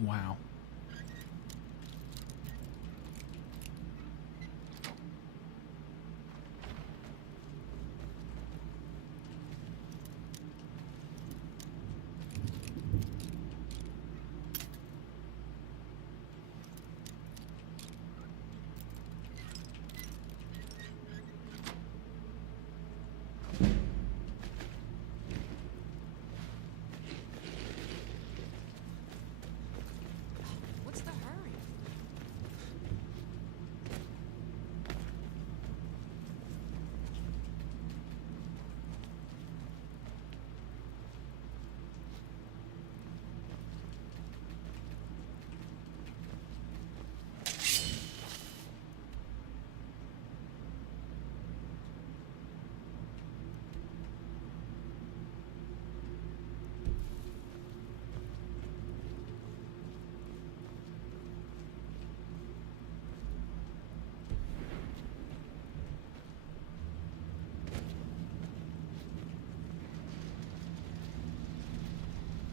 Wow. What's the hurry?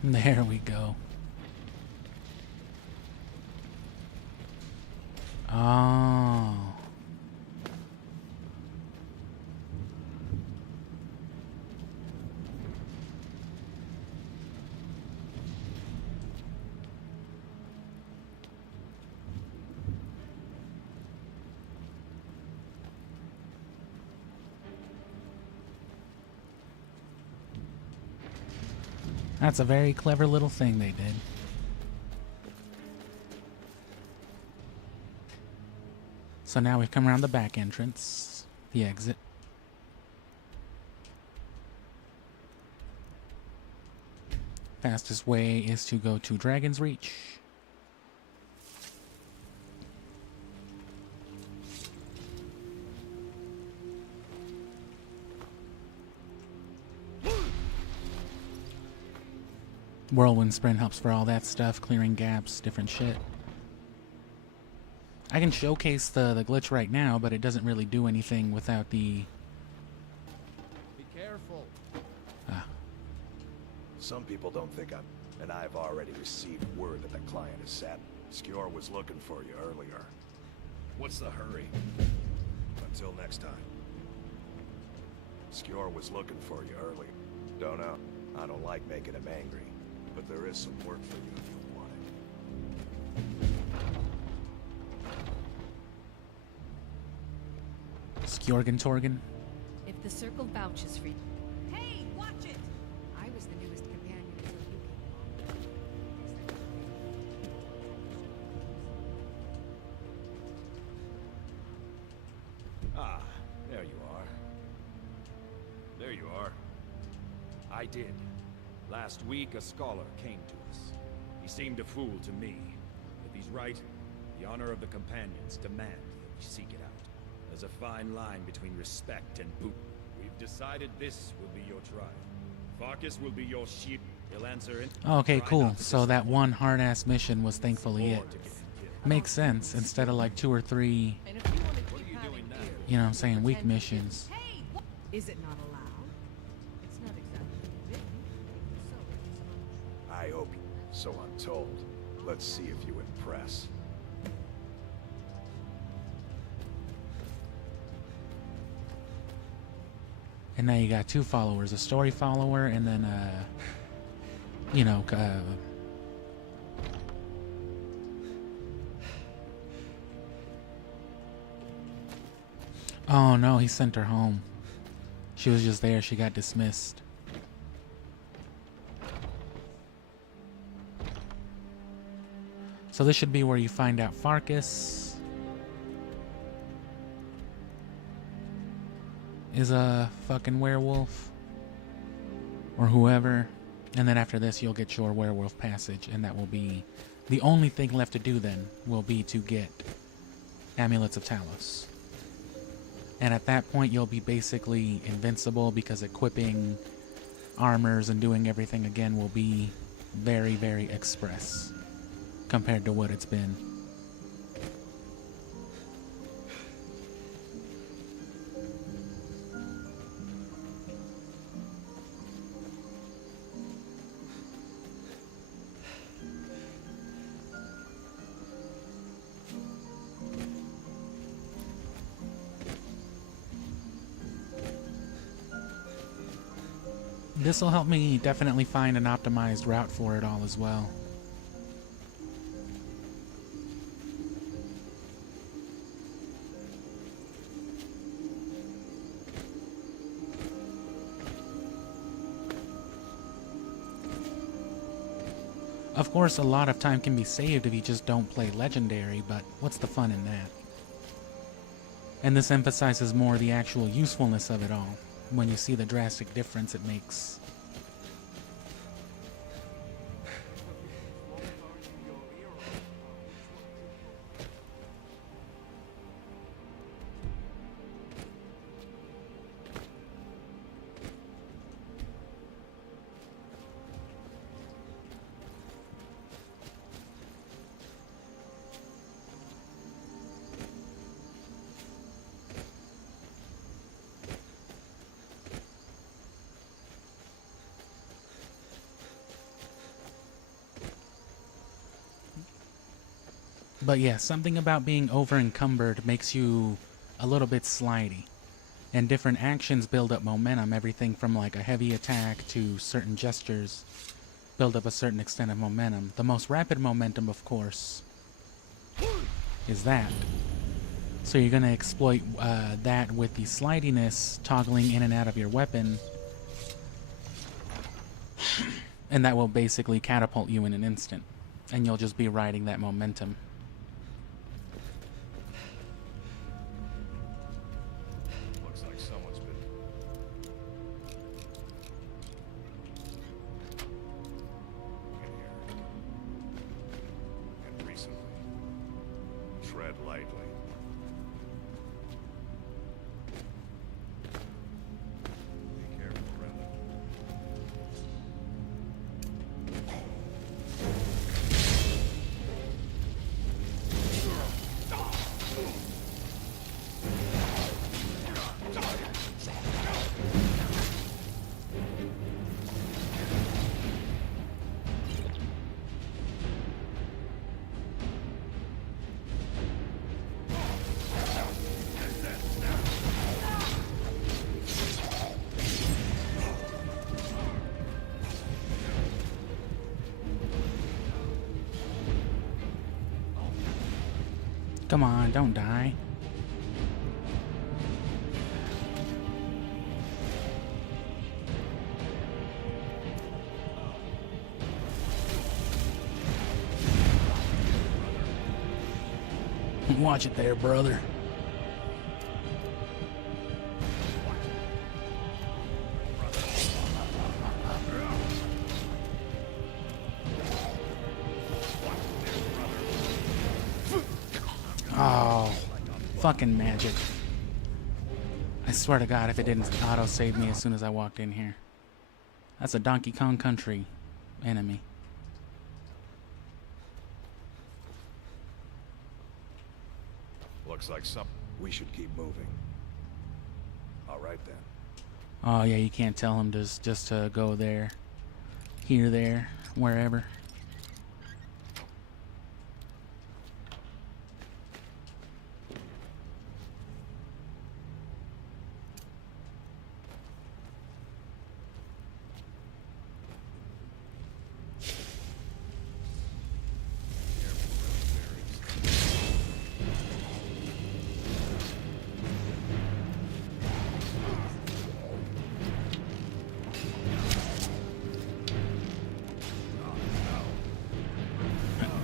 There we go. Oh. That's a very clever little thing they did. So now we've come around the back entrance, the exit. Fastest way is to go to Dragon's Reach. Whirlwind Sprint helps for all that stuff, clearing gaps, different shit. I can showcase the glitch right now, but it doesn't really do anything without the... Be careful. Ah. Some people don't think I'm... and I've already received word that the client is sat. Skjor was looking for you earlier. What's the hurry? Until next time. Skjor was looking for you early. Don't know. I don't like making him angry, but there is some work for you if you want it. Skjorgen Torgen. If the circle vouches for you. Hey, watch it! I was the newest companion until you came along. Ah, there you are. There you are. I did. Last week, a scholar came to us. He seemed a fool to me. If he's right, the honor of the companions demand that we seek it out. There's a fine line between respect and boot. We've decided this will be your trial. Farkas will be your shield. He'll answer in. Okay, cool. So that one hard-ass mission was thankfully it. Makes sense, instead of like 2 or 3, you know what I'm saying, weak missions. Is it not allowed? It's not exactly forbidden. I hope you. So I'm told. Let's see if you impress. And now you got 2 followers, a story follower and then you know, oh no, he sent her home. She was just there, she got dismissed. So this should be where you find out Farkas is a fucking werewolf. Or whoever. And then after this you'll get your werewolf passage, and that will be the only thing left to do then will be to get Amulets of Talos. And at that point you'll be basically invincible, because equipping armors and doing everything again will be very, very express compared to what it's been. This will help me definitely find an optimized route for it all as well. Of course, a lot of time can be saved if you just don't play Legendary, but what's the fun in that? And this emphasizes more the actual usefulness of it all, when you see the drastic difference it makes. But yeah, something about being over-encumbered makes you a little bit slidey. And different actions build up momentum, everything from like a heavy attack to certain gestures build up a certain extent of momentum. The most rapid momentum, of course, is that. So you're going to exploit that with the slidiness, toggling in and out of your weapon. And that will basically catapult you in an instant. And you'll just be riding that momentum. Looks like someone's been... in here. And recently. Tread lightly. Be careful, Brenda. Come on, don't die. Watch it there, brother. Oh, fucking magic. I swear to God, if it didn't auto-save me as soon as I walked in here. That's a Donkey Kong Country enemy. Looks like we should keep moving. All right then. Oh yeah, you can't tell him just to go there, here, there, wherever.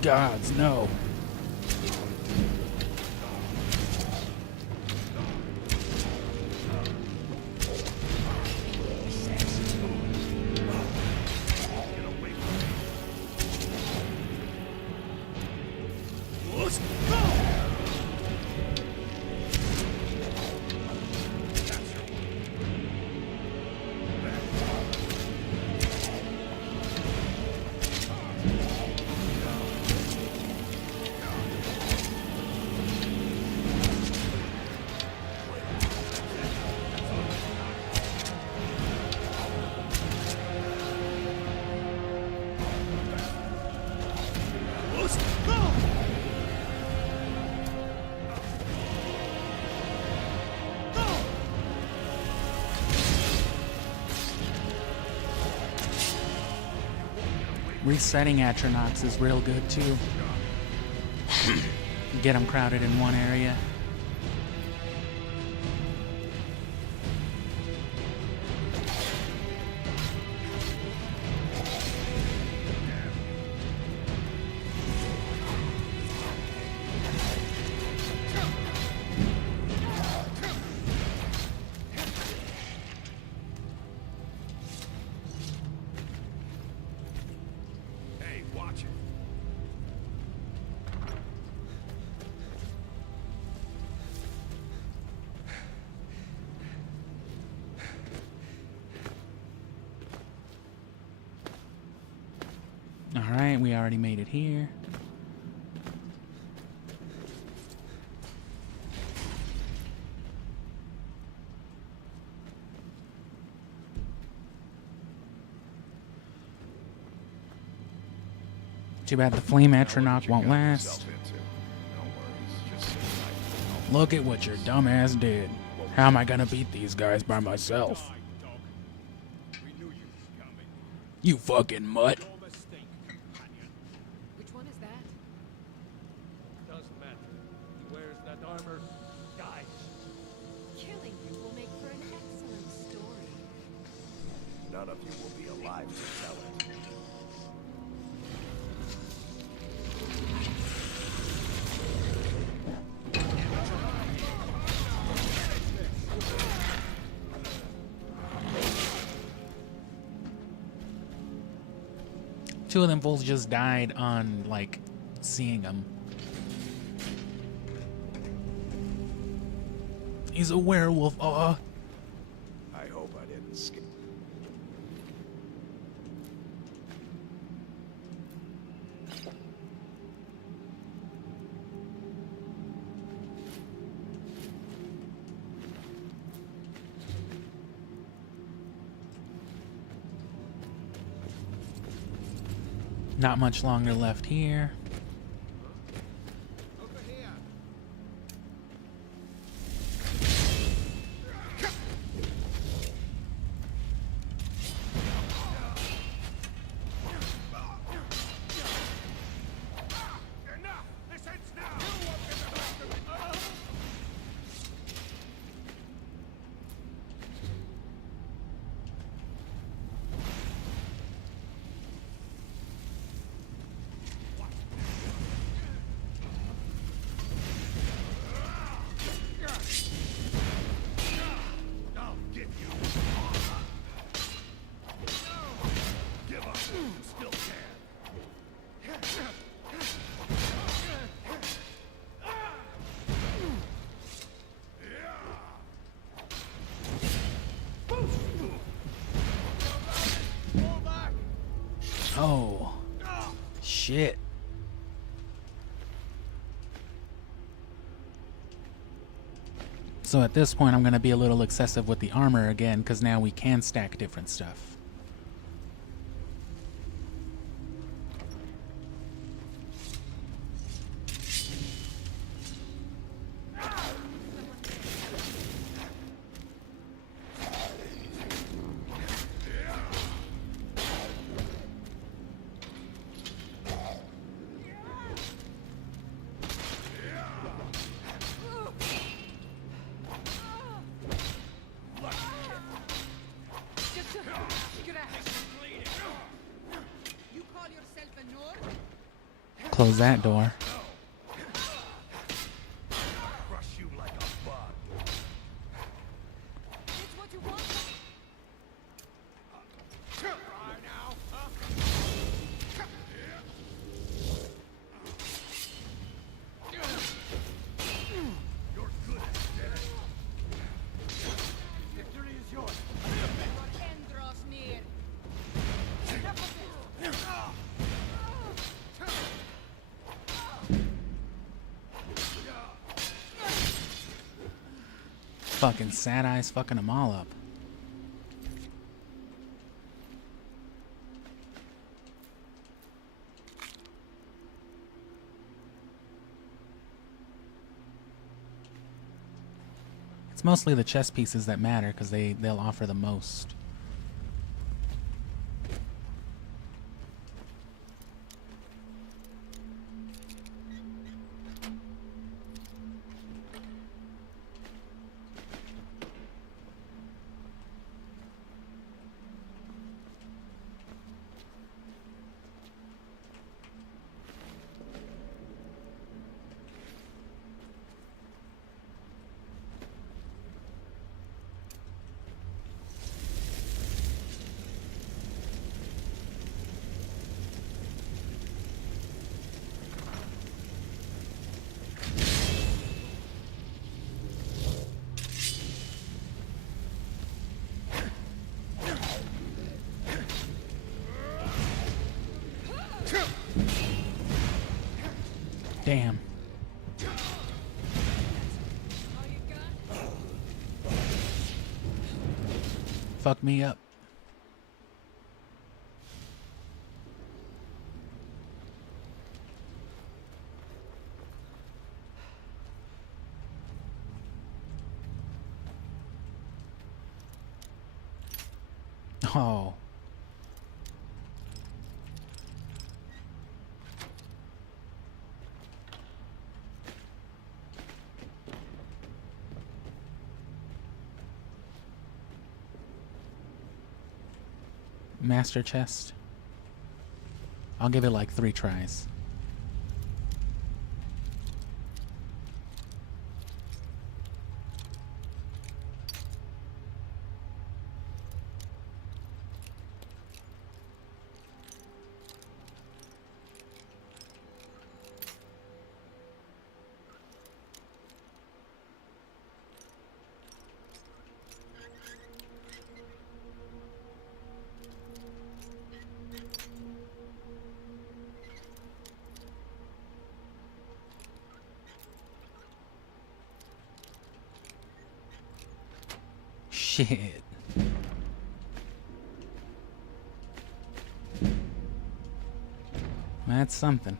Gods, no. Resetting Atronachs is real good too. Get them crowded in one area. Alright, we already made it here. Too bad the flame Atronach won't last. Look at what your dumbass did. How am I gonna beat these guys by myself? You fucking mutt. Which one is that? Doesn't matter. He wears that armor, dies. Killing you will make for an excellent story. None of you will be alive to tell it. Two of them fools just died on, like, seeing them. He's a werewolf. I hope I didn't skip. Not much longer left here. shit. So at this point, I'm going to be a little excessive with the armor again, because now we can stack different stuff. Close that door. Fucking sad eyes fucking them all up. It's mostly the chess pieces that matter because they'll offer the most. Damn. Fuck me up. Oh. Master chest. I'll give it like 3 tries. Shit. That's something.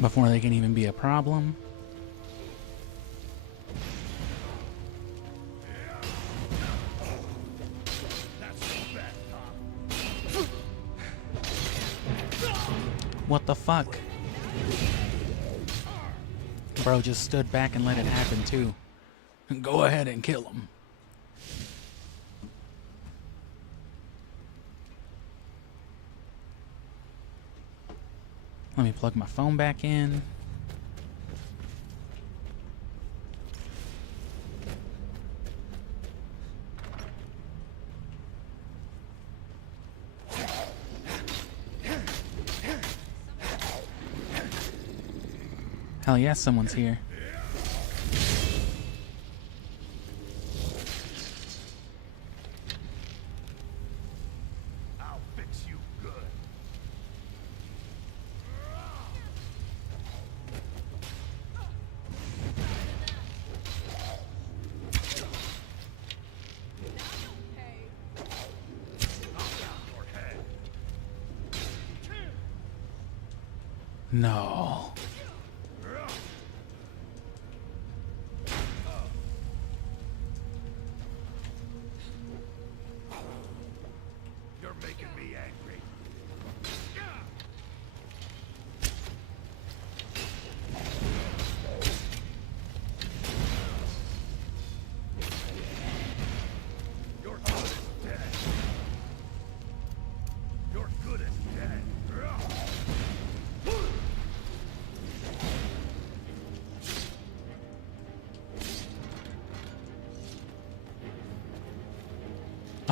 before they can even be a problem. What the fuck? Bro just stood back and let it happen too. Go ahead and kill him. Let me plug my phone back in. Hell yeah, someone's here. I'll fix you good. No. You're making me angry. You're good as dead. You're good as dead.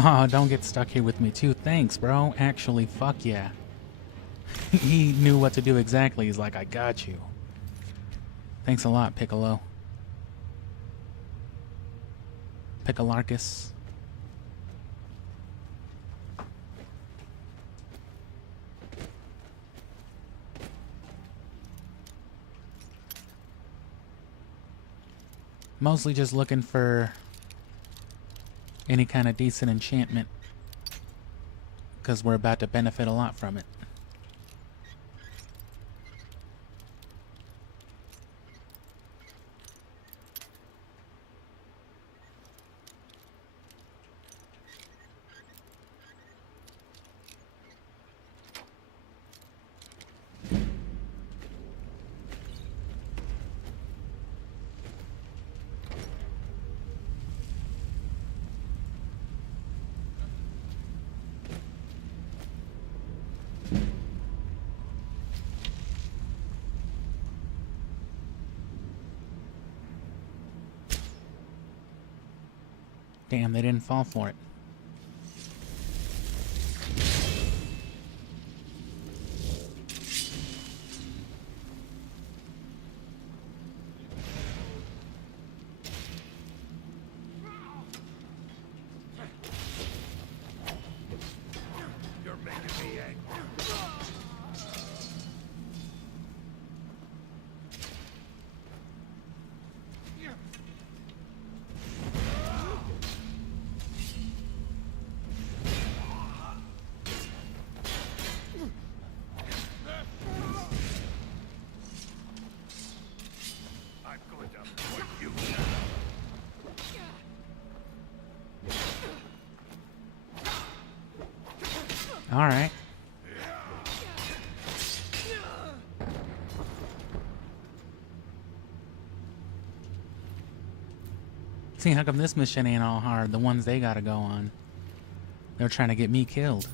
Oh, don't get stuck here with me too. Thanks, bro. Actually, fuck yeah. He knew what to do exactly. He's like, I got you. Thanks a lot, Piccolo. Piccolarcus. Mostly just looking for any kind of decent enchantment, because we're about to benefit a lot from it. Damn, they didn't fall for it. You're making me angry. I'm going to put you down. All right. See, how come this mission ain't all hard? The ones they gotta go on. They're trying to get me killed.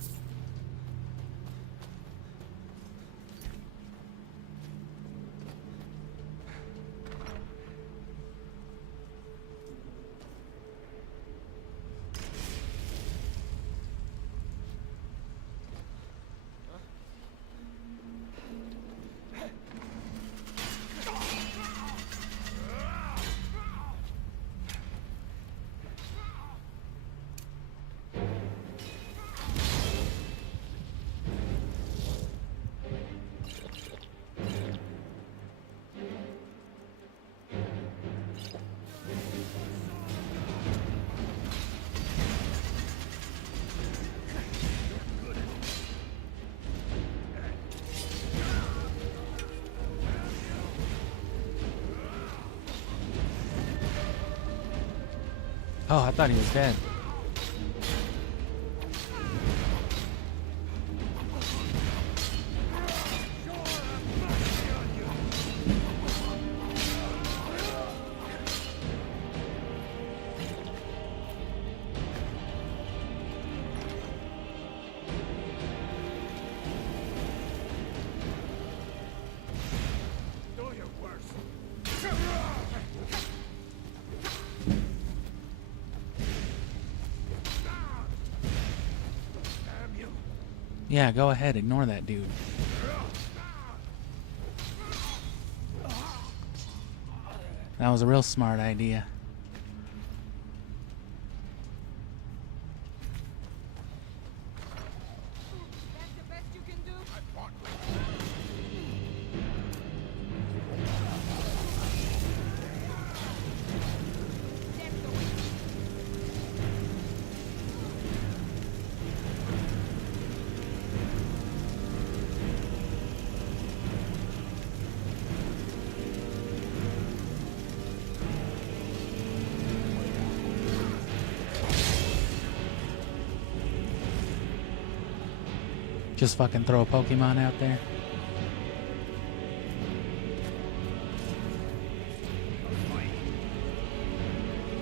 Oh, I thought he was dead. Yeah, go ahead. Ignore that dude. That was a real smart idea. Just fucking throw a Pokemon out there.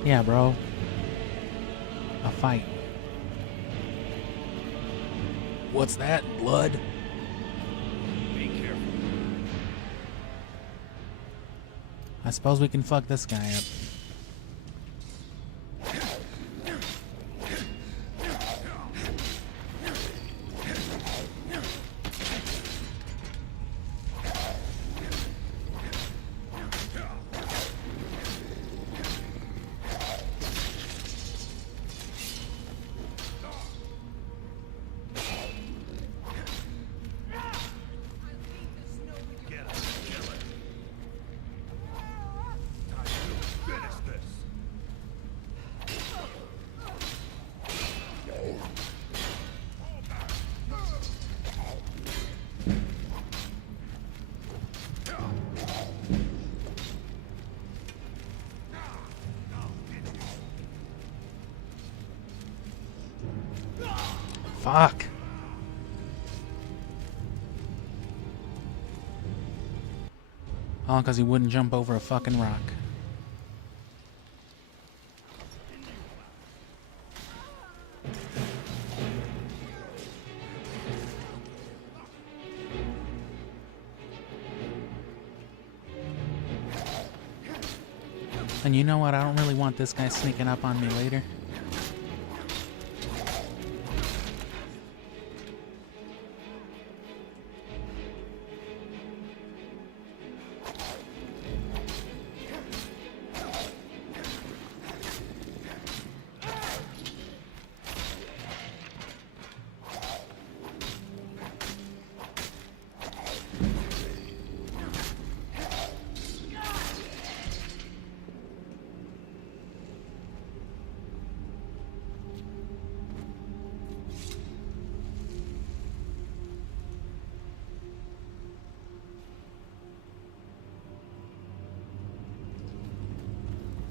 Yeah, bro. A fight. What's that? Blood? Be careful. I suppose we can fuck this guy up. Fuck. All because he wouldn't jump over a fucking rock. And you know what? I don't really want this guy sneaking up on me later.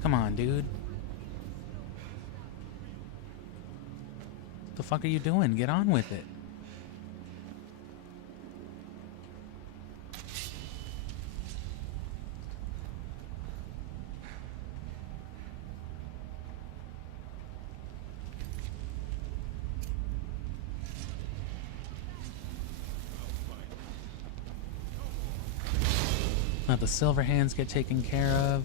Come on, dude. What the fuck are you doing? Get on with it. Let the silver hands get taken care of.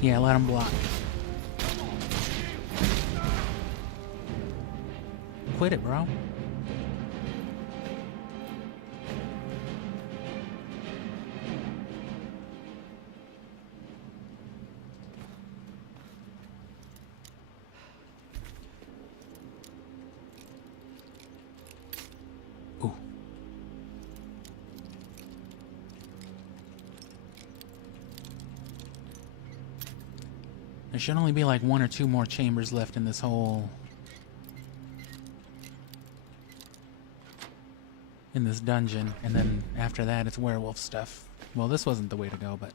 Yeah, let him block. Quit it, bro. There should only be like 1 or 2 more chambers left in this whole... in this dungeon, and then after that it's werewolf stuff. Well, this wasn't the way to go, but...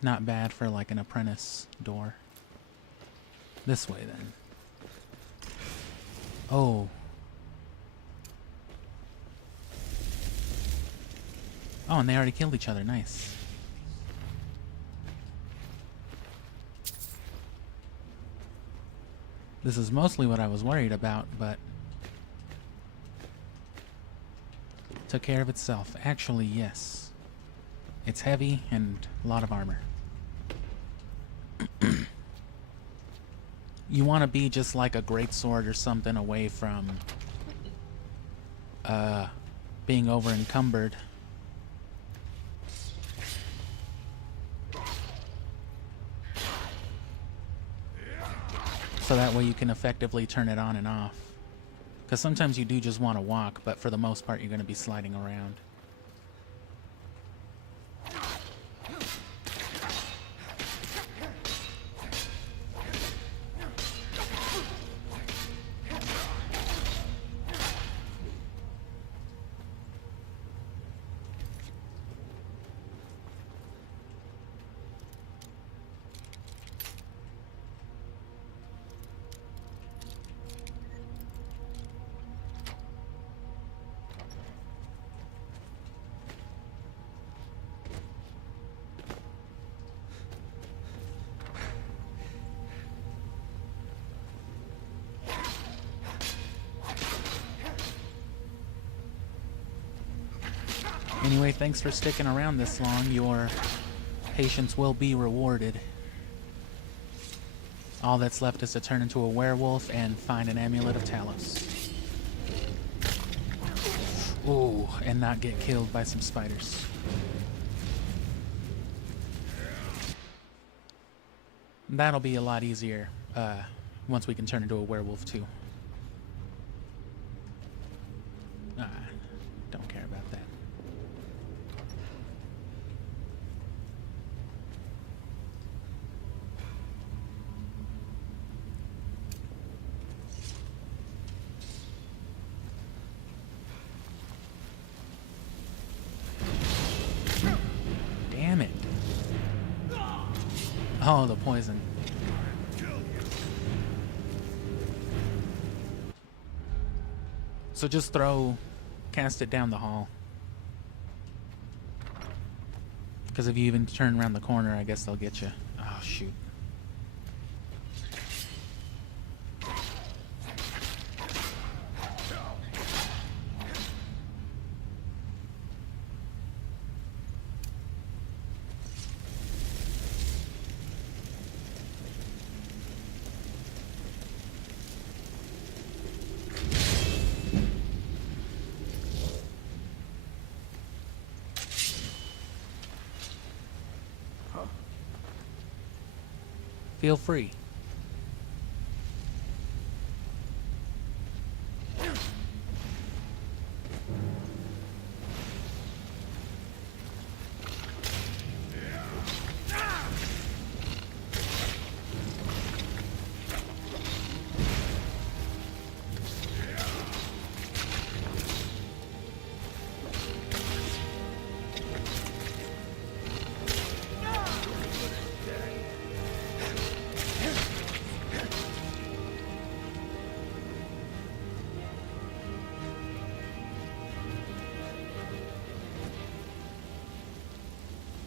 not bad for like an apprentice door. This way then. Oh. Oh, and they already killed each other. Nice. This is mostly what I was worried about, but took care of itself. Actually, yes. It's heavy and a lot of armor. You want to be just like a greatsword or something away from being over encumbered. So that way you can effectively turn it on and off. Because sometimes you do just want to walk, but for the most part you're going to be sliding around. Anyway, thanks for sticking around this long. Your patience will be rewarded. All that's left is to turn into a werewolf and find an amulet of Talos. Ooh, and not get killed by some spiders. That'll be a lot easier once we can turn into a werewolf too. Don't care about that. Damn it. Oh, the poison. So just cast it down the hall. Because if you even turn around the corner, I guess they'll get you. Oh, shoot. Feel free.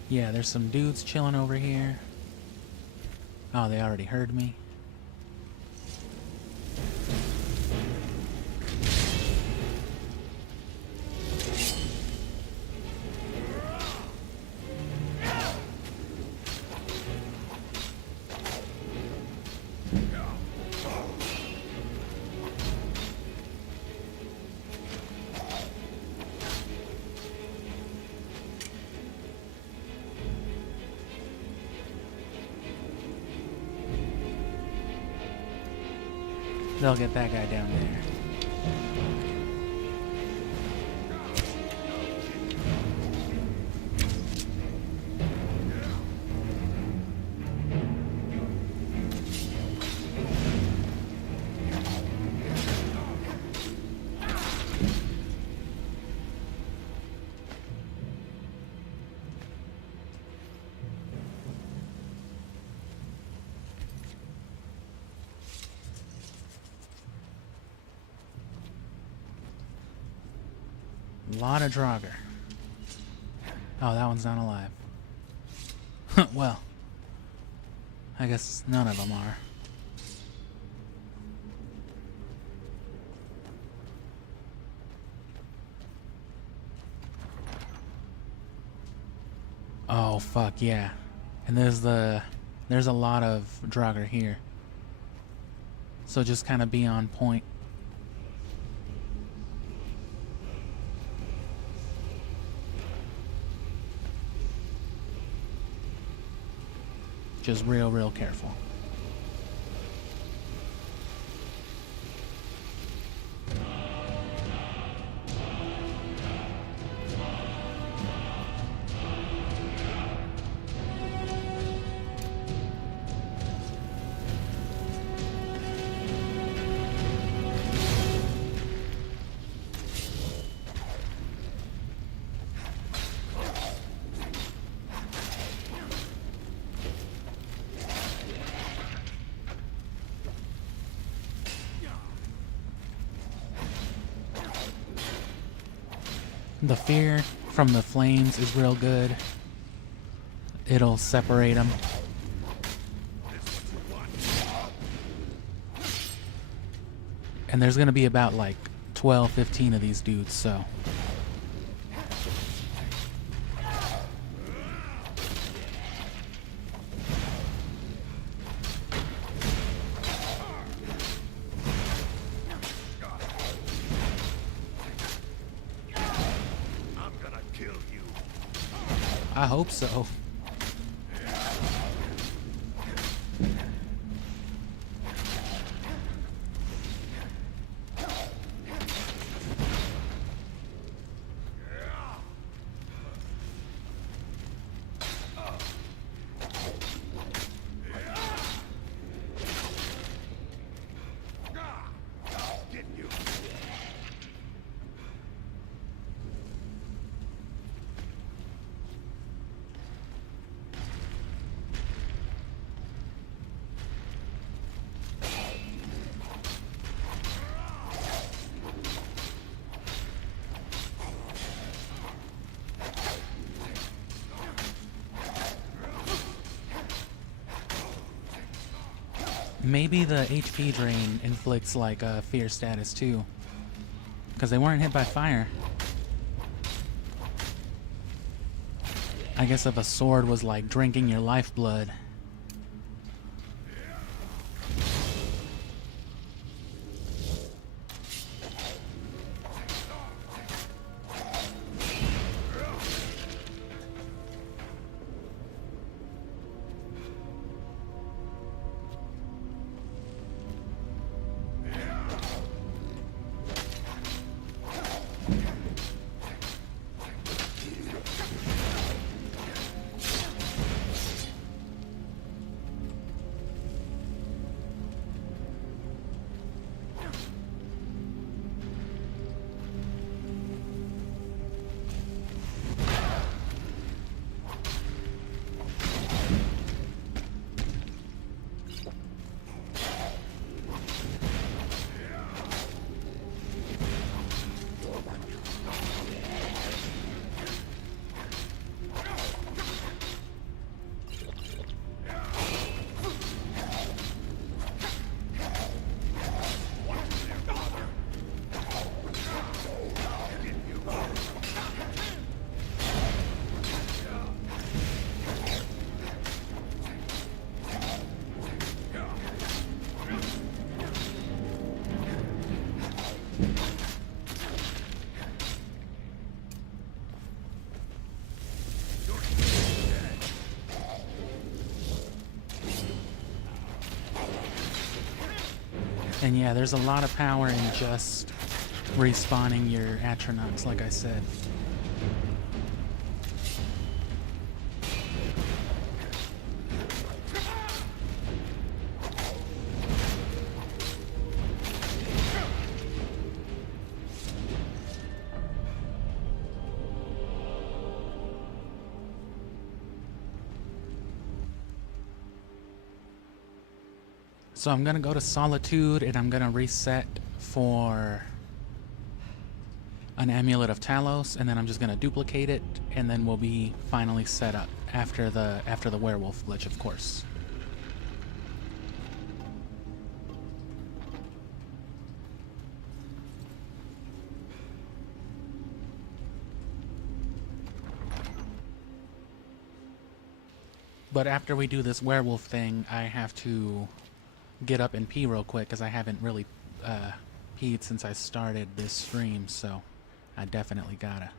Yeah, there's some dudes chilling over here. Oh, they already heard me. They'll get that guy down there. A lot of Draugr. Oh, that one's not alive. Well, I guess none of them are. Oh, fuck, yeah. And there's a lot of Draugr here. So just kind of be on point. Just real careful. The fear from the flames is real good. It'll separate them. And there's gonna be about like 12, 15 of these dudes, so. I hope so. Maybe the HP drain inflicts like a fear status too, because they weren't hit by fire. I guess if a sword was like drinking your lifeblood. And yeah, there's a lot of power in just respawning your Atronachs, like I said. So I'm gonna go to Solitude and I'm gonna reset for an amulet of Talos, and then I'm just gonna duplicate it, and then we'll be finally set up after the werewolf glitch, of course. But after we do this werewolf thing, I have to get up and pee real quick because I haven't really peed since I started this stream, so I definitely gotta.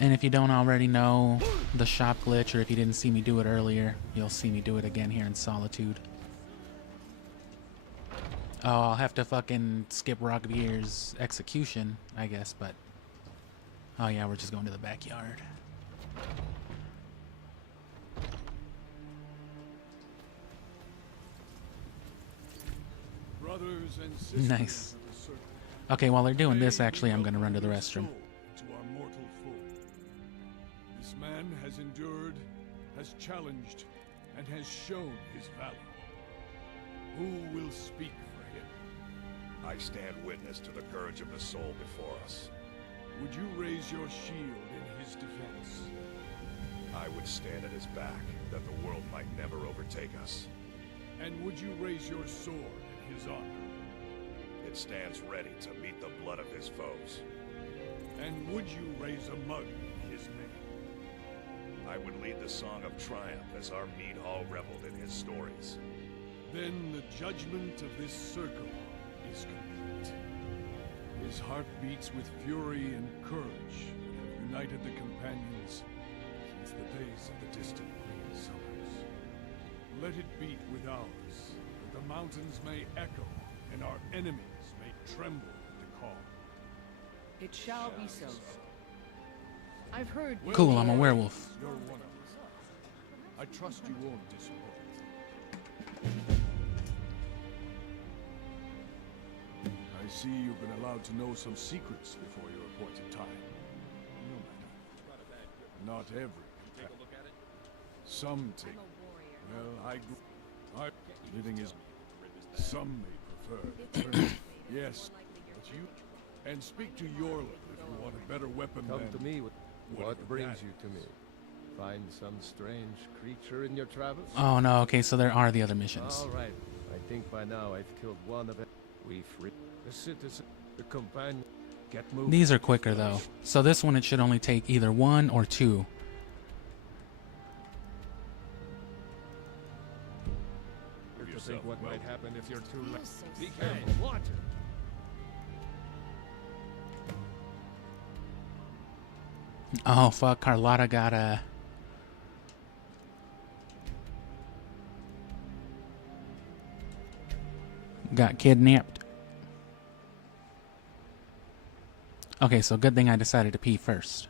And if you don't already know the shop glitch, or if you didn't see me do it earlier, you'll see me do it again here in Solitude. Oh, I'll have to fucking skip Rockbeer's execution, I guess, but... Oh yeah, we're just going to the backyard. Brothers and sisters Nice. of the circle, Okay, while they're doing this, may actually, I'm gonna run to the welcome restroom. your soul to our mortal foe. This man has endured, has challenged, and has shown his valor. Who will speak for him? I stand witness to the courage of the soul before us. Would you raise your shield in his defense? I would stand at his back, that the world might never overtake us. And would you raise your sword in his honor? It stands ready to meet the blood of his foes. And would you raise a mug in his name? I would lead the song of triumph as our mead hall reveled in his stories. Then the judgment of this circle is complete. His heart beats with fury and courage that have united the companions since the days of the distant green summers. Let it beat with ours, that the mountains may echo and our enemies may tremble at the call. It shall be so. I've heard... Cool, I'm a werewolf. You're one of us. I trust you won't disappoint. I see you've been allowed to know some secrets before your appointed time. No matter. Not every. Take a look at it. Some take. Well, living is. Some may prefer. Yes, but you. And speak to Yorla if you want a better weapon. Come than to me with what whatever brings that you to is. me. Find some strange creature in your travels? Oh no, okay, so there are the other missions. All right. I think by now I've killed one of it. We free the citizen, the companion. Get moving. These are quicker though. So this one, it should only take either 1 or 2. To think what might happen if you're too late. Be careful. Watch it. Oh fuck, Carlotta got kidnapped. Okay, so good thing I decided to pee first.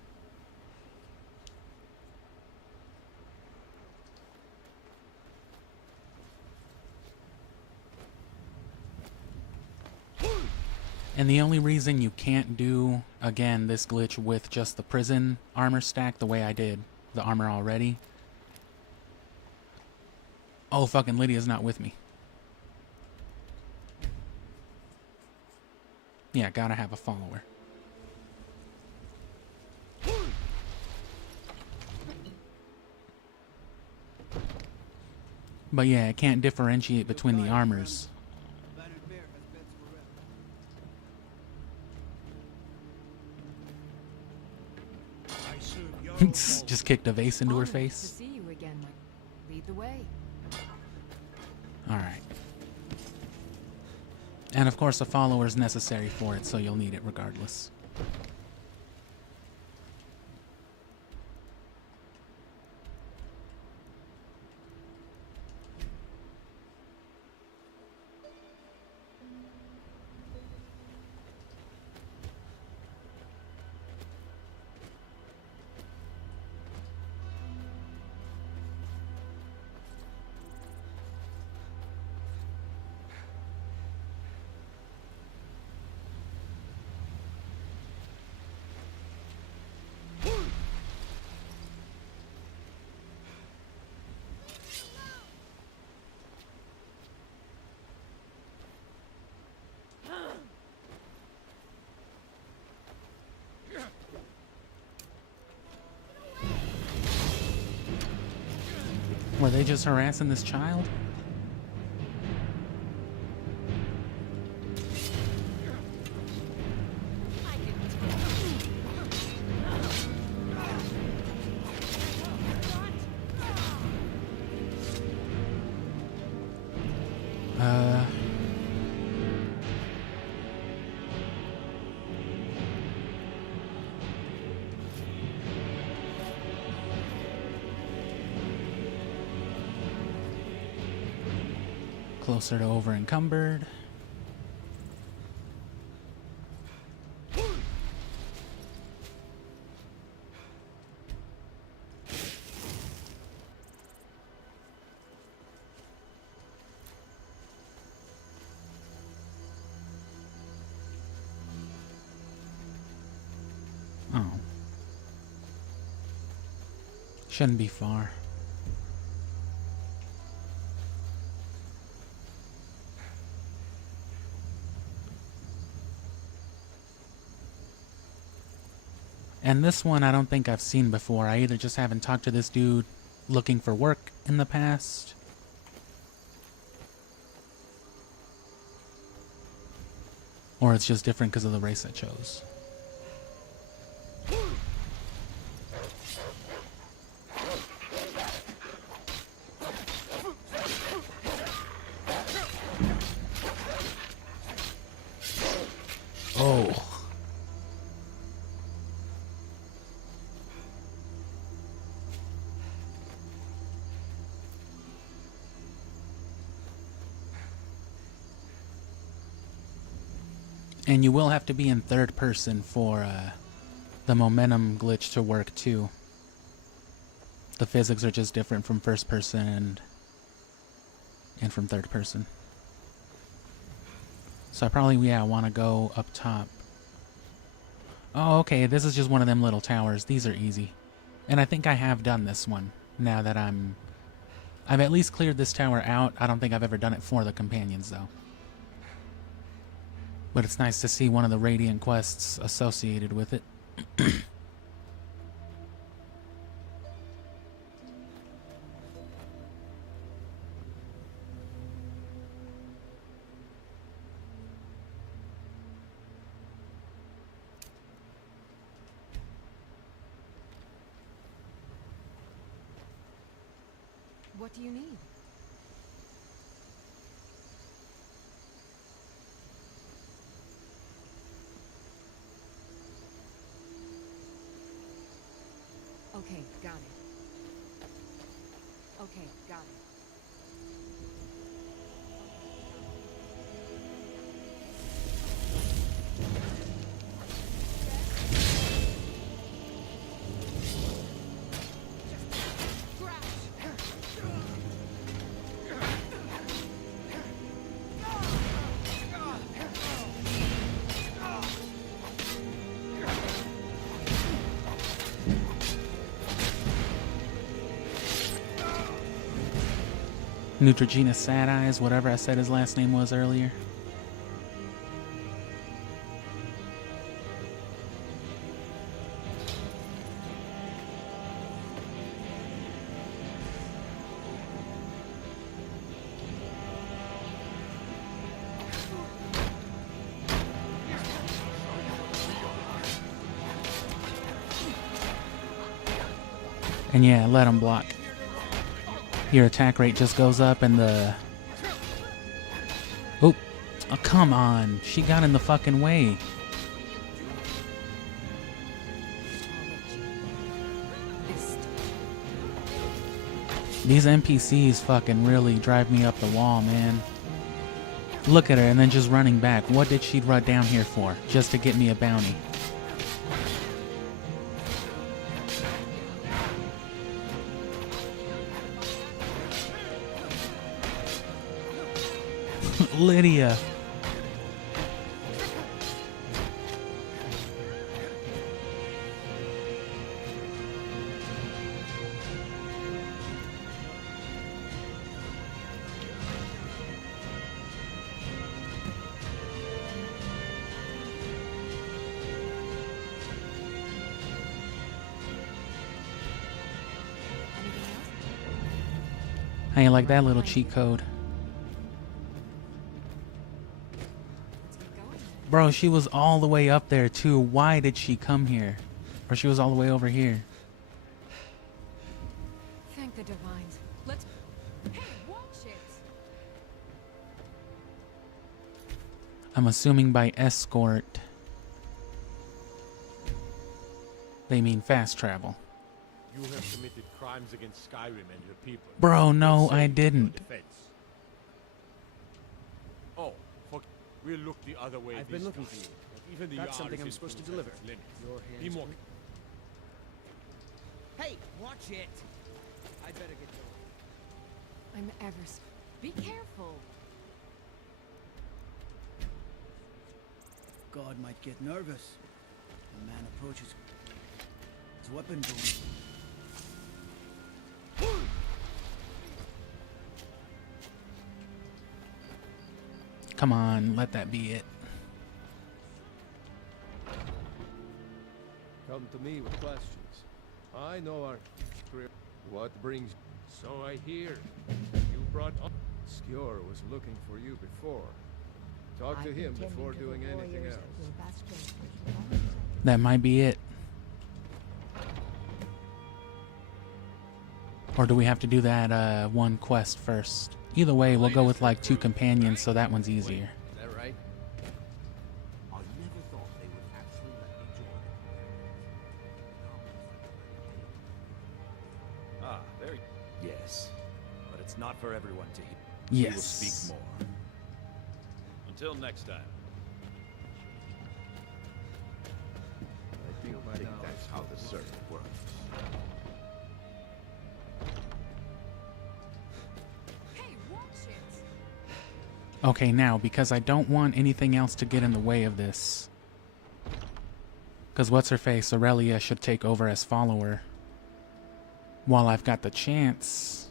And the only reason you can't do, again, this glitch with just the prison armor stack the way I did the armor already. Oh, fucking Lydia's not with me. Yeah, gotta have a follower. But yeah, I can't differentiate between the armors. Just kicked a vase into her Honored to face. see you again, Mike. Lead the way. Alright. And of course a follower is necessary for it, so you'll need it regardless. they just harassing this child? Closer to over encumbered. Oh. Shouldn't be far. And this one I don't think I've seen before. I either just haven't talked to this dude looking for work in the past, or it's just different because of the race I chose. Oh. And you will have to be in third person for the momentum glitch to work too. The physics are just different from first person and from third person. So I probably, yeah, want to go up top. Oh, okay, this is just one of them little towers. These are easy. And I think I have done this one now that I've at least cleared this tower out. I don't think I've ever done it for the companions though. But it's nice to see one of the Radiant quests associated with it. What do you need? Okay, got it. Okay, got it. Neutrogena Sad Eyes, whatever I said his last name was earlier. And yeah, let him block. Your attack rate just goes up and the... Oh, come on. She got in the fucking way. These NPCs fucking really drive me up the wall, man. Look at her and then just running back. What did she run down here for? Just to get me a bounty. Lydia. How you like that little cheat code? Bro, she was all the way up there too. Why did she come here? Or she was all the way over here. Thank the divines. Let's... Hey, watch it! I'm assuming by escort they mean fast travel. You have committed crimes against Skyrim and your people. Bro, no, What say I your didn't. defense? Oh, fuck. We'll look the other way. I've been looking for you. Even the Got something Jarl I'm is supposed to influence deliver. has limits. Your Be hands more. Hey, watch it! I'd better get going. I'm ever so... Be careful. God might get nervous. The man approaches. His weapon going. Come on, let that be it. Come to me with questions. I know our career. What brings... So I hear. You brought up... Skjor was looking for you before. Talk to him before doing anything else. That might be it. Or do we have to do that one quest first? Either way, we'll go with like 2 companions, so that one's easier. Is that right? I never thought they would actually let me join. Ah, there. Yes, but it's not for everyone to hear. Yes. We will speak more. Until next time. I don't think that's how the circuit works. Hey, watch it! Okay, now, because I don't want anything else to get in the way of this. Because what's-her-face, Aurelia, should take over as follower. While I've got the chance,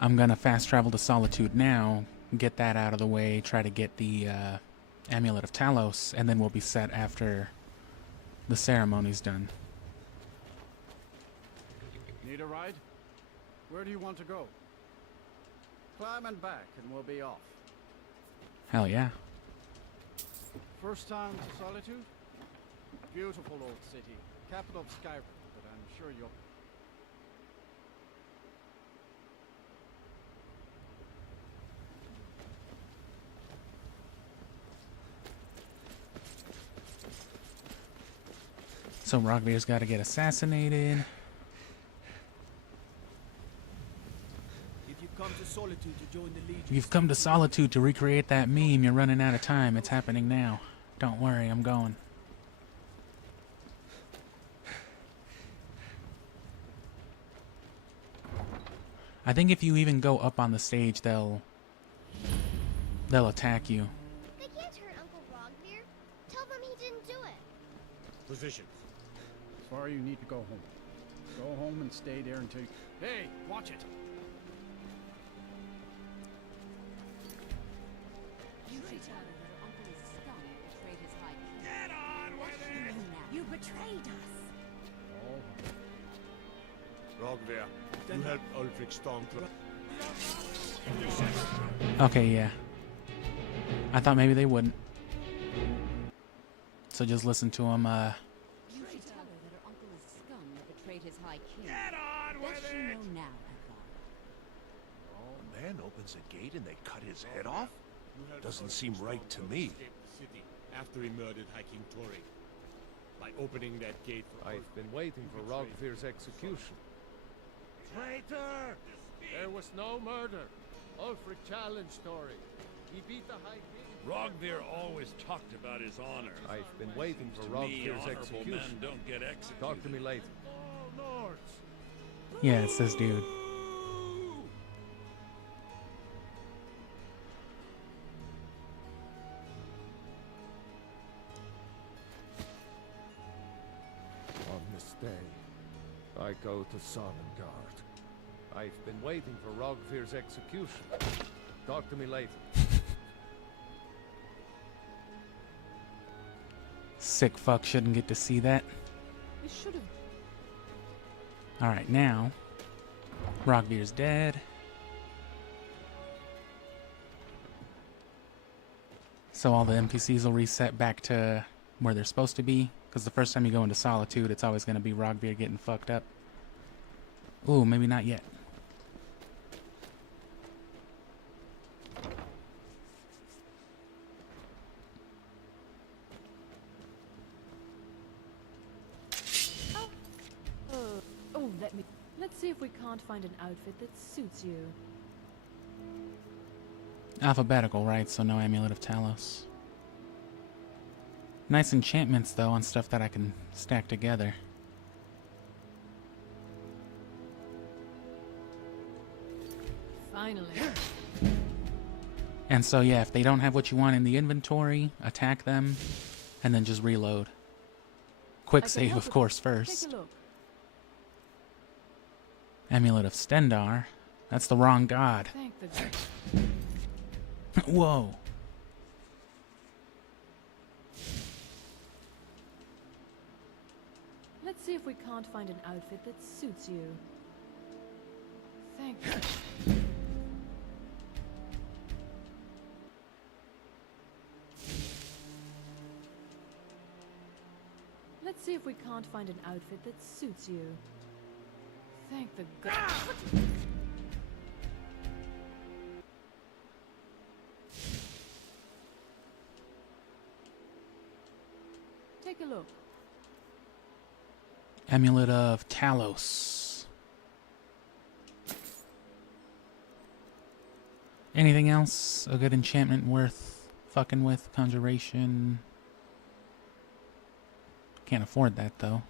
I'm gonna fast travel to Solitude now, get that out of the way, try to get the Amulet of Talos, and then we'll be set after the ceremony's done. Need a ride? Where do you want to go? Climb and back and we'll be off. Hell yeah. First time to Solitude? Beautiful old city, capital of Skyrim, but I'm sure you'll... So Rockbeard's got to get assassinated. If you come to Solitude to join the Legion... You've come to Solitude to recreate that meme. You're running out of time. It's happening now. Don't worry, I'm going. I think if you even go up on the stage, they'll attack you. They can't hurt Uncle Rogbeer. Tell them he didn't do it. Positions. As far as you need to go home. Go home and stay there until... Hey, watch it! You should tell her that her uncle is scum and betrayed his high king. Get on with it! You betrayed us! Rogver, you helped Ulfric Stormcloak. Okay, yeah. I thought maybe they wouldn't. So just listen to him, You should tell her that her uncle is scum that betrayed his high king. Get on with Does she it! know now, Ethel? A man opens a gate and they cut his head off? Doesn't seem right to me. Escaped the city after he murdered High King Tori. By opening that gate for I've been waiting for Rogvir's execution. Traitor! There was no murder. Ulfric challenged Tori. He beat the High King. Rogvir always talked about his honor. I've been waiting for To me, Rogvir's honorable execution. men don't get executed. Talk to me later. yeah, it's this dude. On this day, I go to Sovngarde. I've been waiting for Rogvir's execution. Talk to me later. Sick fuck shouldn't get to see that. We should have... Alright, now Rockveer's dead. So all the NPCs will reset back to where they're supposed to be. Because the first time you go into Solitude, it's always going to be Rockveer getting fucked up. Ooh, maybe not yet. Oh, let's see if we can't find an outfit that suits you. Alphabetical, right? So no Amulet of Talos. Nice enchantments, though, on stuff that I can stack together. Finally. And so, yeah, if they don't have what you want in the inventory, attack them, and then just reload. Quick save, of course, first. Take a look. Amulet of Stendar. That's the wrong god. Thank the Whoa. Let's see if we can't find an outfit that suits you. Thank you. Let's see if we can't find an outfit that suits you. Thank the god. Take a look. Amulet of Talos. Anything else? A good enchantment worth fucking with? Conjuration. Can't afford that though.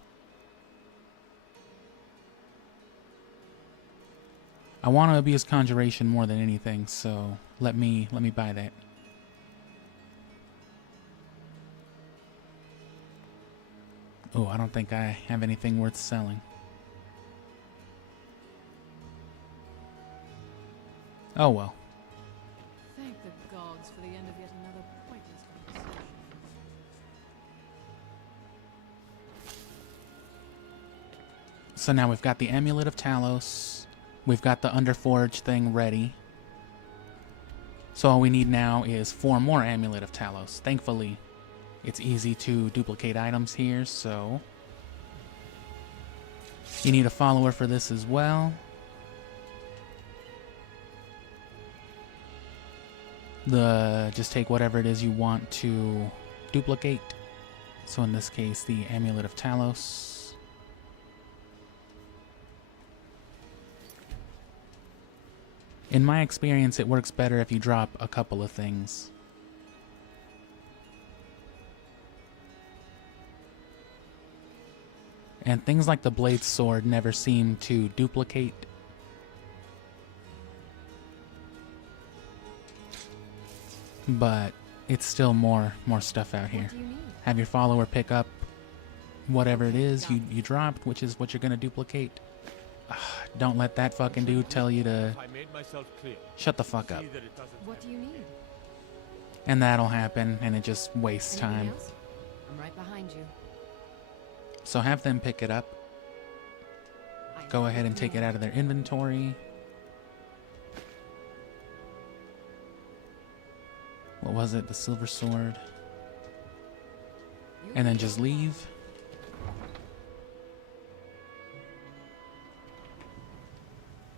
I want to abuse Conjuration more than anything, so let me buy that. Oh, I don't think I have anything worth selling. Oh well. Thank the gods for the end of yet another pointless conversation. So now we've got the Amulet of Talos. We've got the Underforge thing ready. So all we need now is 4 more Amulet of Talos. Thankfully, it's easy to duplicate items here, so... You need a follower for this as well. Just take whatever it is you want to duplicate. So in this case, the Amulet of Talos. In my experience, it works better if you drop a couple of things. And things like the Blade Sword never seem to duplicate. But it's still more stuff out here. Have your follower pick up whatever it is you dropped, which is what you're going to duplicate. Don't let that fucking dude tell you to shut the fuck up. What do you need? And that'll happen, and it just wastes Anything time. else? I'm right behind you. So have them pick it up. Go ahead and take it out of their inventory. What was it? The silver sword. And then just leave.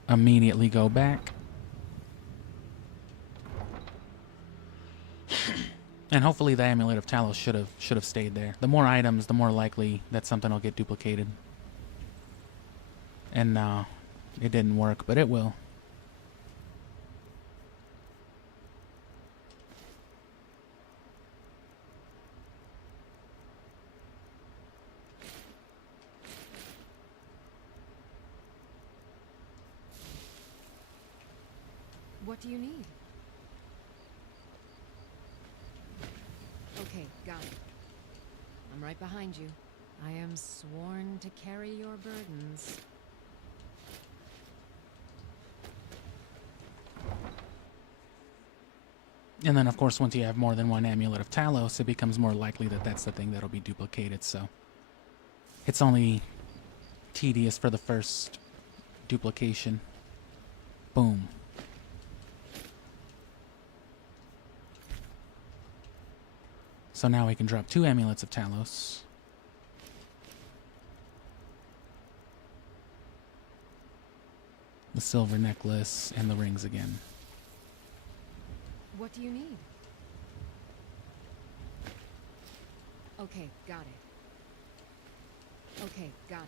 Immediately go back. And hopefully the Amulet of Talos should have stayed there. The more items, the more likely that something will get duplicated. And no, it didn't work, but it will. What do you need? Okay, got it. I'm right behind you. I am sworn to carry your burdens. And then, of course, once you have more than one Amulet of Talos, it becomes more likely that that's the thing that'll be duplicated, so... It's only tedious for the first duplication. Boom. So now we can drop 2 amulets of Talos. The silver necklace and the rings again. What do you need? Okay, got it. Okay, got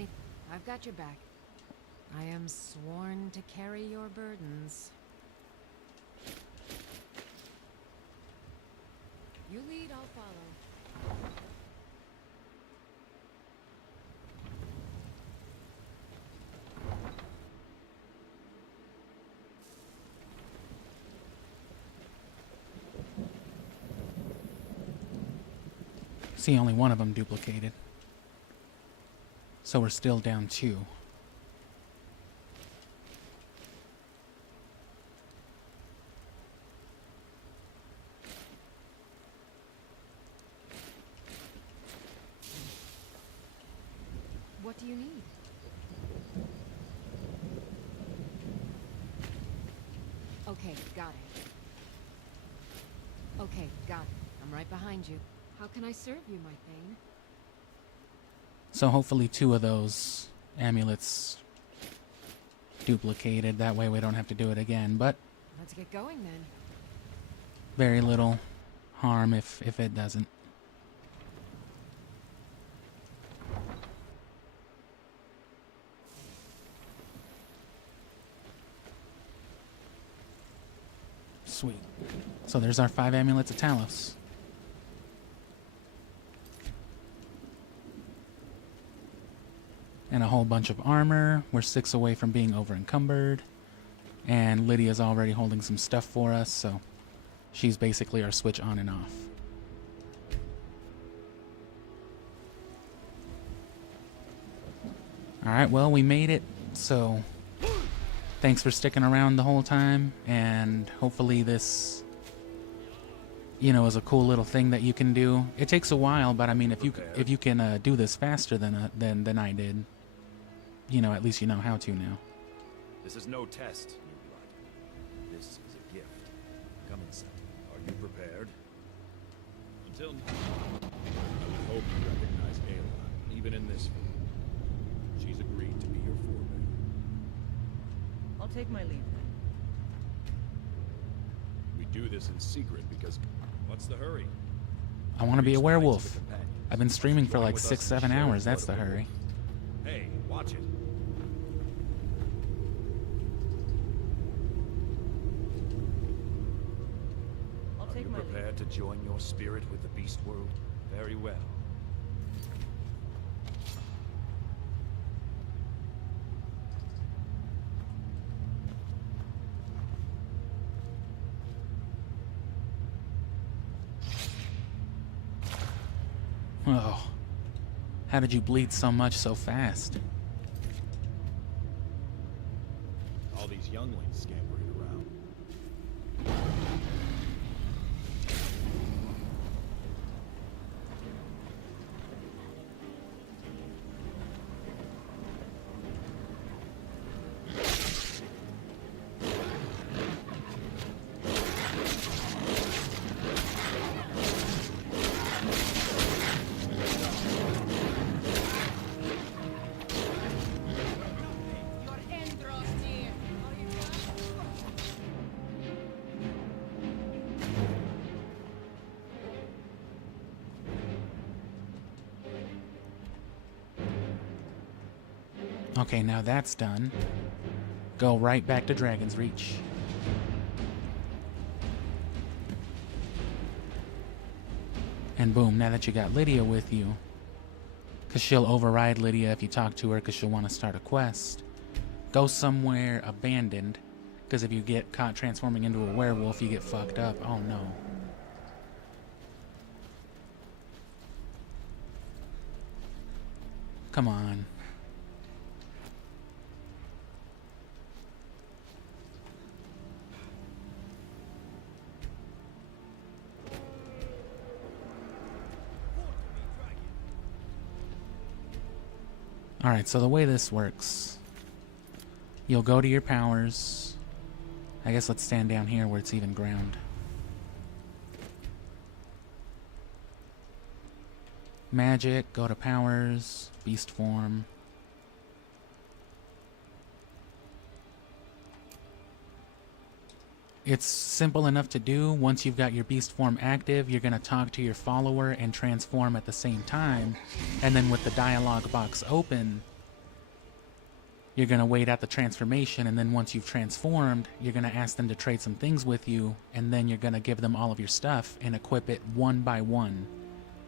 it. I've got your back. I am sworn to carry your burdens. You lead, I'll follow. See, only one of them duplicated. So we're still down 2. What do you need? Okay, got it. Okay, got it. I'm right behind you. How can I serve you, my thane? So hopefully 2 of those amulets duplicated. That way we don't have to do it again. But Let's get going then. very little harm if it doesn't. Sweet. So there's our 5 amulets of Talos. And a whole bunch of armor. We're 6 away from being over encumbered. And Lydia's already holding some stuff for us, so she's basically our switch on and off. Alright, well, we made it, so thanks for sticking around the whole time, and hopefully this, you know, is a cool little thing that you can do. It takes a while, but I mean, if you can do this faster than I did, you know, at least you know how to now. This is no test, new blood. This is a gift. Come inside. Are you prepared? Until now, I hope you recognize Ayla, even in this form. She's agreed to be your forebear. I'll take my leave then. We do this in secret because... What's the hurry? I want to be a werewolf. I've been streaming for like 6-7 hours. That's the hurry. Hey, watch it. Are you prepared to join your spirit with the beast world? Very well. Oh. How did you bleed so much so fast? All these younglings scampering around. Okay, now that's done. Go right back to Dragon's Reach. And boom, now that you got Lydia with you, because she'll override Lydia if you talk to her because she'll want to start a quest, go somewhere abandoned, because if you get caught transforming into a werewolf, you get fucked up. Oh no. Come on. Alright, so the way this works You'll go to your powers. I guess let's stand down here where it's even ground. Magic, go to powers, beast form. It's simple enough to do. Once you've got your beast form active, you're going to talk to your follower and transform at the same time. And then with the dialogue box open, you're going to wait out the transformation. And then once you've transformed, you're going to ask them to trade some things with you. And then you're going to give them all of your stuff and equip it one by one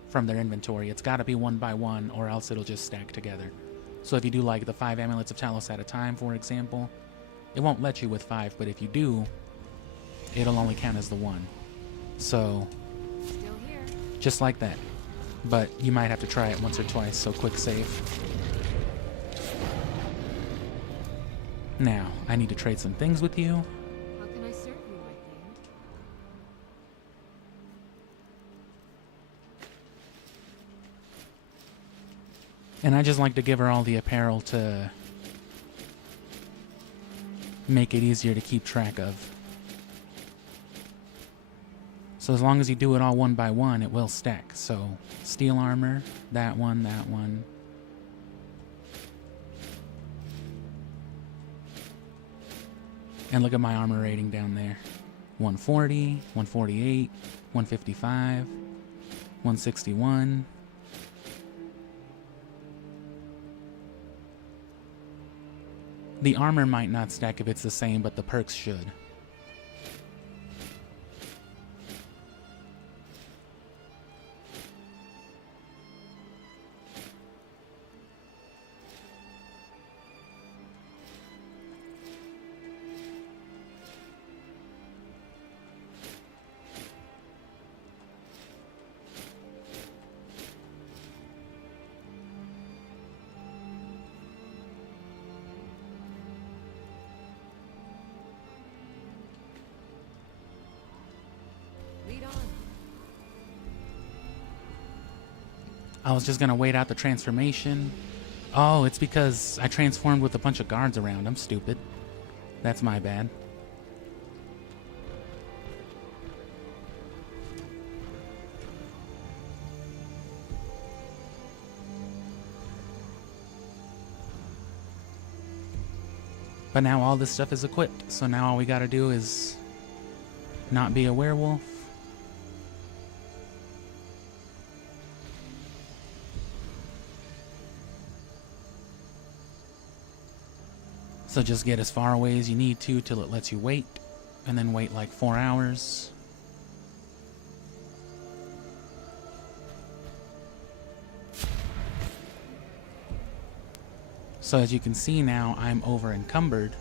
from their inventory. It's got to be one by one or else it'll just stack together. So if you do like the 5 amulets of Talos at a time, for example, it won't let you with 5, but if you do, it'll only count as the 1. So, Still here. just like that. But you might have to try it once or twice, so quick save. Now, I need to trade some things with you. How can I serve you, my thing? And I just like to give her all the apparel to make it easier to keep track of. So as long as you do it all one by one, it will stack. So, steel armor, that one, that one. And look at my armor rating down there. 140, 148, 155, 161. The armor might not stack if it's the same, but the perks should. Lead on. I was just gonna wait out the transformation. Oh, it's because I transformed with a bunch of guards around. I'm stupid. That's my bad. But now all this stuff is equipped, so now all we gotta do is not be a werewolf. So just get as far away as you need to till it lets you wait, and then wait like 4 hours. So as you can see now, I'm over encumbered.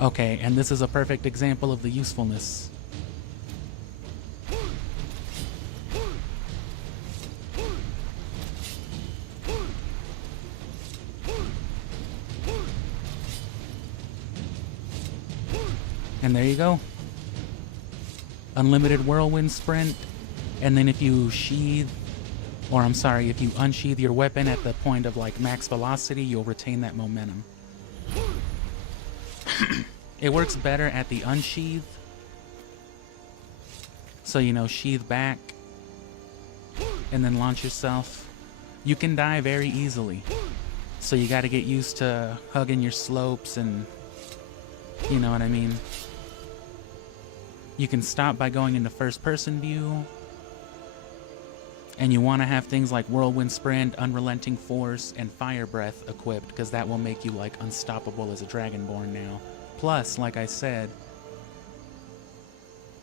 Okay, and this is a perfect example of the usefulness. And there you go. Unlimited whirlwind sprint. And then if you sheathe, or I'm sorry, if you unsheath your weapon at the point of like max velocity, you'll retain that momentum. It works better at the unsheath. So, you know, sheath back and then launch yourself. You can die very easily. So you gotta get used to hugging your slopes and, you know what I mean? You can stop by going into first person view. And you want to have things like Whirlwind Sprint, Unrelenting Force, and Fire Breath equipped, because that will make you like unstoppable as a Dragonborn now. Plus, like I said,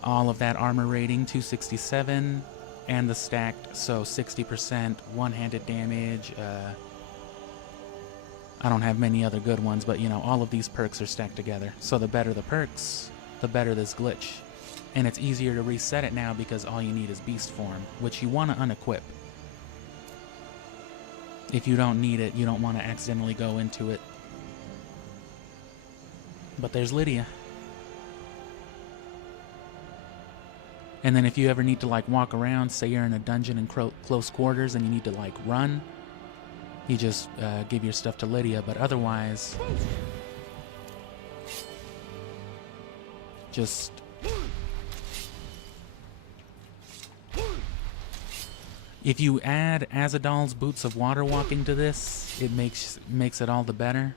all of that armor rating, 267, and the stacked, so 60% one-handed damage. I don't have many other good ones, but you know, all of these perks are stacked together. So the better the perks, the better this glitch. And it's easier to reset it now because all you need is beast form, which you want to unequip. If you don't need it, you don't want to accidentally go into it. But there's Lydia. And then if you ever need to like walk around, say you're in a dungeon in close quarters and you need to like run, you just give your stuff to Lydia, but otherwise, just if you add Azadal's Boots of Water Walking to this, it makes it all the better.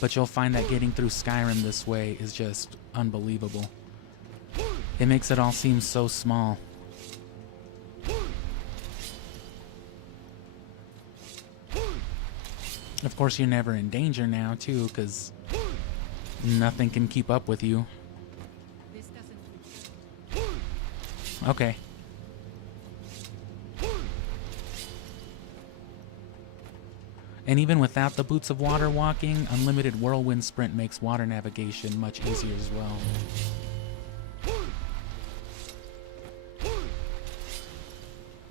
But you'll find that getting through Skyrim this way is just unbelievable. It makes it all seem so small. Of course, you're never in danger now, too, because nothing can keep up with you. Okay. And even without the Boots of Water Walking, unlimited whirlwind sprint makes water navigation much easier as well.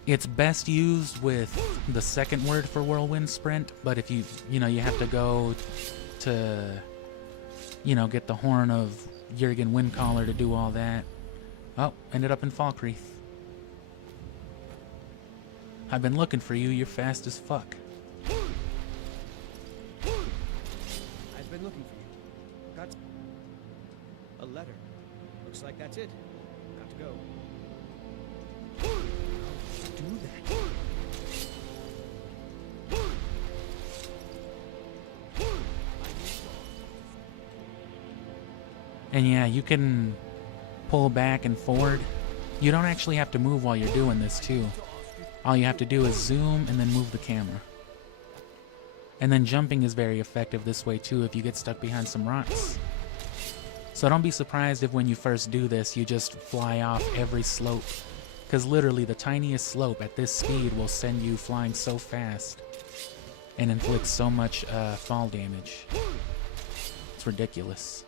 It's best used with the second word for whirlwind sprint, but if you have to go to, get the horn of Jurgen Windcaller to do all that. Oh, ended up in Falkreath. I've been looking for you, you're fast as fuck. I've been looking for you. Got a letter. Looks like that's it. Got to go. Do that. And yeah, you can pull back and forward. You don't actually have to move while you're doing this too. All you have to do is zoom and then move the camera. And then jumping is very effective this way too if you get stuck behind some rocks. So don't be surprised if when you first do this you just fly off every slope. Because literally the tiniest slope at this speed will send you flying so fast and inflict so much fall damage. It's ridiculous.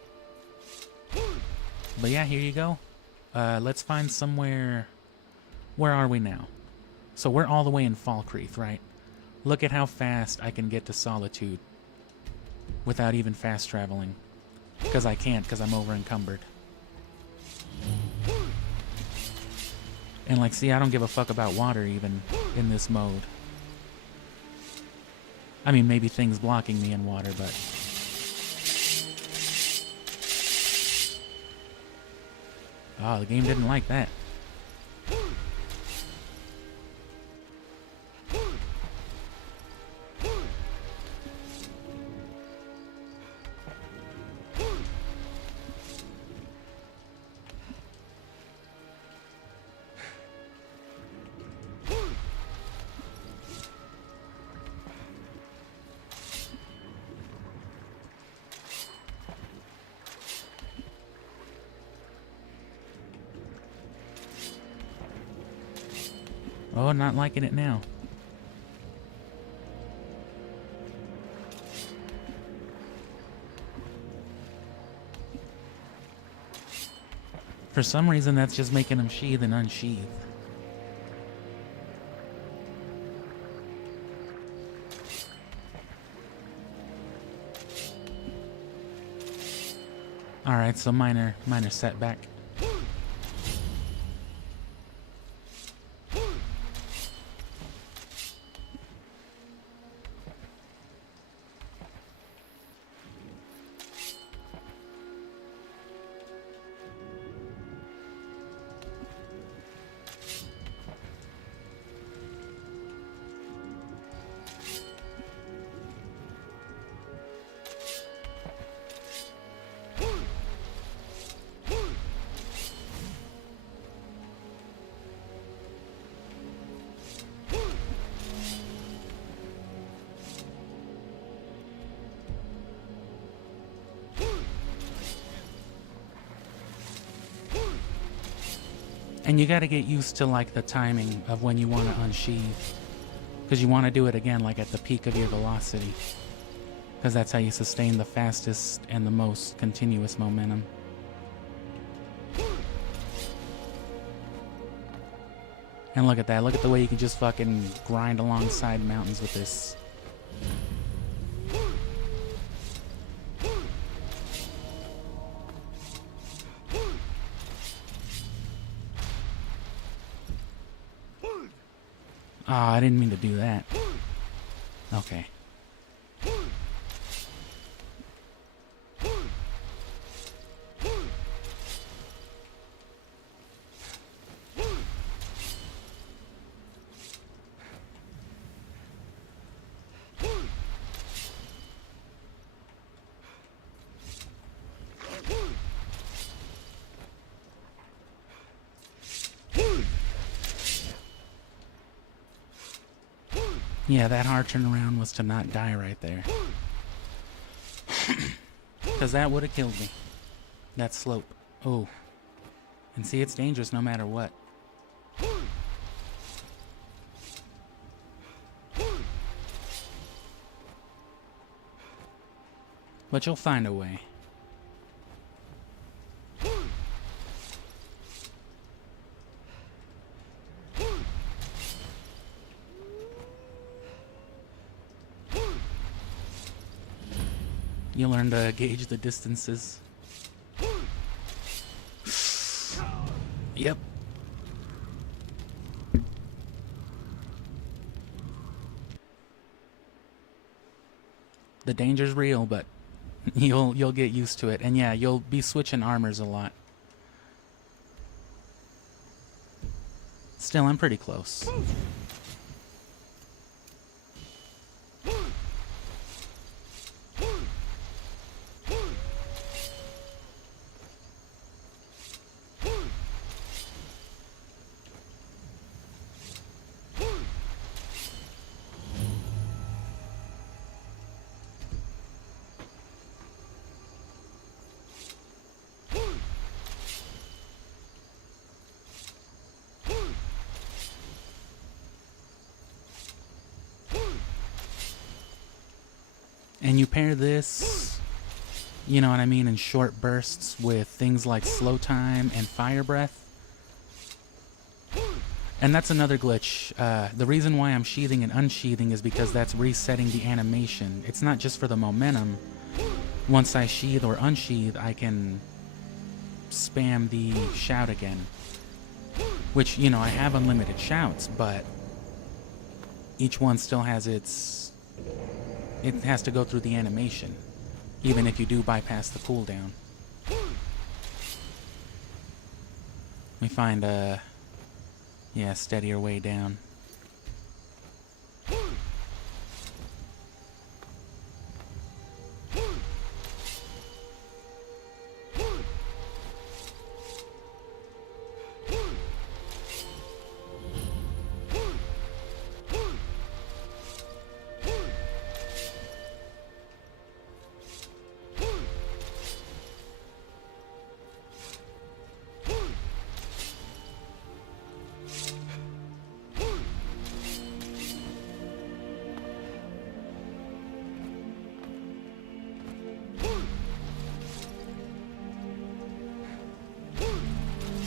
But yeah, here you go. Let's find somewhere... Where are we now? So we're all the way in Falkreath, right? Look at how fast I can get to Solitude without even fast traveling. Because I can't, because I'm over encumbered. And like, see, I don't give a fuck about water even in this mode. I mean, maybe things blocking me in water, but... Oh, the game didn't like that. Oh, not liking it now. For some reason, that's just making them sheathe and unsheathe. Alright, so minor setback. And you gotta get used to like the timing of when you want to unsheathe. Because you want to do it again like at the peak of your velocity. Because that's how you sustain the fastest and the most continuous momentum. And look at that, look at the way you can just fucking grind alongside mountains with this. Oh, I didn't mean to do that. Okay. Yeah, that hard turnaround was to not die right there. Because that would have killed me. That slope. Oh. And see, it's dangerous no matter what. But you'll find a way. You learn to gauge the distances. Yep. The danger's real, but you'll get used to it. And yeah, you'll be switching armors a lot. Still, I'm pretty close. And you pair this, you know what I mean, in short bursts with things like slow time and fire breath. And that's another glitch. The reason why I'm sheathing and unsheathing is because that's resetting the animation. It's not just for the momentum. Once I sheath or unsheath, I can spam the shout again. Which, you know, I have unlimited shouts, but each one still has its... It has to go through the animation, even if you do bypass the cooldown. Let me find a, yeah, steadier way down.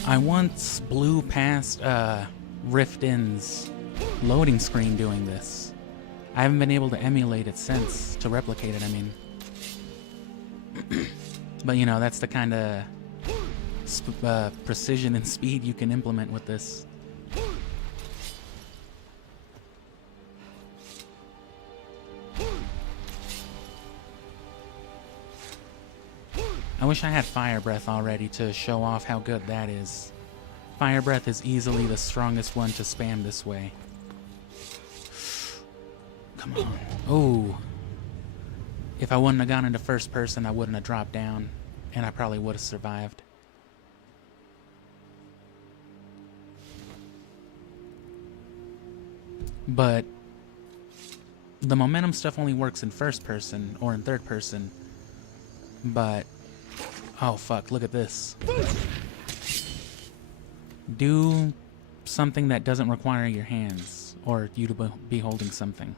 I once blew past Riftin's loading screen doing this. I haven't been able to emulate it since, to replicate it, I mean. But you know, that's the kind of precision and speed you can implement with this. I wish I had Fire Breath already to show off how good that is. Fire Breath is easily the strongest one to spam this way. Come on. Oh. If I wouldn't have gone into first person, I wouldn't have dropped down, and I probably would have survived. But the momentum stuff only works in first person or in third person. But oh fuck, look at this. Do something that doesn't require your hands or you to be holding something.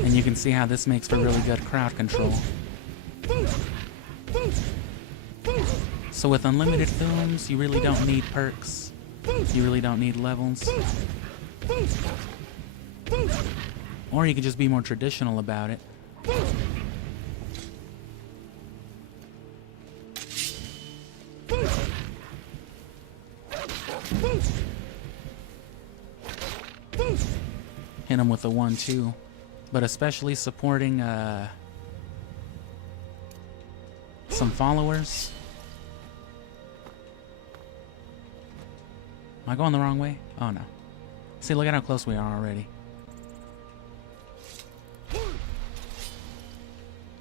And you can see how this makes for really good crowd control. So with unlimited films, you really don't need perks. You really don't need levels. Or you can just be more traditional about it. Hit him with a 1-2. But especially supporting some followers. Am I going the wrong way? Oh no. See, look at how close we are already.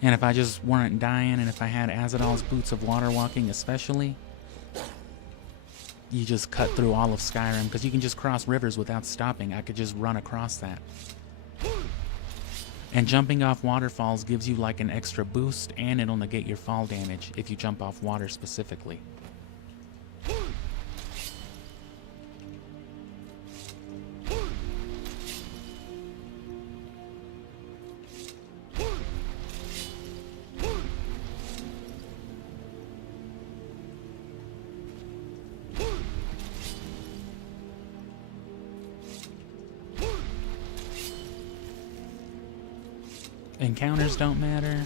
And if I just weren't dying, and if I had Azadal's Boots of Water Walking especially, you just cut through all of Skyrim, because you can just cross rivers without stopping. I could just run across that. And jumping off waterfalls gives you like an extra boost, and it'll negate your fall damage if you jump off water specifically. Encounters don't matter.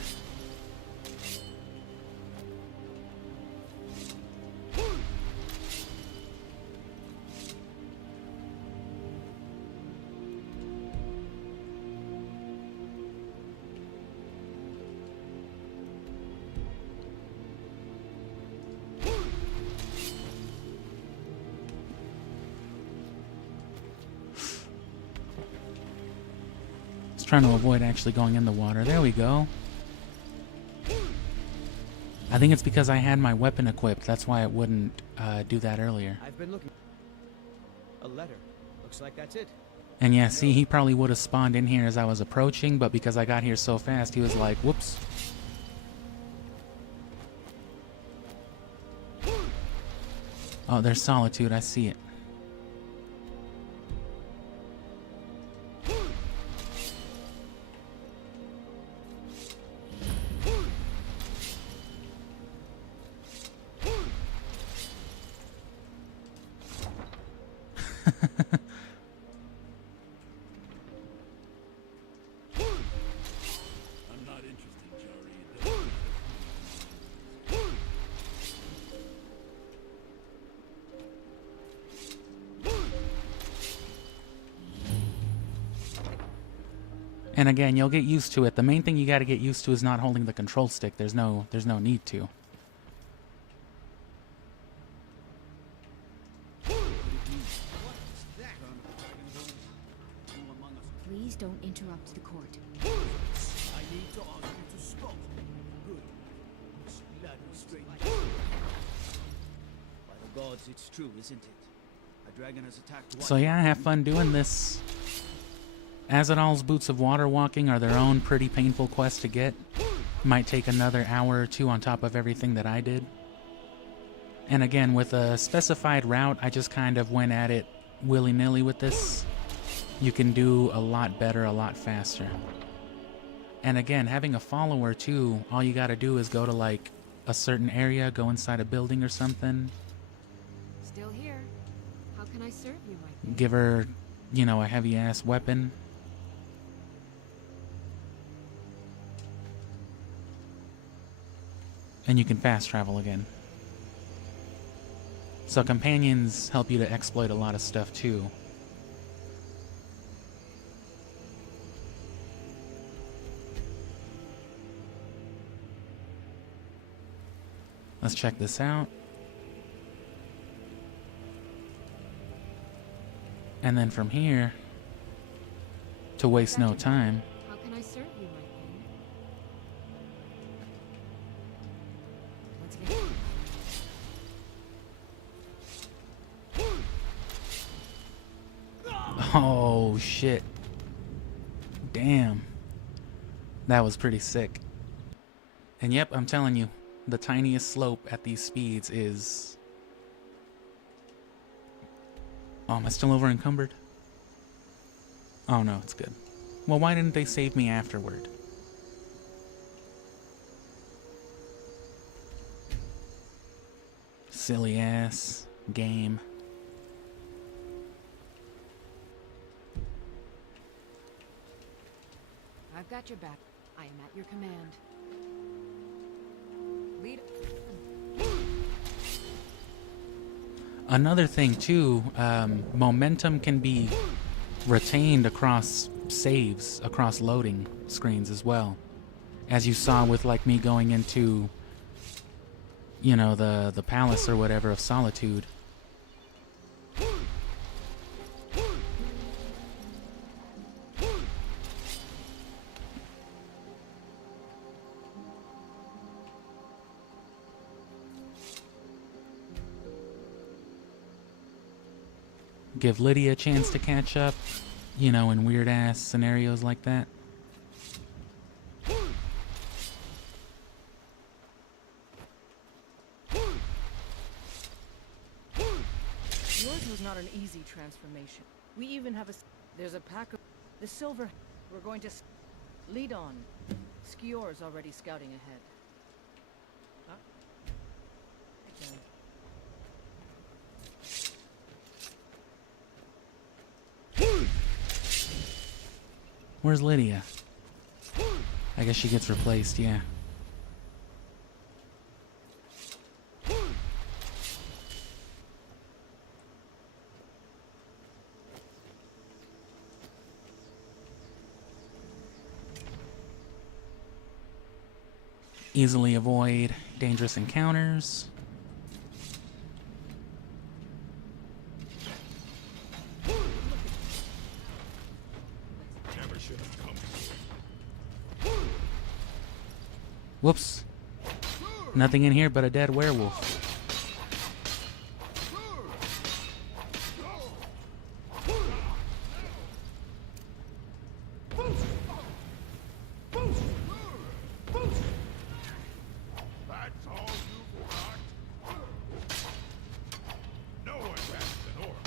Trying to avoid actually going in the water. There we go. I think it's because I had my weapon equipped. That's why it wouldn't do that earlier. I've been looking. A letter. Looks like that's it. And yeah, see, he probably would have spawned in here as I was approaching, but because I got here so fast, he was like, whoops. Oh, there's Solitude. I see it. And again, you'll get used to it. The main thing you got to get used to is not holding the control stick. There's no need to. Please don't interrupt the court. I need to ask you to stop. Good. That was straight. By the gods, it's true, isn't it? A dragon has attacked. So yeah, have fun doing this. Azadal's Boots of Water Walking are their own pretty painful quest to get. Might take another hour or two on top of everything that I did. And again, with a specified route, I just kind of went at it willy-nilly with this. You can do a lot better, a lot faster. And again, having a follower too, all you gotta do is go to like a certain area, go inside a building or something. Still here. How can I serve you, my Give her, you know, a heavy-ass weapon. And you can fast travel again. So companions help you to exploit a lot of stuff too. Let's check this out. And then from here, to waste no time, How can I serve you, my queen? Let's get oh shit. Damn. That was pretty sick. And yep, I'm telling you, the tiniest slope at these speeds is... Oh, am I still over encumbered? Oh no, it's good. Well, why didn't they save me afterward? Silly ass game. I've got your back. I am at your command. Lead. Another thing too, momentum can be retained across saves, across loading screens as well. As you saw with like me going into, you know, the palace or whatever of Solitude. Give Lydia a chance to catch up, you know, in weird ass scenarios like that. Yours was not an easy transformation. We even have a... There's a pack of... The silver... We're going to... Lead on. Skior's already scouting ahead. Huh? Where's Lydia? I guess she gets replaced, yeah. Easily avoid dangerous encounters. Never should have come here. Whoops. Nothing in here but a dead werewolf. That's all you've got? No one bats an orc.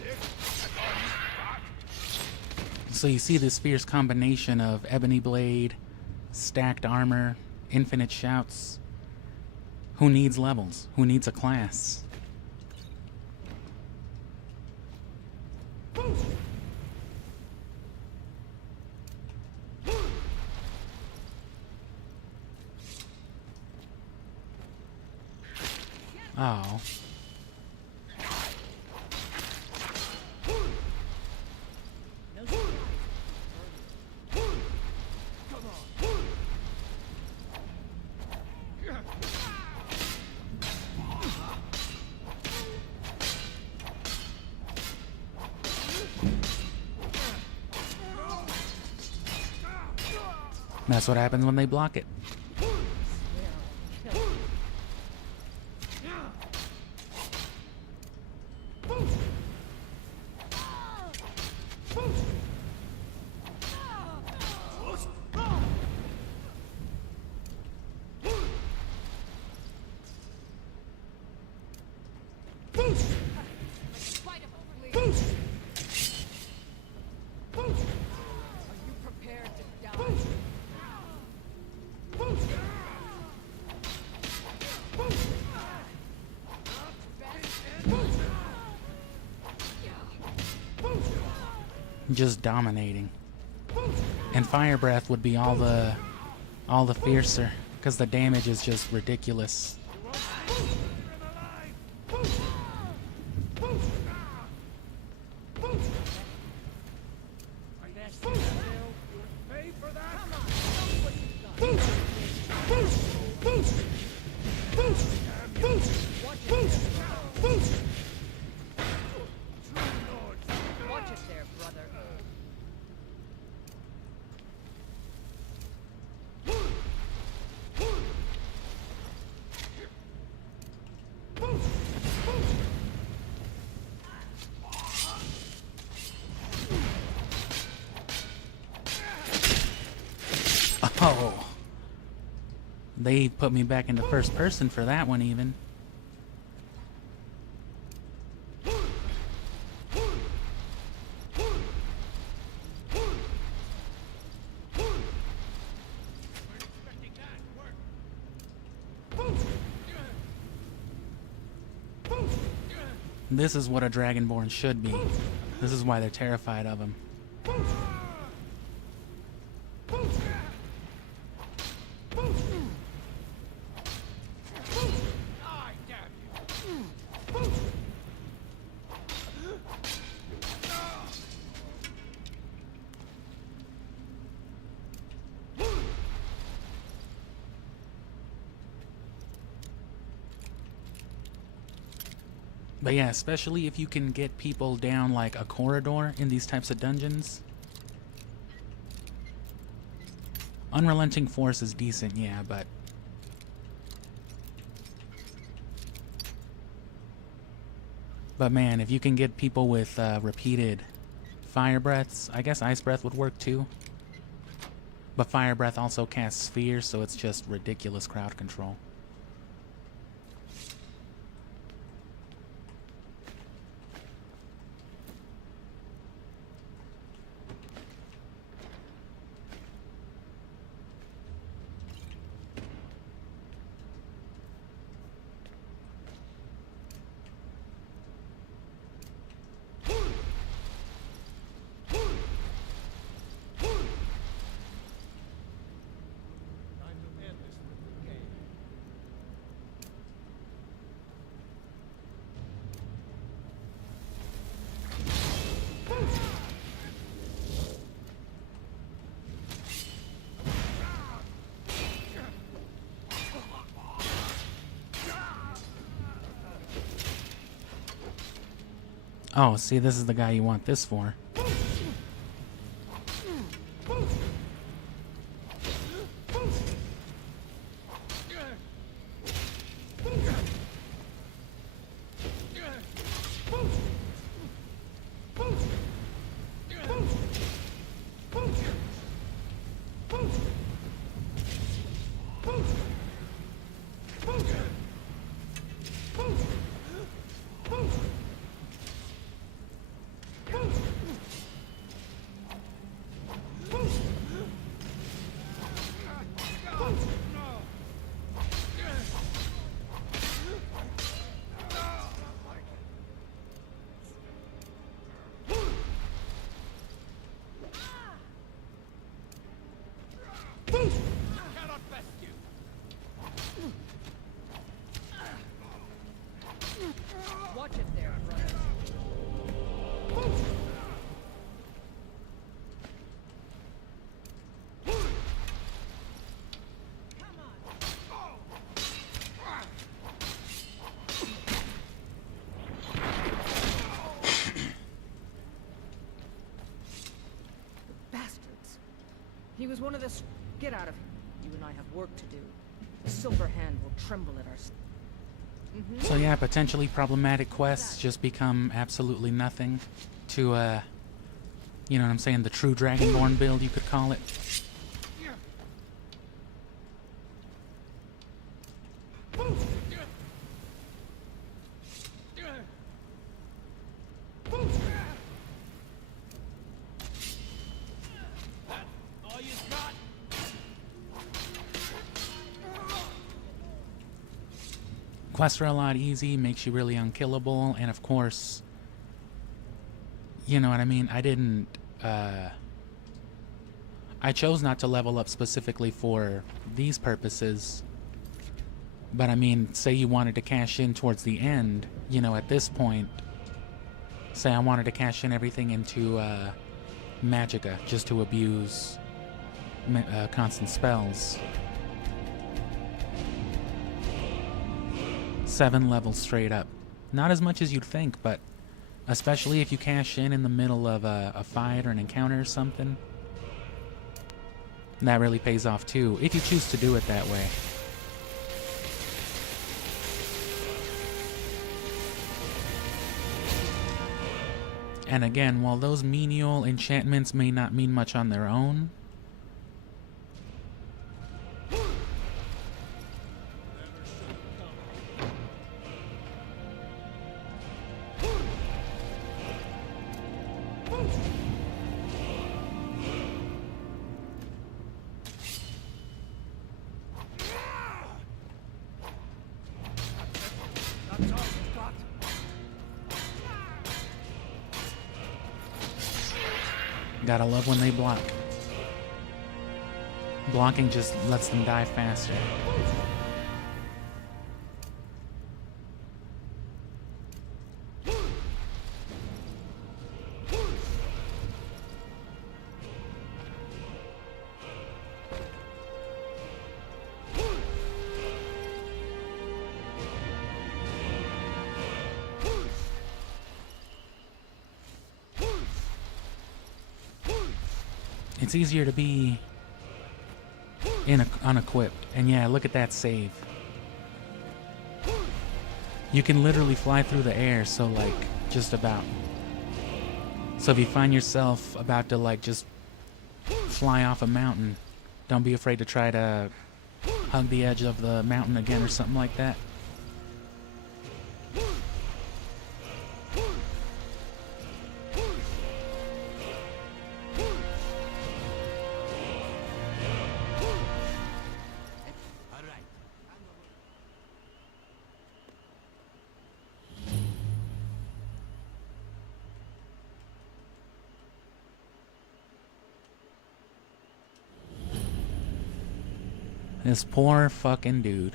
This, that's all you've got? So you see this fierce combination of ebony blade, stacked armor, infinite shouts. Who needs levels? Who needs a class? Oh. That's what happens when they block it. Just dominating. And fire breath would be all the fiercer because the damage is just ridiculous. Oh, they put me back into first person for that one even. This is what a Dragonborn should be. This is why they're terrified of him. But yeah, especially if you can get people down like a corridor in these types of dungeons. Unrelenting Force is decent, yeah, but... But man, if you can get people with repeated fire breaths, I guess ice breath would work too. But fire breath also casts spheres, so it's just ridiculous crowd control. Oh, see, this is the guy you want this for. Watch it there, brother. Bastards. He was one of the... Get out of here. You and I have work to do. The Silver Hand will tremble at our... So yeah, potentially problematic quests just become absolutely nothing to, you know what I'm saying, the true Dragonborn build, you could call it. Quests are a lot easy, makes you really unkillable, and of course, you know what I mean, I didn't, I chose not to level up specifically for these purposes, but I mean, say you wanted to cash in towards the end, you know, at this point, say I wanted to cash in everything into, Magicka, just to abuse, constant spells. 7 levels straight up. Not as much as you'd think, but especially if you cash in the middle of a fight or an encounter or something, that really pays off too, if you choose to do it that way. And again, while those menial enchantments may not mean much on their own, gotta love when they block. Blocking just lets them die faster. It's easier to be unequipped. And yeah, look at that save. You can literally fly through the air, so like, just about. So if you find yourself about to like just fly off a mountain, don't be afraid to try to hug the edge of the mountain again or something like that. This poor fucking dude.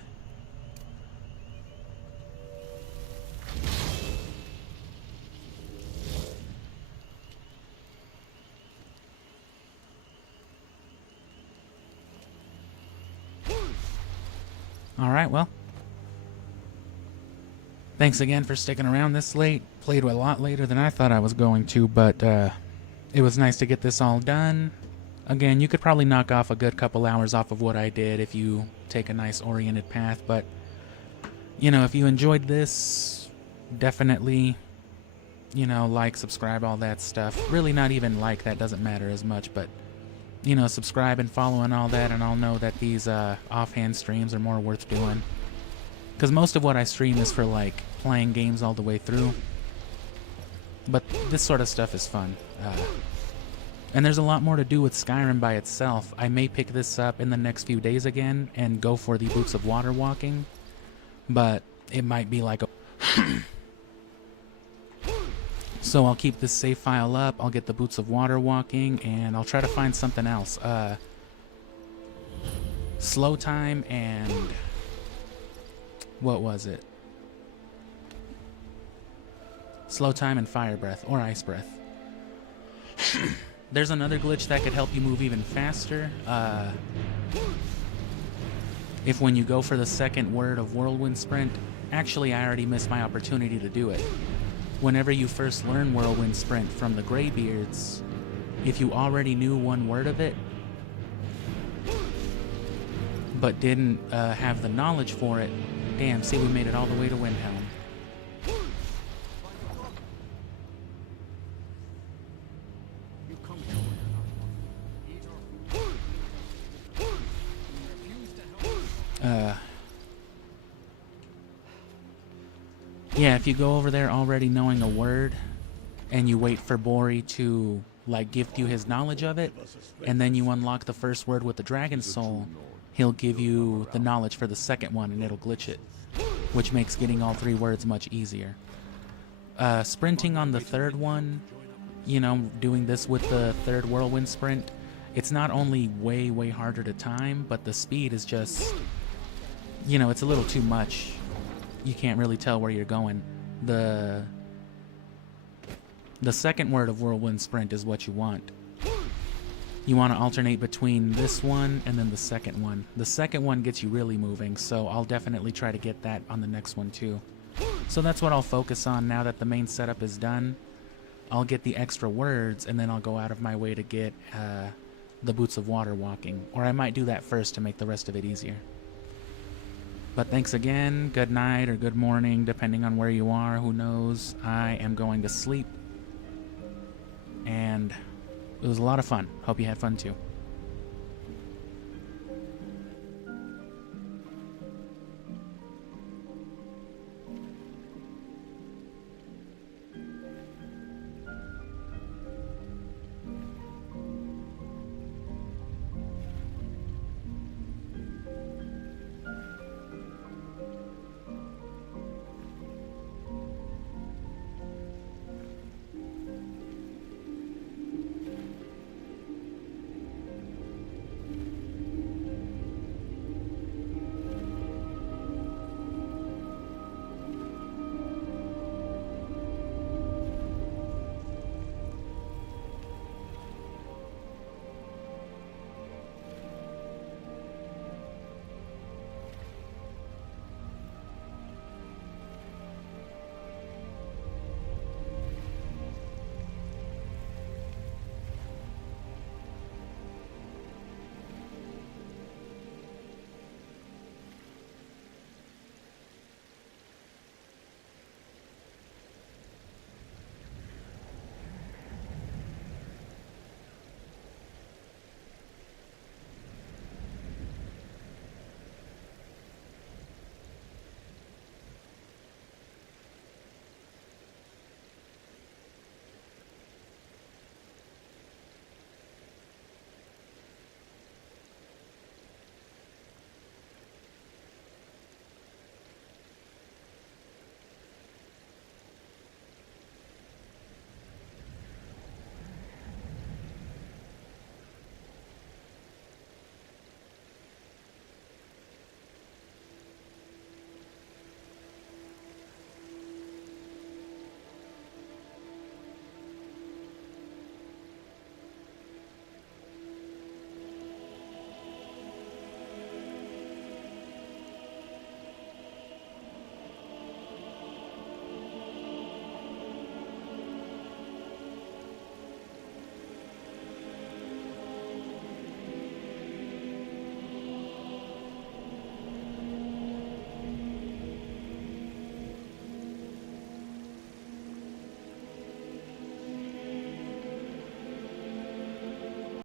Alright, well. Thanks again for sticking around this late. Played a lot later than I thought I was going to, but it was nice to get this all done. Again, you could probably knock off a good couple hours off of what I did if you take a nice oriented path, but, you know, if you enjoyed this, definitely, you know, like, subscribe, all that stuff. Really not even like, that doesn't matter as much, but, you know, subscribe and follow and all that, and I'll know that these offhand streams are more worth doing. Because most of what I stream is for, like, playing games all the way through. But this sort of stuff is fun. And there's a lot more to do with Skyrim by itself. I may pick this up in the next few days again and go for the Boots of Water walking. But it might be like a... So I'll keep this save file up, I'll get the Boots of Water walking, and I'll try to find something else. Slow Time and... what was it? Slow Time and Fire Breath, or Ice Breath. There's another glitch that could help you move even faster. If when you go for the second word of Whirlwind Sprint, actually I already missed my opportunity to do it. Whenever you first learn Whirlwind Sprint from the Greybeards, if you already knew one word of it, but didn't have the knowledge for it, damn, see, we made it all the way to Windhelm. Yeah, if you go over there already knowing a word, and you wait for Bori to, like, gift you his knowledge of it, and then you unlock the first word with the Dragon Soul, he'll give you the knowledge for the second one, and it'll glitch it, which makes getting all three words much easier. Sprinting on the third one, you know, doing this with the third Whirlwind Sprint, it's not only way, way harder to time, but the speed is just, you know, it's a little too much. You can't really tell where you're going. The second word of Whirlwind Sprint is what you want. You want to alternate between this one and then the second one. The second one gets you really moving, so I'll definitely try to get that on the next one too. So that's what I'll focus on now that the main setup is done. I'll get the extra words, and then I'll go out of my way to get the Boots of Water walking. Or I might do that first to make the rest of it easier. But thanks again, good night or good morning, depending on where you are, who knows. I am going to sleep. And it was a lot of fun. Hope you had fun too.